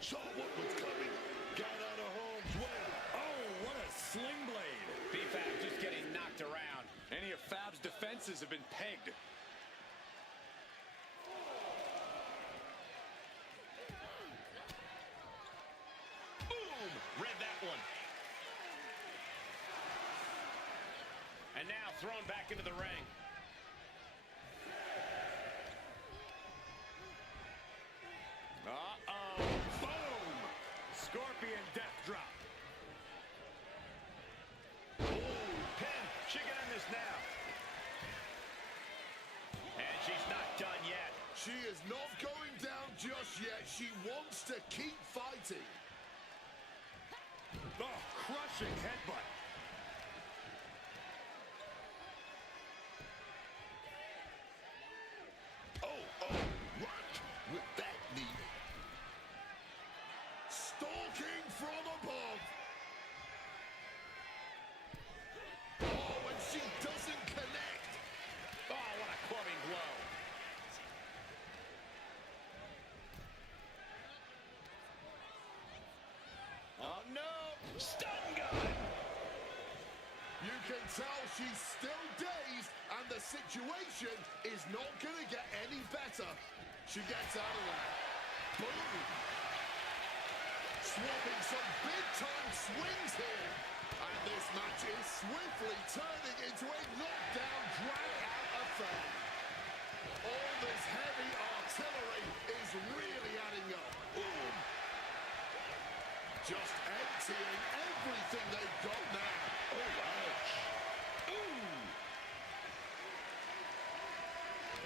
Saw what was coming. Got out of harm's way. Oh, what a sling blade. B-Fab just getting knocked around. Any of Fab's defenses have been pegged. Boom! Read that one. And now thrown back into the ring. Uh-oh. Boom! Scorpion death drop. Pin. She can end this now. And she's not done yet. She is not going down just yet. She wants to keep fighting. Oh, crushing headbutt. Right with that knee. Stalking from above. Oh, and she doesn't connect. Oh, what a clubbing blow. Oh, no. Stun gun. You can tell she's still dazed and the situation is not going to get any better. She gets out of there. Boom. Swapping some big-time swings here. And this match is swiftly turning into a knockdown, drag-out affair. All this heavy artillery is really adding up. Boom. Just emptying everything they've got now. Oh, ouch. Ooh.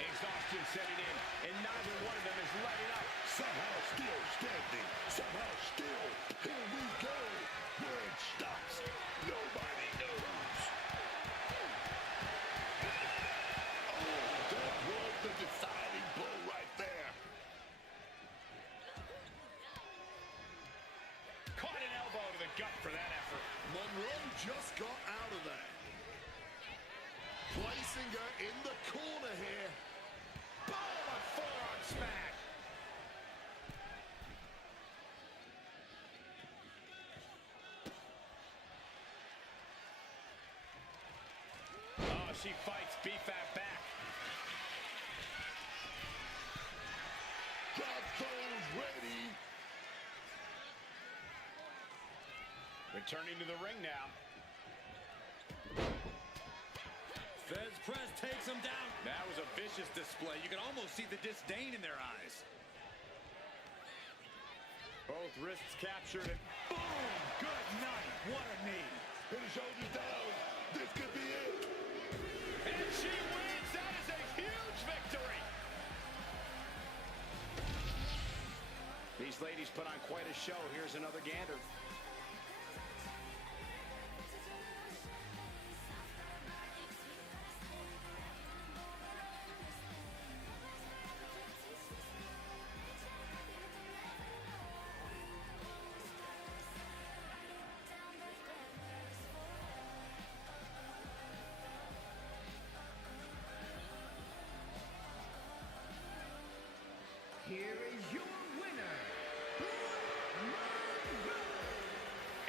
Exhaustion setting in, and neither one of them is letting up. Somehow still standing. Somehow still. Here we go. Where it stops, nobody knows. Oh, that was the deciding blow right there. Caught an elbow to the gut for that effort. Monroe just got out of there. Placing her in the corner here. Boom! A forearm smack. Oh, she fights BFAT back. Drop those ready. Returning to the ring now. Fez press takes him down. That was a vicious display. You can almost see the disdain in their eyes. Both wrists captured and Boom! Good night. What a knee. Put his shoulders down. This could be it. And she wins! That is a huge victory! These ladies put on quite a show. Here's another gander. Here is your winner,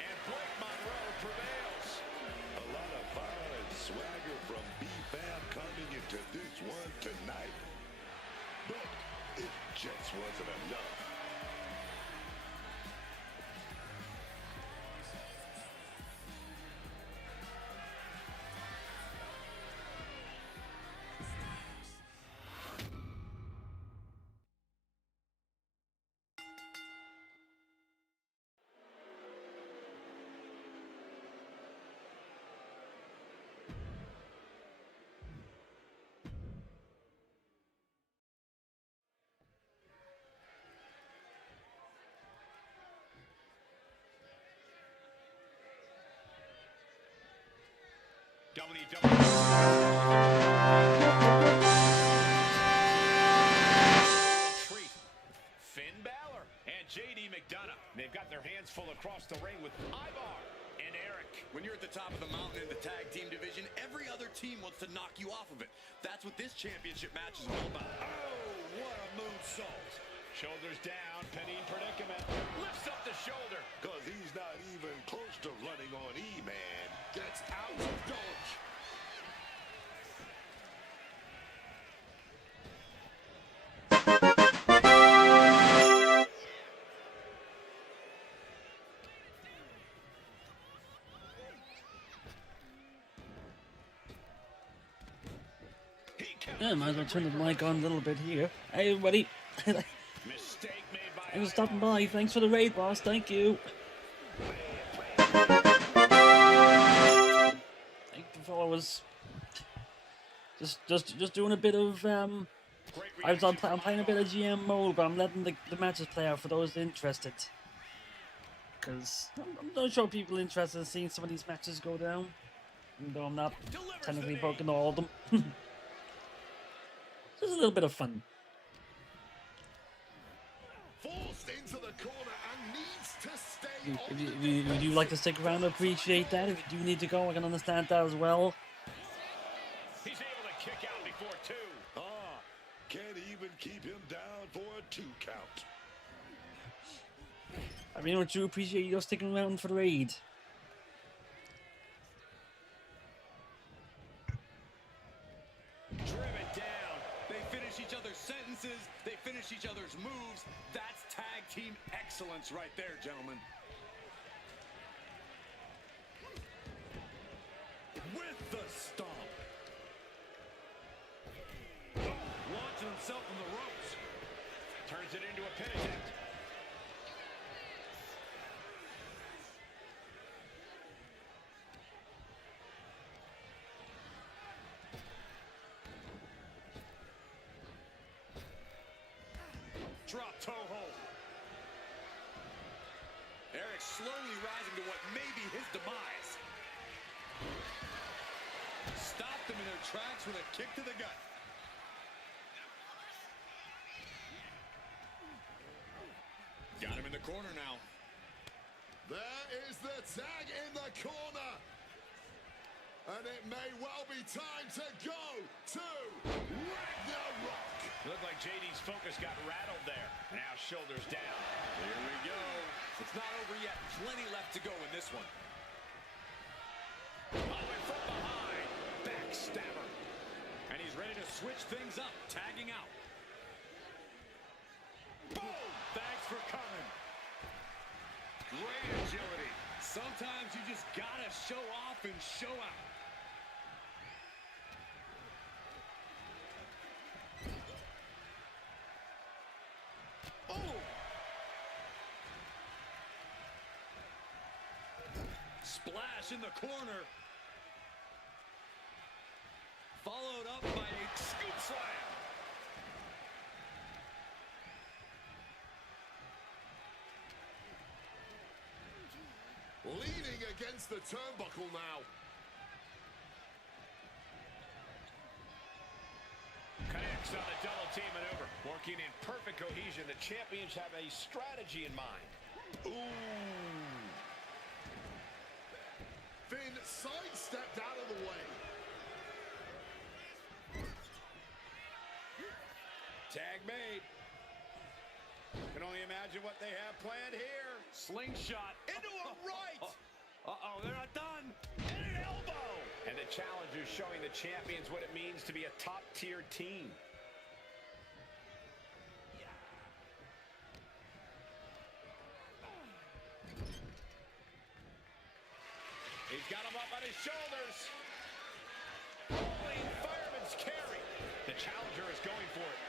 And Blake Monroe prevails. A lot of fire and swagger from B-Fam coming into this one tonight. But it just wasn't enough. WWE. Treat. Finn Balor and JD McDonough. They've got their hands full across the ring with Ivar and Eric. When you're at the top of the mountain in the tag team division, every other team wants to knock you off of it. That's what this championship match is all about. Oh, what a moonsault. Shoulders down, penny in predicament. Lifts up the shoulder. Because he's not even close to running on E-Man. Gets out of dodge. Yeah, might as well turn the mic on a little bit here. Hey, everybody. Mistake made by I was stopping by. Thanks for the raid, boss. Thank you. Thank the followers. Just doing a bit of I'm playing a bit of GM mode, but I'm letting the matches play out for those interested. Because I'm not sure people are interested in seeing some of these matches go down, even though I'm not technically broken all of them. Just a little bit of fun. Forced into the corner and needs to stay If you like to stick around, I appreciate that. If you do need to go, I can understand that as well. He's able to kick out before two. Can't even keep him down for a 2 count. I really do appreciate you sticking around for the raid. finish each other's sentences. They finish each other's moves. That's tag team excellence right there, gentlemen. With the stomp. Launching himself from the ropes. Turns it into a pin attempt. Drop toe hold. Eric slowly rising to what may be his demise. Stopped them in their tracks with a kick to the gut. Got him in the corner now. There is the tag in the corner. And it may well be time to go to Ragnarok. Looked like JD's focus got rattled there. Now shoulders down. Here we go. It's not over yet. Plenty left to go in this one. Oh, and from behind. Backstabber. And he's ready to switch things up. Tagging out. Boom! Thanks for coming. Great agility. Sometimes you just gotta show off and show out. Oh! Splash in the corner. Followed up by a scoop slam. Leaning against the turnbuckle now. Connects on a double team maneuver. Working in perfect cohesion. The champions have a strategy in mind. Ooh. Finn sidestepped out of the way. Tag made. Can only imagine what they have planned here. Slingshot Into a right. Uh-oh, they're not done. And an elbow. And the challengers showing the champions what it means to be a top-tier team. He's got him up on his shoulders. Rolling fireman's carry. The challenger is going for it.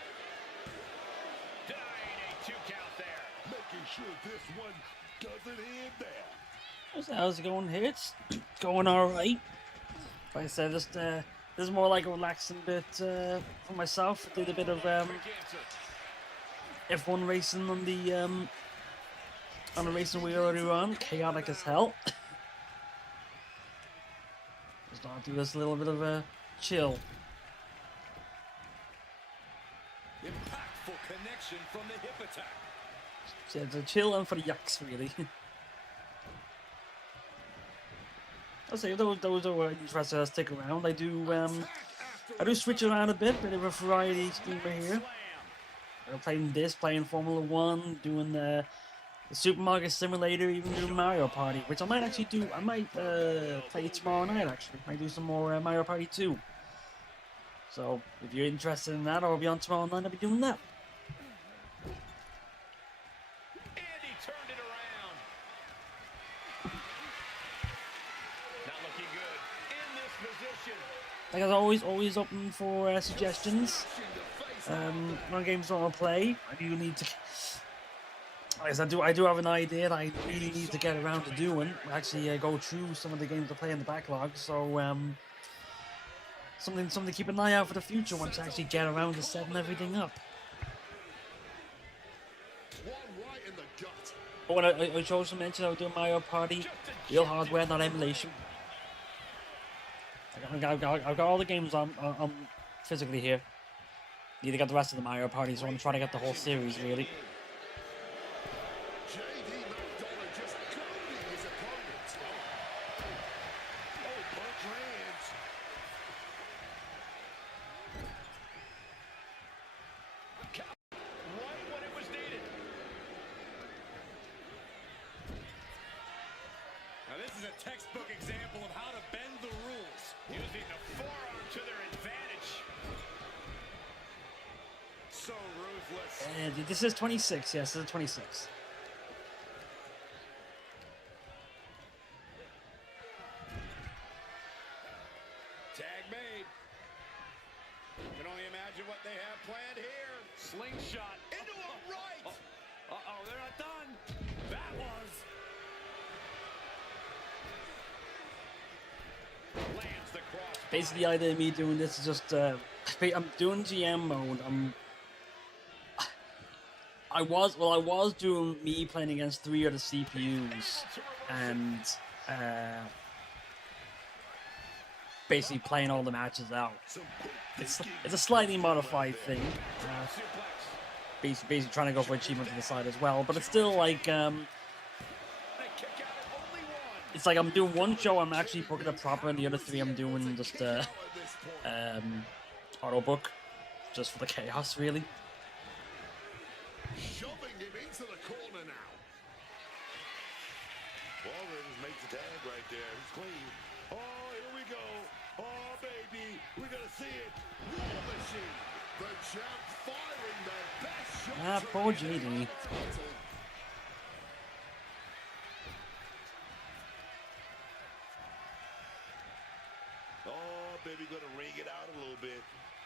Denying a 2 count there. Making sure this one doesn't end there. How's it going here? It's going alright. Like I said, just this is more like a relaxing bit for myself. Did a bit of F1 racing on the racing we already run. Chaotic as hell. Just thought I'd do this little bit of a chill. Impactful connection from the hip attack. So it's a chill and for the yucks, really. I'll say those are interested to stick around. I do switch around a bit of a variety streamer here. I'm playing Formula 1, doing the Supermarket Simulator, even doing Mario Party, which I might actually do. I might play tomorrow night. Actually, might do some more Mario Party 2. So if you're interested in that, I'll be on tomorrow night. I'll be doing that. Like I was always open for suggestions. When games I want to play, I do need to. As I do have an idea that I really need to get around to doing. Actually, go through some of the games to play in the backlog. So something to keep an eye out for the future once I actually get around to setting everything up. But when I also mentioned I was doing Mario Party, real hardware, not emulation. I've got all the games on physically here. Need to get the rest of the Mario Party, so I'm trying to get the whole series, really. Now this is a textbook example of how to bend the rules. Using the forearm to their advantage. ruthless. This is 26. Yes, this is 26. Tag made. Can only imagine what they have planned here. Slingshot into a right. Uh-oh, they're not done. That was. Lands the cross. Basically, the idea of me doing this is just I'm doing GM mode. I was doing me playing against 3 other CPUs and basically playing all the matches out. It's a slightly modified thing. Basically trying to go for achievement to the side as well, but it's still like it's like I'm doing one show I'm actually booking it proper, and the other 3 I'm doing just auto book, just for the chaos, really. Shoving him into the corner now. Walter just makes the tag right there. He's clean. Oh, here we go. Oh, baby. We're going to see it. War Machine. The champ firing their best shot. Ah, poor JD. Oh, baby, going to ring it out a little bit.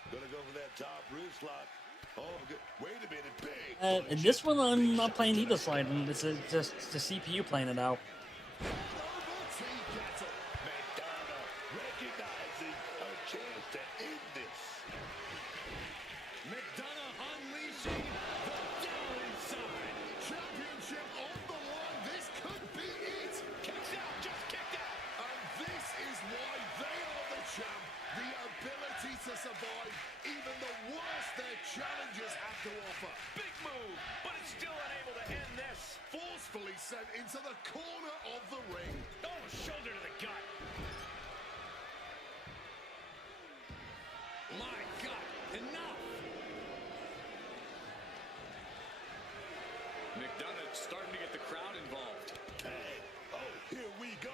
Going to go for that top wrist lock. Oh, good. Wait a minute, big. In this one, I'm not playing either side, and it's just the CPU playing it out. Madonna recognizing a chance to end this. McDonough unleashing the downside. Championship on the line. This could be it. Kicks out, just kicked out. And this is why they are the champ. The ability to survive even the worst their challengers have to offer. Big move, but it's still unable to end this. Forcefully sent into the corner of the ring. Oh, shoulder to the gut. My God, enough. McDonough starting to get the crowd involved. Tag. Oh, here we go.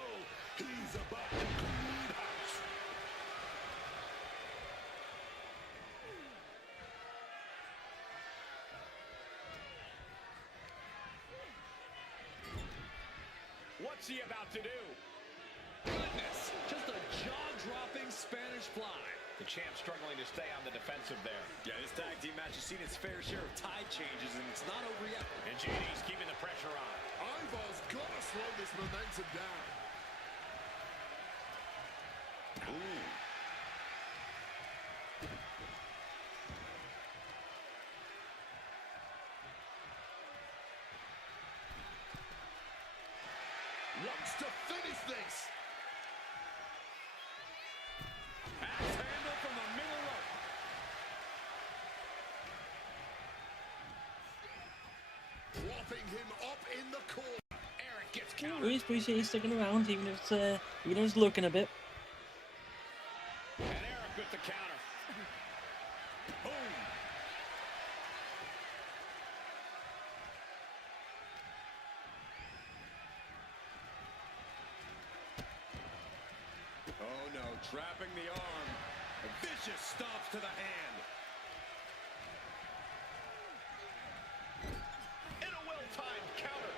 He's about to clean house. What's he about to do? Goodness, just a jaw-dropping Spanish fly. The champ struggling to stay on the defensive there. Yeah, this tag team match has seen its fair share of tide changes, and it's not over yet. And JD's keeping the pressure on. Ivar's got to slow this momentum down. Ooh. Wants to finish this. Axe handle from the middle rope. Propping him up in the corner. Eric gets We countered. appreciate you sticking around, even if it's looking a bit. And Eric with the counter. Boom. Oh no, trapping the arm. A vicious stomps to the hand. In a well-timed counter.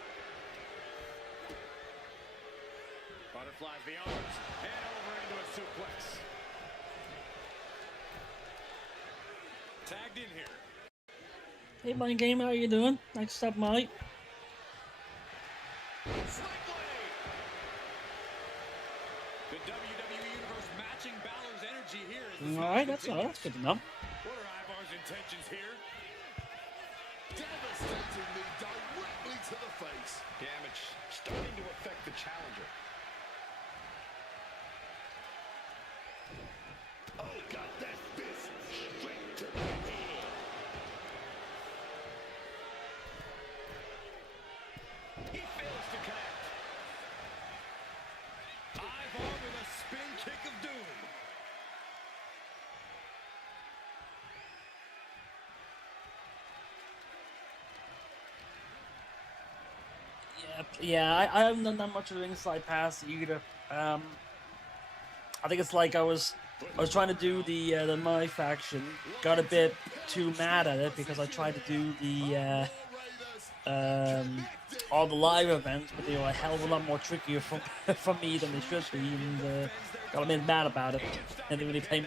Butterflies the arms and over into a suplex. Tagged in here. Hey, Mind Game, how you doing? Nice to stop by. The WWE Universe matching Balor's energy here. As this All right, match that's good to know. What are Ivar's intentions here? Devastating me directly to the face. Damage starting to affect the challenger. Oh, got that fist straight to the head. He fails to connect. Ivar with a spin kick of doom. Yeah, I haven't done that much of an inside pass either. I think it's like I was I was trying to do the My faction. Got a bit too mad at it because I tried to do the all the live events, but they were a hell of a lot more trickier from me than they should be, and got a bit mad about it. And didn't really play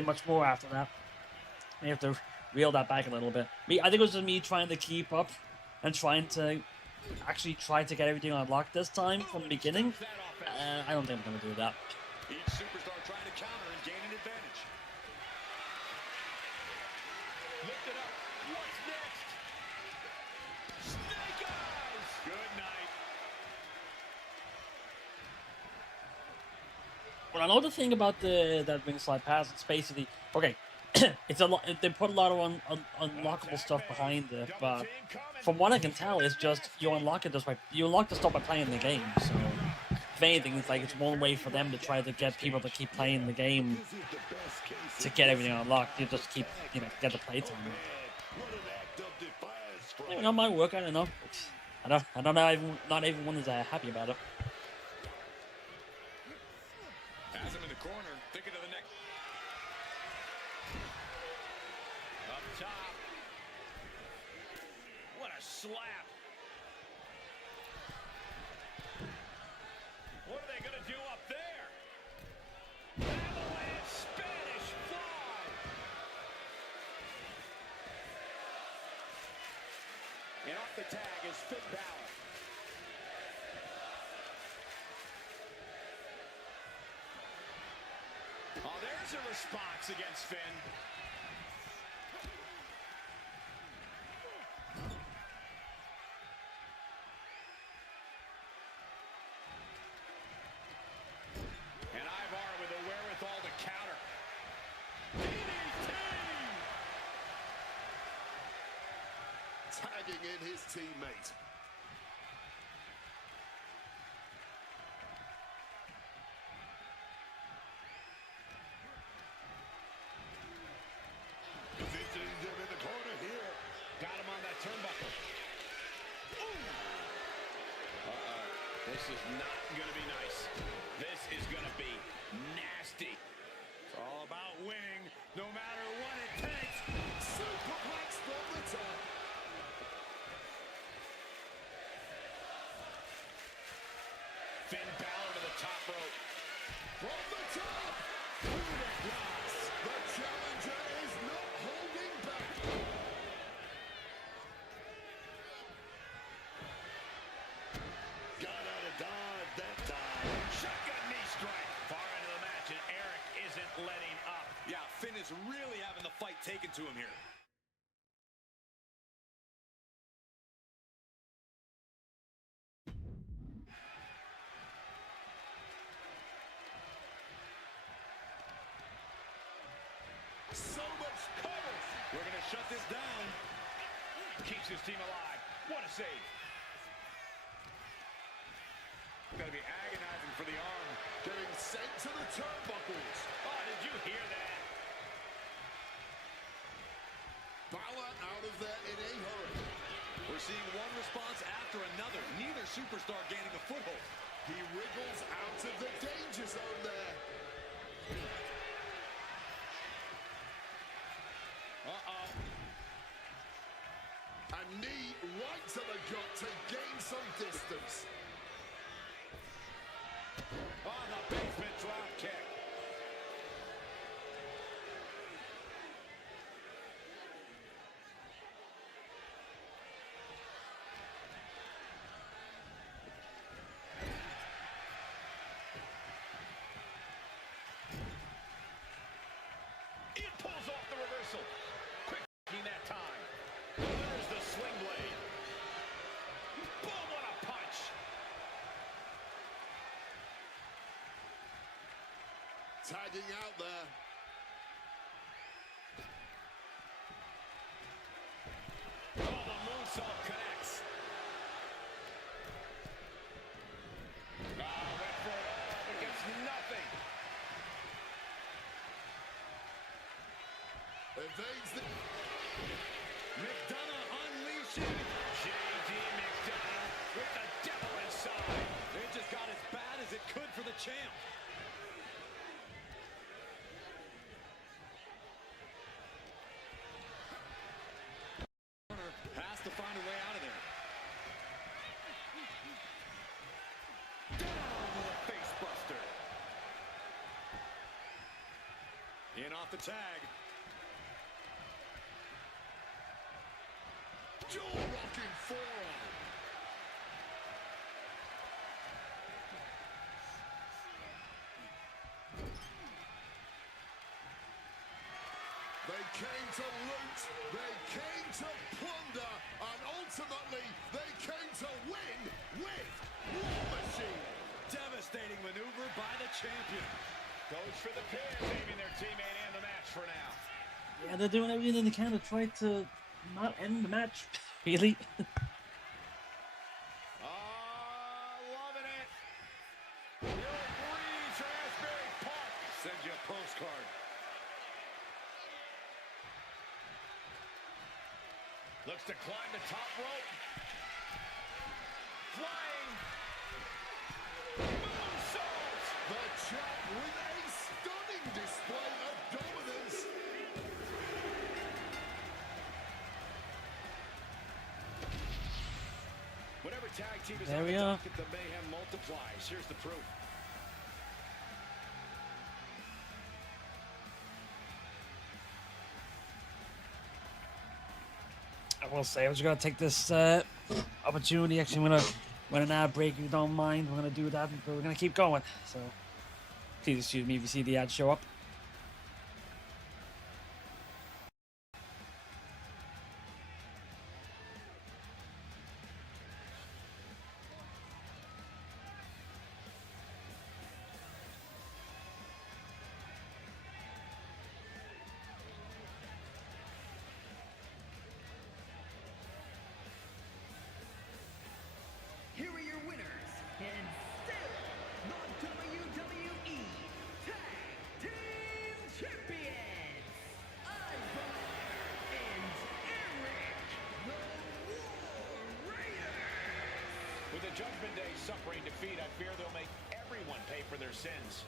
much more after that. I have to reel that back a little bit. I think it was just me trying to keep up and trying to actually try to get everything unlocked this time from the beginning. I don't think I'm going to do that. Each superstar trying to counter and gain an advantage. Lift it up. What's next? Snake eyes. Good night. But I know the thing about that ringside pass. It's basically okay. It's a lot. They put a lot of unlockable stuff behind it, but from what I can tell, it's just you unlock it just by you unlock the stuff by playing the game. So if anything, it's like it's one way for them to try to get people to keep playing the game to get everything unlocked. You just keep get the playtime. It might work. I don't know. I don't know. Not everyone is happy about it. Has him in the corner, thinking of the next. Up top. What a slap. What are they going to do up there? Avalanche Spanish fly. And off the tag is Finn Balor. Oh, there's a response against Finn. And Ivar with the wherewithal to counter. DDT! Tagging in his teammate. Positioning them in the corner here. Got him on that turnbuckle. This is not going to be nice. This is going to be nasty. It's all about winning, no matter what it takes. Superplex from the top. Finn Balor to the top rope. From the top. Through the glass. The challenger is not holding back. Got out of dodge that time. Shotgun knee strike. Far into the match, and Eric isn't letting up. Yeah, Finn is really having the fight taken to him here. So much cover. We're going to shut this down. Keeps his team alive. What a save. Going to be agonizing for the arm. Getting sent to the turnbuckles. Oh, did you hear that? Balor out of there in a hurry. We're seeing one response after another. Neither superstar gaining a foothold. He wriggles out of the danger zone there. Uh-oh. A knee right to the gut to gain some distance. On the basement drop kick. It pulls off the reversal. Quick that time. There's the swing blade. Boom, what a punch. Tagging out there. Oh, the moonsault connects. Went for it all, but gets nothing. Evades the... McDonough unleashing. J.D. McDonough with the devil inside. It just got as bad as it could for the champ. off the tag. Jaw-rocking forearm. They came to loot, they came to plunder, and ultimately they came to win with War Machine. Devastating maneuver by the champion. Goes for the pin, saving their teammate and the match for now. Yeah, they're doing everything they can to try to not end the match, really. Loving it. The old breeze from Asbury Park. Send you a postcard. Looks to climb the top rope. Flying. Moonsault. The champ with a stunning display of dominance. Whatever tag team is There on we the are. docket, the mayhem multiplies. Here's the proof. I will say, I was going to take this opportunity. Actually, I'm going to run an ad break if you don't mind. We're going to do that, but we're going to keep going. So, please excuse me if you see the ad show up. Here are your winners, and still the WWE Tag Team Champions, Ivar and Eric the War Raiders. With the Judgment Day suffering defeat, I fear they'll make everyone pay for their sins.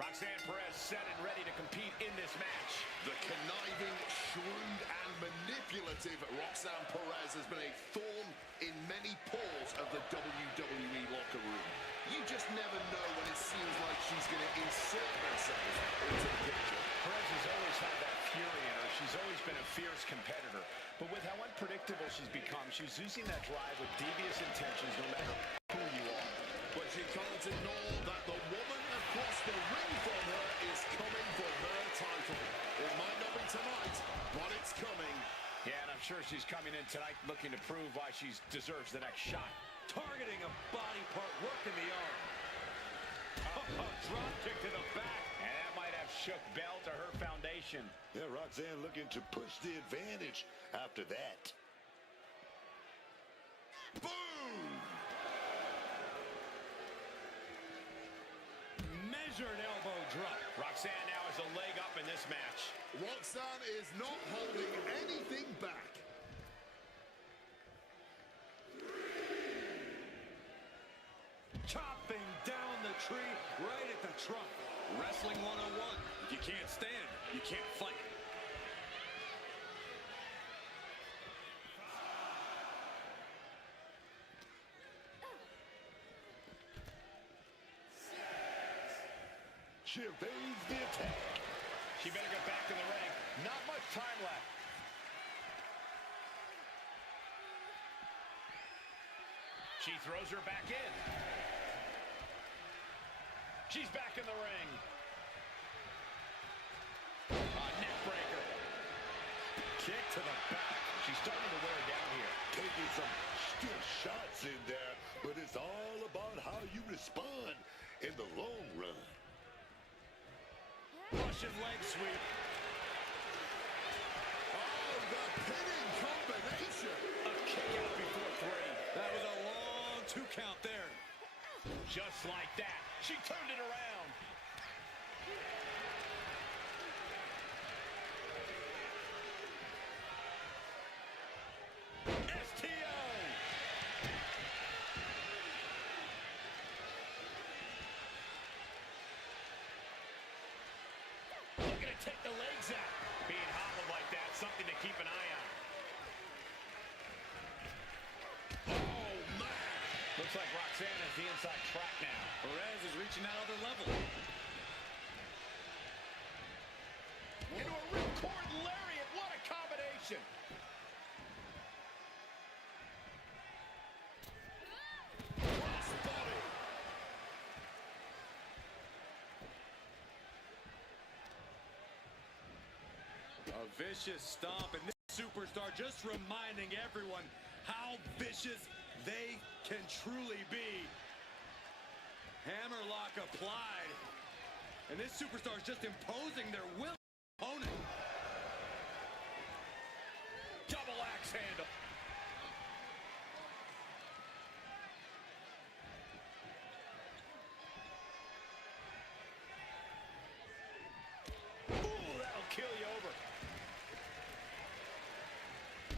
Roxanne Perez set and ready to compete in this match. The conniving, shrewd, and manipulative Roxanne Perez has been a thorn in many pores of the WWE locker room. You just never know when it seems like she's going to insert herself into the picture. Perez has always had that fury in her. She's always been a fierce competitor. But with how unpredictable she's become, She's using that drive with devious intentions no matter who you are. But she can't ignore that the woman across the ring from her is coming for her title. It might not be tonight, but it's coming. Yeah, and I'm sure she's coming in tonight looking to prove why she deserves the next shot. Targeting a body part, working the arm. Drop kick to the back. And that might have shook Bell to her foundation. Yeah, Roxanne looking to push the advantage after that. Boom! Measured elbow drop. Roxanne now has a leg up in this match. Roxanne is not holding anything back. Chopping down the tree right at the trunk. Wrestling 101. If you can't stand, you can't fight. She evades the attack. She better get back in the ring. Not much time left. She throws her back in. She's back in the ring. A neck breaker. Kick to the back. She's starting to wear down here. Taking some stiff shots in there, but it's all about how you respond in the long run. Russian leg sweep. Oh, the pinning combination. A kick out before three. That was a long 2 count there. Just like that. She turned it around. STO. Looking to take the legs out. Being hobbled like that, something to keep an eye on. Oh, man. Looks like Roxanne has the inside track now. Perez is reaching that other level. Into a ripcord lariat. What a combination. Crossbody. A vicious stomp, and this superstar just reminding everyone how vicious they can truly be. Hammerlock applied, and this superstar is just imposing their will on the opponent. Double axe handle. Ooh, that'll kill you over.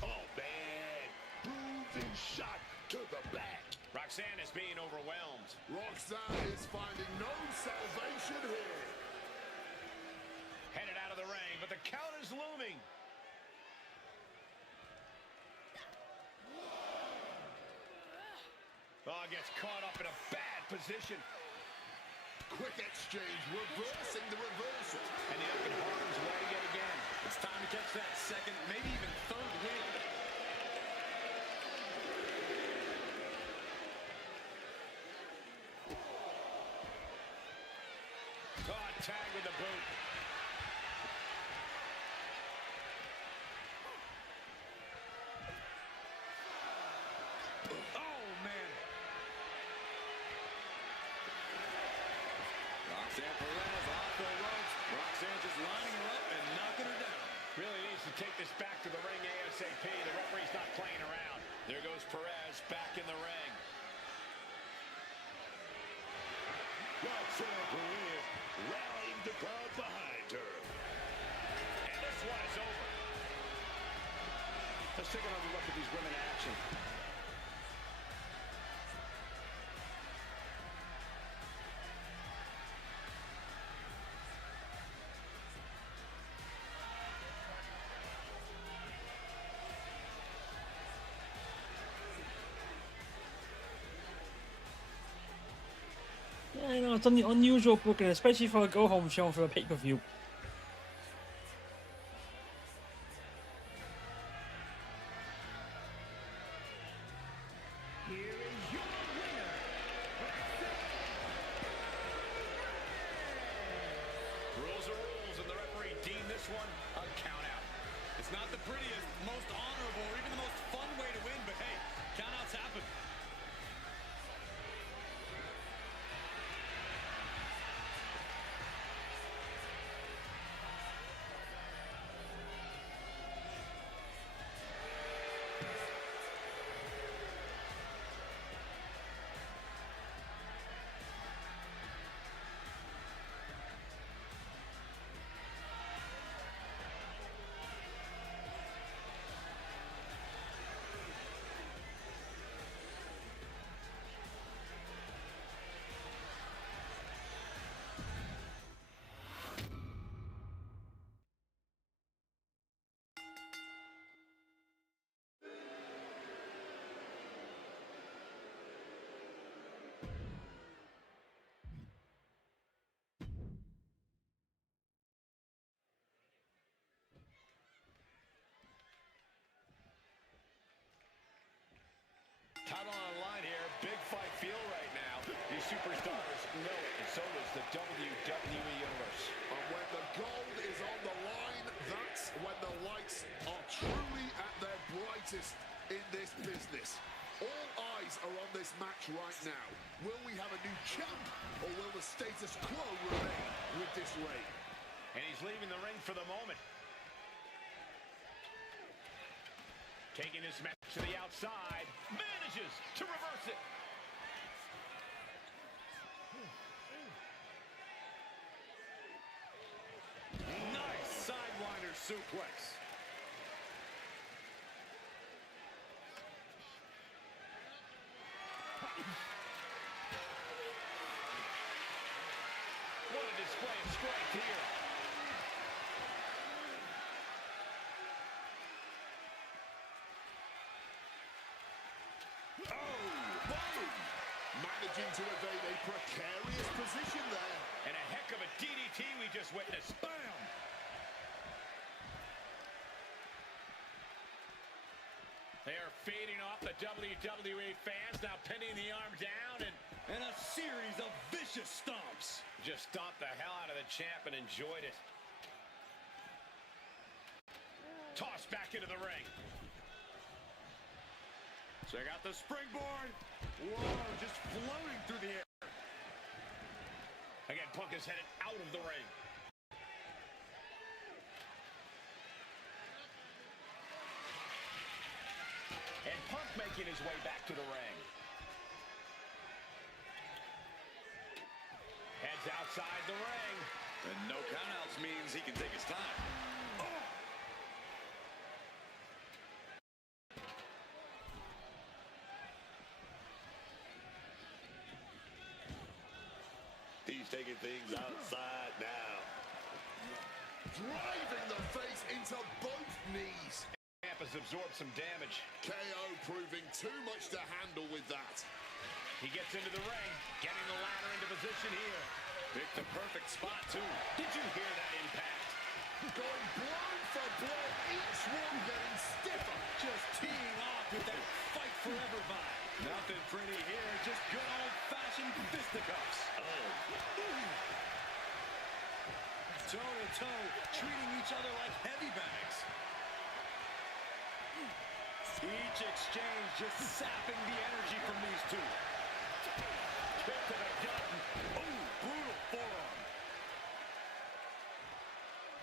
Oh, man. Bruising shot to the back. Roxanne is being overwhelmed. Roxanne is finding no salvation here. Headed out of the ring, but the count is looming. Oh, gets caught up in a bad position. Quick exchange, reversing the reversal. And the up in harm's way yet again. It's time to catch that second, maybe even third win. Oh, tag with the boot. Oh, man. Roxanne Perez off the ropes. Roxanne just lining her up and knocking her down. Really needs to take this back to the ring ASAP. The referee's not playing around. There goes Perez back in the ring. Roxanne Perez rallying the crowd behind her. And this one is over. Let's take another look at these women in action. Yeah, I know, it's unusual booking, especially for a go-home show for a pay-per-view. Not the prettiest, most honorable, or even the most fun way to win, but hey, countouts happen. Title on the line here. Big fight feel right now. These superstars know it, and so does the WWE Universe. And when the gold is on the line, that's when the lights are truly at their brightest in this business. All eyes are on this match right now. Will we have a new champ, or will the status quo remain with this reign? And he's leaving the ring for the moment. Taking this match to the outside, manages to reverse it. Nice sidewinder suplex. What a display of strength here. Managing to evade a precarious position there. And a heck of a DDT we just witnessed. Bam! They are feeding off the WWE fans, now pinning the arm down And a series of vicious stomps. just stomped the hell out of the champ and enjoyed it. Tossed back into the ring. Check out the springboard. Whoa, just floating through the air. Again, Punk is headed out of the ring. And Punk making his way back to the ring. Heads outside the ring. And no countouts means he can take his time. He's taking things outside now. Driving the face into both knees. Champ has absorbed some damage. KO proving too much to handle with that. He gets into the ring, getting the ladder into position here. Picked the perfect spot, too. Did you hear that impact? Going blow for blow, each one getting stiffer. Just teeing off with that fight forever vibe. Nothing pretty here, just good old-fashioned fisticuffs. Toe-to-toe, treating each other like heavy bags. Each exchange just sapping the energy from these two. Kick to the gut. Oh, brutal forearm.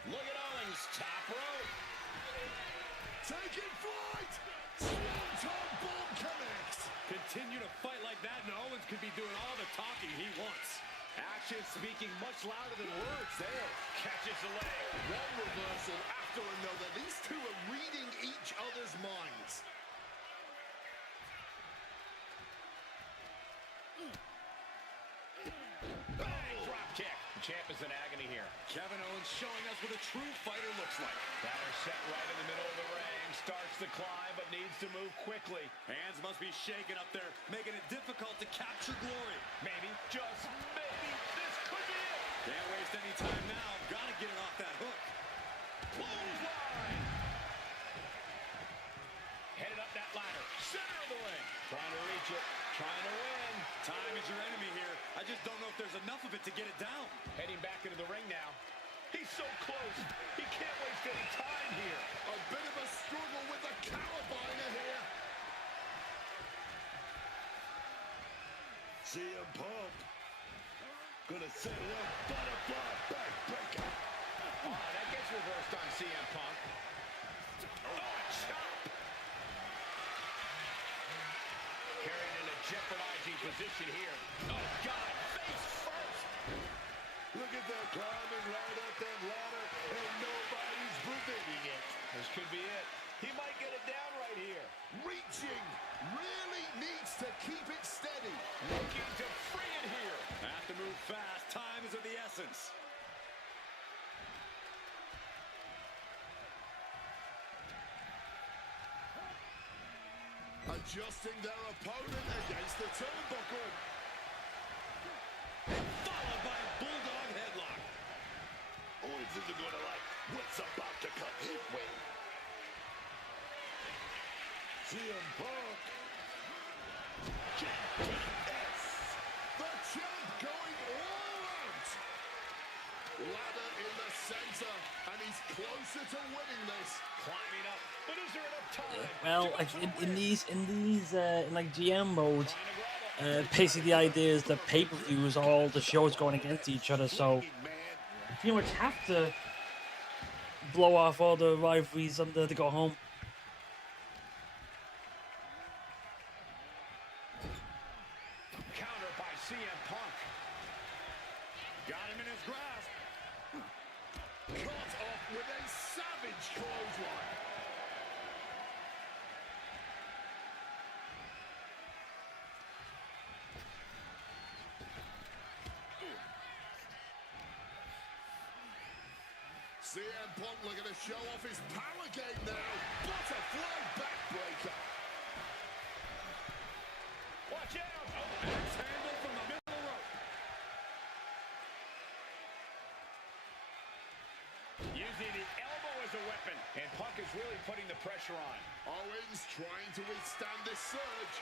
Look at Owens, top rope. Taking flight. Swanton bomb connects. Continue to fight like that, and Owens could be doing all the talking he wants. Actions speaking much louder than words there. Catches the leg. One reversal after another. These two are reading each other's minds. Bang, drop kick. The champ is in agony here. Kevin Owens showing us what a true fighter looks like. Batter set right in the middle of the ring. Starts the climb, but needs to move quickly. Hands must be shaking up there, making it difficult to capture glory. Maybe, just maybe, this could be it. Can't waste any time now. Gotta get it off that hook. Clothesline. Headed up that ladder. Center of the ring. Trying to reach it. Trying to win. Time is your enemy here. I just don't know if there's enough of it to get it down. Heading back into the ring now. He's so close. He can't waste any time here. A bit of a struggle with the carabiner here. CM Punk gonna set it up. Butterfly backbreaker. Oh, that gets reversed on CM Punk. Oh, a chop. Carried in a jeopardizing position here. Oh, God, face first. Look at that, climbing right up that ladder, and nobody's preventing it. This could be it. He might get it down right here. Reaching. Really needs to keep it steady. Looking to free it here. Have to move fast. Time is of the essence. Adjusting their opponent against the turnbuckle. Followed by a bulldog headlock. Owens isn't gonna like what's about to come his way. CM Punk. GPS. The champ going all out. Ladder in the center, and he's closer to winning this. Climbing up, but is there enough time? Well, like in these in like GM mode, basically the idea is the pay-per-views are all the shows going against each other, so you pretty much have to blow off all the rivalries on to go home. Counter by CM Punk. Got him in his grasp. Caught off with a savage clothesline. CM Punk looking to show off his power game now. Butterfly backbreaker. Watch out! Oh, axe handle from the middle rope. Using the elbow as a weapon, and Punk is really putting the pressure on. Owens trying to withstand this surge.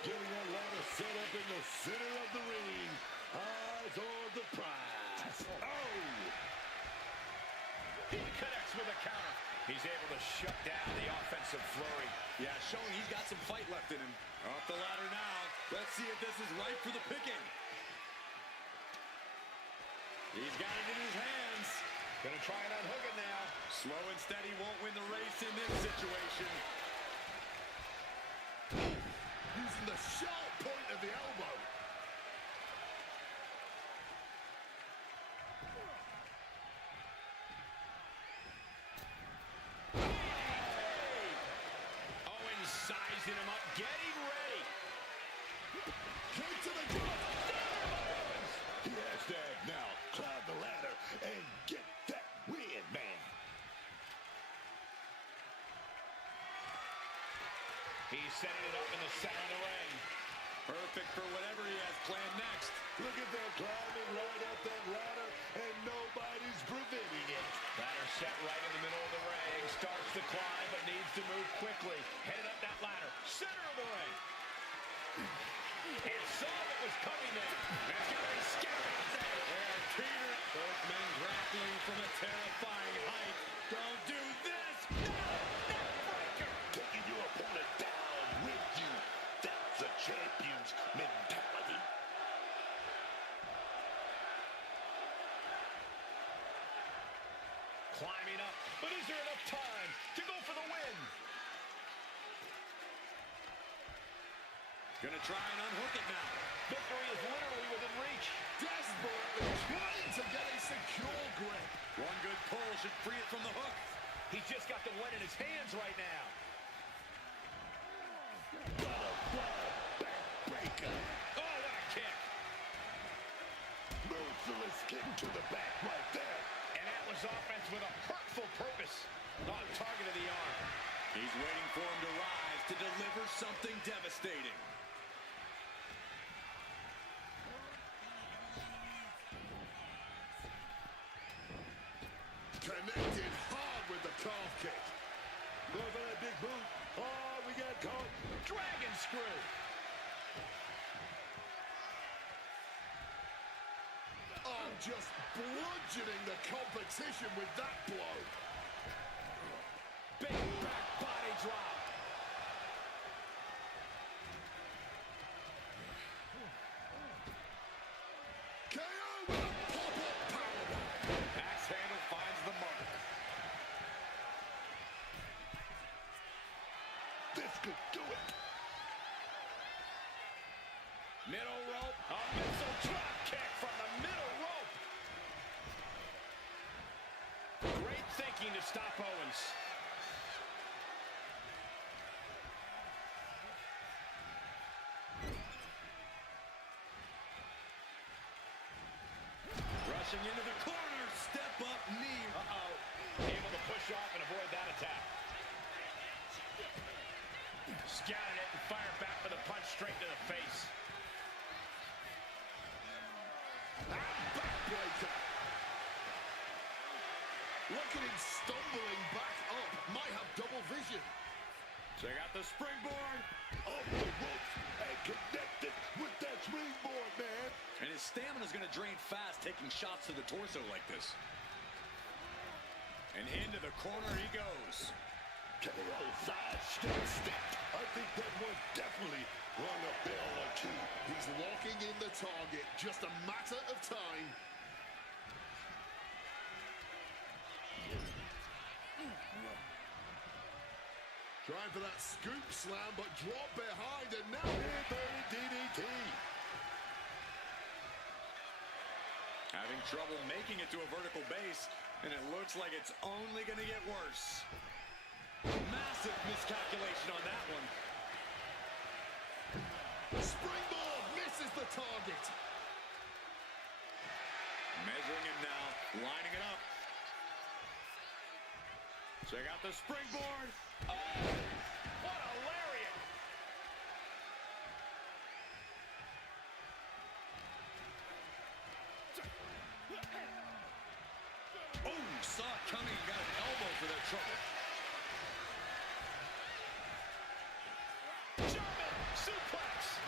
Getting that ladder set up in the center of the ring. Eyes on the prize. Oh! He connects with a counter. He's able to shut down the offensive flurry. Yeah, showing he's got some fight left in him. Off the ladder now. Let's see if this is right for the picking. He's got it in his hands. Gonna try and unhook it now. Slow and steady won't win the race in this situation. Using the sharp point of the elbow. Owens sizing him up, getting ready. Kick to the gut. He has to act now. Climb the ladder and get that win, man. He's setting it up in the center of the ring. Perfect for whatever he has planned next. Look at that, climbing right up that ladder, and nobody's preventing it. Ladder set right in the middle of the ring. Starts to climb, but needs to move quickly. Headed up that ladder. Center of the ring. And saw what was coming there. It's going to be scary out there. They're teetering. Both men grappling from a terrifying height. Don't do this. No! Neckbreaker. Taking your opponent down with you. That's a champion's mentality. Climbing up. But is there enough time to go for the win? Gonna try and unhook it now. Victory is literally within reach. Desperately trying to get a secure grip. One good pull should free it from the hook. He's just got the win in his hands right now. Backbreaker. Oh, what a kick. Merciless kick to the back right there. And that was offense with a hurtful purpose. On target of the arm. He's waiting for him to rise to deliver something devastating. Connected hard with the calf kick. Going for that big boot. Oh, we got caught. Dragon screw. Oh, just bludgeoning the competition with that blow. Big back body drop. KO with a pop-up powerbomb. Axe handle finds the mark. This could do it. Middle rope. A missile drop kick from the middle rope. Great thinking to stop Owens. Rushing into the corner. Step up knee. Uh-oh. Able to push off and avoid that attack. Scouted it and fired back with a punch straight to the face. Backbreaker. Look at him stumbling back up. Might have double vision. Check out the springboard. Off the ropes and connected with that springboard, man. And his stamina is going to drain fast, taking shots to the torso like this. And into the corner he goes. KO side step. I think that one definitely rung a bell or two. He's locking in the target. Just a matter of time. Trying for that scoop slam, but drop behind, and now Big DDT. Having trouble making it to a vertical base, and it looks like it's only going to get worse. Massive miscalculation on that one. Springboard misses the target. Measuring him now, lining it up. Check out the springboard. Oh, what a lariat. Oh, saw it coming and got an elbow for that trouble. German suplex.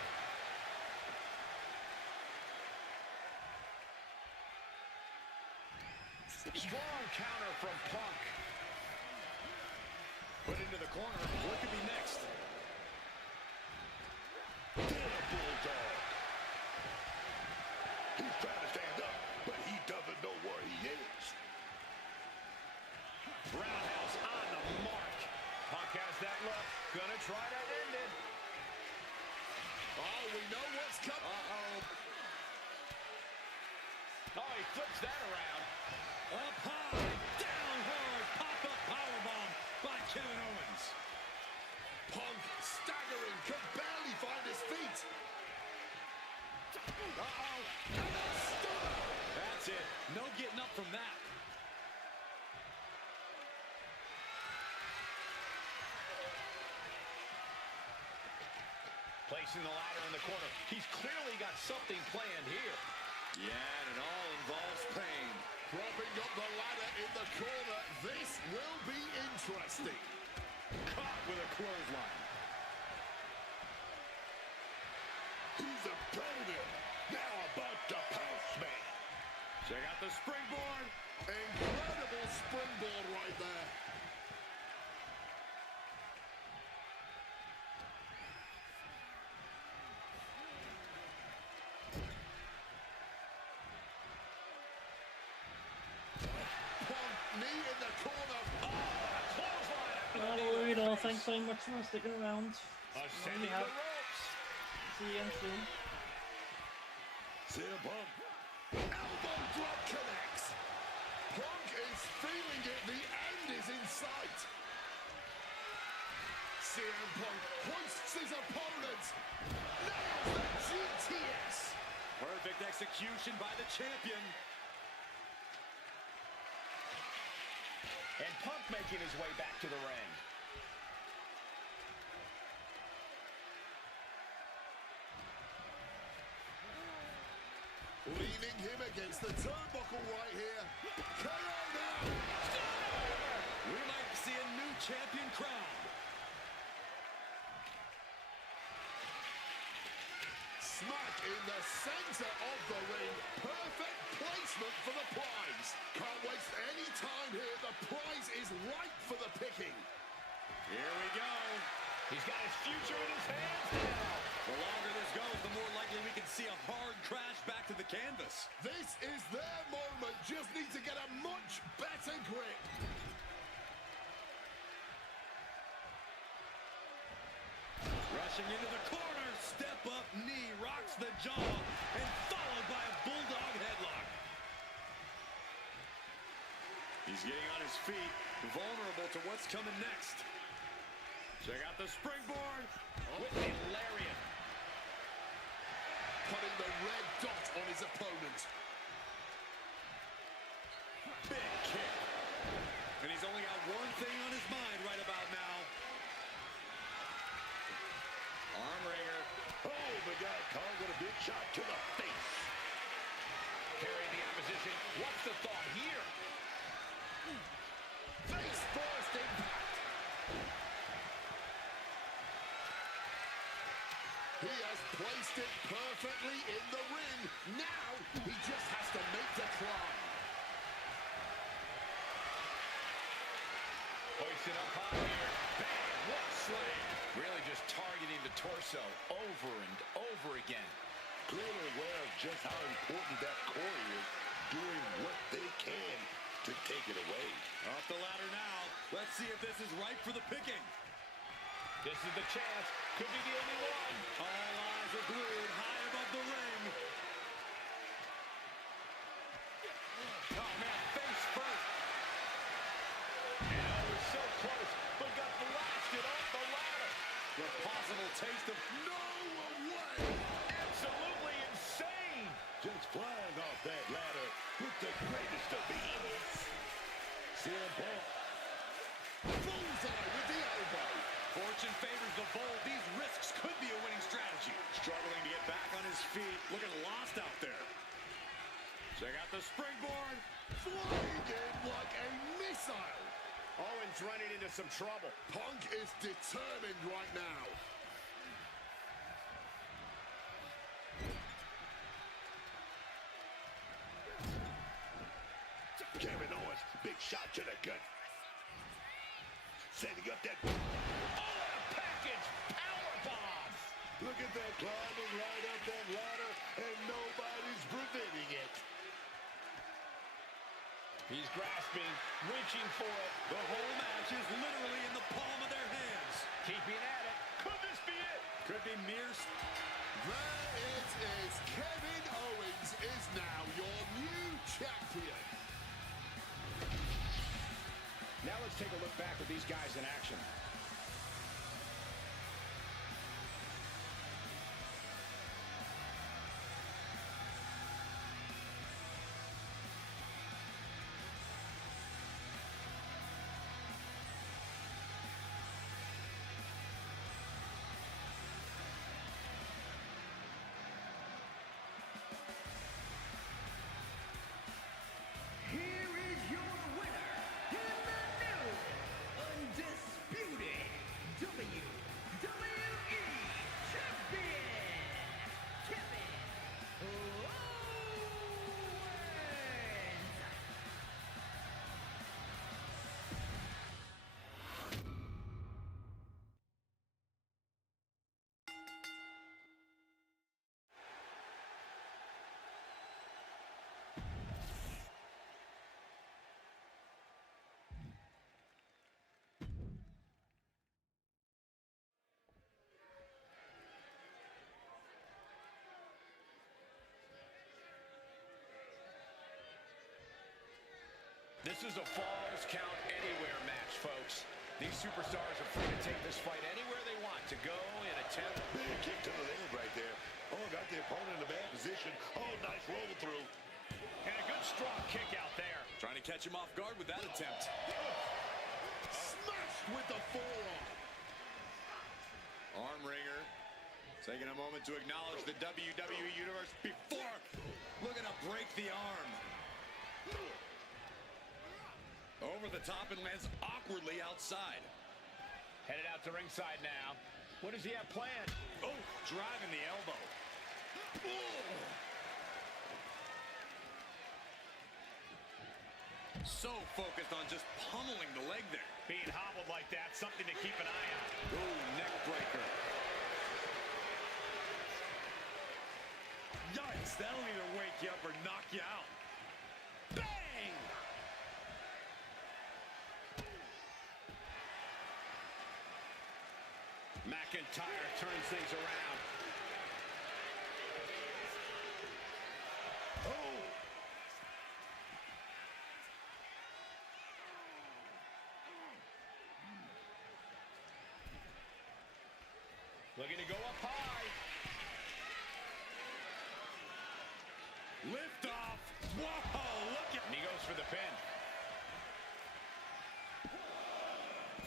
Strong counter from Punk. Put into the corner. What could be next? Bulldog. He's trying to stand up, but he doesn't know where he is. Roundhouse on the mark. Punk has that look. Gonna try to end it. Oh, we know what's coming. Uh-oh. Oh, he flips that around. Up high, down hard, pop-up powerbomb by Kevin Owens. Punk staggering, can barely find his feet. Uh-oh. And a stunner. That's it. No getting up from that. Placing the ladder in the corner. He's clearly got something planned here. Yeah, and it all involves pain. Propping up the ladder in the corner. This will be interesting. Caught with a clothesline. He's a predator. Now about to pounce me. Check out the springboard. Incredible springboard right there. Punk, knee in the corner. Well, you know, thanks very much for sticking around. Ascending the ropes. See you again soon. CM Punk. Elbow drop connects. Punk is feeling it. The end is in sight. CM Punk hoists his opponent. Nails the GTS. Perfect execution by the champion. And Punk making his way back to the ring. Leaning him against the turnbuckle right here. KO now. We might see a new champion crowned. smack in the center of the ring. Perfect placement for the prize. Can't waste any time here. The prize is ripe for the picking. Here we go. He's got his future in his hands now. The longer this goes, the more likely we can see a hard crash back to the canvas. This is their moment. Just need to get a much better grip. Rushing into the corner, step up knee, rocks the jaw, and followed by a bulldog headlock. He's getting on his feet, vulnerable to what's coming next. Check out the springboard. With the lariat. Putting the red dot on his opponent. Big kick. And he's only got one thing on his mind right about now. Arm wringer. Oh, the guy called with a big shot to the face. Carrying the opposition. What's the thought here? Face first impact. He has placed it perfectly in the ring. Now he just has to make the climb. Hoisted up high here. Bang! What a slam! Really just targeting the torso over and over again. Clearly aware of just how important that core is, doing what they can to take it away. Off the ladder now. Let's see if this is ripe for the picking. This is the chance. Could be the only one. All eyes are glued high above the ring. Oh, man, face first. And it was so close, but got blasted off the ladder. The possible taste of No way! Absolutely insane. Just flying off that ladder with the greatest of ease. CM Punk. Bullseye with the elbow. fortune favors the bold. These risks could be a winning strategy. Struggling to get back on his feet. Looking lost out there. Check out the springboard. Flying in like a missile. Owens running into some trouble. Punk is determined right now. Kevin Owens, big shot to the gut. Setting up that... Oh, what a package! Powerbomb! Look at that, climbing right up that ladder, and nobody's preventing it. He's grasping, reaching for it. The whole match is literally in the palm of their hands. Keeping at it. Could this be it? Could be mere... There it is. Kevin Owens is now your new champion. Now let's take a look back at these guys in action. Here is your winner, in the new, undisputed WWE Champion, Kevin Owens. This is a Falls Count Anywhere match, folks. These superstars are free to take this fight anywhere they want to go and attempt. Big kick to the leg right there. Oh, got the opponent in a bad position. Oh, nice roll through. And a good strong kick out there. Trying to catch him off guard with that attempt. Smashed with the forearm. Arm wringer. Taking a moment to acknowledge the WWE Universe before looking to break the arm. Over the top and lands awkwardly outside. Headed out to ringside now. What does he have planned? Oh, driving the elbow. So focused on just pummeling the leg there. Being hobbled like that, something to keep an eye on. Ooh, neck breaker. Yikes, that'll either wake you up or knock you out. Bang! McIntyre turns things around. Oh! Looking to go up high. Lift off. Whoa, look at... And he goes for the pin.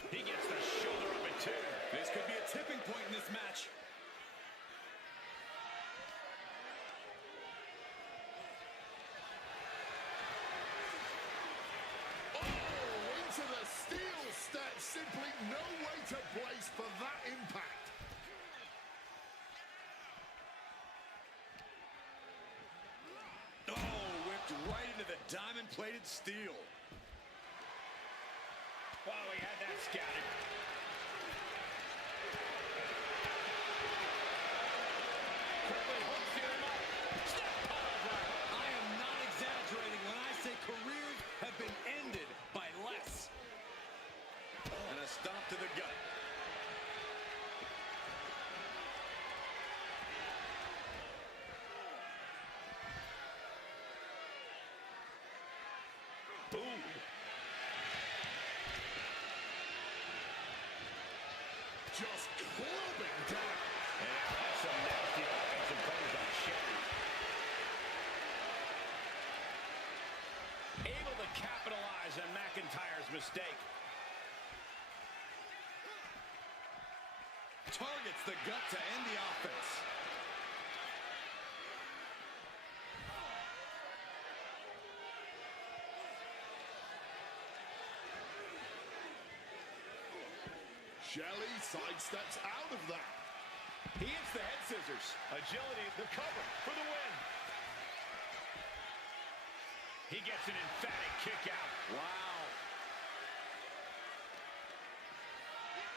He gets the shoulder up at 2. This could be a tipping point in this match. Oh, into the steel steps. Simply no way to brace for that impact. Oh, whipped right into the diamond-plated steel. Oh, he had that scouted. Quickly hooks him up. Step powerbomb. I am not exaggerating when I say careers have been ended by less. And a stomp to the gut. Boom. Just clubbing down. And that's some nasty offensive plays on Shelly. Able to capitalize on McIntyre's mistake. Targets the gut to end the offense. Shelly sidesteps out of that. He hits the head scissors. Agility, the cover for the win. He gets an emphatic kick out. Wow.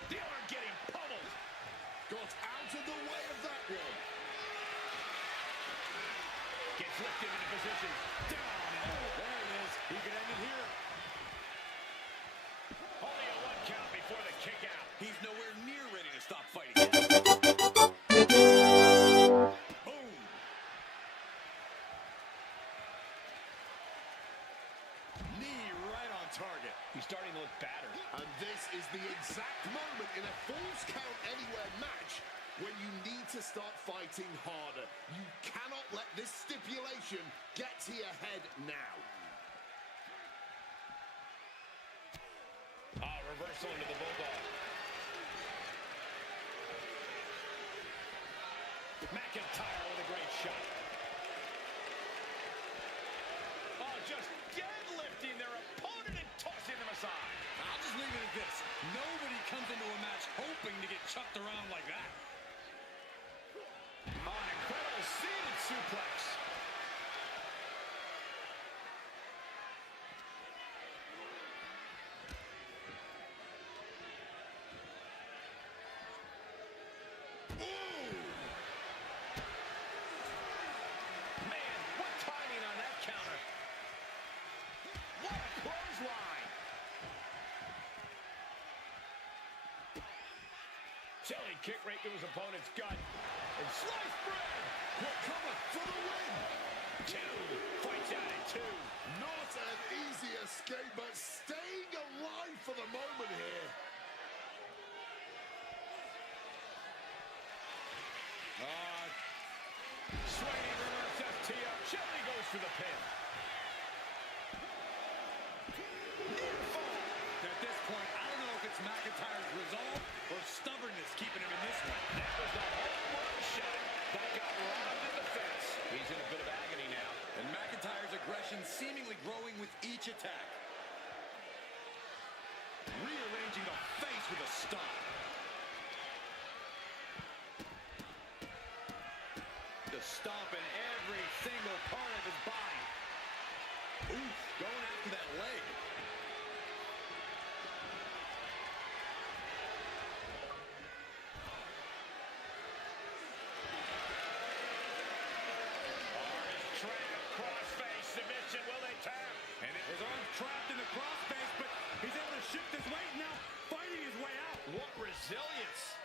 The arm getting pummeled. Got out of the way of that one. Gets lifted into position. Down. There it is. He could end it here. Only a 1 count before the kick out. He's nowhere near ready to stop fighting. Boom. Knee right on target. He's starting to look battered. And this is the exact moment in a Falls Count Anywhere match when you need to start fighting harder. You cannot let this stipulation get to your head now. Reversal into the bulldog. McIntyre with a great shot. Oh, just deadlifting their opponent and tossing them aside. I'll just leave it at this. Nobody comes into a match hoping to get chucked around like that. Oh, an incredible seated suplex. Man, what timing on that counter. What a clothesline. Jelly kick right to his opponent's gut. And sliced bread. What cometh for the win? 2. Fights out at 2. Not an easy escape, but staying alive for the moment here. Swinging reverse STO. Shelly goes for the pin. Near fall. At this point, I don't know if it's McIntyre's resolve or stubbornness keeping him in this one. That was the home run shot that got robbed in the fence. He's in a bit of agony now. And McIntyre's aggression seemingly growing with each attack. Rearranging the face with a stomp. The stomp in every single part of his body. Ooh, going after that leg. Crossface submission. Will they tap? And his arm's trapped in the crossface, but he's able to shift his weight now, fighting his way out. What resilience.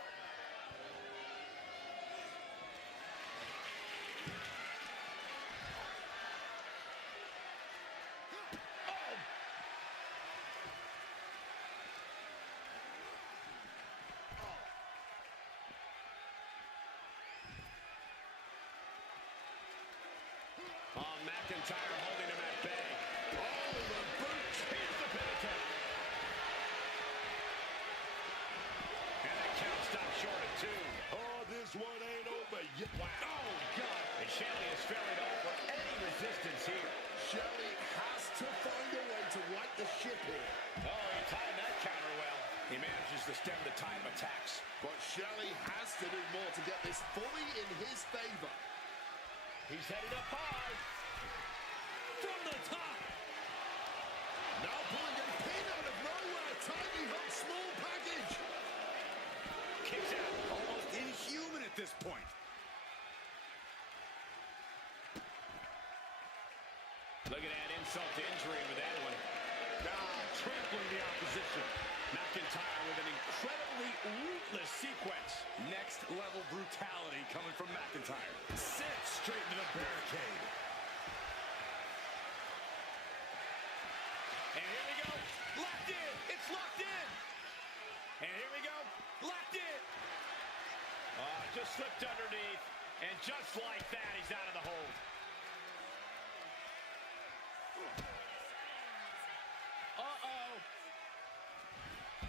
Oh, McIntyre holding him at bay. Oh, the boot. Here's the pin attempt. And that count stopped short of 2. Oh, this one ain't over yet. Wow. Oh, God. And Shelley is failing to offer any resistance here. Shelley has to find a way to right the ship here. Oh, he timed that counter well. He manages to stem the tide of attacks. But Shelley has to do more to get this fully in his favor. He's headed up high. From the top. Now pulling a pin out of nowhere. Tiny hot small package. Kicks out. Almost inhuman at this point. Look at that insult to injury with that one. Trampling the opposition. McIntyre with an incredibly ruthless sequence. Next level brutality coming from McIntyre. Sent straight into the barricade. And here we go. Locked in. It's locked in. And here we go. Locked in. Just slipped underneath. And just like that, he's out of the hold. Uh-oh.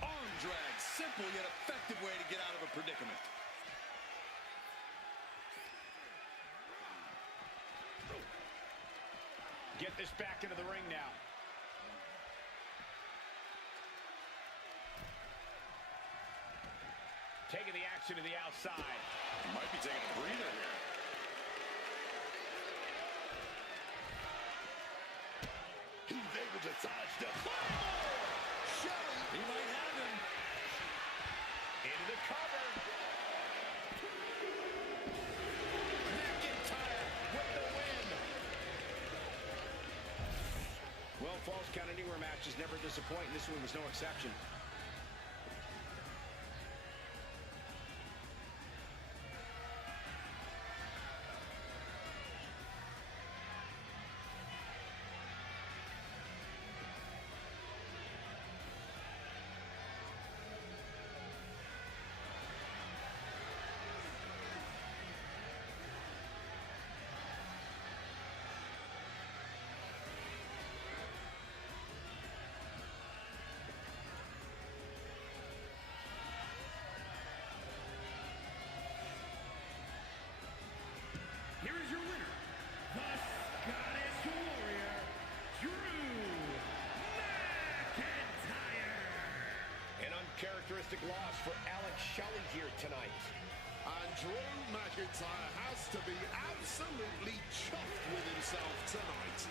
Arm drag. Simple yet effective way to get out of a predicament. Get this back into the ring now. Taking the action to the outside. Might be taking a breather here. He's able to sidestep. Shelley. He might have him. Into the cover. McIntyre with the win. Well, Falls Count Anywhere matches never disappoint, and this one was no exception. Here is your winner, the Scottish Warrior, Drew McIntyre. An uncharacteristic loss for Alex Shelley here tonight. And Drew McIntyre has to be absolutely chuffed with himself tonight.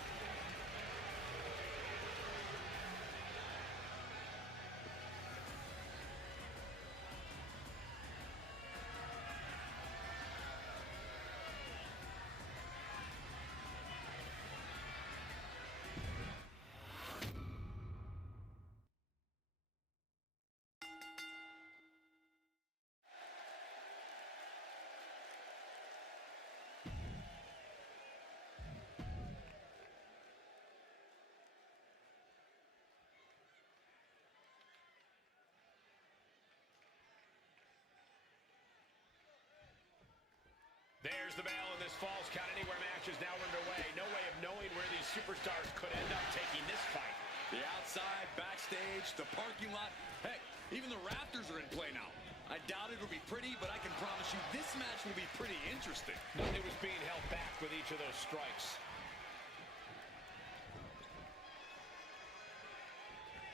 There's the bell, and this Falls Count Anywhere match is now underway. No way of knowing where these superstars could end up taking this fight. The outside, backstage, the parking lot. Heck, even the rafters are in play now. I doubt it'll be pretty, but I can promise you this match will be pretty interesting. It was being held back with each of those strikes.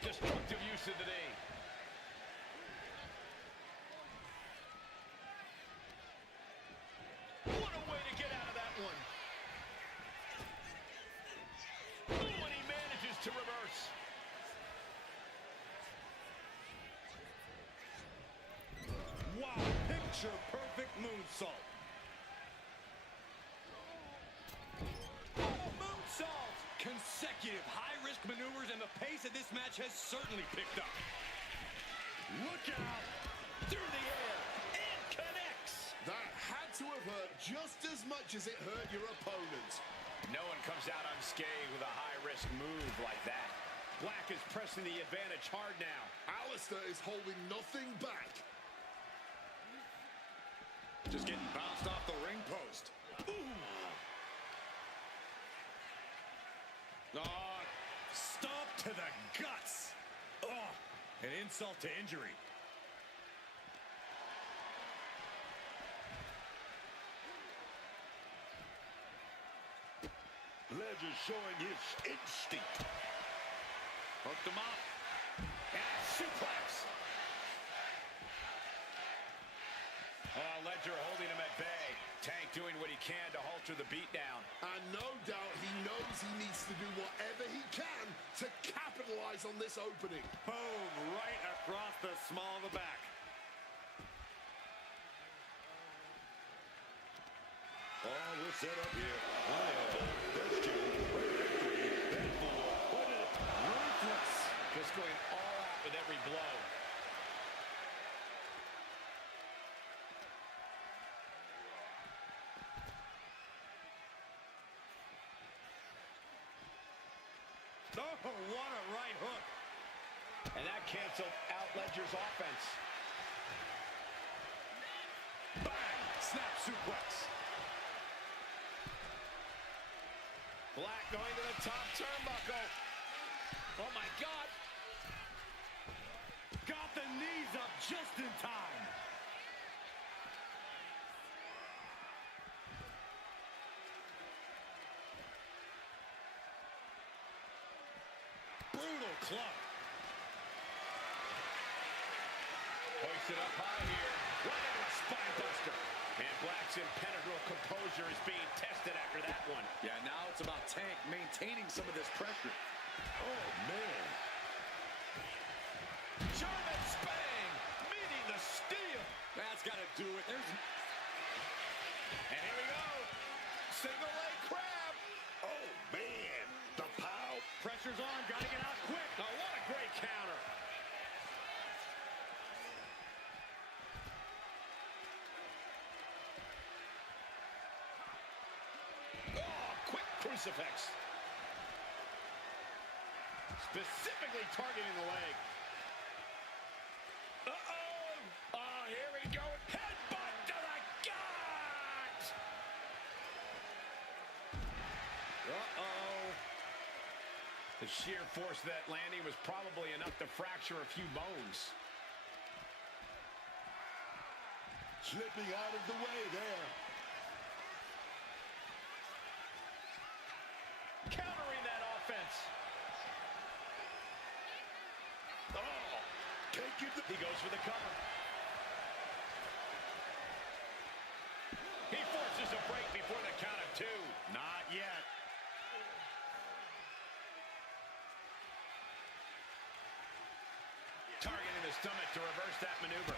Destructive use of the knee. What a way to get out of that one. Ooh, and he moonsault. Oh, moonsault! Consecutive high-risk maneuvers, and the pace of this match has certainly picked up. Look out! Through the air, and connects! That had to have hurt just as much as it hurt your opponent. No one comes out unscathed with a high-risk move like that. Black is pressing the advantage hard now. Alistair is holding nothing back. Just getting bounced off the ring post. Ooh. Oh, stomp to the guts. Oh, an insult to injury. Ledger showing his instinct. Hooked him up. And suplex. Oh, Ledger holding him at bay. Tank doing what he can to halter the beatdown. And no doubt he knows he needs to do whatever he can to capitalize on this opening. Boom, right across the small of the back. Oh, we're set up here. That's two. That's four. Ruthless. Just going all out with every blow. Oh, what a right hook. And that canceled out Ledger's offense. Bang! Snap suplex. Black going to the top turnbuckle. Oh, my God. Got the knees up just in time. Brutal club. Hoisted up high here. Right into a spine buster. And Black's impenetrable composure is being tested after that one. Yeah, now it's about Tank maintaining some of this pressure. Oh, man. German spang, meeting the steel. That's got to do it. And here we go. Single leg crab. Oh, man. The pow. Pressure's on. Got to get out quick. Oh, what a great counter. Oh, quick crucifix. Specifically targeting the leg. Uh-oh. Oh, here we go. Headbutt to the gut. Uh-oh. The sheer force of that landing was probably enough to fracture a few bones. Slipping out of the way there. Countering that offense. Oh, taking the... He goes for the cover. He forces a break before the count of two. Not yet. Targeting the stomach to reverse that maneuver.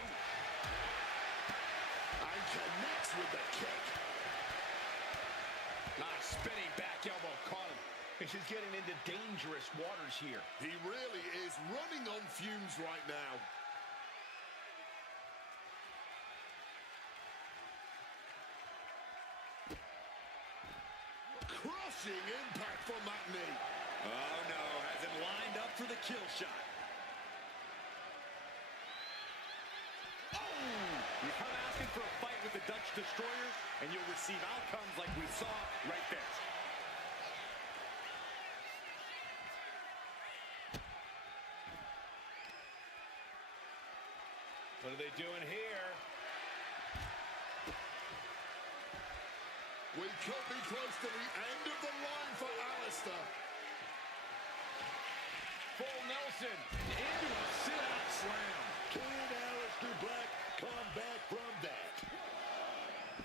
And connects with the kick. Spinning back elbow caught him. This is getting into dangerous waters here. He really is running on fumes right now. Crushing impact from that knee. Oh, no. Has him lined up for the kill shot. You come asking for a fight with the Dutch Destroyer, and you'll receive outcomes like we saw right there. What are they doing here? We could be close to the end of the line for Alistair. Full Nelson Into a sit-out slam. Can Alistair Black come back from that?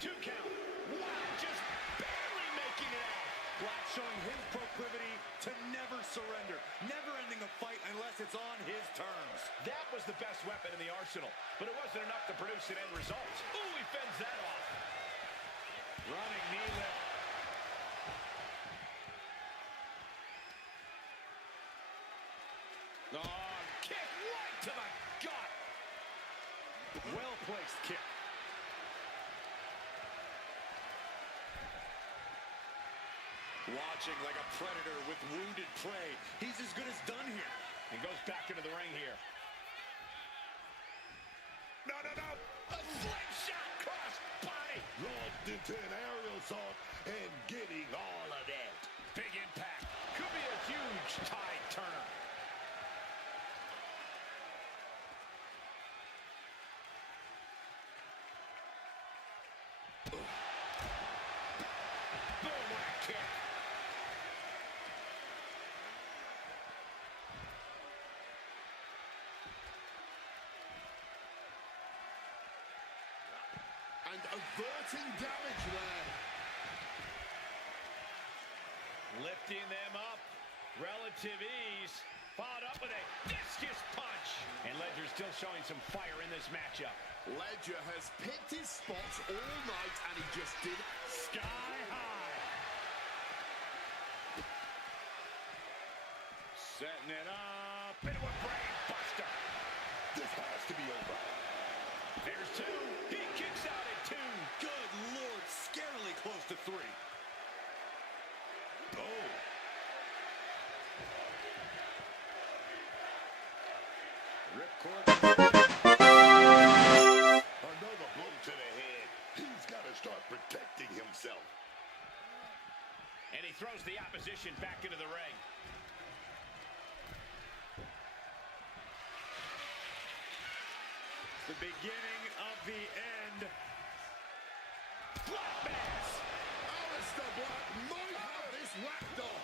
2 count. Wow, just barely making it out. Black showing his proclivity to never surrender, never ending a fight unless it's on his terms. That was the best weapon in the arsenal, but it wasn't enough to produce an end result. Ooh, he fends that off. Running knee lift. Oh, kick right to the gut. Well-placed kick. Watching like a predator with wounded prey. He's as good as done here. And goes back into the ring here. No. A slingshot cross body. Launched into an aerial assault and getting all of that. Big impact. Could be a huge tide turner. Boom, what a kick. And averting damage there. Lifting them up. Relative ease. Followed up with a discus punch. And Ledger's still showing some fire in this matchup. Ledger has picked his spots all night, and he just did Sky high. Setting it up into a brain buster. This has to be over. There's two. He kicks out at two. Good Lord, scarily close to 3. Oh. Ripcord. Another blow to the head. He's got to start protecting himself. And he throws the opposition back into the ring. The beginning of the end. Black Mass. Alistair Black might have this wrapped up.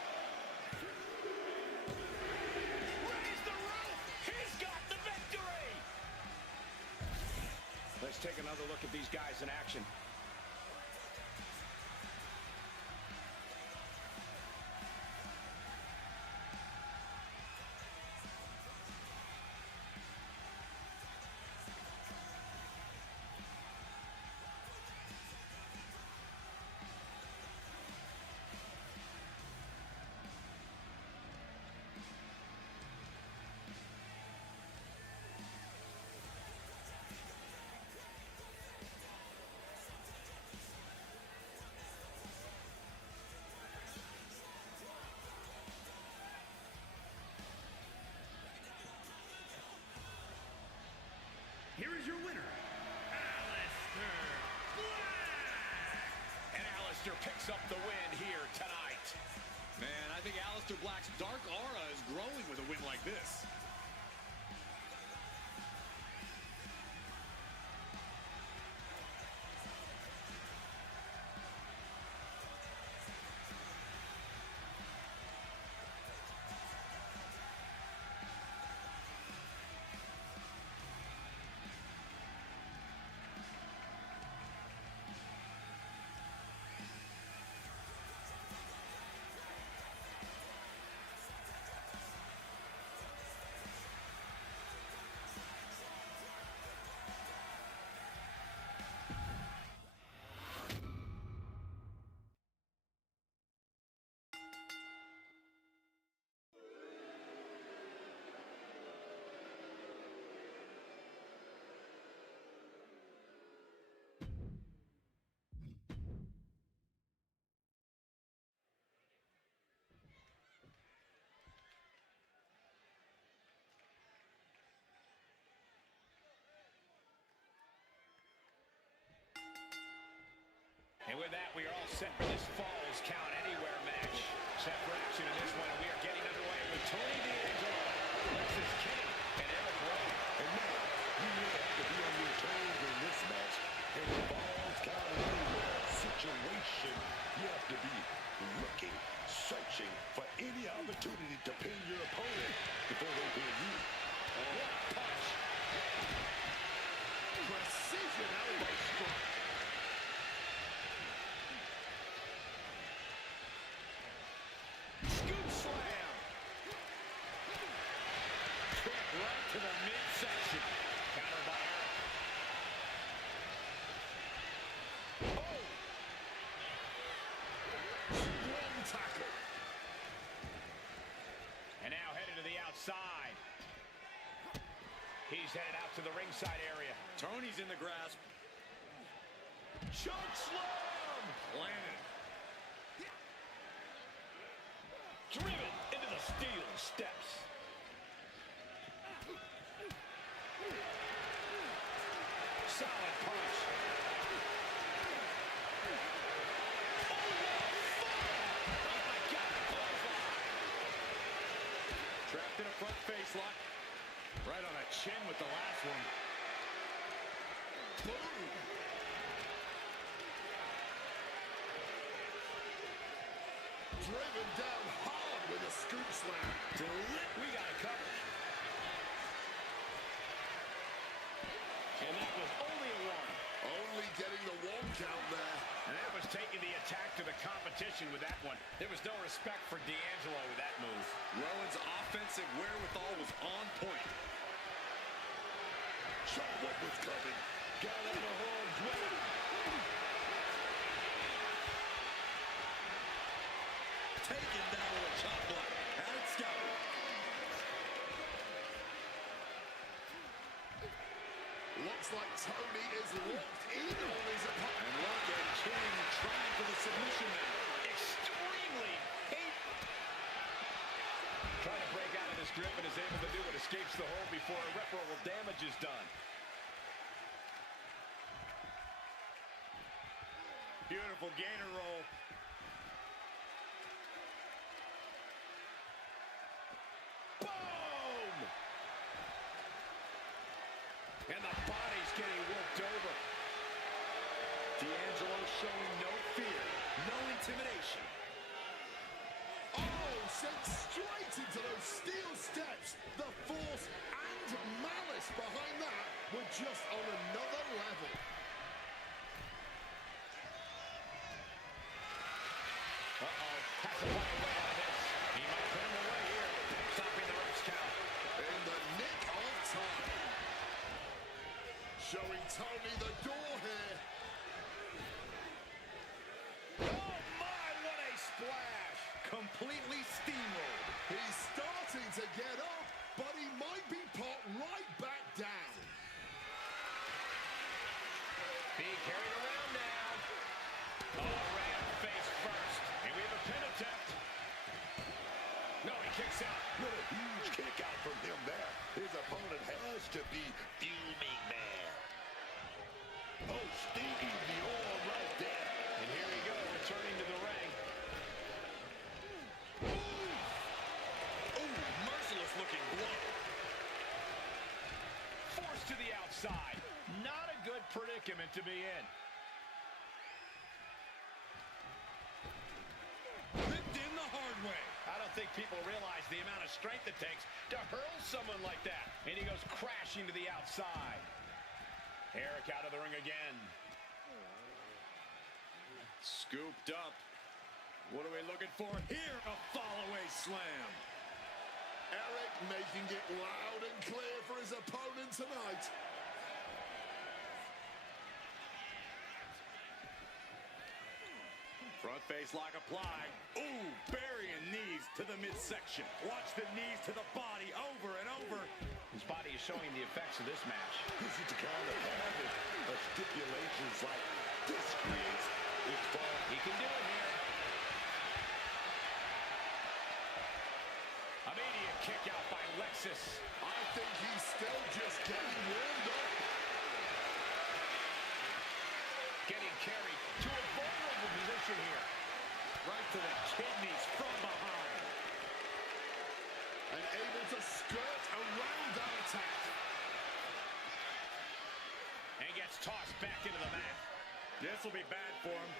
Raise the roof. He's got the victory. Let's take another look at these guys in action. Here is your winner, Alistair Black! And Alistair picks up the win here tonight. Man, I think Alistair Black's dark aura is growing with a win like this. And with that, we are all set for this Falls Count Anywhere match. Set for action in this one, and we are getting underway with Tony D'Angelo, Lexis King, and Eric Rowan. And now, you really have to be on your toes in this match. In the Falls Count Anywhere situation, you have to be looking, searching for any opportunity to pin your opponent before they pin you. What a punch. Precision elbow strike. Scoop slam. Kick right to the midsection. Counter by Eric. Oh! tackle. And now headed to the outside. He's headed out to the ringside area. Tony's in the grasp. Choke slam! Landed. Driven into the steel steps. Solid punch. Oh my God, clothesline. Trapped in a front face lock. Right on the chin with the last one. Boom. Driven down hard with a scoop slam. We got it covered. And that was only a one. Only getting the one count there. And that was taking the attack to the competition with that one. There was no respect for D'Angelo with that move. Rowan's offensive wherewithal was on point. Saw what was coming. Got out of harm's way. Taken down with a chop block. Had it scouted. Looks like Tony is locked in on his opponent. And look at King trying for the submission now. Extremely painful. Trying to break out of this grip and is able to do it. Escapes the hold before irreparable damage is done. Beautiful gainer roll. Boom! And the body's getting worked over. D'Angelo showing no fear, no intimidation. Oh, sent straight into those steel steps. The force and malice behind that were just on another level. Uh-oh. Has to find a way out of this. He might put him away here. Stopping the ropes count. In the nick of time. Showing Tony the door here. Oh, my, what a splash. Completely steamrolled. He's starting to get up, but he might be put right back down. Being carried around now. Oh, ran face first. And we have a pin attempt. No, he kicks out. What a huge kick out from him there. His opponent has to be fuming, man. Oh, stinking the arm right there. And here we go, returning to the ring. Oh, merciless looking blow. Forced to the outside. Not a good predicament to be in. Ripped in the hard way. I don't think people realize the amount of strength it takes to hurl someone like that. And he goes crashing to the outside. Eric out of the ring again. Scooped up. What are we looking for here? A fall-away slam. Eric making it loud and clear for his opponent tonight. Front face lock applied. Ooh, burying knees to the midsection. Watch the knees to the body over and over. His body is showing the effects of this match. This is the kind of habit of stipulations like this creates. It's fun. He can do it here. Immediate kick out by Lexus. I think he's still just getting warmed up. Getting carried to a vulnerable position here. Right to the kidneys from behind. And able to skirt around that attack. And gets tossed back into the mat. This will be bad for him.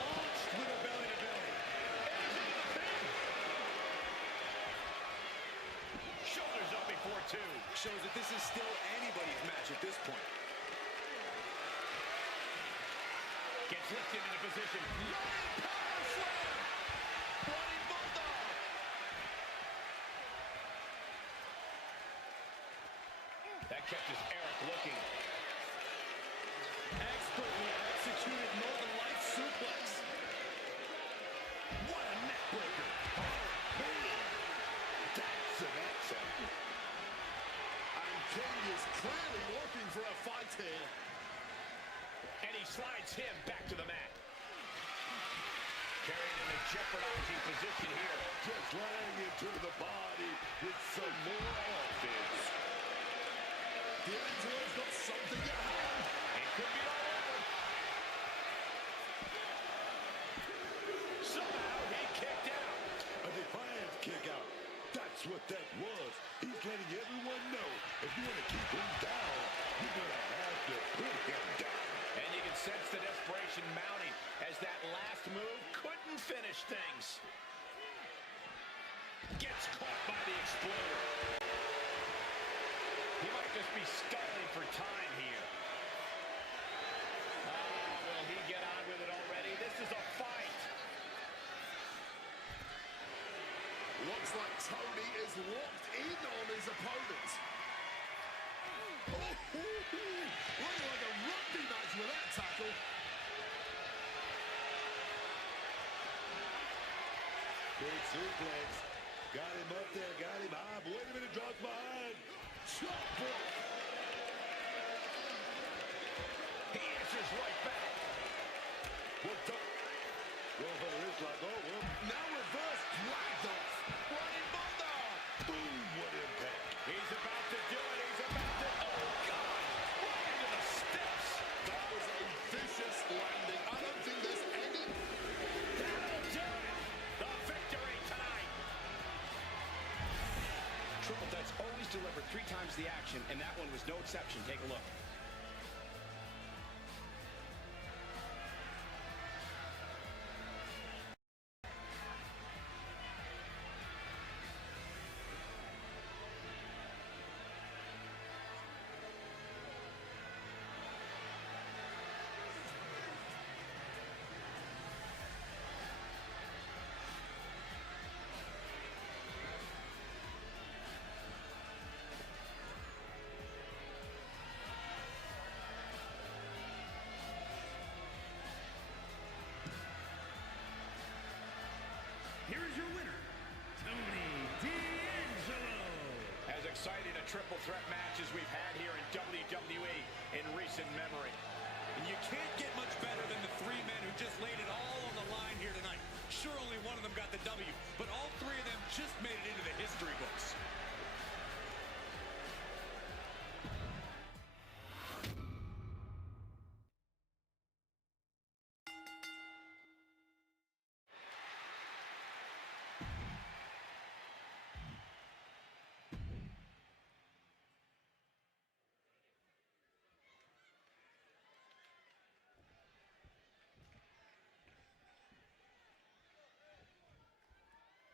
Launched with a belly-to-belly. Shoulders up before two. Shows that this is still anybody's match at this point. Gets lifted into position. Running power slam. Running bulldog. That catches Eric looking. Expertly executed Northern Lights suplex. King is clearly looking for a fight here. And he slides him back to the mat. Carried in a jeopardizing position here. Just laying into the body with some more offense. The Angelo's got something at hand. It could be all over. Somehow he kicked out. A defiant kick out. That's what that was. He's letting everyone know if you want to keep him down, you're going to have to put him down. And you can sense the desperation mounting as that last move couldn't finish things. Gets caught by the exploder. He might just be stalling for time here. Will he get on with it already? This is a fight. Looks like Tony is locked in on his opponent. Looking like a rugby match with that tackle. Big suplex. Got him up there, got him high. Wait a minute, drops behind. Chop block. He answers right back. What the? Going for the wrist lock. Oh, well. Now reverse dragged off. Running bulldog. Boom, what impact. He's about to do it. He's about to. Oh, God. Right into the steps. That was a vicious landing. I don't think there's any. That'll do it. The victory tonight. Triple threats always deliver 3 times the action, and that one was no exception. Take a look. Here is your winner, Tony D'Angelo. As exciting a triple threat match as we've had here in WWE in recent memory. And you can't get much better than the 3 men who just laid it all on the line here tonight. Sure, only one of them got the W, but all 3 of them just made it into the history books.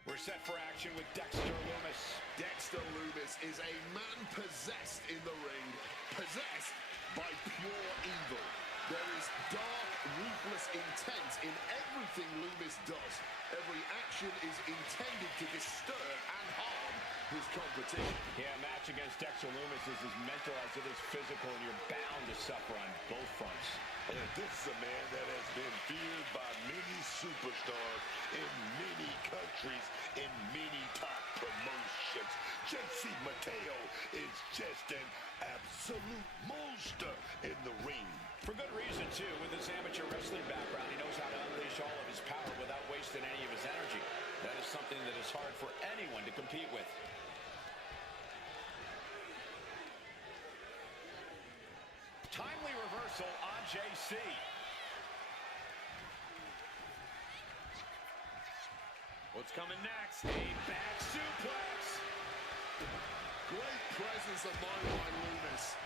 We're set for action with Dexter Lumis. Dexter Lumis is a man possessed in the ring, possessed by pure evil. There is dark, ruthless intent in everything Lumis does. Every action is intended to disturb and harm his competition. Yeah, a match against Dexter Lumis is as mental as it is physical, and you're bound to suffer on both fronts. And this is a man that has been feared by many superstars in many countries, in many top promotions. Jesse Mateo is just an absolute monster in the ring. For good reason, too. With his amateur wrestling background, he knows how to unleash all of his power without wasting any of his energy. That is something that is hard for anyone to compete with. Timely reversal on JC. What's coming next? A back suplex. Great presence of mind by Lumis.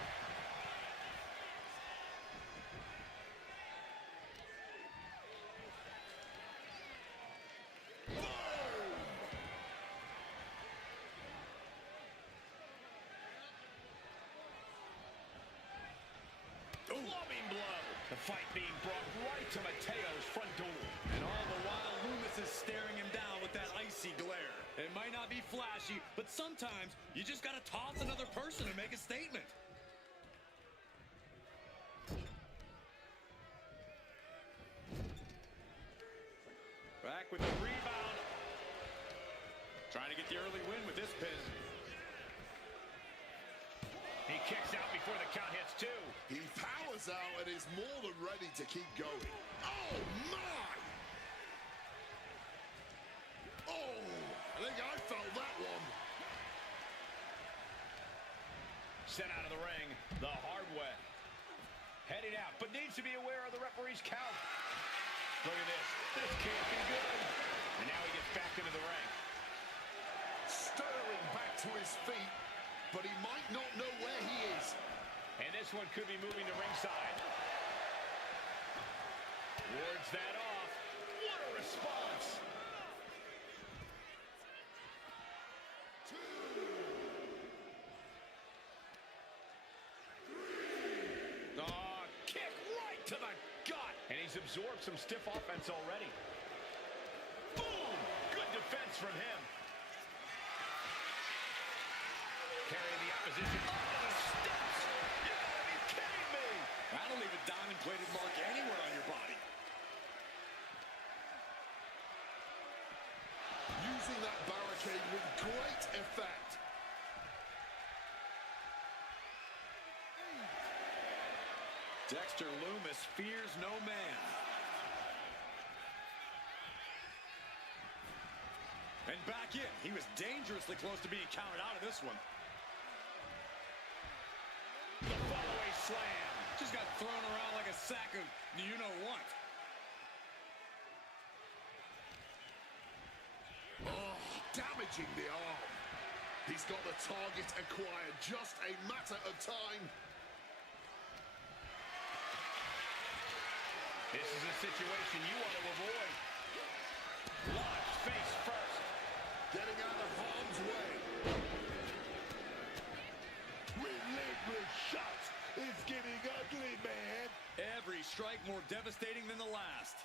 Clubbing blow. The fight being brought right to Mateo's front door. And all the while, Lumis is staring him down with that icy glare. It might not be flashy, but sometimes you just gotta toss another person and make a statement. Back with the rebound. Trying to get the early win with this pin. He kicks out before the count hits two. He powers out and is more than ready to keep going. Oh, my! Oh, I think I felt that one. Sent out of the ring the hard way. Heading out, but needs to be aware of the referee's count. Look at this. This can't be good. And now he gets back into the ring. Sterling back to his feet, but he might not know where he is. And this one could be moving to ringside. Wards that off. What a response. Kick right to the gut. And he's absorbed some stiff offense already. Boom! Good defense from him. Carrying the opposition onto the steps. You gotta be kidding me. That'll leave a diamond-plated mark anywhere on your body. Using that barricade with great effect. Dexter Lumis fears no man. And back in. He was dangerously close to being counted out of this one. The follow-away slam. Just got thrown around like a sack of you-know-what. Oh, damaging the arm. He's got the target acquired. Just a matter of time. This is a situation you want to avoid. Launched face first. Getting out of harm's way. Relentless shots. It's getting ugly, man. Every strike more devastating than the last.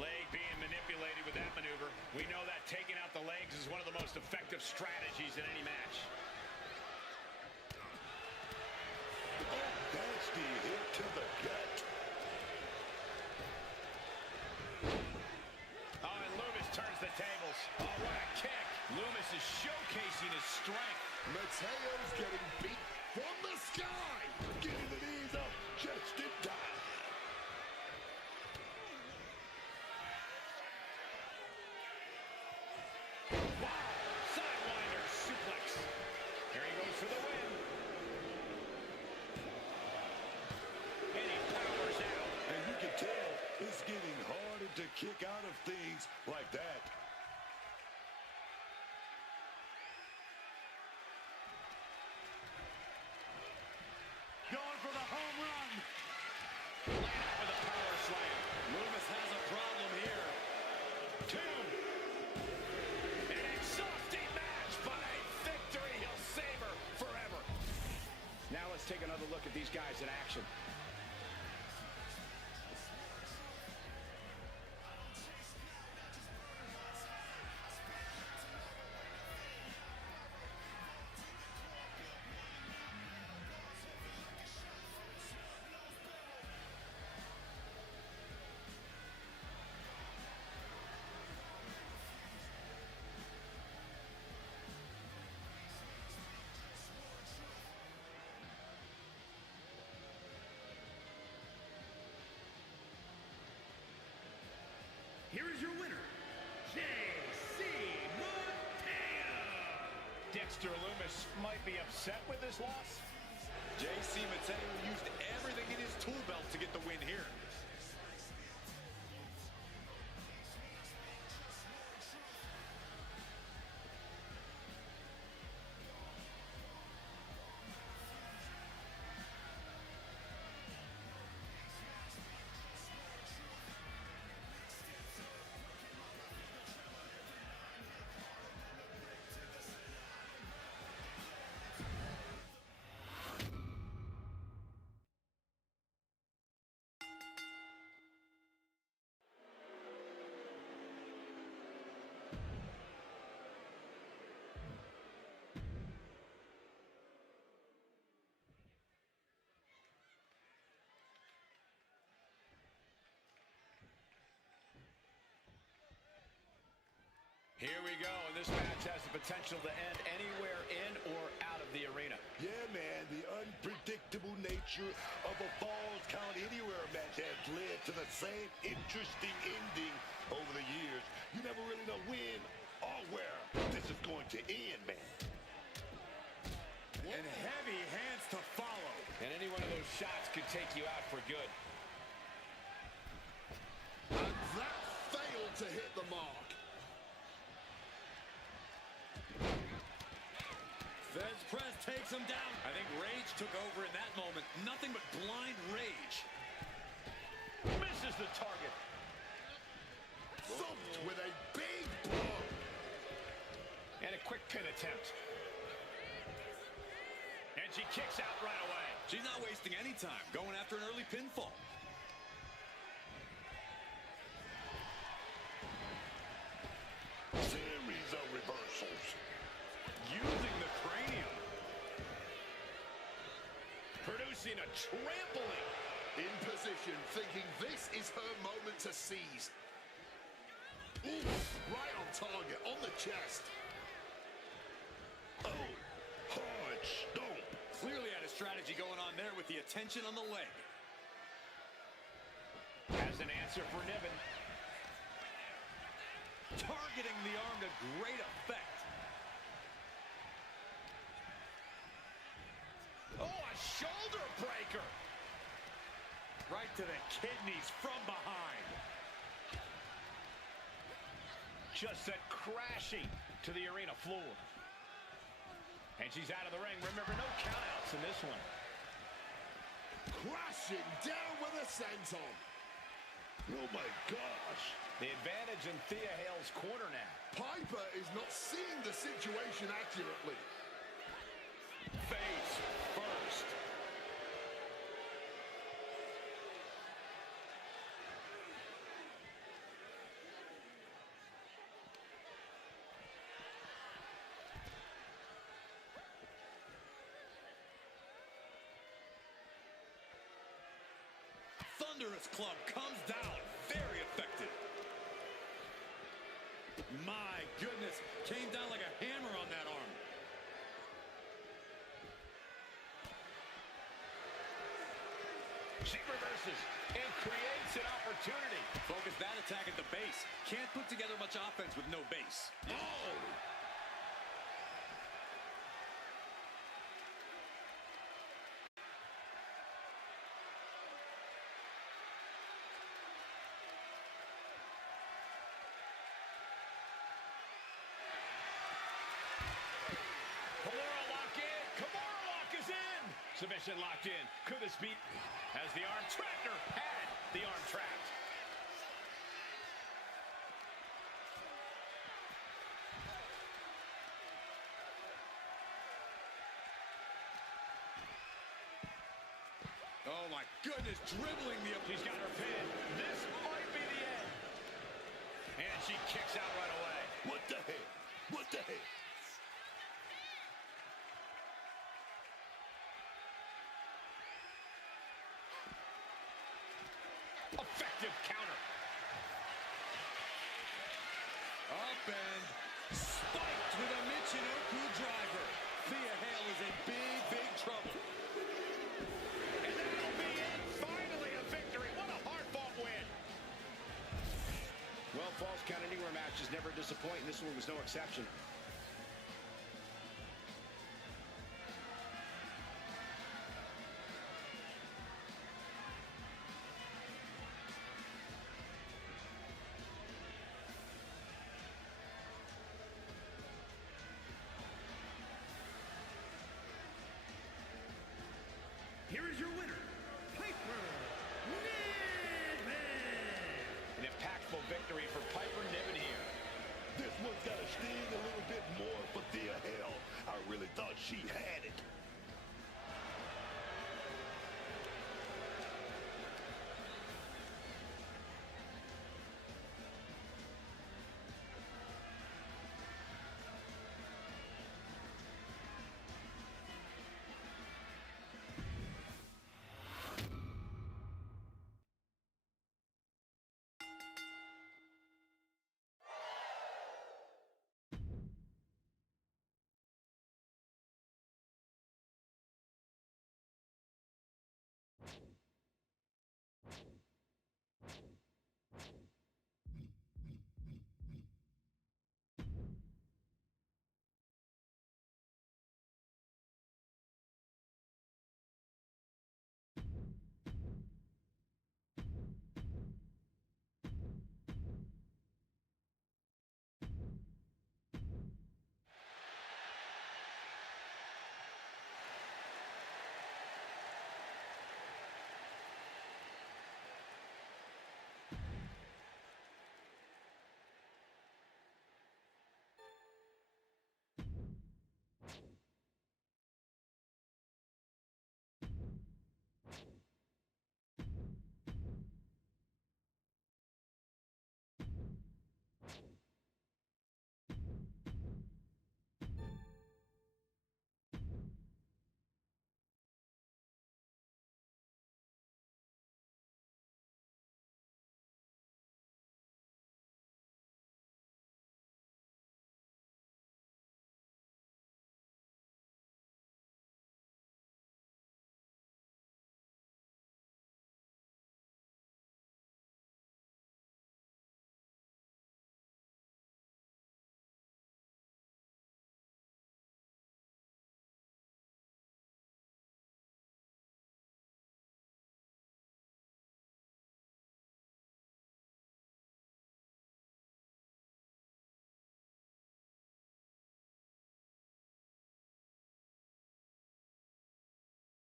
Leg being manipulated with that maneuver. We know that taking out the legs is one of the most effective strategies in any match. Nasty hit to the gut. Oh, and Lumis turns the tables. Oh, what a kick. Lumis is showcasing his strength. Mateo's getting beat from the sky. Getting the knees up just in time. Wow. Sidewinder suplex. Here he goes for the win. And he powers out. And you can tell it's getting harder to kick out of things like that. Going for the home run. Laying out with a power slam. Lumis has a problem here. Two. An exhausting match, but a victory he'll savor forever. Now let's take another look at these guys in action. Here is your winner, JC Mateo. Dexter Lumis might be upset with this loss. JC Mateo used everything in his tool belt to get the win here. Here we go, and this match has the potential to end anywhere in or out of the arena. Yeah, man, the unpredictable nature of a Falls Count Anywhere match has led to the same interesting ending over the years. You never really know when or where this is going to end, man. And heavy hands to follow. And any one of those shots could take you out for good. And that failed to hit the mark. Feds press takes him down. I think rage took over in that moment. Nothing but blind rage. Misses the target. Thumped with a big blow. And a quick pin attempt. And she kicks out right away. She's not wasting any time going after an early pinfall. Series of reversals. Using the cranium. Producing a trampling. In position, thinking this is her moment to seize. Oof, right on target, on the chest. Oh, hard stomp. Clearly had a strategy going on there with the attention on the leg. Has an answer for Niven. Targeting the arm to great effect. Oh, a shoulder breaker. Right to the kidneys from behind. Just sent crashing to the arena floor. And she's out of the ring. Remember, no countouts in this one. Crashing down with a senton. Oh, my gosh. The advantage in Thea Hale's corner now. Piper is not seeing the situation accurately. Face first. Thunderous club comes down. Very effective. My goodness. Came down like a hammer on that arm. She reverses and creates an opportunity. Focus that attack at the base. Can't put together much offense with no base. Oh! Kimura lock in. Kimura lock is in. Submission locked in. Could this be as the arm trapped her? Had the arm trapped. Oh my goodness, dribbling the... She's got her pin. This might be the end. And she kicks out right away. What the heck? What the heck? Effective counter. Up and spiked with a Michinoku driver. Thea Hale is in big, big trouble. And that'll be it. Finally a victory. What a hard-fought win. Well, Falls Count Anywhere matches never disappoint, and this one was no exception. Here is your winner, Piper Niven. An impactful victory for Piper Niven here. This one's got to sting a little bit more for Thea Hale. I really thought she had it.